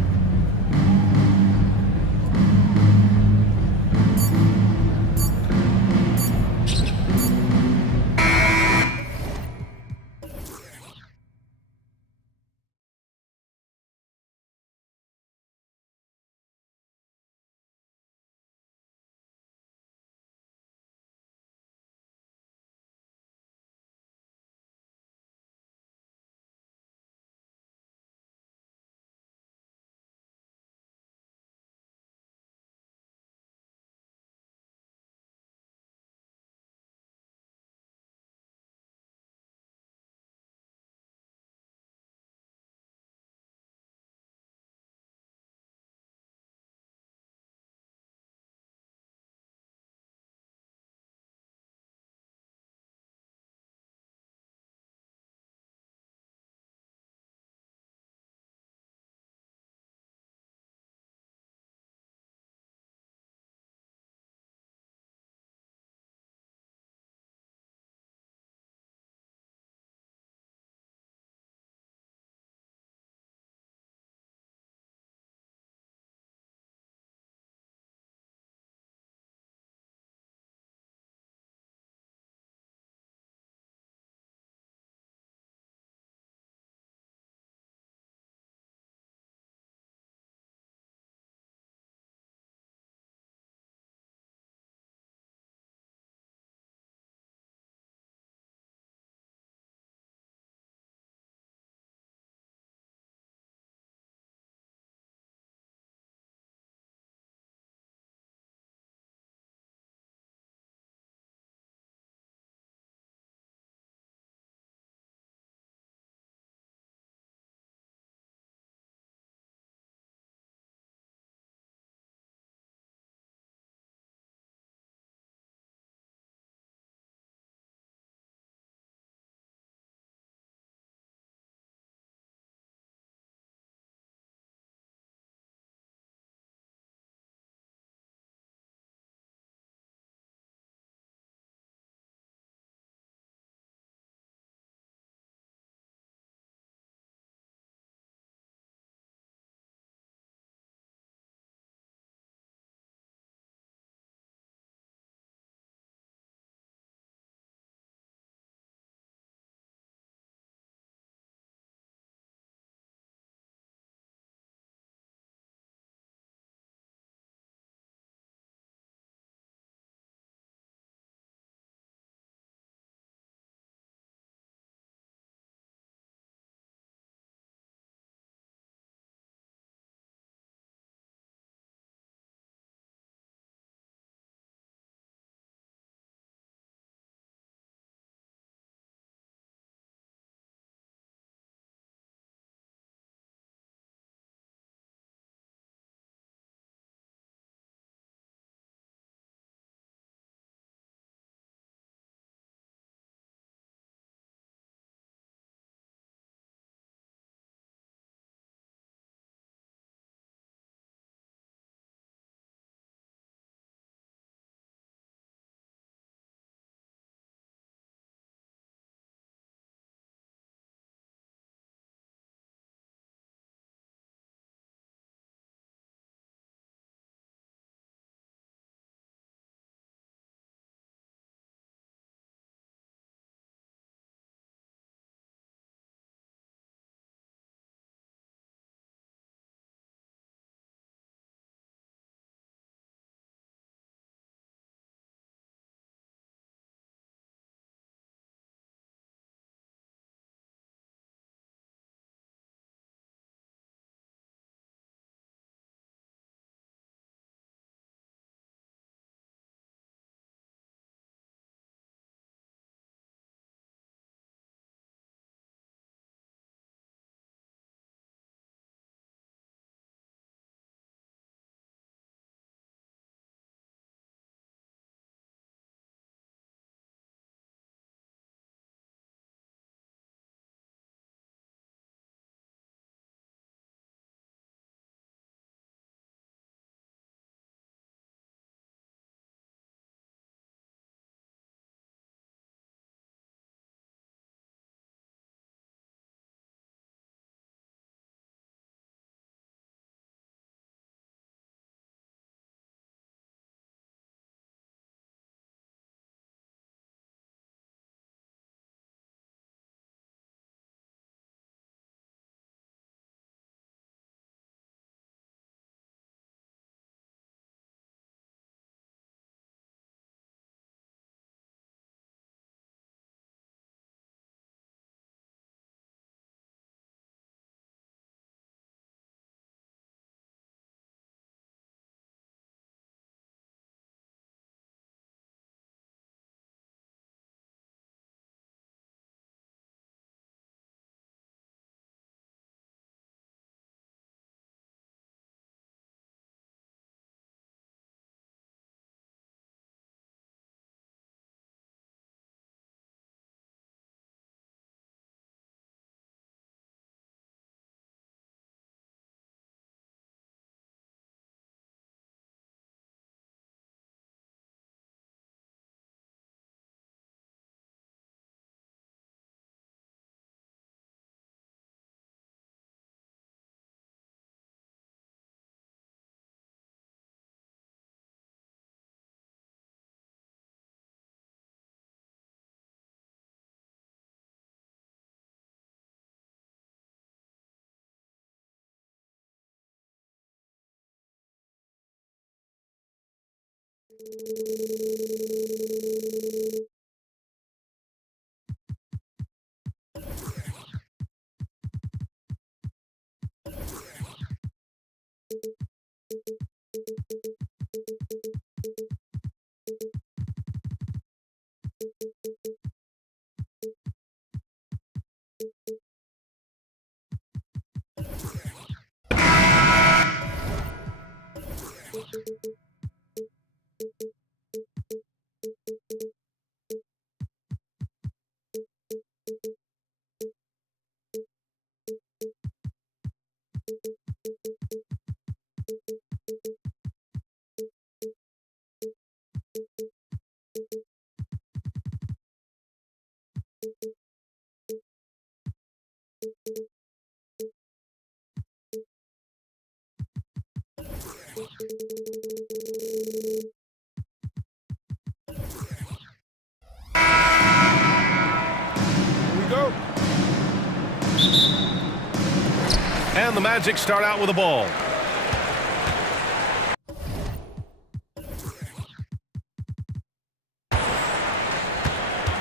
And the Magic start out with the ball.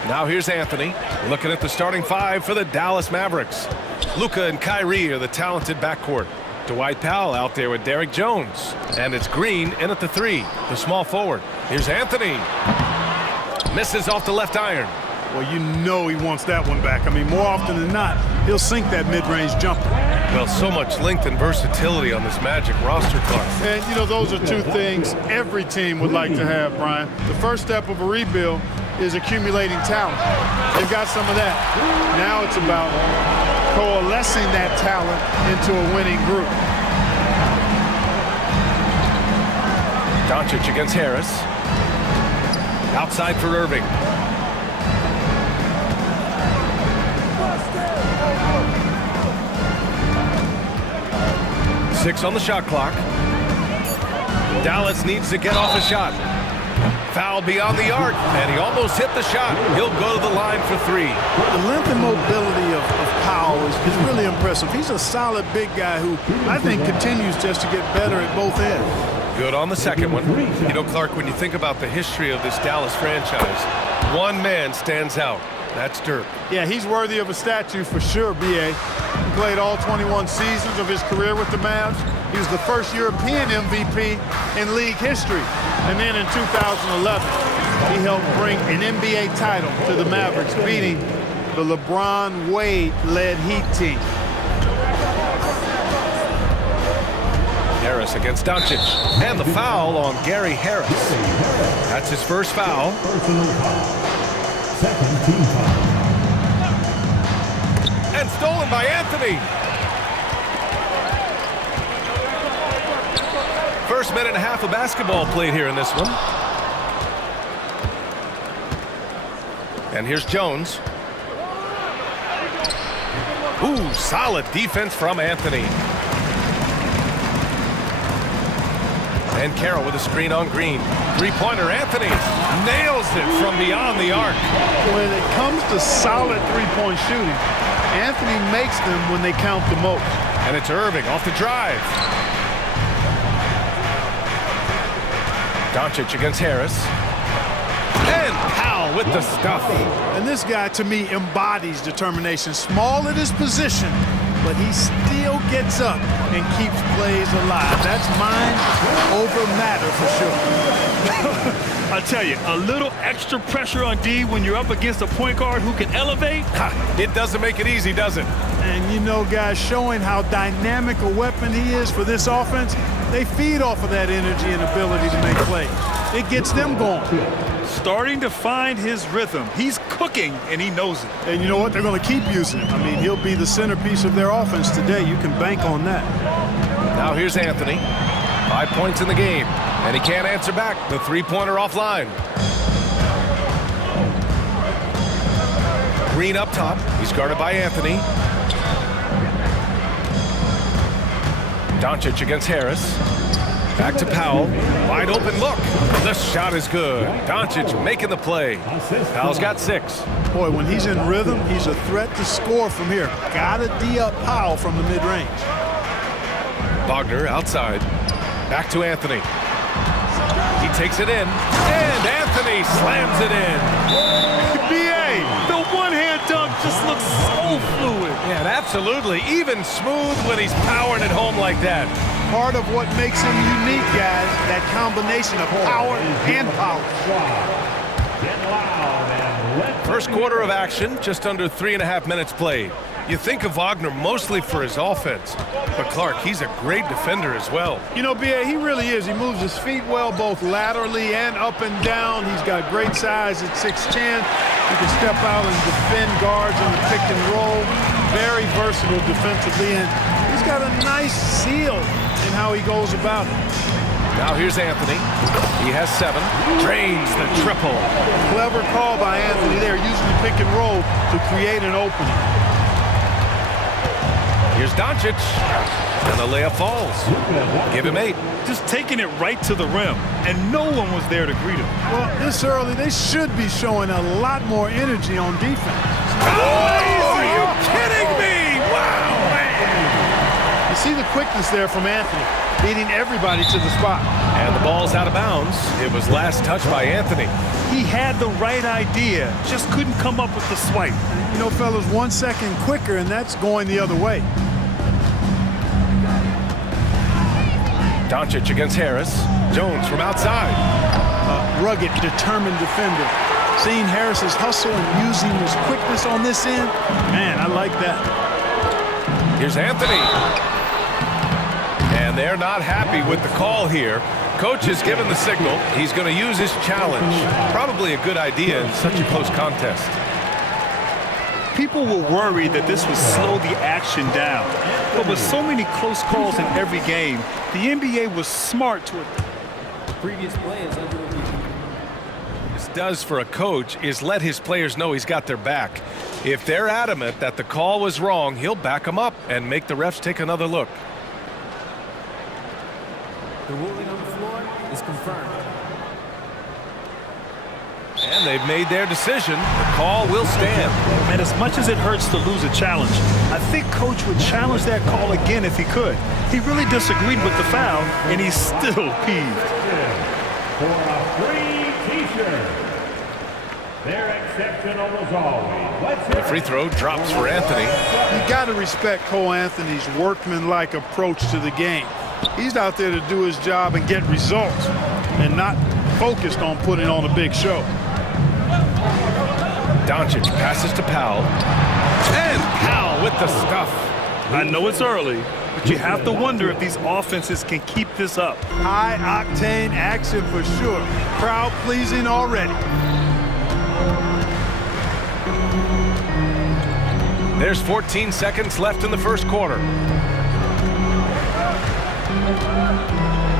Now here's Anthony, looking at the starting five for the Dallas Mavericks. Luka and Kyrie are the talented backcourt. Dwight Powell out there with Derrick Jones. And it's Green in at the three, the small forward. Here's Anthony. Misses off the left iron. Well, you know he wants that one back. I mean, more often than not, he'll sink that mid-range jumper. Well, so much length and versatility on this Magic roster, Clark. And, you know, those are two things every team would like to have, Brian. The first step of a rebuild is accumulating talent. They've got some of that. Now it's about coalescing that talent into a winning group. Doncic against Harris. Outside for Irving. Six on the shot clock. Dallas needs to get off a shot. Foul beyond the arc, and he almost hit the shot. He'll go to the line for three. The length and mobility of Powell is really impressive. He's a solid big guy who I think continues just to get better at both ends. Good on the second one. You know, Clark, when you think about the history of this Dallas franchise, one man stands out. That's Dirk. Yeah, he's worthy of a statue for sure, B.A. He played all 21 seasons of his career with the Mavs. He was the first European MVP in league history. And then in 2011, he helped bring an NBA title to the Mavericks, beating the LeBron Wade-led Heat team. Harris against Doncic. And the foul on Gary Harris. That's his first foul. Second team foul. And stolen by Anthony. First minute and a half of basketball played here in this one. And here's Jones. Ooh, solid defense from Anthony. And Carroll with a screen on Green. Three-pointer, Anthony nails it from beyond the arc. When it comes to solid three-point shooting, Anthony makes them when they count the most. And it's Irving off the drive. Doncic against Harris. And Powell with the stuff. And this guy, to me, embodies determination. Small at his position, but he still gets up and keeps plays alive. That's mind over matter for sure. I tell you, a little extra pressure on D when you're up against a point guard who can elevate. It doesn't make it easy, does it? And you know, guys, showing how dynamic a weapon he is for this offense, they feed off of that energy and ability to make plays. It gets them going. Starting to find his rhythm. He's cooking, and he knows it. And you know what? They're going to keep using him. I mean, he'll be the centerpiece of their offense today. You can bank on that. Now here's Anthony. 5 points in the game, and he can't answer back. The three-pointer offline. Green up top. He's guarded by Anthony. Doncic against Harris. Back to Powell. Wide open look. The shot is good. Doncic making the play. Powell's got 6. Boy, when he's in rhythm, he's a threat to score from here. Gotta D-up Powell from the mid-range. Wagner outside. Back to Anthony. He takes it in, and Anthony slams it in. BA, the one-hand dunk just looks so fluid. Yeah, and absolutely, even smooth when he's powering it home like that. Part of what makes him unique, guys, that combination of power and power. First quarter of action, just under 3.5 minutes played. You think of Wagner mostly for his offense, but Clark, he's a great defender as well. You know, B.A., he really is. He moves his feet well, both laterally and up and down. He's got great size at 6'10". He can step out and defend guards in the pick and roll. Very versatile defensively, and he's got a nice seal in how he goes about it. Now here's Anthony. He has 7. Drains the triple. Clever call by Anthony there, using the pick and roll to create an opening. Here's Doncic, and the layup falls. Give him 8. Just taking it right to the rim, and no one was there to greet him. Well, this early, they should be showing a lot more energy on defense. Oh, are you kidding me? Wow, man. You see the quickness there from Anthony, beating everybody to the spot. And the ball's out of bounds. It was last touched by Anthony. He had the right idea, just couldn't come up with the swipe. You know, fellas, 1 second quicker, and that's going the other way. Doncic against Harris. Jones from outside. Rugged, determined defender. Seeing Harris's hustle and using his quickness on this end, man, I like that. Here's Anthony. And they're not happy with the call here. Coach has given the signal. He's going to use his challenge. Probably a good idea in such a close contest. People were worried that this would slow the action down. But with so many close calls in every game, the NBA was smart to it. Previous play is under review. This does for a coach is let his players know he's got their back. If they're adamant that the call was wrong, he'll back them up and make the refs take another look. The ruling on the floor is confirmed. And they've made their decision. The call will stand. And as much as it hurts to lose a challenge, I think Coach would challenge that call again if he could. He really disagreed with the foul, and he's still peeved. For a free T-shirt. They're exceptional as always. The free throw drops for Anthony. You got to respect Cole Anthony's workmanlike approach to the game. He's out there to do his job and get results, and not focused on putting on a big show. Doncic passes to Powell. And Powell with the stuff. I know it's early, but you have to wonder if these offenses can keep this up. High-octane action for sure. Crowd-pleasing already. There's 14 seconds left in the first quarter.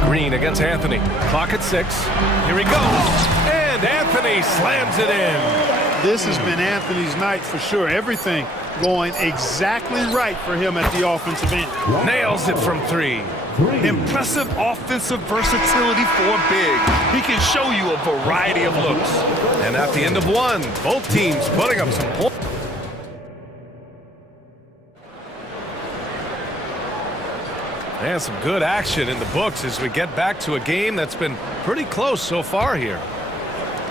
Green against Anthony. Clock at 6. Here he goes. And Anthony slams it in. This has been Anthony's night for sure. Everything going exactly right for him at the offensive end. Nails it from 3. Impressive offensive versatility for big. He can show you a variety of looks. And at the end of 1, both teams putting up some points. And some good action in the books as we get back to a game that's been pretty close so far here.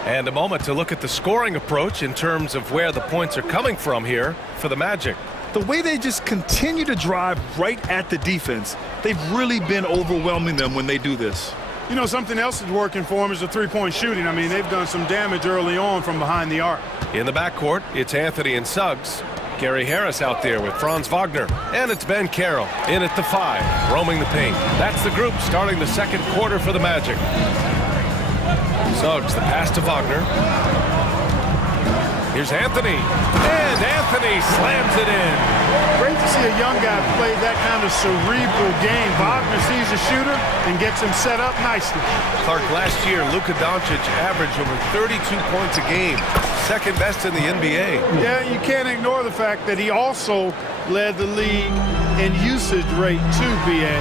And a moment to look at the scoring approach in terms of where the points are coming from here for the Magic. The way they just continue to drive right at the defense, they've really been overwhelming them when they do this. You know, something else that's working for them is the three-point shooting. I mean, they've done some damage early on from behind the arc. In the backcourt, it's Anthony and Suggs. Gary Harris out there with Franz Wagner. And it's Ben Carroll in at the 5, roaming the paint. That's the group starting the second quarter for the Magic. Suggs, the pass to Wagner. Here's Anthony. And Anthony slams it in. Great to see a young guy play that kind of cerebral game. Wagner sees a shooter and gets him set up nicely. Clark, last year, Luka Doncic averaged over 32 points a game. Second best in the NBA. Yeah, you can't ignore the fact that he also led the league in usage rate too, BA.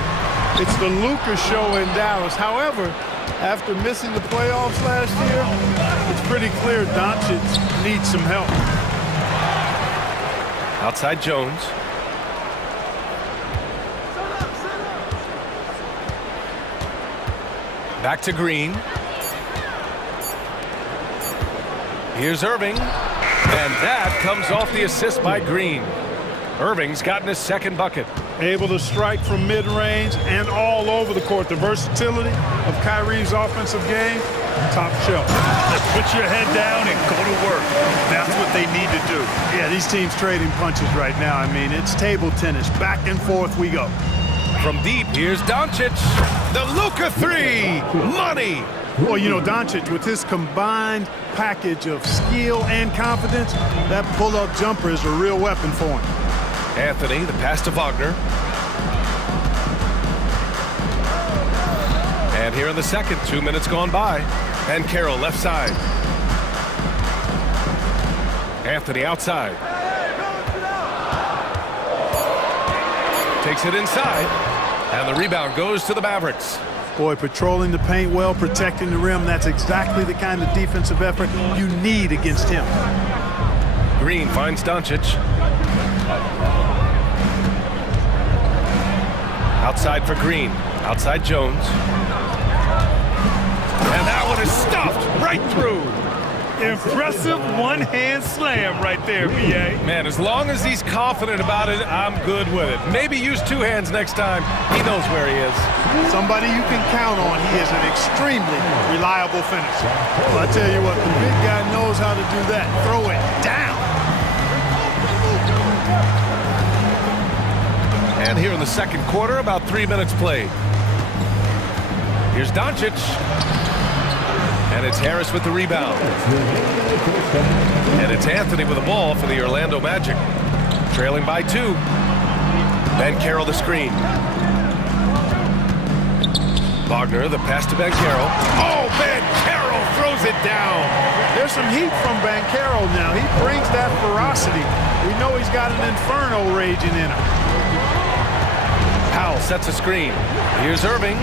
It's the Luka show in Dallas. However, after missing the playoffs last year, it's pretty clear Doncic needs some help. Outside Jones. Back to Green. Here's Irving. And that comes off the assist by Green. Irving's gotten his second bucket. Able to strike from mid-range and all over the court. The versatility of Kyrie's offensive game, top shelf. Put your head down and go to work. That's what they need to do. Yeah, these teams trading punches right now. I mean, it's table tennis. Back and forth we go. From deep, here's Doncic. The Luka three. Money. Well, you know, Doncic, with his combined package of skill and confidence, that pull-up jumper is a real weapon for him. Anthony, the pass to Wagner. And here in the second, 2 minutes gone by. And Carroll left side. Anthony outside. Takes it inside. And the rebound goes to the Mavericks. Boy, patrolling the paint well, protecting the rim. That's exactly the kind of defensive effort you need against him. Green finds Doncic. Outside for Green. Outside Jones. And that one is stuffed right through. Impressive one-hand slam right there, B.A. Man, as long as he's confident about it, I'm good with it. Maybe use two hands next time. He knows where he is. Somebody you can count on. He is an extremely reliable finisher. Well, I tell you what, the big guy knows how to do that. Throw it down. And here in the second quarter, about 3 minutes played. Here's Doncic. And it's Harris with the rebound. And it's Anthony with the ball for the Orlando Magic. Trailing by 2. Ben Carroll the screen. Wagner, the pass to Ben Carroll. Oh, Ben Carroll throws it down. There's some heat from Ben Carroll now. He brings that ferocity. We know he's got an inferno raging in him. Powell sets a screen. Here's Irving.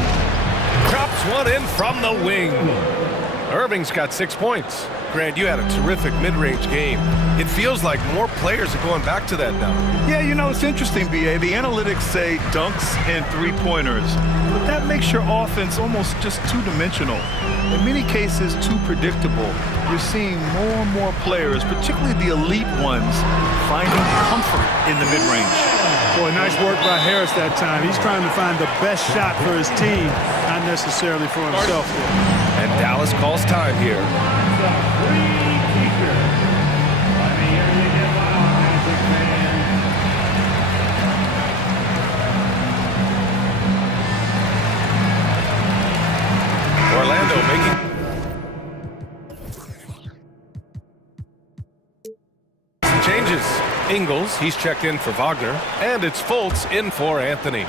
Drops one in from the wing. Irving's got 6 points. Grant, you had a terrific mid-range game. It feels like more players are going back to that now. Yeah, you know, it's interesting, B.A. The analytics say dunks and three-pointers, but that makes your offense almost just two-dimensional. In many cases, too predictable. You're seeing more and more players, particularly the elite ones, finding comfort in the mid-range. Boy, nice work by Harris that time. He's trying to find the best shot for his team, not necessarily for himself. And Dallas calls time here. Orlando making changes. Ingles, he's checked in for Wagner, and it's Fultz in for Anthony.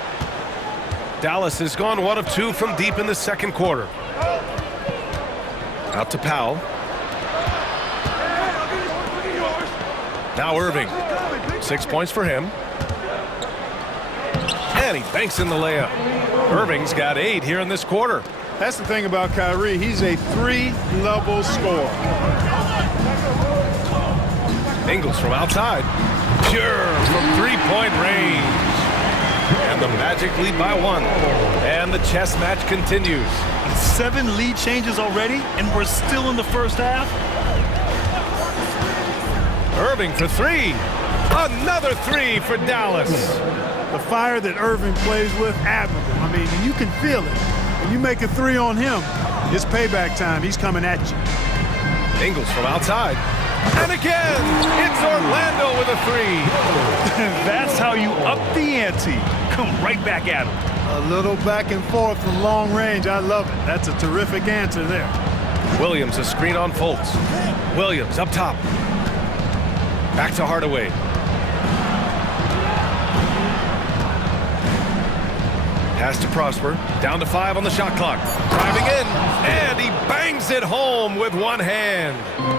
Dallas has gone 1 of 2 from deep in the second quarter. Out to Powell. Now Irving. 6 points for him. And he banks in the layup. Irving's got 8 here in this quarter. That's the thing about Kyrie. He's a 3-level scorer. Ingles from outside. Pure from three-point range. And the Magic lead by 1. And the chess match continues. 7 lead changes already, and we're still in the first half. Irving for 3. Another 3 for Dallas. The fire that Irving plays with, admirable. I mean, you can feel it. When you make a 3 on him, it's payback time. He's coming at you. Ingles from outside. And again, it's Orlando with a 3. That's how you up the ante. Come right back at him. A little back and forth from long range. I love it. That's a terrific answer there. Williams, a screen on Fultz. Williams up top. Back to Hardaway. Pass to Prosper. Down to 5 on the shot clock. Driving in. And he bangs it home with one hand.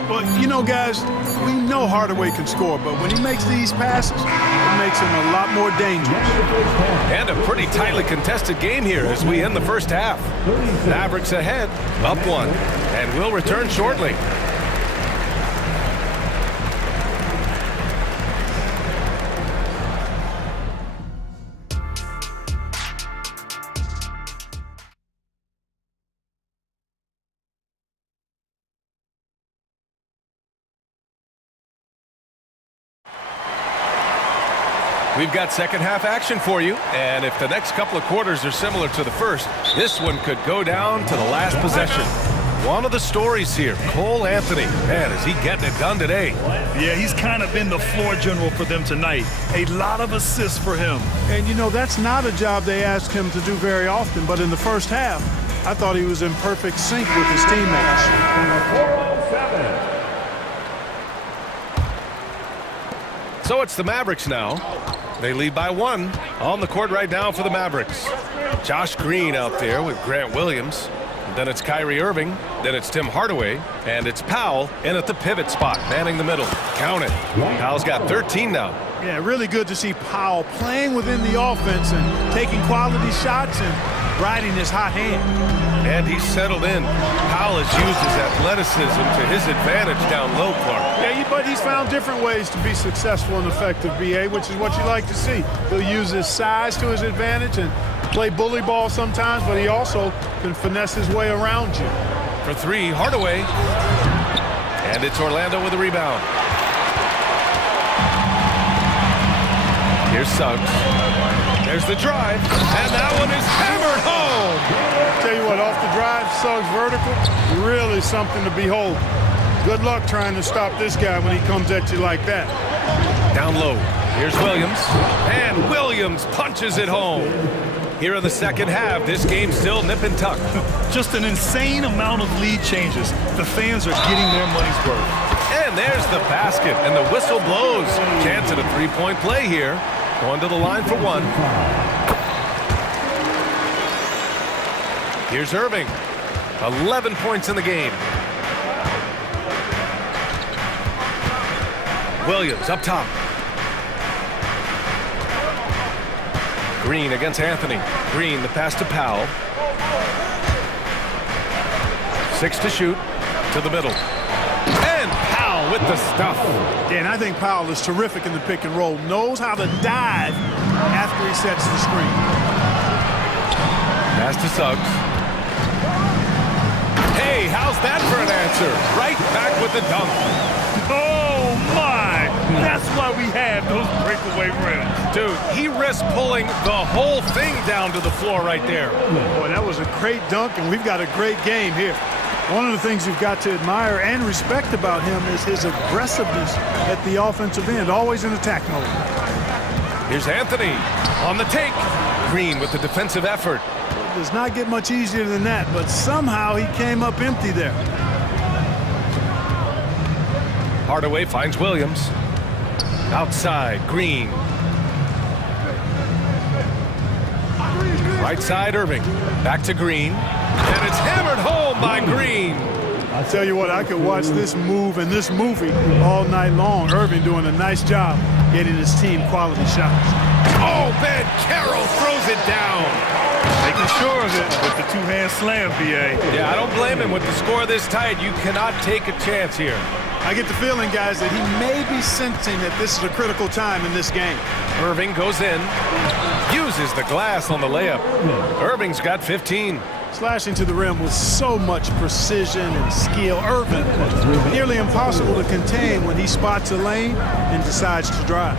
But, you know, guys, we know Hardaway can score, but when he makes these passes, it makes him a lot more dangerous. And a pretty tightly contested game here as we end the first half. Mavericks ahead, up 1, and we'll return shortly. We've got second half action for you, and if the next couple of quarters are similar to the first, this one could go down to the last possession. One of the stories here, Cole Anthony. Man, is he getting it done today? Yeah, he's kind of been the floor general for them tonight. A lot of assists for him. And, you know, that's not a job they ask him to do very often, but in the first half, I thought he was in perfect sync with his teammates. So it's the Mavericks now. They lead by 1 on the court right now for the Mavericks. Josh Green out there with Grant Williams. Then it's Kyrie Irving. Then it's Tim Hardaway. And it's Powell in at the pivot spot, manning the middle. Count it. Powell's got 13 now. Yeah, really good to see Powell playing within the offense and taking quality shots and riding his hot hand. And he's settled in. Powell has used his athleticism to his advantage down low, Clark. Yeah, but he's found different ways to be successful and effective, BA, which is what you like to see. He'll use his size to his advantage and play bully ball sometimes, but he also can finesse his way around you. For 3, Hardaway. And it's Orlando with a rebound. Here's Suggs. There's the drive, and that one is hammered home. Tell you what, off the drive, Suggs vertical, really something to behold. Good luck trying to stop this guy when he comes at you like that. Down low, here's Williams, and Williams punches it home. Here in the second half, this game's still nip and tuck. Just an insane amount of lead changes. The fans are getting their money's worth. And there's the basket, and the whistle blows. Chance at a three-point play here. Going to the line for 1. Here's Irving. 11 points in the game. Williams up top. Green against Anthony. Green, the pass to Powell. 6 to shoot. To the middle. And Powell with the stuff. And I think Powell is terrific in the pick and roll. Knows how to dive after he sets the screen. Pass to Suggs. Hey, how's that for an answer? Right back with the dunk. Oh, my. That's why we have those breakaway rims. Dude, he risked pulling the whole thing down to the floor right there. Boy, that was a great dunk, and we've got a great game here. One of the things you've got to admire and respect about him is his aggressiveness at the offensive end, always in attack mode. Here's Anthony on the take. Green with the defensive effort. It does not get much easier than that, but somehow he came up empty there. Hardaway finds Williams. Outside, Green. Right side, Irving. Back to Green. And it's hammered home by Green. I tell you what, I could watch this move and this movie all night long. Irving doing a nice job getting his team quality shots. Oh, Ben Carroll throws it down. Making sure of it with the two-hand slam, BA. Yeah, I don't blame him. With the score this tight, you cannot take a chance here. I get the feeling, guys, that he may be sensing that this is a critical time in this game. Irving goes in, uses the glass on the layup. Irving's got 15. Slashing to the rim with so much precision and skill. Irving, nearly impossible to contain when he spots a lane and decides to drive.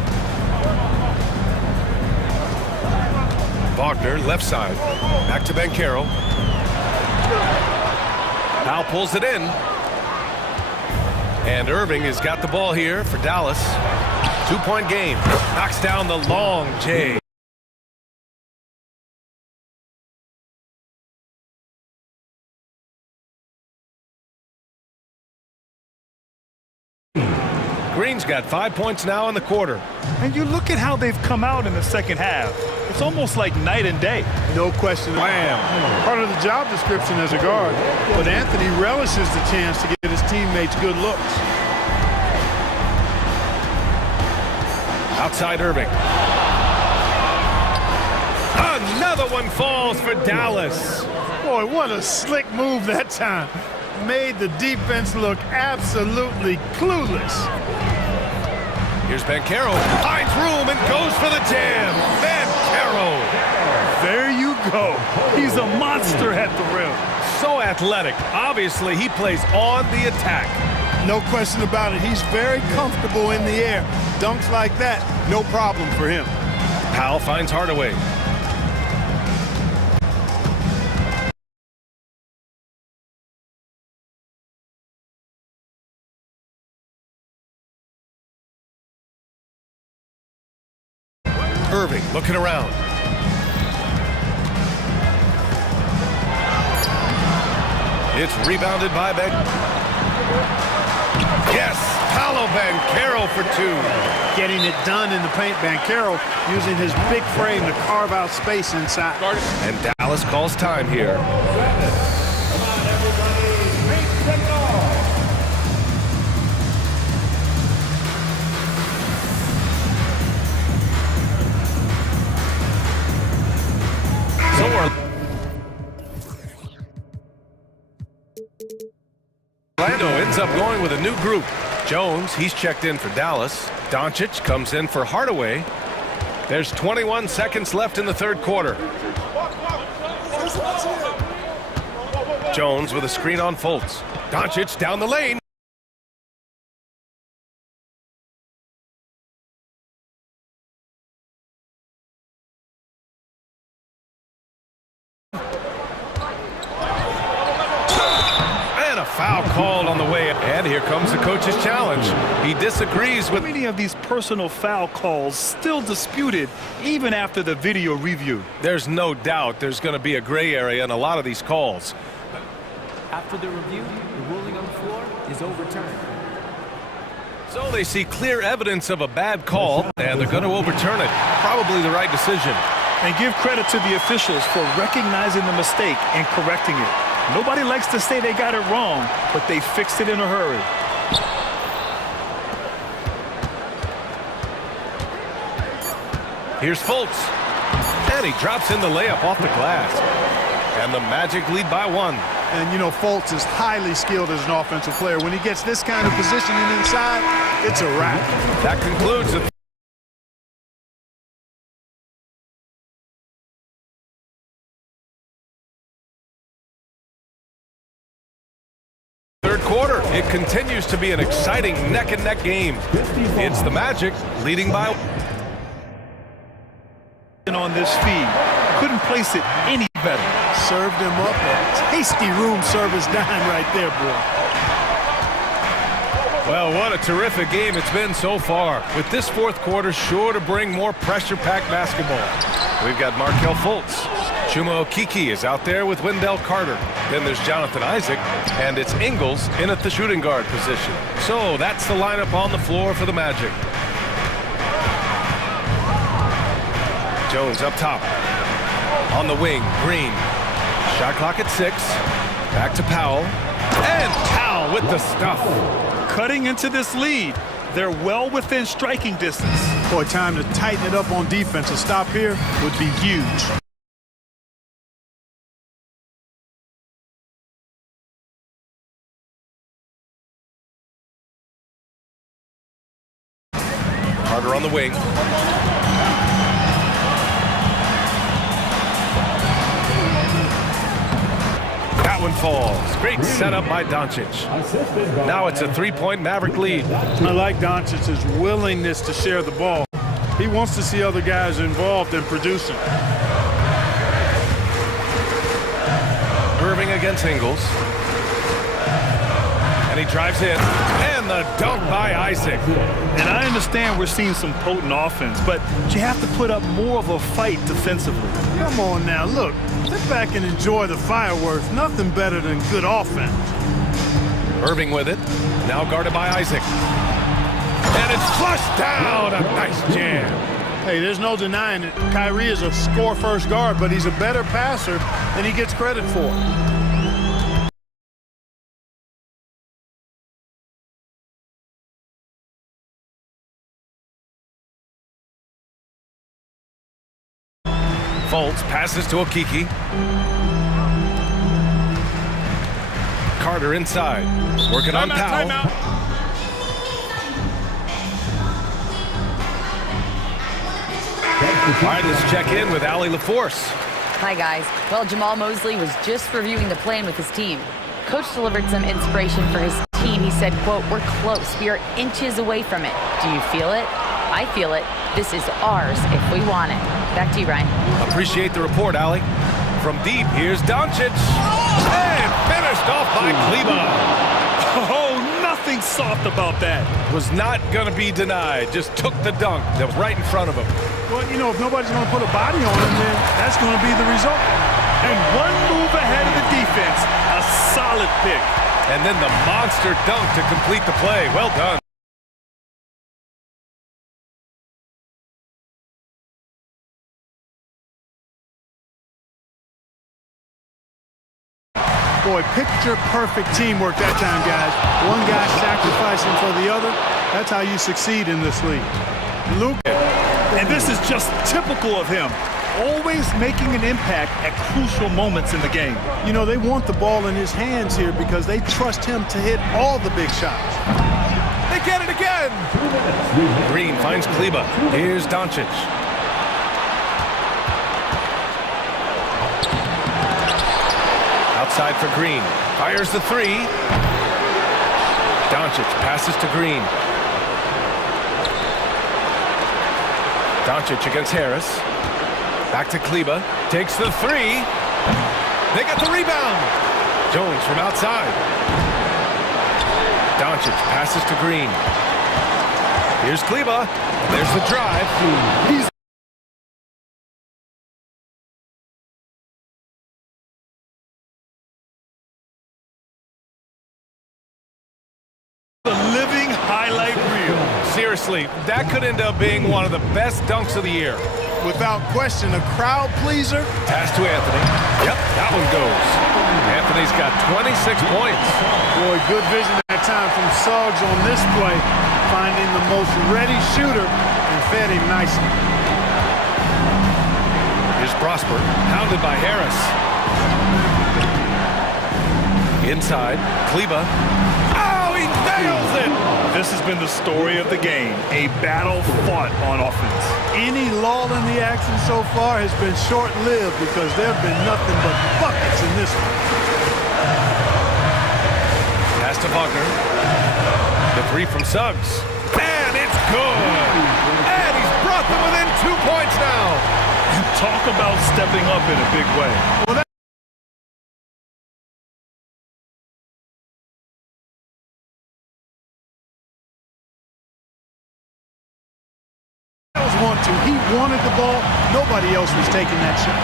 Wagner, left side. Back to Ben Carroll. Now pulls it in. And Irving has got the ball here for Dallas. 2-point game. Knocks down the long J. Green's got 5 points now in the quarter. And you look at how they've come out in the second half. It's almost like night and day. No question. Wham. Part of the job description as a guard. But Anthony relishes the chance to get his teammates good looks. Outside Irving. Another one falls for Dallas. Boy, what a slick move that time. Made the defense look absolutely clueless. Here's Ben Carroll. Finds room and goes for the jam. Ben Carroll. There you go. He's a monster at the rim. So athletic. Obviously, he plays on the attack. No question about it. He's very comfortable in the air. Dunks like that, no problem for him. Powell finds Hardaway. Irving looking around. It's rebounded by Ben. Yes, Paolo Banchero for two. Getting it done in the paint, Banchero using his big frame to carve out space inside. And Dallas calls time here. Orlando ends up going with a new group. Jones, he's checked in for Dallas. Doncic comes in for Hardaway. There's 21 seconds left in the third quarter. Jones with a screen on Fultz. Doncic down the lane. Foul called on the way, and here comes the coach's challenge. He disagrees with many of these personal foul calls still disputed even after the video review. There's no doubt there's going to be a gray area in a lot of these calls. After the review, the ruling on the floor is overturned. So they see clear evidence of a bad call, and they're going to overturn it. Probably the right decision. And give credit to the officials for recognizing the mistake and correcting it. Nobody likes to say they got it wrong, but they fixed it in a hurry. Here's Fultz. And he drops in the layup off the glass. And the Magic lead by one. And, you know, Fultz is highly skilled as an offensive player. When he gets this kind of positioning inside, it's a wrap. That concludes the quarter. It continues to be an exciting neck-and-neck game. It's the Magic leading by on this feed. Couldn't place it any better. Served him up a tasty room service dime right there, boy. Well, what a terrific game it's been so far. With this fourth quarter sure to bring more pressure-packed basketball. We've got Markelle Fultz. Chuma Okeke is out there with Wendell Carter. Then there's Jonathan Isaac, and it's Ingles in at the shooting guard position. So that's the lineup on the floor for the Magic. Jones up top. On the wing, Green. Shot clock at 6. Back to Powell. And Powell with the stuff. Cutting into this lead. They're well within striking distance. Boy, time to tighten it up on defense. A stop here would be huge. Carter on the wing. That one falls. Great setup by Doncic. Now it's a three-point Maverick lead. I like Doncic's willingness to share the ball. He wants to see other guys involved in producing. Irving against Ingles. And he drives in. And the dunk by Isaac. And I understand we're seeing some potent offense, but you have to put up more of a fight defensively. Come on now, look. Sit back and enjoy the fireworks. Nothing better than good offense. Irving with it. Now guarded by Isaac. And it's flushed down. A nice jam. Hey, there's no denying it. Kyrie is a score-first guard, but he's a better passer than he gets credit for. Fultz passes to Okeke. Carter inside. Working on Powell. All right, let's check in with Allie LaForce. Hi, guys. Well, Jamal Mosley was just reviewing the plan with his team. Coach delivered some inspiration for his team. He said, quote, "We're close. We are inches away from it. Do you feel it? I feel it. This is ours if we want it." Back to you, Ryan. Appreciate the report, Allie. From deep, here's Doncic. And finished off by Kleba. Oh, nothing soft about that. Was not going to be denied. Just took the dunk that was right in front of him. Well, you know, if nobody's going to put a body on him, then that's going to be the result. And one move ahead of the defense. A solid pick. And then the monster dunk to complete the play. Well done. Boy, picture-perfect teamwork that time, guys. One guy sacrificing for the other. That's how you succeed in this league. Luke, and this is just typical of him. Always making an impact at crucial moments in the game. You know, they want the ball in his hands here because they trust him to hit all the big shots. They get it again. Green finds Kleba. Here's Doncic. Outside for Green. Fires the three. Doncic passes to Green. Doncic against Harris. Back to Kleba. Takes the three. They get the rebound. Jones from outside. Doncic passes to Green. Here's Kleba. There's the drive. He's the living highlight reel. Seriously, that could end up being one of the best dunks of the year. Without question, a crowd pleaser. Pass to Anthony. Yep, that one goes. Anthony's got 26 points. Boy, good vision that time from Suggs on this play, finding the most ready shooter and fed him nicely. Here's Prosper, hounded by Harris. Inside, Kleba. Oh, he nails it! This has been the story of the game, a battle fought on offense. Any lull in the action so far has been short-lived because there have been nothing but buckets in this one. Pass to Wagner. The three from Suggs. And it's good! And he's brought them within 2 points now! You talk about stepping up in a big way. Well, that was 1-2. He wanted the ball. Nobody else was taking that shot.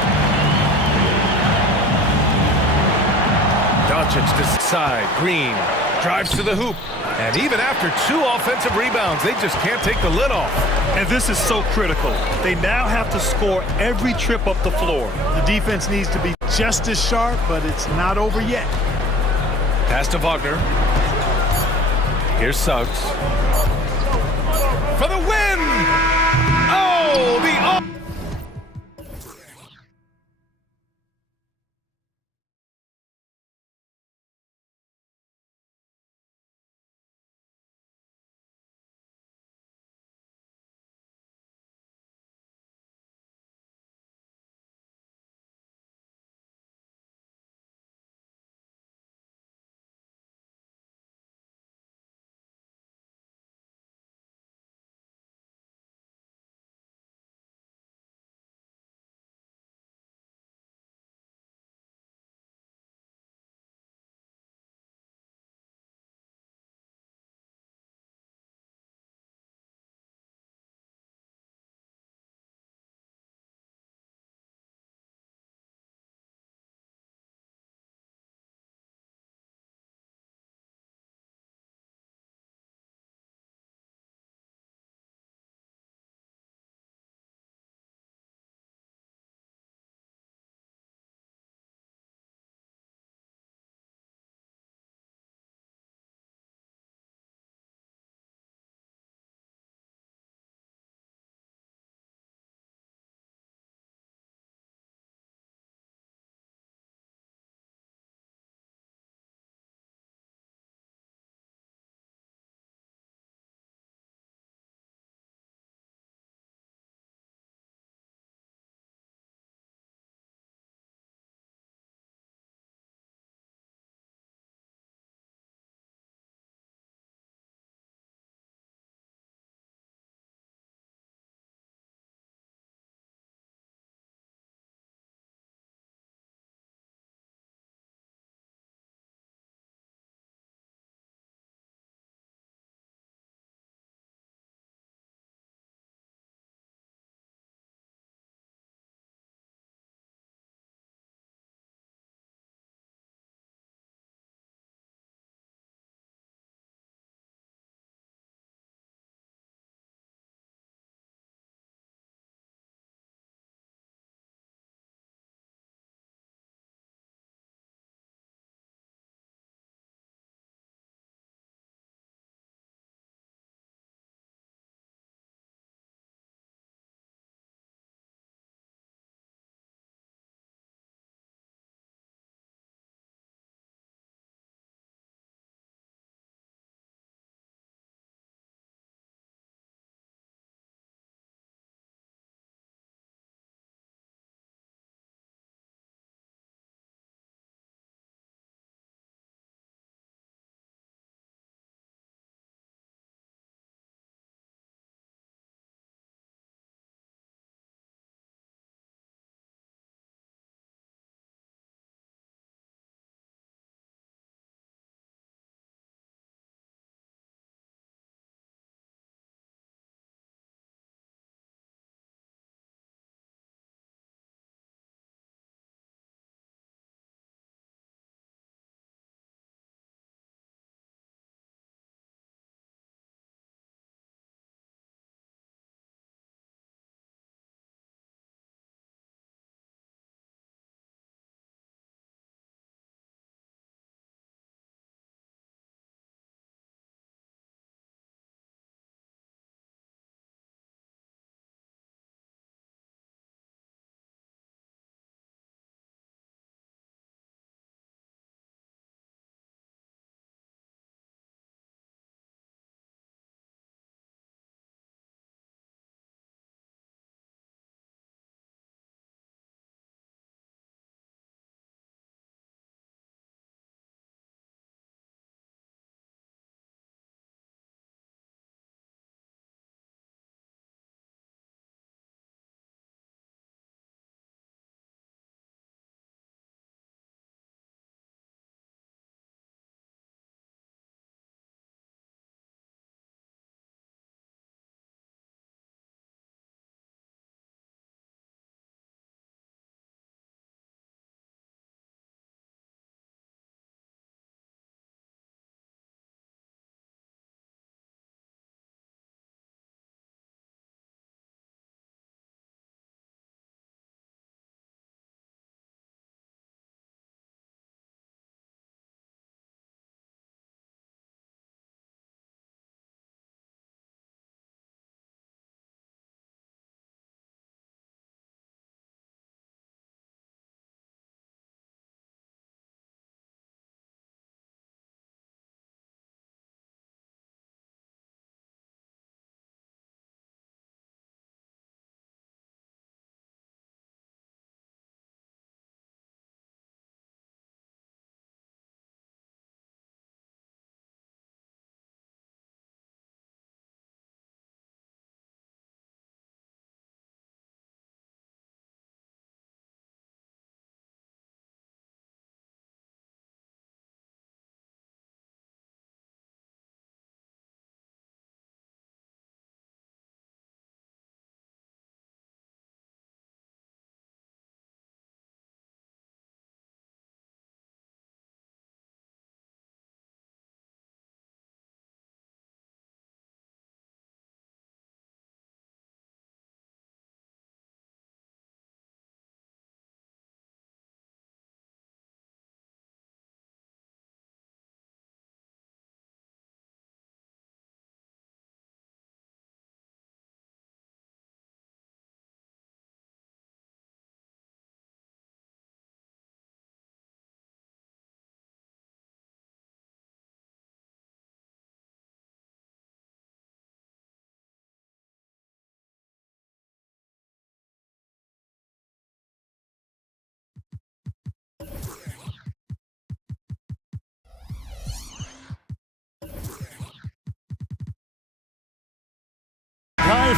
Doncic to side. Green drives to the hoop. And even after 2 offensive rebounds, they just can't take the lid off. And this is so critical. They now have to score every trip up the floor. The defense needs to be just as sharp, but it's not over yet. Pass to Wagner. Here's Suggs. For the win! Oh, the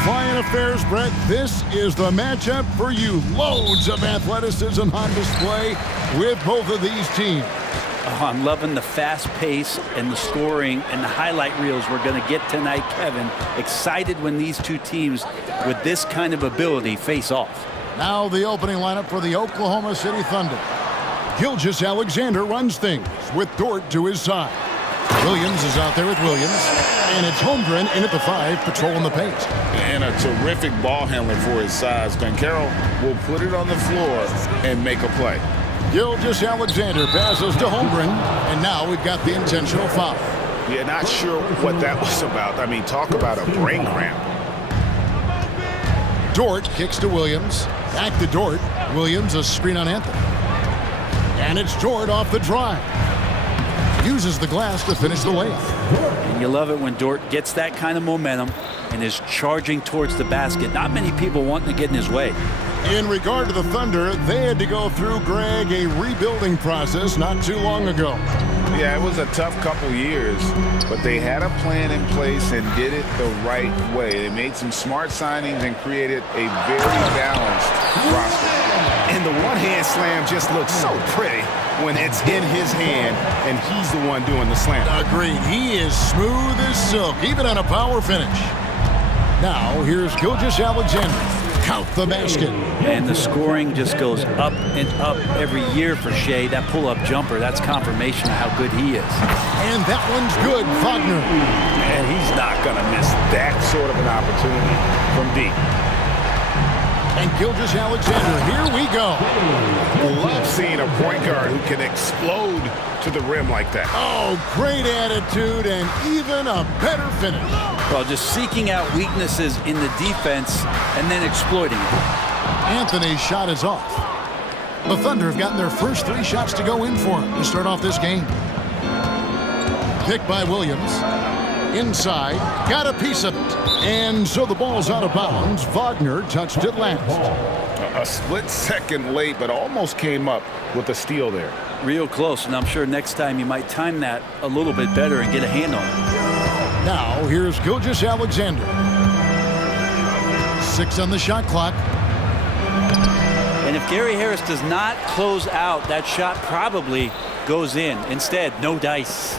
flying affairs, Brett. This is the matchup for you. Loads of athleticism on display with both of these teams. Oh, I'm loving the fast pace and the scoring and the highlight reels we're going to get tonight, Kevin. Excited when these two teams with this kind of ability face off. Now the opening lineup for the Oklahoma City Thunder. Gilgeous-Alexander runs things with Dort to his side. Williams is out there with Williams. And it's Holmgren in at the 5, patrolling the pace. And a terrific ball handler for his size. Banchero will put it on the floor and make a play. Gilgeous-Alexander passes to Holmgren, and now we've got the intentional foul. Yeah, not sure what that was about. I mean, talk about a brain cramp. Dort kicks to Williams. Back to Dort. Williams, a screen on Anthony. And it's Dort off the drive. Uses the glass to finish the layup. And you love it when Dort gets that kind of momentum and is charging towards the basket. Not many people wanting to get in his way. In regard to the Thunder, they had to go through, Greg, a rebuilding process not too long ago. Yeah, it was a tough couple years, but they had a plan in place and did it the right way. They made some smart signings and created a very balanced roster. And the one-hand slam just looks so pretty when it's in his hand and he's the one doing the slam. Agreed. He is smooth as silk, even on a power finish. Now, here's Gilgeous-Alexander. Count the basket. And the scoring just goes up and up every year for Shea. That pull-up jumper, that's confirmation of how good he is. And that one's good, Wagner. And he's not going to miss that sort of an opportunity from deep. And Gilgeous-Alexander, here we go. Love seeing a point guard who can explode to the rim like that. Oh, great attitude and even a better finish. Well, just seeking out weaknesses in the defense and then exploiting it. Anthony's shot is off. The Thunder have gotten their first 3 shots to go in for him to start off this game. Picked by Williams. Inside, got a piece of it. And so the ball's out of bounds. Wagner touched it last. A split second late, but almost came up with a steal there. Real close, and I'm sure next time you might time that a little bit better and get a hand on it. Now, here's Gilgeous-Alexander. 6 on the shot clock. And if Gary Harris does not close out, that shot probably goes in. Instead, no dice.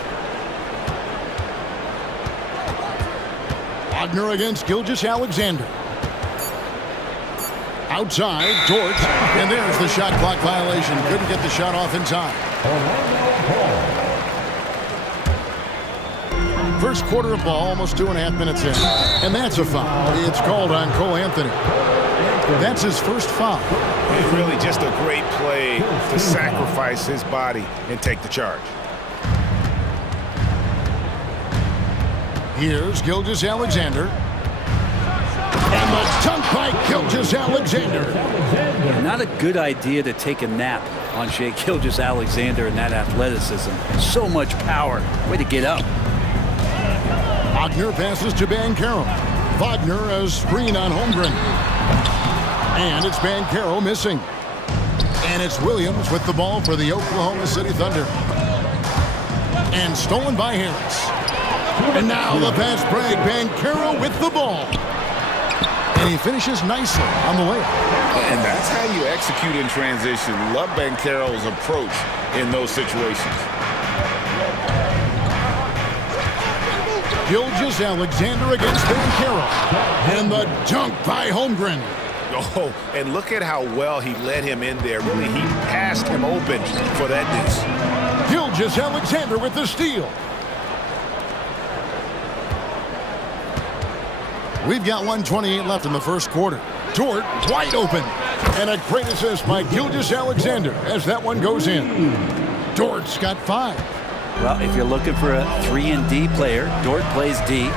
Wagner against Gilgeous-Alexander. Outside, Dort, and there's the shot clock violation. Couldn't get the shot off in time. First quarter of ball, almost 2.5 minutes in. And that's a foul. It's called on Cole Anthony. That's his first foul. It's really just a great play to sacrifice his body and take the charge. Here's Gilgeous-Alexander. And the dunk by Gilgeous-Alexander. Not a good idea to take a nap on Shea Gilgeous-Alexander and that athleticism. So much power. Way to get up. Wagner passes to Banchero. Wagner a screen on Holmgren. And it's Banchero missing. And it's Williams with the ball for the Oklahoma City Thunder. And stolen by Harris. And now the fast break. Banchero with the ball. And he finishes nicely on the layup. And that's how you execute in transition. Love Banchero's approach in those situations. Gilgeous-Alexander against Banchero. And the dunk by Holmgren. Oh, and look at how well he led him in there. Really, he passed him open for that deuce. Gilgeous-Alexander with the steal. We've got 1:28 left in the first quarter. Dort wide open. And a great assist by Gilgeous-Alexander as that one goes in. Dort's got 5. Well, if you're looking for a 3-and-D player, Dort plays D,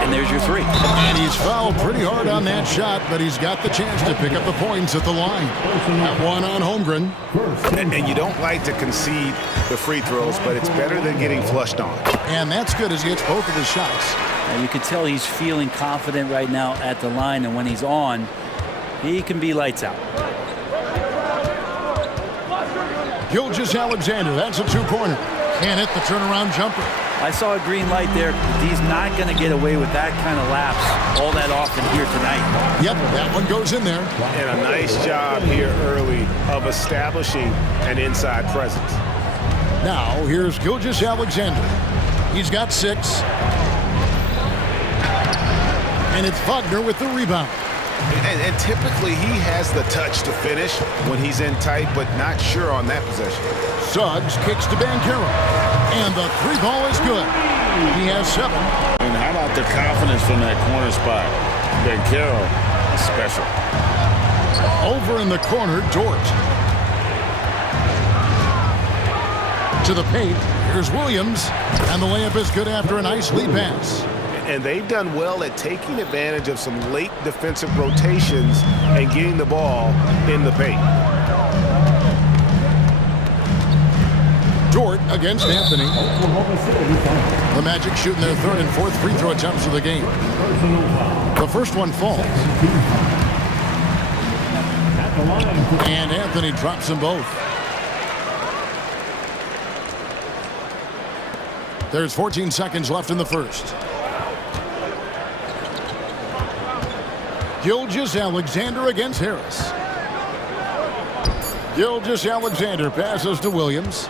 and there's your 3. And he's fouled pretty hard on that shot, but he's got the chance to pick up the points at the line. That one on Holmgren. And you don't like to concede the free throws, but it's better than getting flushed on. And that's good as he gets both of his shots. And you can tell he's feeling confident right now at the line, and when he's on, he can be lights out. Gilgeous-Alexander, that's a 2-pointer. Can't hit the turnaround jumper. I saw a green light there. He's not going to get away with that kind of lapse all that often here tonight. Yep, that one goes in there. And a nice job here early of establishing an inside presence. Now, here's Gilgeous-Alexander. He's got 6. And it's Wagner with the rebound. And typically he has the touch to finish when he's in tight, but not sure on that possession. Suggs kicks to Banchero. And the 3 ball is good. He has 7. And how about the confidence from that corner spot? Banchero is special. Over in the corner, Dort. To the paint, here's Williams. And the layup is good after a nice lead pass. And they've done well at taking advantage of some late defensive rotations and getting the ball in the paint. Dort against Anthony. The Magic shooting their 3rd and 4th free throw attempts of the game. The first one falls. And Anthony drops them both. There's 14 seconds left in the first. Gilgeous-Alexander against Harris. Gilgeous-Alexander passes to Williams.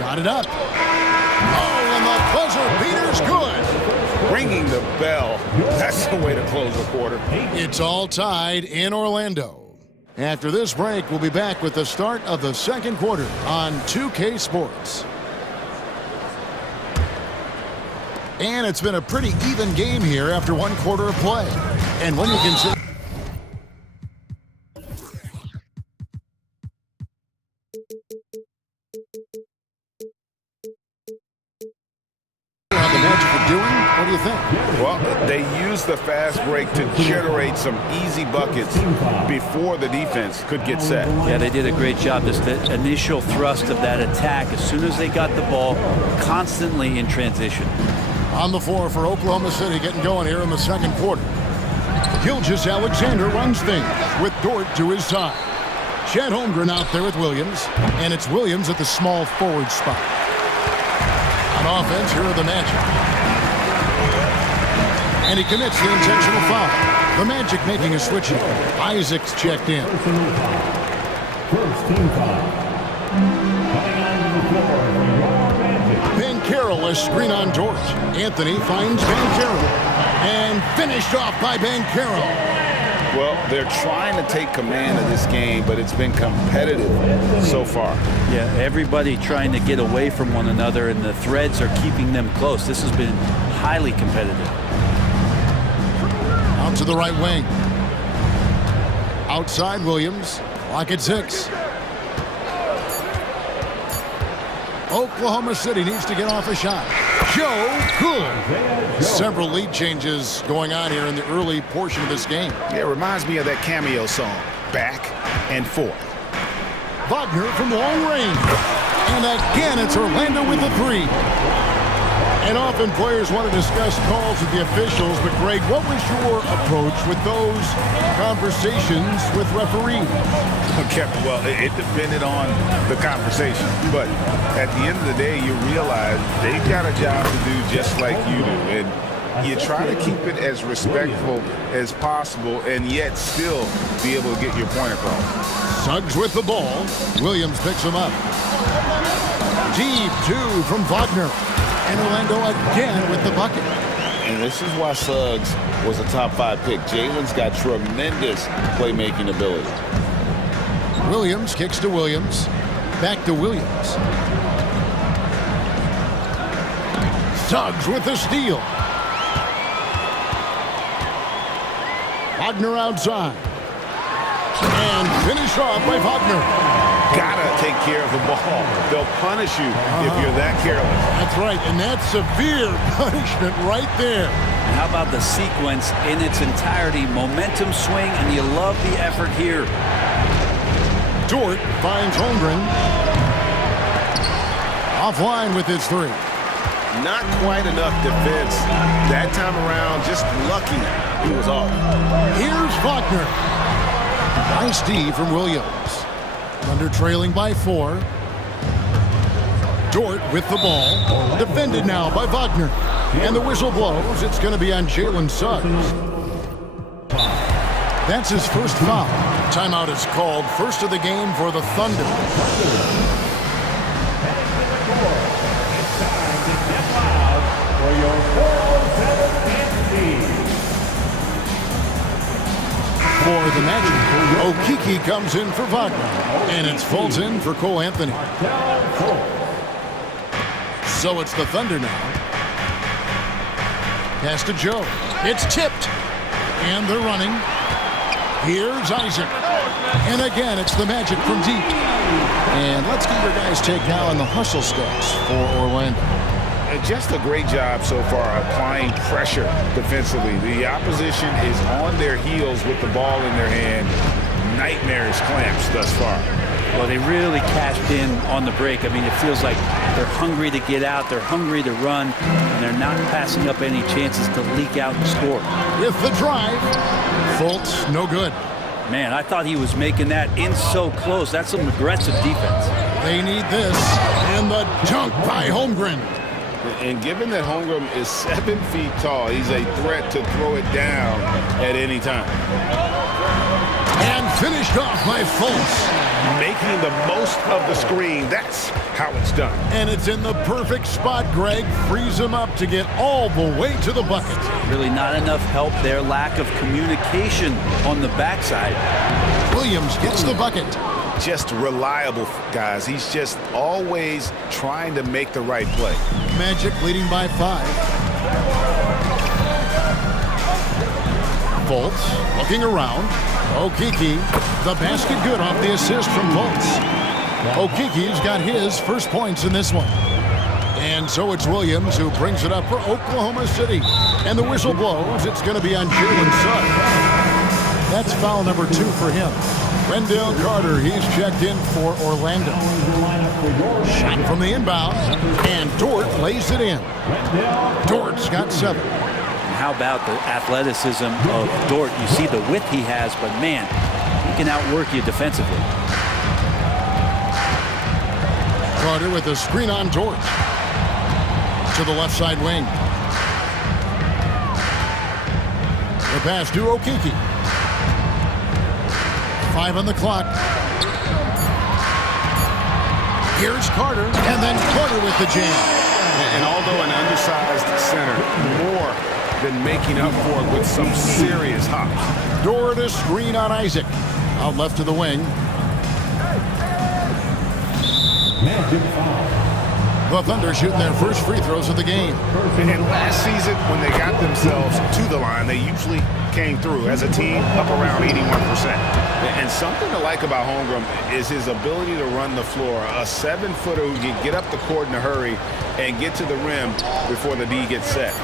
Got it up. Oh, and the buzzer beater's good. Ringing the bell. That's the way to close the quarter. It's all tied in Orlando. After this break, we'll be back with the start of the second quarter on 2K Sports. And it's been a pretty even game here after 1 quarter of play. And when you consider how the Magic are doing, what do you think? Well, they used the fast break to generate some easy buckets before the defense could get set. Yeah, they did a great job. Just the initial thrust of that attack, as soon as they got the ball, constantly in transition. On the floor for Oklahoma City, getting going here in the second quarter. Gilgeous-Alexander runs things with Dort to his side. Chet Holmgren out there with Williams, and it's Williams at the small forward spot. On offense, here are the Magic. And he commits the intentional foul. The Magic making a switch here. Isaac's checked in. First team foul. Coming onto the floor from your Magic. Banchero, a screen on Dort. Anthony finds Banchero. And finished off by Banchero. Well, they're trying to take command of this game, but it's been competitive so far. Yeah, everybody trying to get away from one another, and the threads are keeping them close. This has been highly competitive. Out to the right wing. Outside Williams. Clock at 6. Oklahoma City needs to get off a shot. Joe good. Several lead changes going on here in the early portion of this game. Yeah, it reminds me of that cameo song, Back and Forth. Wagner from long range. And again, it's Orlando with the 3. And often players want to discuss calls with the officials, but Greg, what was your approach with those conversations with referees? Okay, well, it depended on the conversation, but at the end of the day, you realize they've got a job to do just like you do, and you try to keep it as respectful as possible and yet still be able to get your point across. Suggs with the ball. Williams picks him up. Deep 2 from Wagner. And Orlando again with the bucket. And this is why Suggs was a top 5 pick. Jalen's got tremendous playmaking ability. Williams kicks to Williams. Back to Williams. Suggs with the steal. Wagner outside. And finished off by Wagner. Gotta take care of the ball. They'll punish you if you're that careless. That's right, and that's severe punishment right there. And how about the sequence in its entirety? Momentum swing, and you love the effort here. Dort finds Holmgren. Offline with his 3. Not quite enough defense. That time around, just lucky he was off. Here's Wagner. Nice D from Williams. Thunder trailing by 4. Dort with the ball. Defended now by Wagner. And the whistle blows. It's going to be on Jalen Suggs. That's his first foul. Timeout is called. First of the game for the Thunder. For the Magic, Okiki comes in for Wagner. And it's Fultz in for Cole Anthony. So it's the Thunder now. Pass to Joe. It's tipped. And they're running. Here's Isaac. And again, it's the Magic from deep. And let's get your guys' take now on the hustle steps for Orlando. Just a great job so far applying pressure defensively. The opposition is on their heels with the ball in their hand. Nightmarish clamps thus far. Well, they really cashed in on the break. I mean, it feels like they're hungry to get out, they're hungry to run, and they're not passing up any chances to leak out and score. With the drive, Fultz, no good. Man, I thought he was making that in so close. That's some aggressive defense. They need this. And the dunk by Holmgren. And given that Holmgren is 7 feet tall, he's a threat to throw it down at any time. And finished off by Fultz. Making the most of the screen. That's how it's done. And it's in the perfect spot. Greg frees him up to get all the way to the bucket. Really not enough help there. Lack of communication on the backside. Williams gets the bucket. Just reliable, guys. He's just always trying to make the right play. Magic leading by 5. Fultz looking around. Okiki, the basket good off the assist from Fultz. Okiki's got his first points in this one. And so it's Williams who brings it up for Oklahoma City. And the whistle blows. It's going to be on Jalen Suggs. That's foul number 2 for him. Wendell Carter, he's checked in for Orlando. Shot from the inbound. And Dort lays it in. Dort's got 7. How about the athleticism of Dort? You see the width he has, but man, he can outwork you defensively. Carter with a screen on Dort. To the left side wing. The pass to Okiki. 5 on the clock. Here's Carter, and then Carter with the jam. And although an undersized center, more than making up for it with some serious hops. Dort a screen on Isaac. Out left to the wing. The Thunder shooting their first free throws of the game. And last season, when they got themselves to the line, they usually came through as a team up around 81%. And something to like about Holmgren is his ability to run the floor. A 7-footer who can get up the court in a hurry and get to the rim before the D gets set.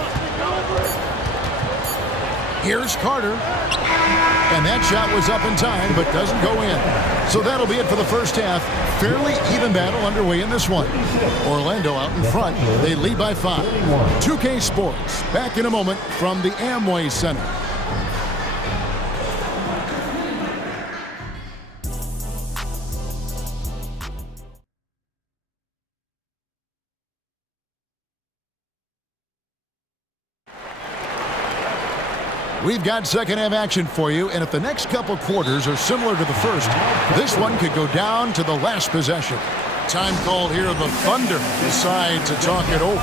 Here's Carter. And that shot was up in time, but doesn't go in. So that'll be it for the first half. Fairly even battle underway in this one. Orlando out in front. They lead by 5. 2K Sports. Back in a moment from the Amway Center. We've got second half action for you, and if the next couple quarters are similar to the first, this one could go down to the last possession. Time called here. The Thunder decide to talk it over.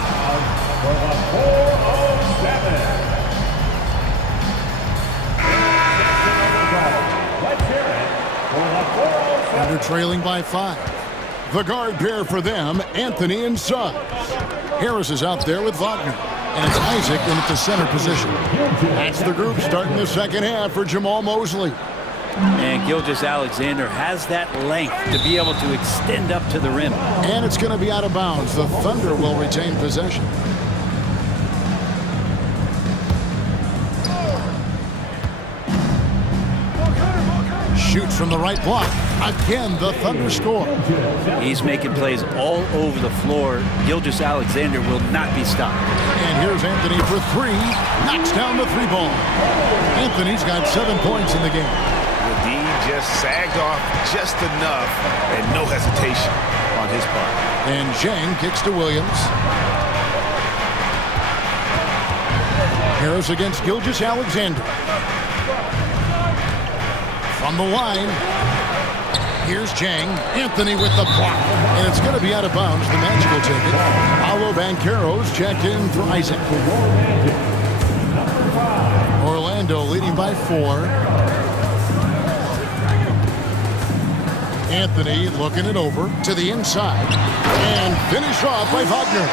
Thunder trailing by 5. The guard pair for them, Anthony and Suggs. Harris is out there with Wagner. And it's Isaac in at the center position. That's the group starting the second half for Jamal Mosley. And Gilgeous-Alexander has that length to be able to extend up to the rim. And it's going to be out of bounds. The Thunder will retain possession. Shoots from the right block. Again, the Thunder score. He's making plays all over the floor. Gilgeous-Alexander will not be stopped. And here's Anthony for 3. Knocks down the 3 ball. Anthony's got 7 points in the game. The D just sagged off just enough and no hesitation on his part. And Zhang kicks to Williams. Harris against Gilgeous-Alexander. From the line, here's Zhang. Anthony with the block. And it's going to be out of bounds. The match will take it. Paolo Banchero's checked in for Isaac. Orlando leading by 4. Anthony looking it over to the inside. And finished off by Wagner.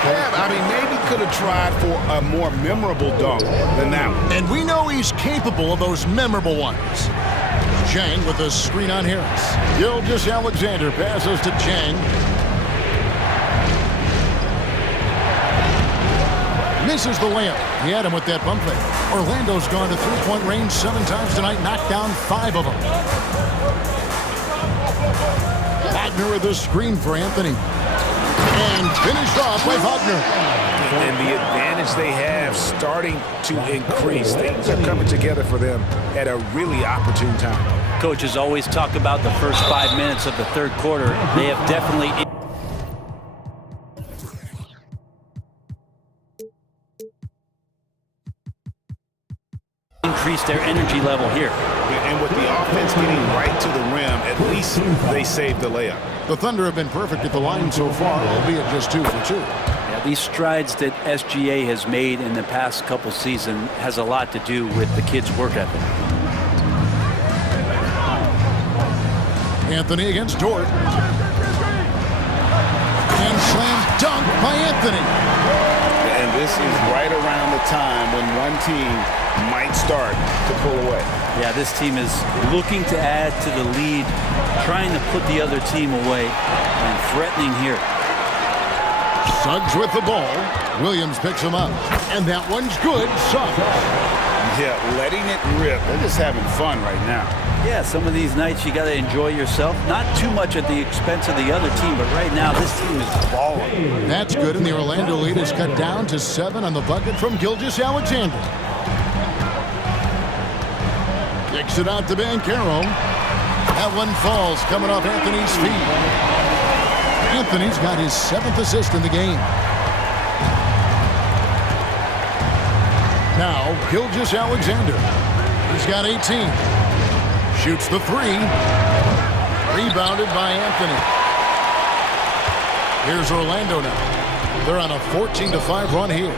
Yeah, I mean, maybe could have tried for a more memorable dunk than that one. And we know he's capable of those memorable ones. Zhang with a screen on Harris. Gilgeous-Alexander passes to Zhang. Misses the layup. He had him with that bump fake. Orlando's gone to three-point range 7 times tonight, knocked down 5 of them. Wagner with a screen for Anthony. And finished off by Wagner. And the advantage they have starting to increase. Things are coming together for them at a really opportune time. Coaches always talk about the first 5 minutes of the third quarter. They have definitely increased their energy level here. And with the offense getting right to the rim, at least they saved the layup. The Thunder have been perfect at the line so far, albeit just 2 for 2. Yeah, these strides that SGA has made in the past couple seasons has a lot to do with the kids' work ethic. Anthony against Dort. And slam dunk by Anthony. And this is right around the time when one team might start to pull away. Yeah, this team is looking to add to the lead, trying to put the other team away, and threatening here. Suggs with the ball. Williams picks him up. And that one's good. Suggs. Yeah, letting it rip. They're just having fun right now. Yeah, some of these nights you got to enjoy yourself. Not too much at the expense of the other team, but right now this team is balling. That's good, and the Orlando lead is cut down to 7 on the bucket from Gilgeous-Alexander. Kicks it out to Banchero. That one falls, coming off Anthony's feet. Anthony's got his 7th assist in the game. Now, Gilgeous-Alexander. He's got 18. Shoots the 3. Rebounded by Anthony. Here's Orlando now. They're on a 14-5 run here.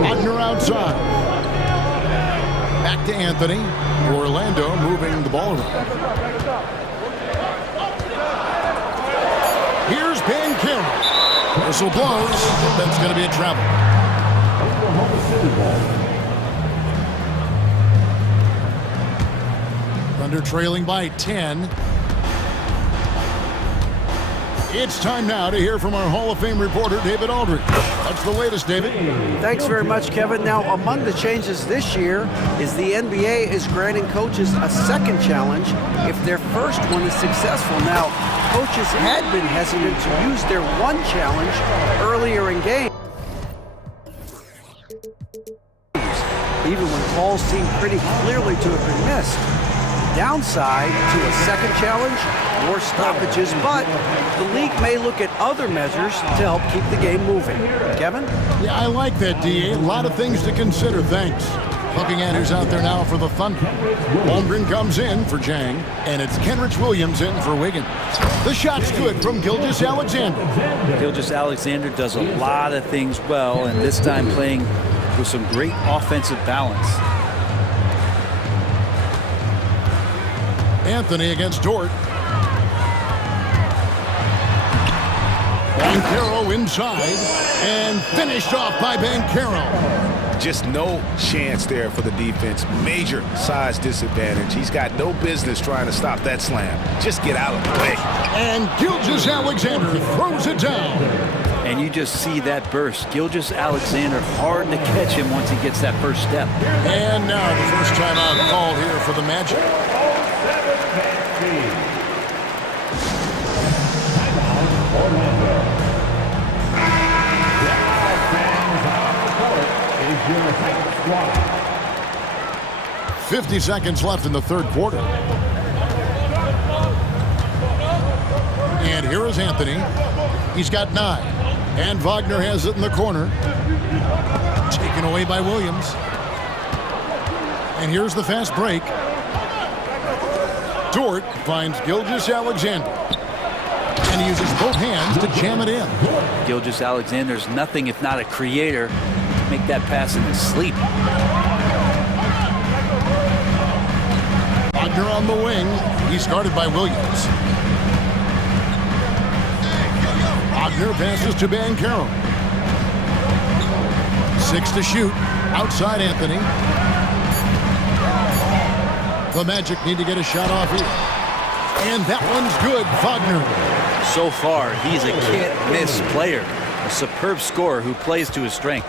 Wagner outside. Back to Anthony. Orlando moving the ball around. Here's Banchero. Whistle blows. That's going to be a travel. Thunder trailing by 10. It's time now to hear from our Hall of Fame reporter, David Aldridge. What's the latest, David? Thanks very much, Kevin. Now, among the changes this year is the NBA is granting coaches a second challenge if their first one is successful. Now, coaches had been hesitant to use their one challenge earlier in games, even when calls seemed pretty clearly to have been missed. Downside to a second challenge, more stoppages, but the league may look at other measures to help keep the game moving. Kevin? Yeah, I like that, D.A. A lot of things to consider. Thanks. Looking at who's out there now for the Thunder. Holmgren comes in for Zhang, and it's Kenrich Williams in for Wiggins. The shot's good from Gilgeous-Alexander. Gilgeous-Alexander does a lot of things well, and this time playing with some great offensive balance. Anthony against Dort. Banchero inside, and finished off by Banchero. Just no chance there for the defense. Major size disadvantage. He's got no business trying to stop that slam. Just get out of the way. And Gilgeous-Alexander throws it down. And you just see that burst. Gilgeous-Alexander hard to catch him once he gets that first step. And now the first timeout call here for the Magic. 50 seconds left in the third quarter. And here is Anthony. He's got 9. And Wagner has it in the corner. Taken away by Williams. And here's the fast break. Dort finds Gilgeous-Alexander. And he uses both hands to jam it in. Gilgeous-Alexander's nothing if not a creator. Make that pass in his sleep. Wagner on the wing. He's guarded by Williams. Wagner passes to Banchero. 6 to shoot. Outside Anthony. The Magic need to get a shot off here. And that one's good. Wagner. So far, he's a can't-miss player. A superb scorer who plays to his strength.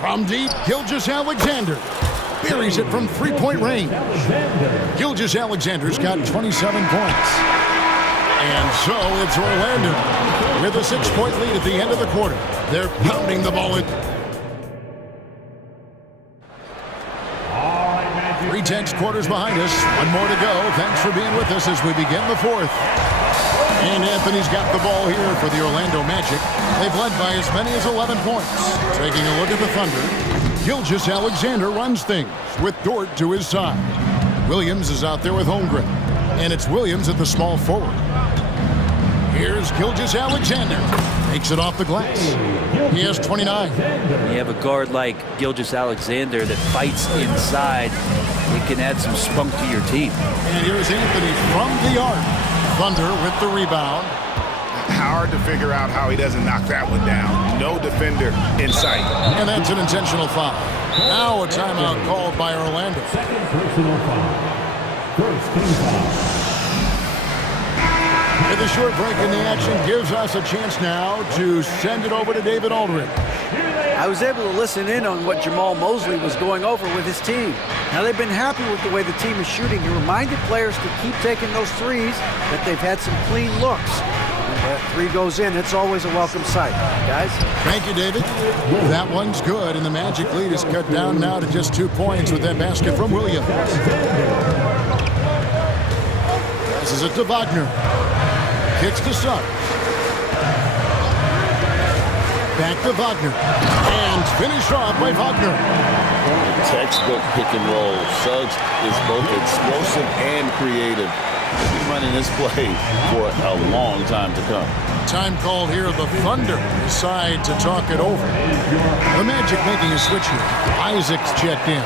From deep, Gilgeous-Alexander buries it from three-point range. Gilgeous-Alexander's got 27 points. And so it's Orlando with a 6-point lead at the end of the quarter. They're pounding the ball in. 3 quarters behind us. One more to go. Thanks for being with us as we begin the fourth. And Anthony's got the ball here for the Orlando Magic. They've led by as many as 11 points. Taking a look at the Thunder. Gilgeous-Alexander runs things with Dort to his side. Williams is out there with Holmgren. And it's Williams at the small forward. Here's Gilgeous-Alexander. Takes it off the glass. He has 29. You have a guard like Gilgeous-Alexander that fights inside. It can add some spunk to your team. And here's Anthony from the arc. Thunder with the rebound. Hard to figure out how he doesn't knock that one down. No defender in sight. And that's an intentional foul. Now a timeout called by Orlando. Second personal foul. First team foul. And the short break in the action gives us a chance now to send it over to David Aldridge. I was able to listen in on what Jamal Mosley was going over with his team. Now they've been happy with the way the team is shooting. He reminded players to keep taking those threes, that they've had some clean looks. When that 3 goes in, it's always a welcome sight, guys. Thank you, David. That one's good, and the Magic lead is cut down now to just 2 points with that basket from Williams. This is it to Wagner. Kicks to Suggs. Back to Wagner. And finished off by Wagner. Textbook pick and roll. Suggs is both explosive and creative. He'll be running this play for a long time to come. Time called here. The Thunder decide to talk it over. The Magic making a switch here. Isaac's checked in.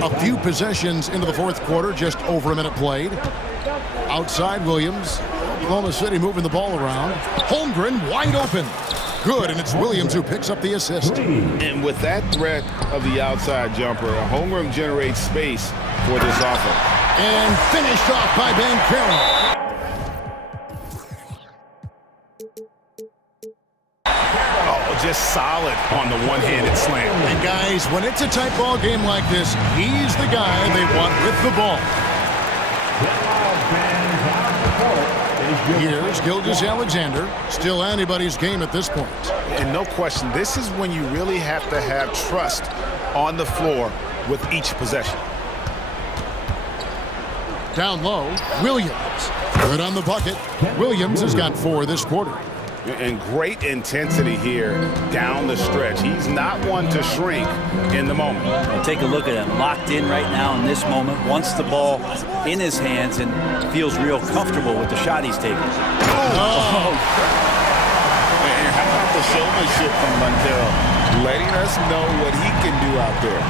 A few possessions into the fourth quarter, just over a minute played. Outside Williams. Oklahoma City moving the ball around. Holmgren wide open. Good, and it's Williams who picks up the assist. And with that threat of the outside jumper, Holmgren generates space for this offense. And finished off by Banchero. Just solid on the one-handed slam. And guys, when it's a tight ball game like this, he's the guy they want with the ball. Here's Gilgeous-Alexander. Still anybody's game at this point. And no question, this is when you really have to have trust on the floor with each possession. Down low, Williams. Good on the bucket. Williams has got 4 this quarter. And great intensity here down the stretch. He's not one to shrink in the moment. And take a look at him, locked in right now in this moment, wants the ball in his hands and feels real comfortable with the shot he's taking. Oh. And how about the showmanship from Banchero, letting us know what he can do out there.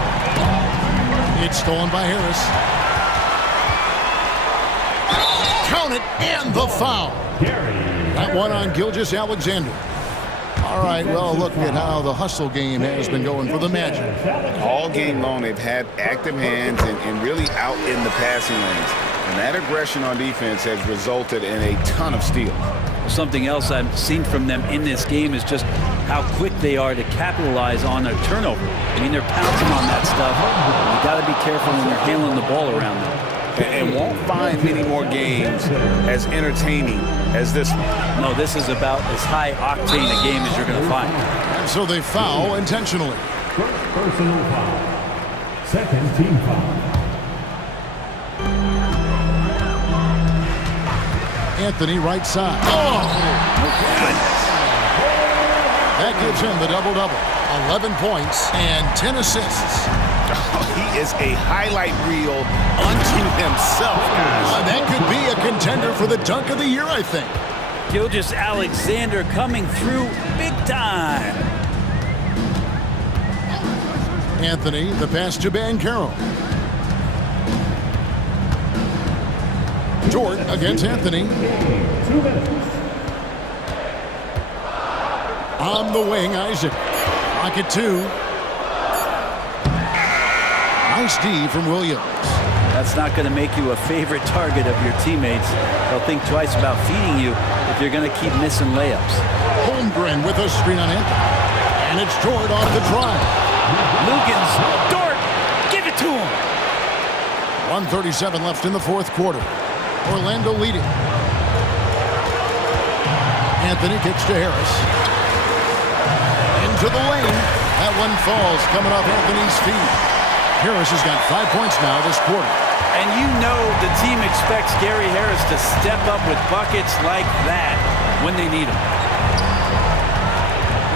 It's stolen by Harris. Count it, and the foul. That one on Gilgeous-Alexander. All right, well, look at how the hustle game has been going for the Magic. All game long, they've had active hands and really out in the passing lanes. And that aggression on defense has resulted in a ton of steals. Something else I've seen from them in this game is just how quick they are to capitalize on a turnover. I mean, they're pouncing on that stuff. You got to be careful when you're handling the ball around them. And won't find many more games as entertaining as this one. No, this is about as high octane a game as you're going to find. And so they foul intentionally. First personal foul. Second team foul. Anthony right side. Oh! That gives him the double-double. 11 points and 10 assists. He is a highlight reel unto himself, guys. That could be a contender for the dunk of the year, I think. Gilgeous-Alexander coming through big time. Anthony, the pass to Banchero. Dort against Anthony. 2 minutes. On the wing, Isaac. Pocket 2. Nice D from Williams. That's not going to make you a favorite target of your teammates. They'll think twice about feeding you if you're going to keep missing layups. Holmgren with a screen on Anthony. And it's Dort off the drive. Lugans, Dort, give it to him. 1:37 left in the fourth quarter. Orlando leading. Anthony kicks to Harris. Into the lane. That one falls coming off Anthony's feet. Harris has got 5 points now this quarter. And you know the team expects Gary Harris to step up with buckets like that when they need him.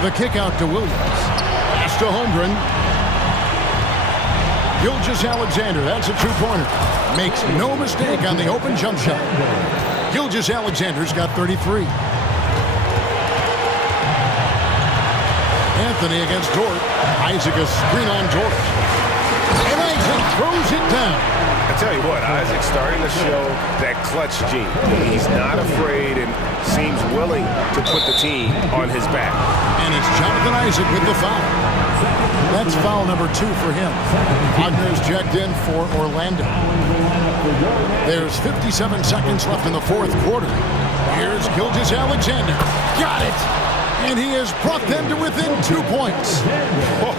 The kick out to Williams. Pass to Holmgren. Gilgeous-Alexander, that's a two-pointer. Makes no mistake on the open jump shot. Gilgeous-Alexander's got 33. Anthony against Dort. Isaac a screen on Dort. And Isaac throws it down. I tell you what, Isaac's starting to show that clutch gene. He's not afraid and seems willing to put the team on his back. And it's Jonathan Isaac with the foul. That's foul number 2 for him. Wagner's checked in for Orlando. There's 57 seconds left in the fourth quarter. Here's Gilgeous-Alexander. Got it! And he has brought them to within 2 points. Whoa,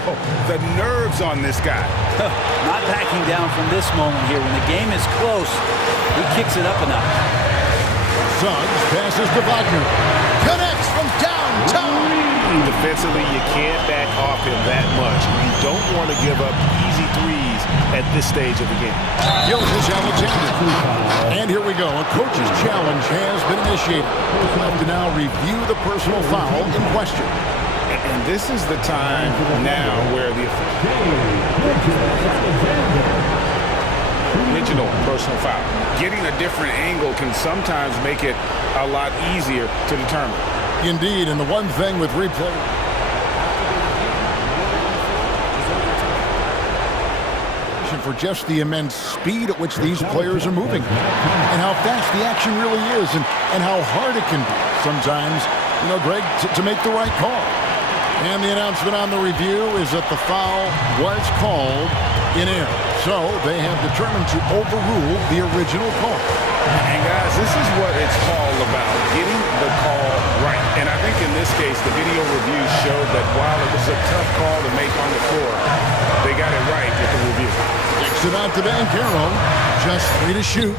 the nerves on this guy. Not backing down from this moment here. When the game is close, he kicks it up a notch. Suggs passes to Wagner. Connects from downtown. Defensively, you can't back off him that much. You don't want to give up easy threes at this stage of the game. Gilgeous-Alexander. And here we go. A coach's challenge has been initiated. We'll have to now review the personal foul in question. And this is the time now where the original personal foul. Getting a different angle can sometimes make it a lot easier to determine. Indeed, and the one thing with replay for just the immense speed at which these players are moving and how fast the action really is and how hard it can be sometimes, you know, Greg, to make the right call. And the announcement on the review is that the foul was called in error. So they have determined to overrule the original call. And guys, this is what it's all about, getting the call right. And I think in this case, the video review showed that while it was a tough call to make on the floor, they got it right with the review. Kicks it out to Banchero. Just 3 to shoot.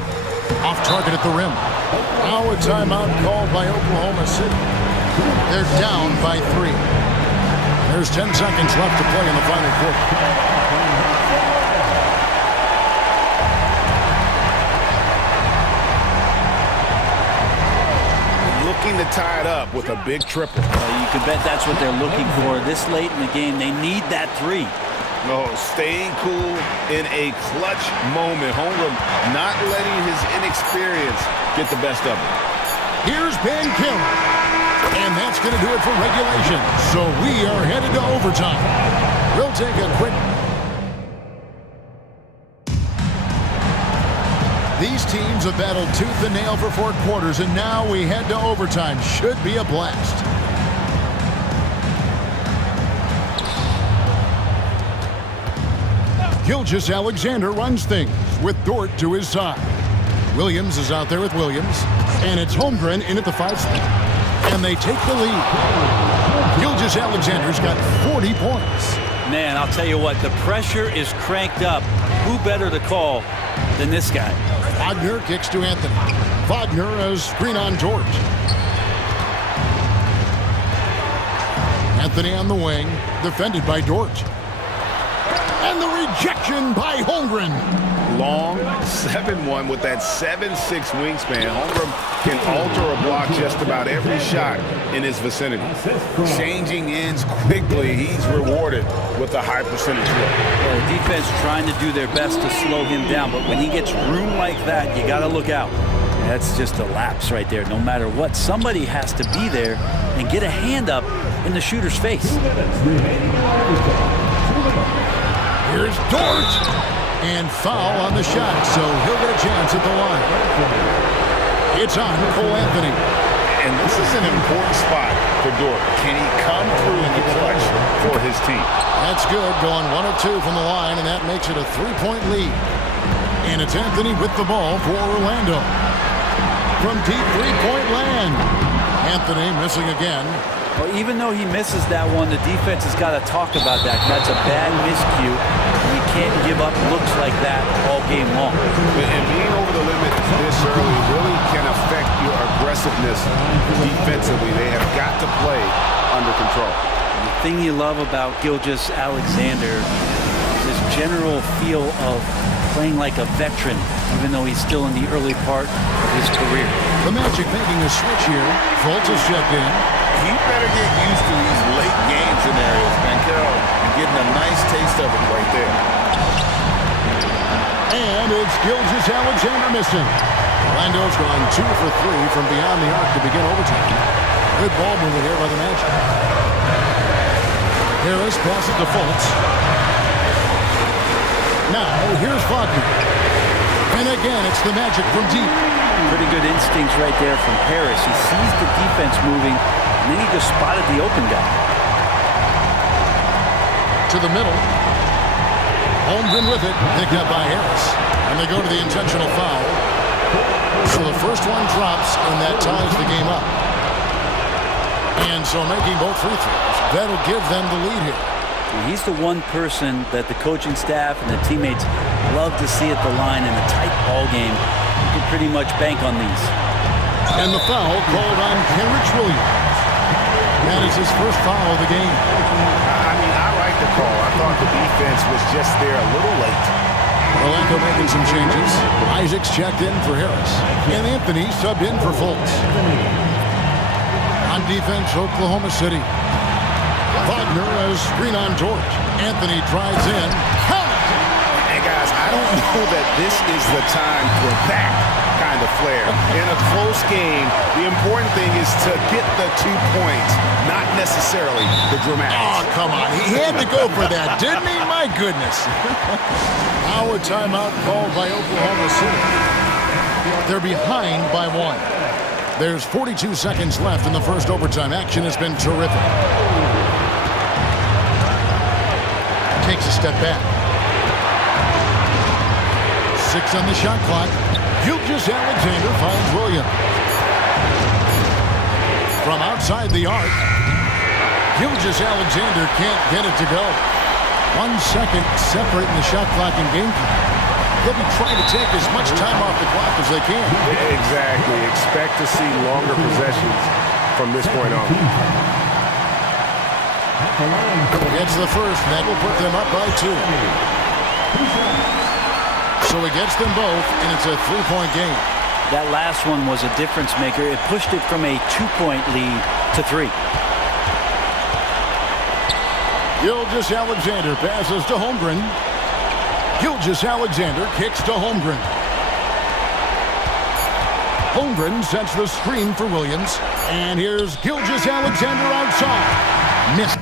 Off target at the rim. Now a timeout called by Oklahoma City. They're down by 3. There's 10 seconds left to play in the final quarter. Looking to tie it up with a big triple. You can bet that's what they're looking for this late in the game. They need that 3. No, staying cool in a clutch moment. Holmgren not letting his inexperience get the best of him. Here's Banchero. And that's going to do it for regulation. So we are headed to overtime. We'll take a quick... These teams have battled tooth and nail for 4 quarters, and now we head to overtime. Should be a blast. Gilgeous-Alexander runs things with Dort to his side. Williams is out there with Williams, and it's Holmgren in at the 5 spot. And they take the lead. Gilgeous-Alexander's got 40 points. Man, I'll tell you what, the pressure is cranked up. Who better to call than this guy? Wagner kicks to Anthony. Wagner has screen on George. Anthony on the wing, defended by George. And the rejection by Holmgren. Long 7-1 with that 7'6" wingspan. Holmgren can alter a block just about every shot in his vicinity. Changing ends quickly, he's rewarded with a high percentage look. Yeah, the defense trying to do their best to slow him down, but when he gets room like that, you got to look out. That's just a lapse right there. No matter what, somebody has to be there and get a hand up in the shooter's face. Here's Dort. And foul on the shot, so he'll get a chance at the line. It's on Cole Anthony. And this is an important spot for Dort. Can he come through in the clutch for his team? That's good, going 1 of 2 from the line, and that makes it a 3-point lead. And it's Anthony with the ball for Orlando. From deep three-point land. Anthony missing again. Well, even though he misses that one, the defense has got to talk about that. That's a bad miscue. You can't give up looks like that all game long. And being over the limit this early really can affect your aggressiveness defensively. They have got to play under control. The thing you love about Gilgeous-Alexander is his general feel of playing like a veteran, even though he's still in the early part of his career. The Magic making a switch here. Fultz is checked in. He better get used to these late game scenarios, Banchero. Getting a nice taste of it right there. And it's Gilgeous-Alexander missing. Orlando's gone 2 for 3 from beyond the arc to begin overtime. Good ball movement here by the Magic. Harris passes to Fultz. Now, here's Wagner. And again, it's the Magic from deep. Pretty good instincts right there from Harris. He sees the defense moving, and then he just spotted the open guy. To the middle. Holmgren with it, picked up by Harris. And they go to the intentional foul. So the first one drops, and that ties the game up. And so making both free throws, that'll give them the lead here. He's the one person that the coaching staff and the teammates love to see at the line in a tight ball game. You can pretty much bank on these. And the foul called on Kenrich Williams. That is his first foul of the game. I mean, I like the call. I thought the defense was just there a little late. Orlando making some changes. Isaacs checked in for Harris. And Anthony subbed in for Fultz. On defense, Oklahoma City. Wagner has screen on George. Anthony drives in. Hey, guys, I don't know that this is the time for that kind of flair. In a close game, the important thing is to get the 2 points, not necessarily the dramatics. Oh, come on. He had to go for that, didn't he? My goodness. Now a timeout called by Oklahoma City. They're behind by 1. There's 42 seconds left in the first overtime. Action has been terrific. Takes a step back. 6 on the shot clock. Gilgeous-Alexander finds Williams. From outside the arc, Gilgeous-Alexander can't get it to go. 1 second separating the shot clock and game time. They'll be trying to take as much time off the clock as they can. Exactly. Expect to see longer possessions from this point on. Gets the first, and that will put them up by 2. So he gets them both, and it's a 3-point game. That last one was a difference maker. It pushed it from a 2-point lead to 3. Gilgeous-Alexander passes to Holmgren. Gilgeous-Alexander kicks to Holmgren. Holmgren sets the screen for Williams. And here's Gilgeous-Alexander outside. Missed.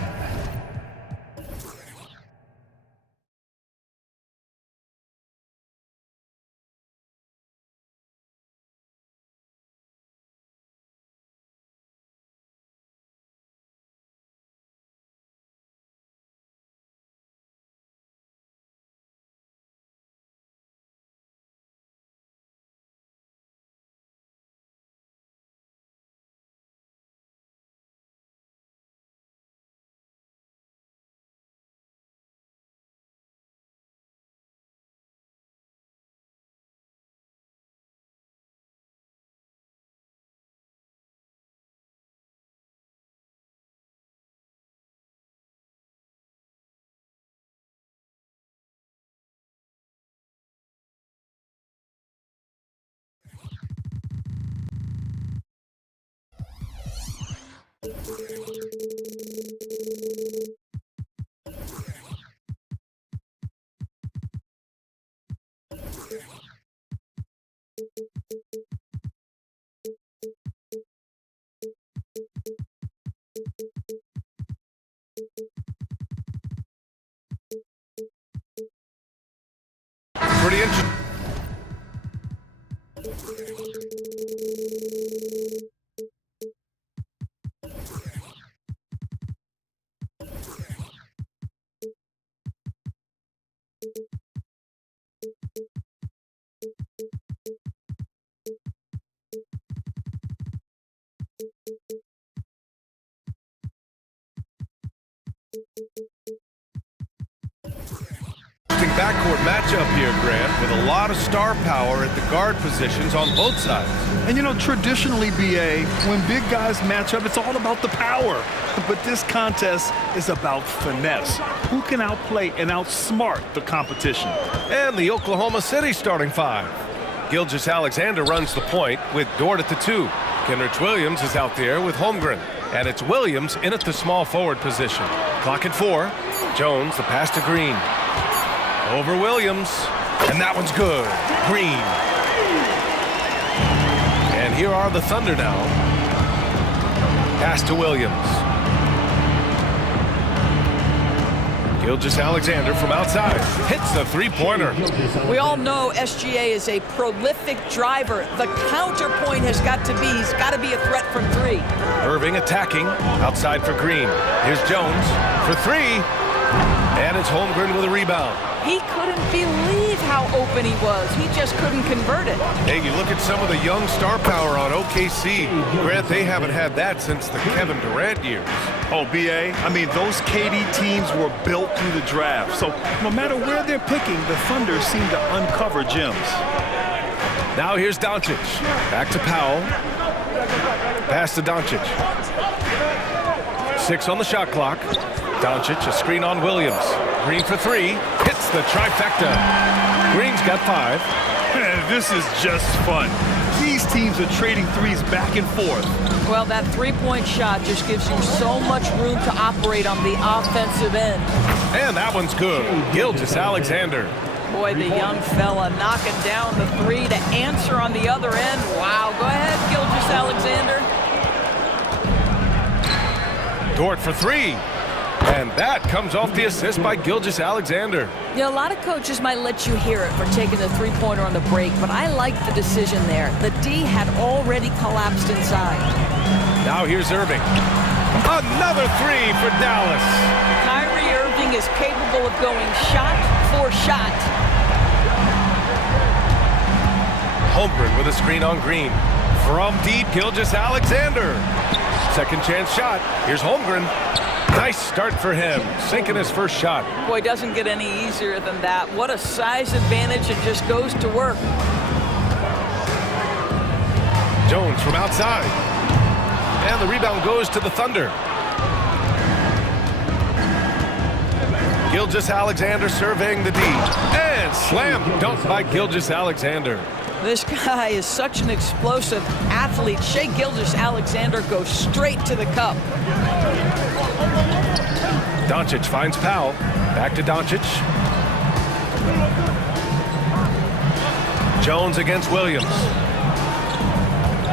Pretty interesting. Backcourt matchup here, Grant, with a lot of star power at the guard positions on both sides. And you know, traditionally, BA, when big guys match up, it's all about the power. But this contest is about finesse. Who can outplay and outsmart the competition? And the Oklahoma City starting five. Gilgeous-Alexander runs the point with Dort at the 2. Kenrich Williams is out there with Holmgren. And it's Williams in at the small forward position. Clock at 4. Jones, the pass to Green. Over Williams, and that one's good. Green. And here are the Thunder now. Pass to Williams. Gilgeous-Alexander from outside hits the three-pointer. We all know SGA is a prolific driver. The counterpoint has got to be, he's got to be a threat from 3. Irving attacking outside for Green. Here's Jones for 3, and it's Holmgren with a rebound. He couldn't believe how open he was. He just couldn't convert it. Hey, you look at some of the young star power on OKC. Grant, they haven't had that since the Kevin Durant years. Oh, BA, I mean, those KD teams were built through the draft. So no matter where they're picking, the Thunder seem to uncover gems. Now here's Doncic. Back to Powell. Pass to Doncic. 6 on the shot clock. Doncic, a screen on Williams. Green for 3. Hits the trifecta. Green's got 5. Man, this is just fun. These teams are trading threes back and forth. Well, that three-point shot just gives you so much room to operate on the offensive end. And that one's good. Gilgeous-Alexander. Boy, the young fella knocking down the 3 to answer on the other end. Wow, go ahead, Gilgeous-Alexander. Dort for 3. And that comes off the assist by Gilgeous-Alexander. You know, a lot of coaches might let you hear it for taking the three-pointer on the break, but I like the decision there. The D had already collapsed inside. Now here's Irving. Another 3 for Dallas. Kyrie Irving is capable of going shot for shot. Holmgren with a screen on Green. From deep, Gilgeous-Alexander. Second chance shot. Here's Holmgren. Nice start for him, sinking his first shot. Boy, it doesn't get any easier than that. What a size advantage, and just goes to work. Jones from outside. And the rebound goes to the Thunder. Gilgeous-Alexander surveying the D. And slam dunk by Gilgeous-Alexander. This guy is such an explosive athlete. Shai Gilgeous-Alexander goes straight to the cup. Doncic finds Powell. Back to Doncic. Jones against Williams.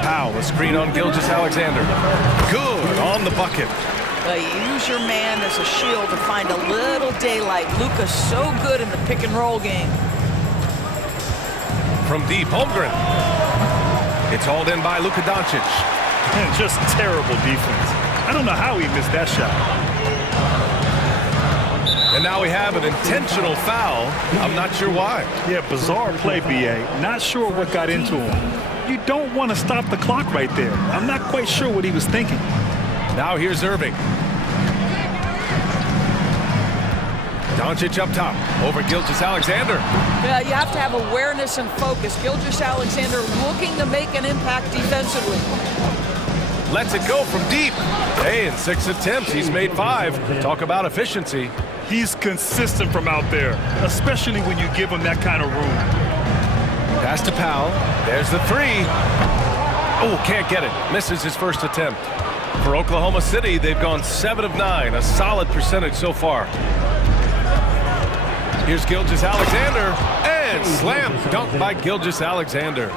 Powell, a screen on Gilgeous-Alexander. Good on the bucket. Use your man as a shield to find a little daylight. Luka's so good in the pick and roll game. From deep, Holmgren. It's hauled in by Luka Doncic. And just terrible defense. I don't know how he missed that shot. And now we have an intentional foul. I'm not sure why. Yeah, bizarre play, BA. Not sure what got into him. You don't want to stop the clock right there. I'm not quite sure what he was thinking. Now here's Irving. Doncic up top, over Gilgeous-Alexander. Yeah, you have to have awareness and focus. Gilgeous-Alexander looking to make an impact defensively. Lets it go from deep. Hey, in 6 attempts, he's made 5. Talk about efficiency. He's consistent from out there, especially when you give him that kind of room. Pass to Powell. There's the 3. Oh, can't get it. Misses his first attempt. For Oklahoma City, they've gone 7 of 9, a solid percentage so far. Here's Gilgeous-Alexander, and slam dunk by Gilgeous-Alexander.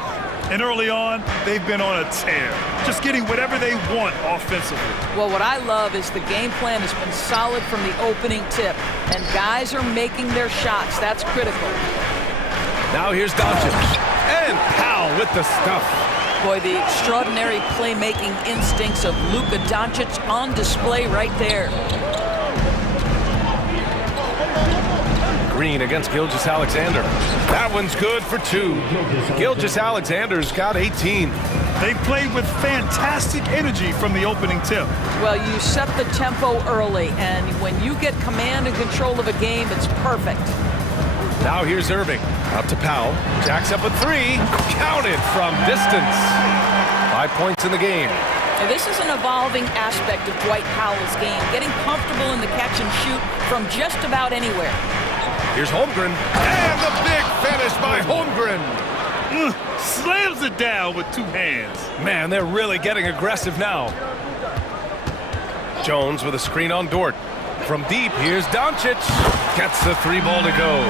And early on, they've been on a tear, just getting whatever they want offensively. Well, what I love is the game plan has been solid from the opening tip, and guys are making their shots. That's critical. Now here's Doncic, and Powell with the stuff. Boy, the extraordinary playmaking instincts of Luka Doncic on display right there. Green against Gilgeous-Alexander. That one's good for 2. Gilgeous-Alexander's got 18. They played with fantastic energy from the opening tip. Well, you set the tempo early, and when you get command and control of a game, it's perfect. Now here's Irving. Out to Powell. Jacks up a 3. Counted from distance. 5 points in the game. Now, this is an evolving aspect of Dwight Powell's game, getting comfortable in the catch and shoot from just about anywhere. Here's Holmgren, and the big finish by Holmgren. Slams it down with 2 hands. Man, they're really getting aggressive now. Jones with a screen on Dort. From deep, here's Doncic. Gets the 3 ball to go.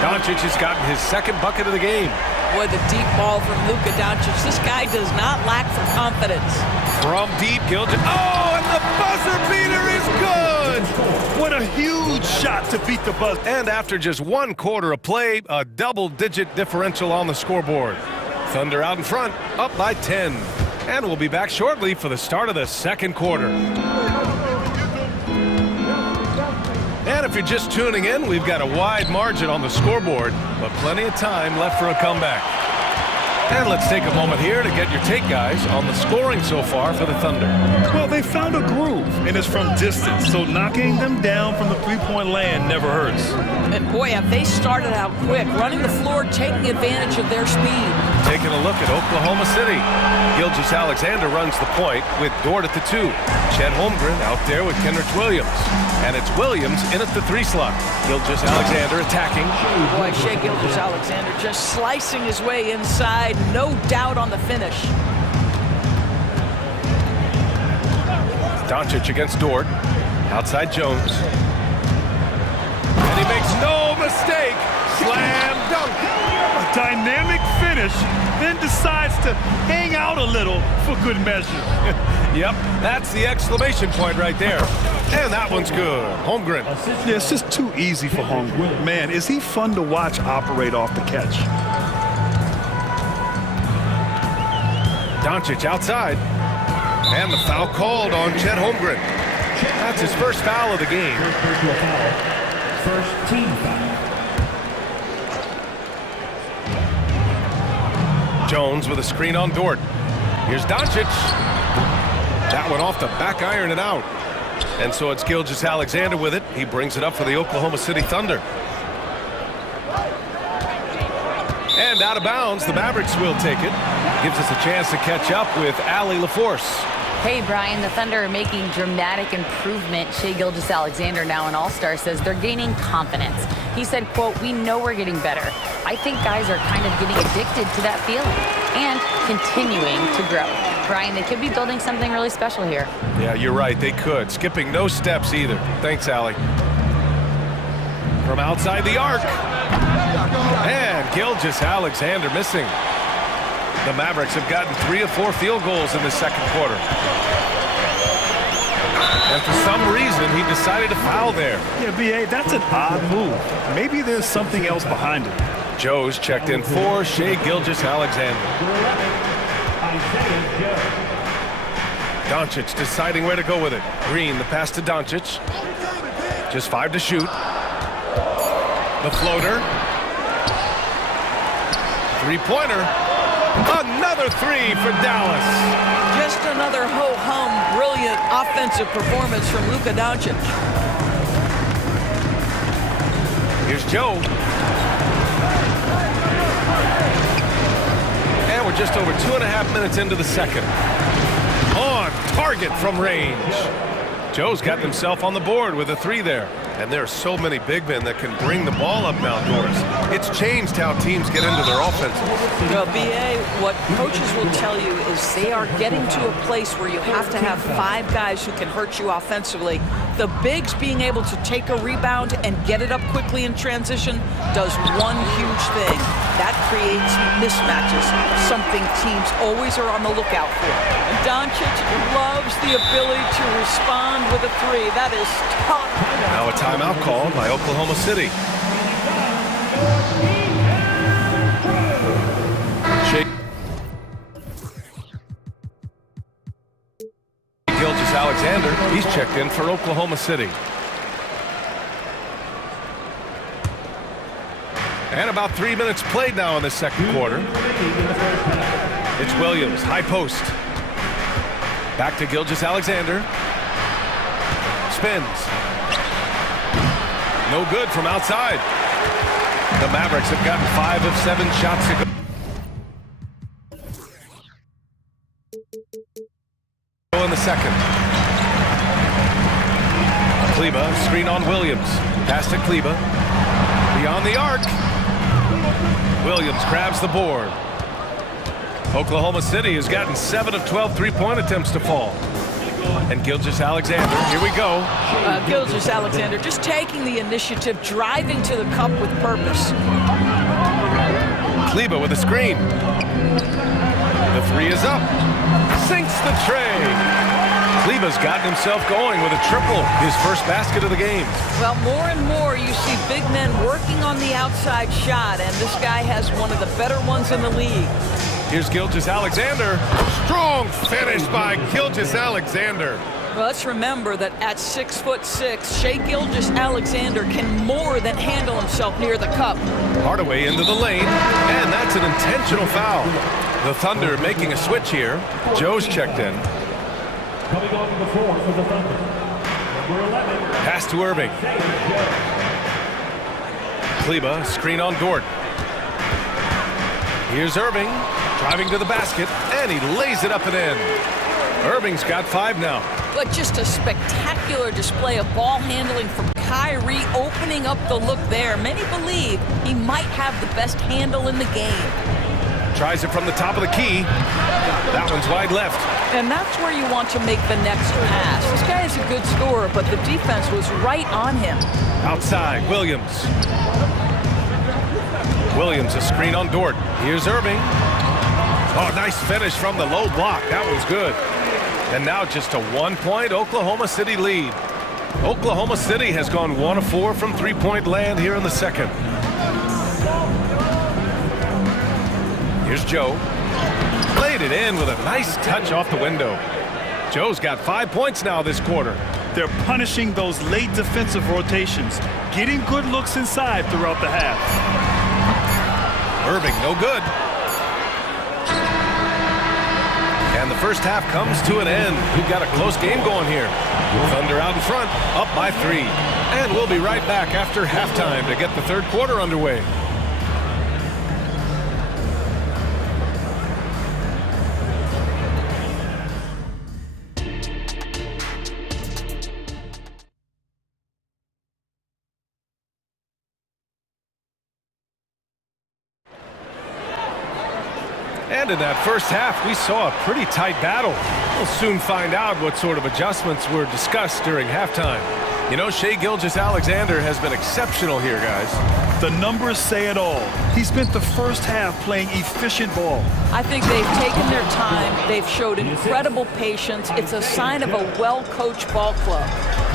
Doncic has gotten his 2nd bucket of the game. Boy, the deep ball from Luka Doncic. This guy does not lack for confidence. From deep, Gilgeous. Oh, and the buzzer beater is good! What a huge shot to beat the buzzer. And after just 1 quarter of play, a double-digit differential on the scoreboard. Thunder out in front, up by 10. And we'll be back shortly for the start of the 2nd quarter. And if you're just tuning in, we've got a wide margin on the scoreboard, but plenty of time left for a comeback. And let's take a moment here to get your take, guys, on the scoring so far for the Thunder. Well, they found a groove, and it's from distance, so knocking them down from the three-point land never hurts. And boy, have they started out quick, running the floor, taking advantage of their speed. Taking a look at Oklahoma City. Gilgeous-Alexander runs the point with Dort at the 2. Chet Holmgren out there with Kenrich Williams. And it's Williams in at the 3 slot. Gilgeous-Alexander attacking. Boy, Shai Gilgeous-Alexander just slicing his way inside. No doubt on the finish. Doncic against Dort. Outside Jones. And he makes no mistake. Slam dunk. A dynamic finish, then decides to hang out a little for good measure. Yep, that's the exclamation point right there. And that one's good. Holmgren. Yeah, it's just too easy for Holmgren. Man, is he fun to watch operate off the catch. Doncic outside. And the foul called on Chet Holmgren. That's his first foul of the game. First team foul. Jones with a screen on Dort. Here's Doncic. That one off the back iron and out. And so it's Gilgeous-Alexander with it. He brings it up for the Oklahoma City Thunder. And out of bounds, the Mavericks will take it. Gives us a chance to catch up with Allie LaForce. Hey, Brian, the Thunder are making dramatic improvement. Shai Gilgeous-Alexander, now an all-star, says they're gaining confidence. He said, quote, "We know we're getting better. I think guys are kind of getting addicted to that feeling and continuing to grow." Brian, they could be building something really special here. Yeah, you're right. They could. Skipping no steps either. Thanks, Allie. From outside the arc. And Gilgeous-Alexander missing. The Mavericks have gotten 3 of 4 field goals in the 2nd quarter. And for some reason, he decided to foul there. Yeah, B.A., that's an odd move. Maybe there's something else behind it. Joe's checked in for Shai Gilgeous-Alexander. Doncic deciding where to go with it. Green, the pass to Doncic. Just 5 to shoot. The floater. 3-pointer. Another 3 for Dallas. Just another ho-hum, brilliant offensive performance from Luka Doncic. Here's Joe. And we're just over 2.5 minutes into the 2nd. On target from range. Joe's gotten himself on the board with a 3 there. And there are so many big men that can bring the ball up now, Doris. It's changed how teams get into their offenses. Well, BA, what coaches will tell you is they are getting to a place where you have to have 5 guys who can hurt you offensively. The bigs being able to take a rebound and get it up quickly in transition does one huge thing. That creates mismatches, something teams always are on the lookout for. And Doncic loves the ability to respond with a 3. That is tough. Now a timeout called by Oklahoma City. Gilgeous-Alexander, he's checked in for Oklahoma City. And about 3 minutes played now in the second quarter. It's Williams, high post. Back to Gilgeous-Alexander. Spins. No good from outside. The Mavericks have gotten 5 of 7 shots to go. In the second. Kleba, screen on Williams. Pass to Kleba. Beyond the arc. Williams grabs the board. Oklahoma City has gotten 7 of 12 three-point attempts to fall. And Gilgeous-Alexander, here we go. Gilgeous-Alexander just taking the initiative, driving to the cup with purpose. Kleba with a screen. The 3 is up. Sinks the tray. Kleba's gotten himself going with a triple, his first basket of the game. Well, more and more you see big men working on the outside shot, and this guy has one of the better ones in the league. Here's Gilgeous-Alexander. Strong finish by Gilgeous-Alexander. Well, let's remember that at 6'6", Shai Gilgeous-Alexander can more than handle himself near the cup. Hardaway into the lane, and that's an intentional foul. The Thunder making a switch here. Joe's checked in. Coming on the floor for the Thunder, number 11. Pass to Irving. Kleba, screen on Dort. Here's Irving, driving to the basket, and he lays it up and in. Irving's got 5 now. But just a spectacular display of ball handling from Kyrie, opening up the look there. Many believe he might have the best handle in the game. Tries it from the top of the key. That one's wide left. And that's where you want to make the next pass. This guy is a good scorer, but the defense was right on him. Outside, Williams. Williams, a screen on Dort. Here's Irving. Oh, nice finish from the low block. That was good. And now just a 1-point Oklahoma City lead. Oklahoma City has gone 1 of 4 from three-point land here in the second. Here's Joe. Played it in with a nice touch off the window. Joe's got 5 points now this quarter. They're punishing those late defensive rotations, getting good looks inside throughout the half. Irving, no good. And the first half comes to an end. We've got a close game going here. Thunder out in front, up by 3. And we'll be right back after halftime to get the third quarter underway. And in that first half, we saw a pretty tight battle. We'll soon find out what sort of adjustments were discussed during halftime. You know, Shai Gilgeous-Alexander has been exceptional here, guys. The numbers say it all. He spent the first half playing efficient ball. I think they've taken their time. They've showed incredible patience. It's a sign of a well-coached ball club.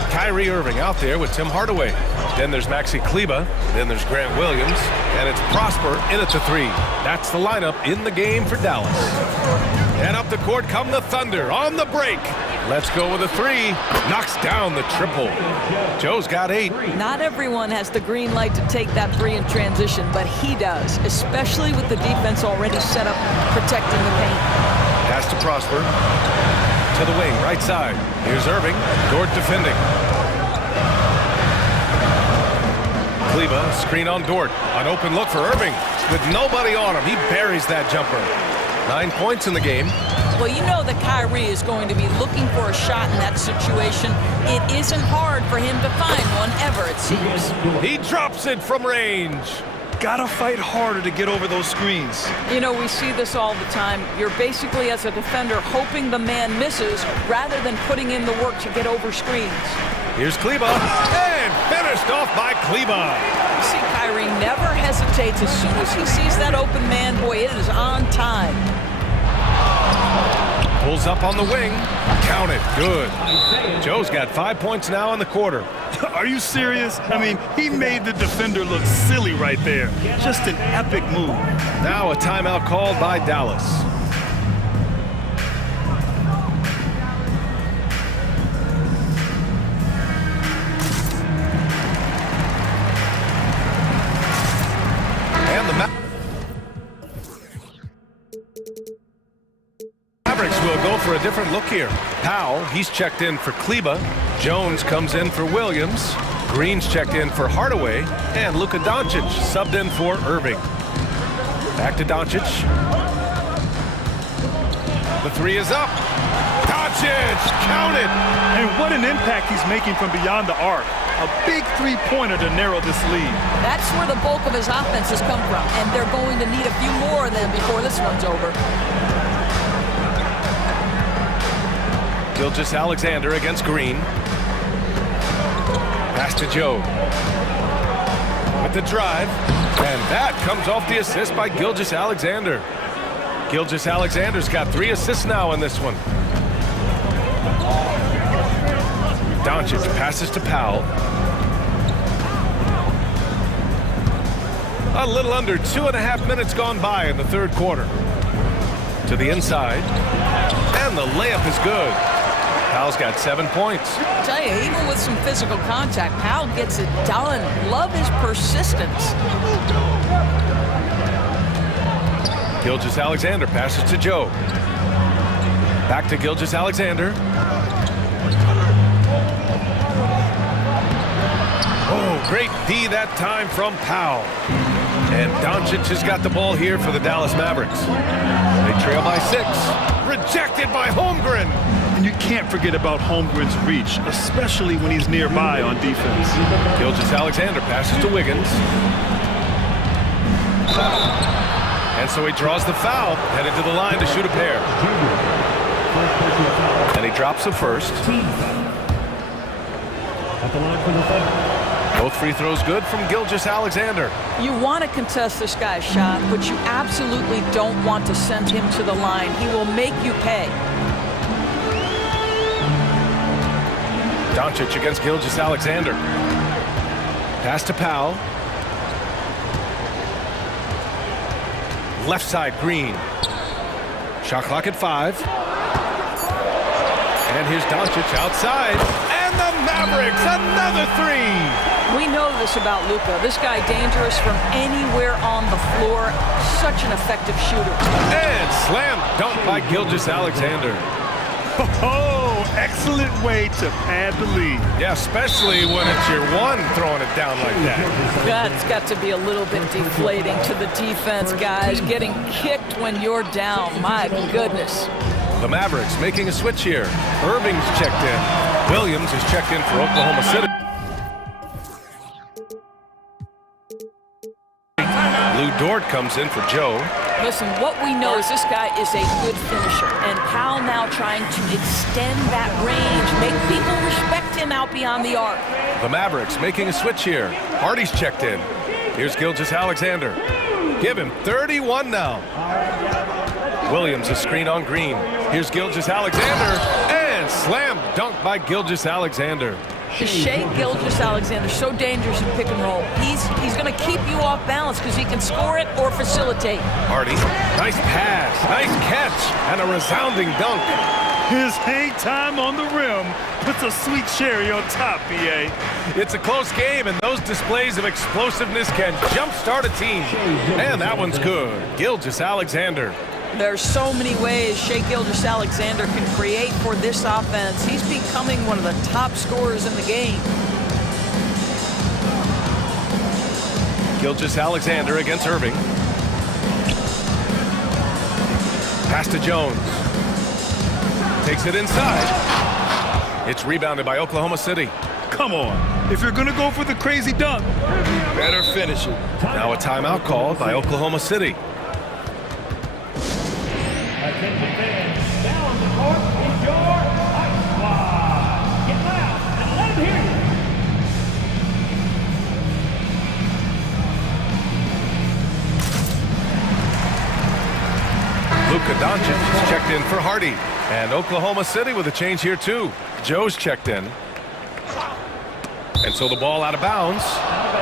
Kyrie Irving out there with Tim Hardaway. Then there's Maxi Kleba. Then there's Grant Williams. And it's Prosper in at the 3. That's the lineup in the game for Dallas. And up the court come the Thunder on the break. Let's go with a 3. Knocks down the triple. Joe's got 8. Not everyone has the green light to take that 3 in transition, but he does, especially with the defense already set up protecting the paint. Pass to Prosper. To the wing, right side. Here's Irving. Dort defending. Kleba, screen on Dort. An open look for Irving. With nobody on him, he buries that jumper. 9 points in the game. Well, you know that Kyrie is going to be looking for a shot in that situation. It isn't hard for him to find one ever, it seems. He drops it from range. Gotta fight harder to get over those screens. You know, we see this all the time. You're basically, as a defender, hoping the man misses rather than putting in the work to get over screens. Here's Kleba, and finished off by Kleba. You see, Kyrie never hesitates. As soon as he sees that open man, boy, it is on time. Pulls up on the wing. Count it. Good. Joe's got 5 points now in the quarter. Are you serious? I mean, he made the defender look silly right there. Just an epic move. Now a timeout called by Dallas. And the Mavericks will go for a different look here. Powell, he's checked in for Kleba. Jones comes in for Williams. Green's checked in for Hardaway. And Luka Doncic subbed in for Irving. Back to Doncic. The three is up. Doncic, count it. And what an impact he's making from beyond the arc. A big three-pointer to narrow this lead. That's where the bulk of his offense has come from, and they're going to need a few more of them before this one's over. Gilgeous-Alexander against Green. Pass to Joe. With the drive. And that comes off the assist by Gilgeous-Alexander. Gilgeous-Alexander's got 3 assists now in this one. Doncic passes to Powell. A little under 2.5 minutes gone by in the third quarter. To the inside. And the layup is good. Powell's got 7 points. I tell you, even with some physical contact, Powell gets it done. Love his persistence. Gilgeous-Alexander passes to Joe. Back to Gilgeous-Alexander. Oh, great D that time from Powell. And Doncic has got the ball here for the Dallas Mavericks. They trail by 6. Rejected by Holmgren. And you can't forget about Holmgren's reach, especially when he's nearby on defense. Gilgeous-Alexander passes to Wiggins. And so he draws the foul, headed to the line to shoot a pair. And he drops the first. At the line for the second. Both free throws good from Gilgeous-Alexander. You want to contest this guy's shot, but you absolutely don't want to send him to the line. He will make you pay. Doncic against Gilgeous-Alexander. Pass to Powell. Left side, Green. Shot clock at 5. And here's Doncic outside. And the Mavericks, another 3. We know this about Luka. This guy dangerous from anywhere on the floor. Such an effective shooter. And slam dunk by Gilgeous-Alexander. Oh, excellent way to pad the lead. Yeah, especially when it's your one throwing it down like that. That's got to be a little bit deflating to the defense, guys. Getting kicked when you're down. My goodness. The Mavericks making a switch here. Irving's checked in. Williams is checked in for Oklahoma City. Lou Dort comes in for Joe. Listen, what we know is this guy is a good finisher, and Powell now trying to extend that range, make people respect him out beyond the arc. The Mavericks making a switch here. Hardy's checked in. Here's Gilgeous-Alexander. Give him 31 now. Williams a screen on Green. Here's Gilgeous-Alexander, and slam dunk by Gilgeous-Alexander. Shea Gilgeous-Alexander, so dangerous in pick and roll. He's going to keep you off balance because he can score it or facilitate. Hardy, nice pass, nice catch, and a resounding dunk. His hang time on the rim puts a sweet cherry on top, BA. It's a close game, and those displays of explosiveness can jumpstart a team. And that one's good. Gilgeous-Alexander. There's so many ways Shea Gilgeous-Alexander can create for this offense. He's becoming one of the top scorers in the game. Gilgeous-Alexander against Irving. Pass to Jones. Takes it inside. It's rebounded by Oklahoma City. Come on. If you're going to go for the crazy dunk, better finish it. Now a timeout called by Oklahoma City. Attention fans, now on the court is your Ice Squad. Get loud and let them hear you. Luka Doncic is checked in for Hardy. And Oklahoma City with a change here too. Joe's checked in. And so the ball out of bounds.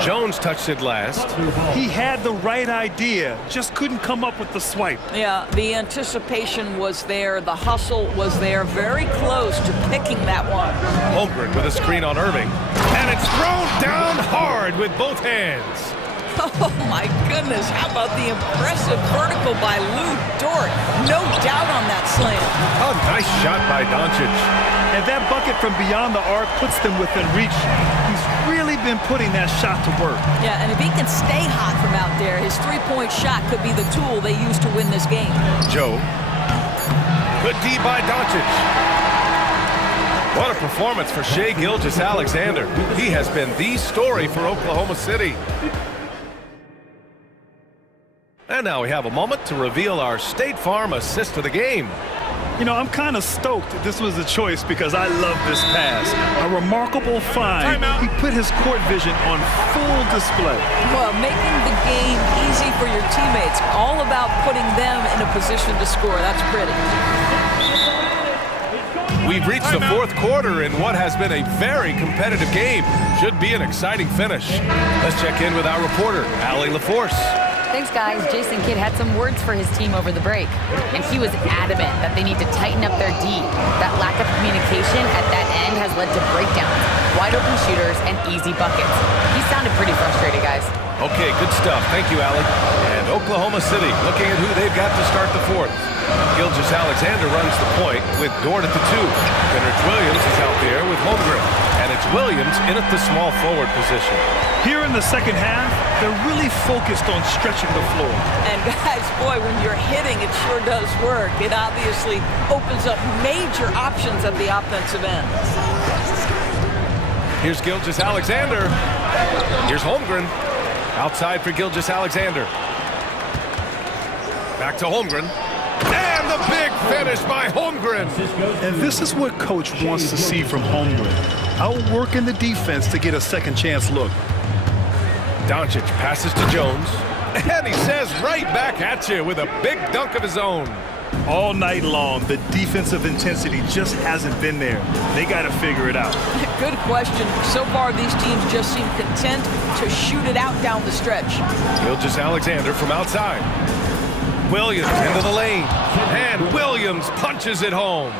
Jones touched it last. He had the right idea, just couldn't come up with the swipe. Yeah, the anticipation was there. The hustle was there. Very close to picking that one. Holmgren with a screen on Irving. And it's thrown down hard with both hands. Oh, my goodness. How about the impressive vertical by Lou Dort? No doubt on that slam. A nice shot by Doncic. And that bucket from beyond the arc puts them within reach. He's really been putting that shot to work. Yeah, and if he can stay hot from out there, his three-point shot could be the tool they use to win this game. Joe. Good D by Doncic. What a performance for Shai Gilgeous-Alexander. He has been the story for Oklahoma City. And now we have a moment to reveal our State Farm assist of the game. You know, I'm kind of stoked that this was a choice because I love this pass. A remarkable find. He put his court vision on full display. Well, making the game easy for your teammates. All about putting them in a position to score. That's pretty. We've reached the fourth quarter in what has been a very competitive game. Should be an exciting finish. Let's check in with our reporter, Allie LaForce. Thanks, guys. Jason Kidd had some words for his team over the break, and he was adamant that they need to tighten up their D. That lack of communication at that end has led to breakdowns, wide open shooters, and easy buckets. He sounded pretty frustrated, guys. Okay, good stuff. Thank you, Allie. And Oklahoma City looking at who they've got to start the fourth. Gilgeous-Alexander runs the point with Dort at the 2. Kenrich Williams is out there with Holmgren. And it's Williams in at the small forward position. Here in the second half, they're really focused on stretching the floor. And guys, boy, when you're hitting, it sure does work. It obviously opens up major options at the offensive end. Here's Gilgeous-Alexander. Here's Holmgren. Outside for Gilgeous-Alexander. Back to Holmgren. And the big finish by Holmgren. And this is what coach wants to see from Holmgren. Outworking the defense to get a second chance look. Doncic passes to Jones. And he says right back at you with a big dunk of his own. All night long, the defensive intensity just hasn't been there. They got to figure it out. Good question. So far, these teams just seem content to shoot it out down the stretch. Gilgeous-Alexander from outside. Williams into the lane. And Williams punches it home.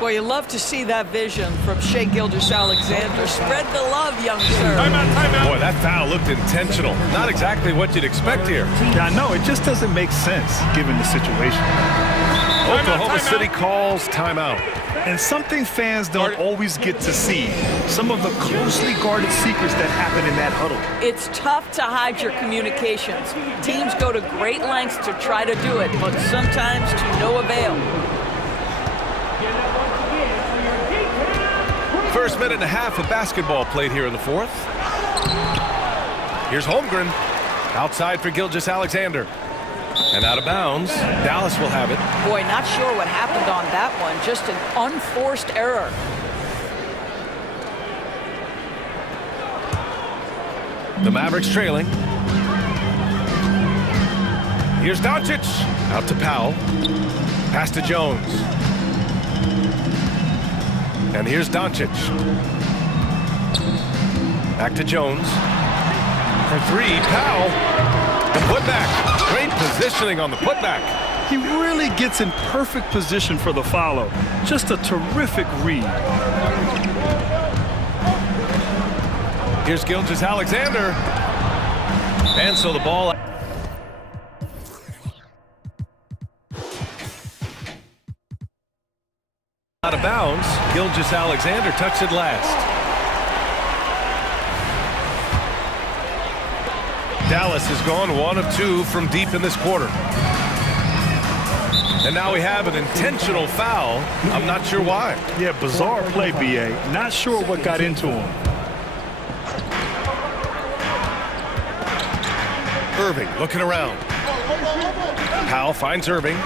Well, you love to see that vision from Shai Gilgeous-Alexander. Spread the love, young sir. Timeout. Boy, that foul looked intentional. Not exactly what you'd expect here. Yeah, no, it just doesn't make sense given the situation. Oklahoma City calls timeout. And something fans don't always get to see. Some of the closely guarded secrets that happen in that huddle. It's tough to hide your communications. Teams go to great lengths to try to do it, but sometimes to no avail. First minute and a half of basketball played here in the fourth. Here's Holmgren. Outside for Gilgeous-Alexander. And out of bounds. Dallas will have it. Boy, not sure what happened on that one. Just an unforced error. The Mavericks trailing. Here's Doncic. Out to Powell. Pass to Jones. And here's Doncic. Back to Jones. For 3, Powell. The putback. Great positioning on the putback. He really gets in perfect position for the follow. Just a terrific read. Here's Gilgeous-Alexander. And so the ball out of bounds. Gilgeous-Alexander touched it last. Dallas has gone 1 of 2 from deep in this quarter. And now we have an intentional foul. I'm not sure why. Yeah, bizarre play, B.A. Not sure what got into him. Irving looking around. Powell finds Irving.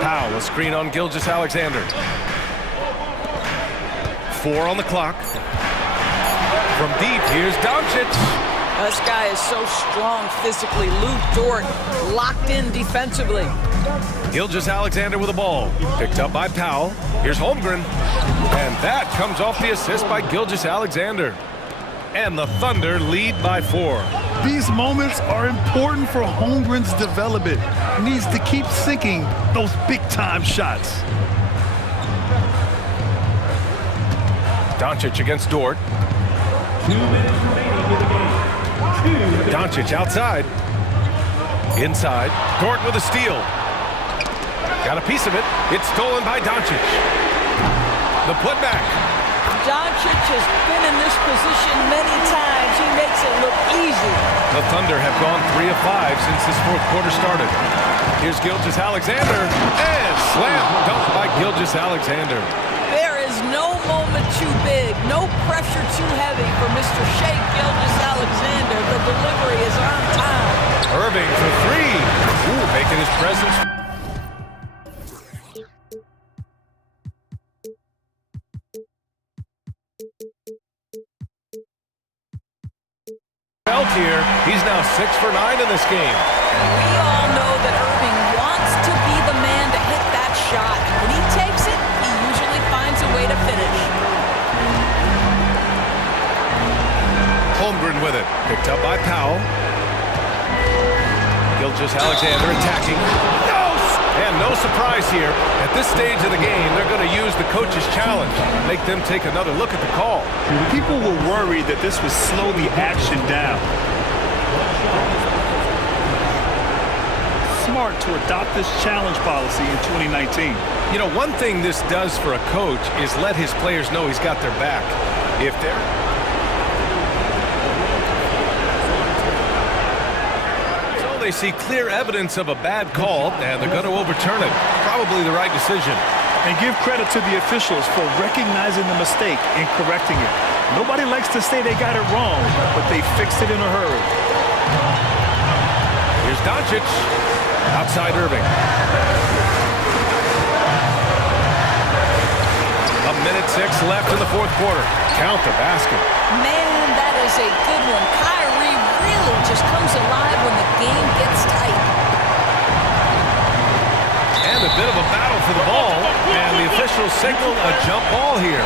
Powell, a screen on Gilgeous-Alexander. 4 on the clock. From deep, here's Doncic. This guy is so strong physically. Lou Dort locked in defensively. Gilgeous-Alexander with the ball. Picked up by Powell. Here's Holmgren. And that comes off the assist by Gilgeous-Alexander. And the Thunder lead by 4. These moments are important for Holmgren's development. He needs to keep sinking those big-time shots. Doncic against Dort. 2 minutes remaining in the game. Doncic outside. Inside. Dort with a steal. Got a piece of it. It's stolen by Doncic. The putback. Doncic has been in this position many times. He makes it look easy. The Thunder have gone 3 of 5 since this fourth quarter started. Here's Gilgeous-Alexander. And slam dunk by Gilgeous-Alexander. There is no moment too big, no pressure too heavy for Mr. Shea Gilgeous-Alexander. The delivery is on time. Irving for 3. Ooh, making his presence. Here, he's now 6 for 9 in this game. We all know that Irving wants to be the man to hit that shot. When he takes it, he usually finds a way to finish. Holmgren with it. Picked up by Powell. Gilgeous-Alexander attacking. No! And no surprise here. At this stage of the game, they're going to use the coach's challenge. Make them take another look at the call. People were worried that this would slow the action down. Smart to adopt this challenge policy in 2019. You know, one thing this does for a coach is let his players know he's got their back. If they're... They see clear evidence of a bad call, and they're going to overturn it. Probably the right decision. And give credit to the officials for recognizing the mistake and correcting it. Nobody likes to say they got it wrong, but they fixed it in a hurry. Here's Doncic. Outside Irving. A minute 6 left in the fourth quarter. Count the basket. Man, that is a good one. Kyrie really just comes alive when the game gets tight. And a bit of a battle for the ball, and the officials signal a jump ball here.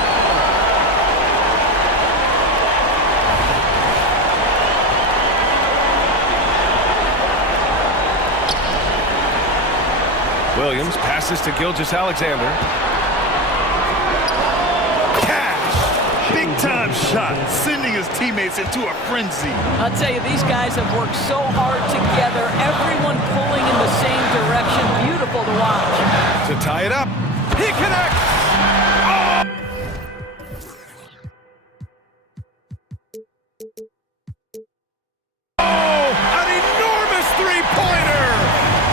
Williams passes to Gilgeous-Alexander. Big-time shot, sending his teammates into a frenzy. I'll tell you, these guys have worked so hard together, everyone pulling in the same direction. Beautiful to watch. To tie it up, he connects! Oh! Oh, an enormous three-pointer!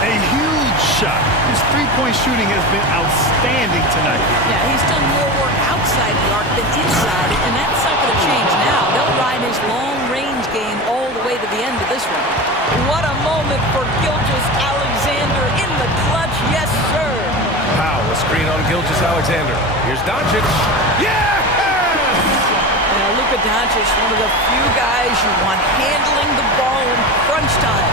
A huge shot. His three-point shooting has been outstanding tonight. Yeah, he's done more work outside the arc than inside it, and that's not going to change now. They'll ride his long-range game all the way to the end of this one. What a moment for Gilgeous-Alexander in the clutch, yes, sir. Powell, a screen on Gilgeous-Alexander. Here's Doncic. Yes! Now, Luka Doncic, one of the few guys you want handling the ball in crunch time.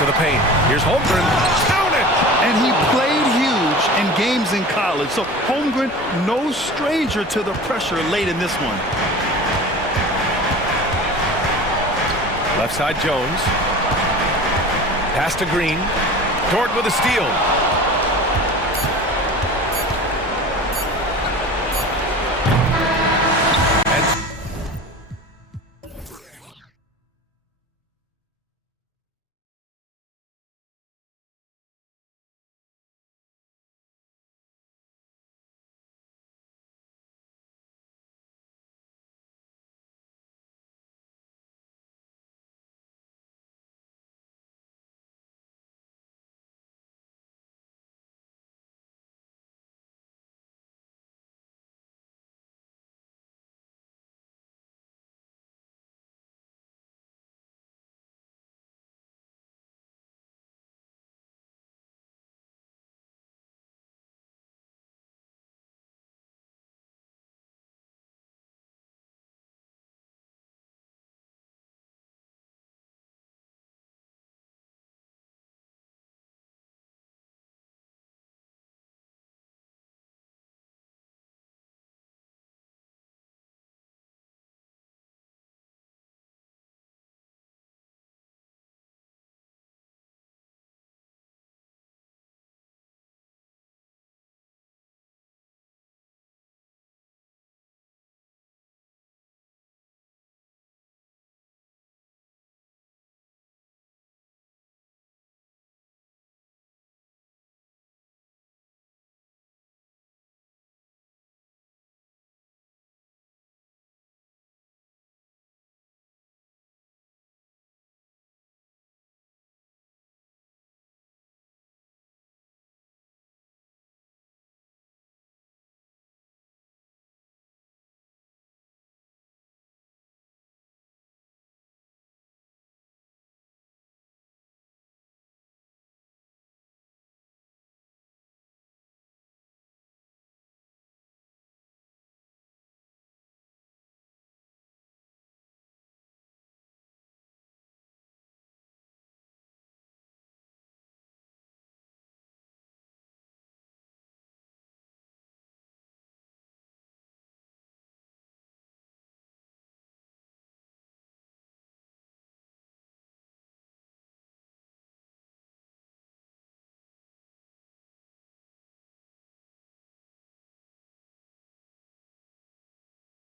To the paint. Here's Holmgren. Count it! And he played huge in games in college. So Holmgren, no stranger to the pressure late in this one. Left side Jones. Pass to Green. Dort with a steal.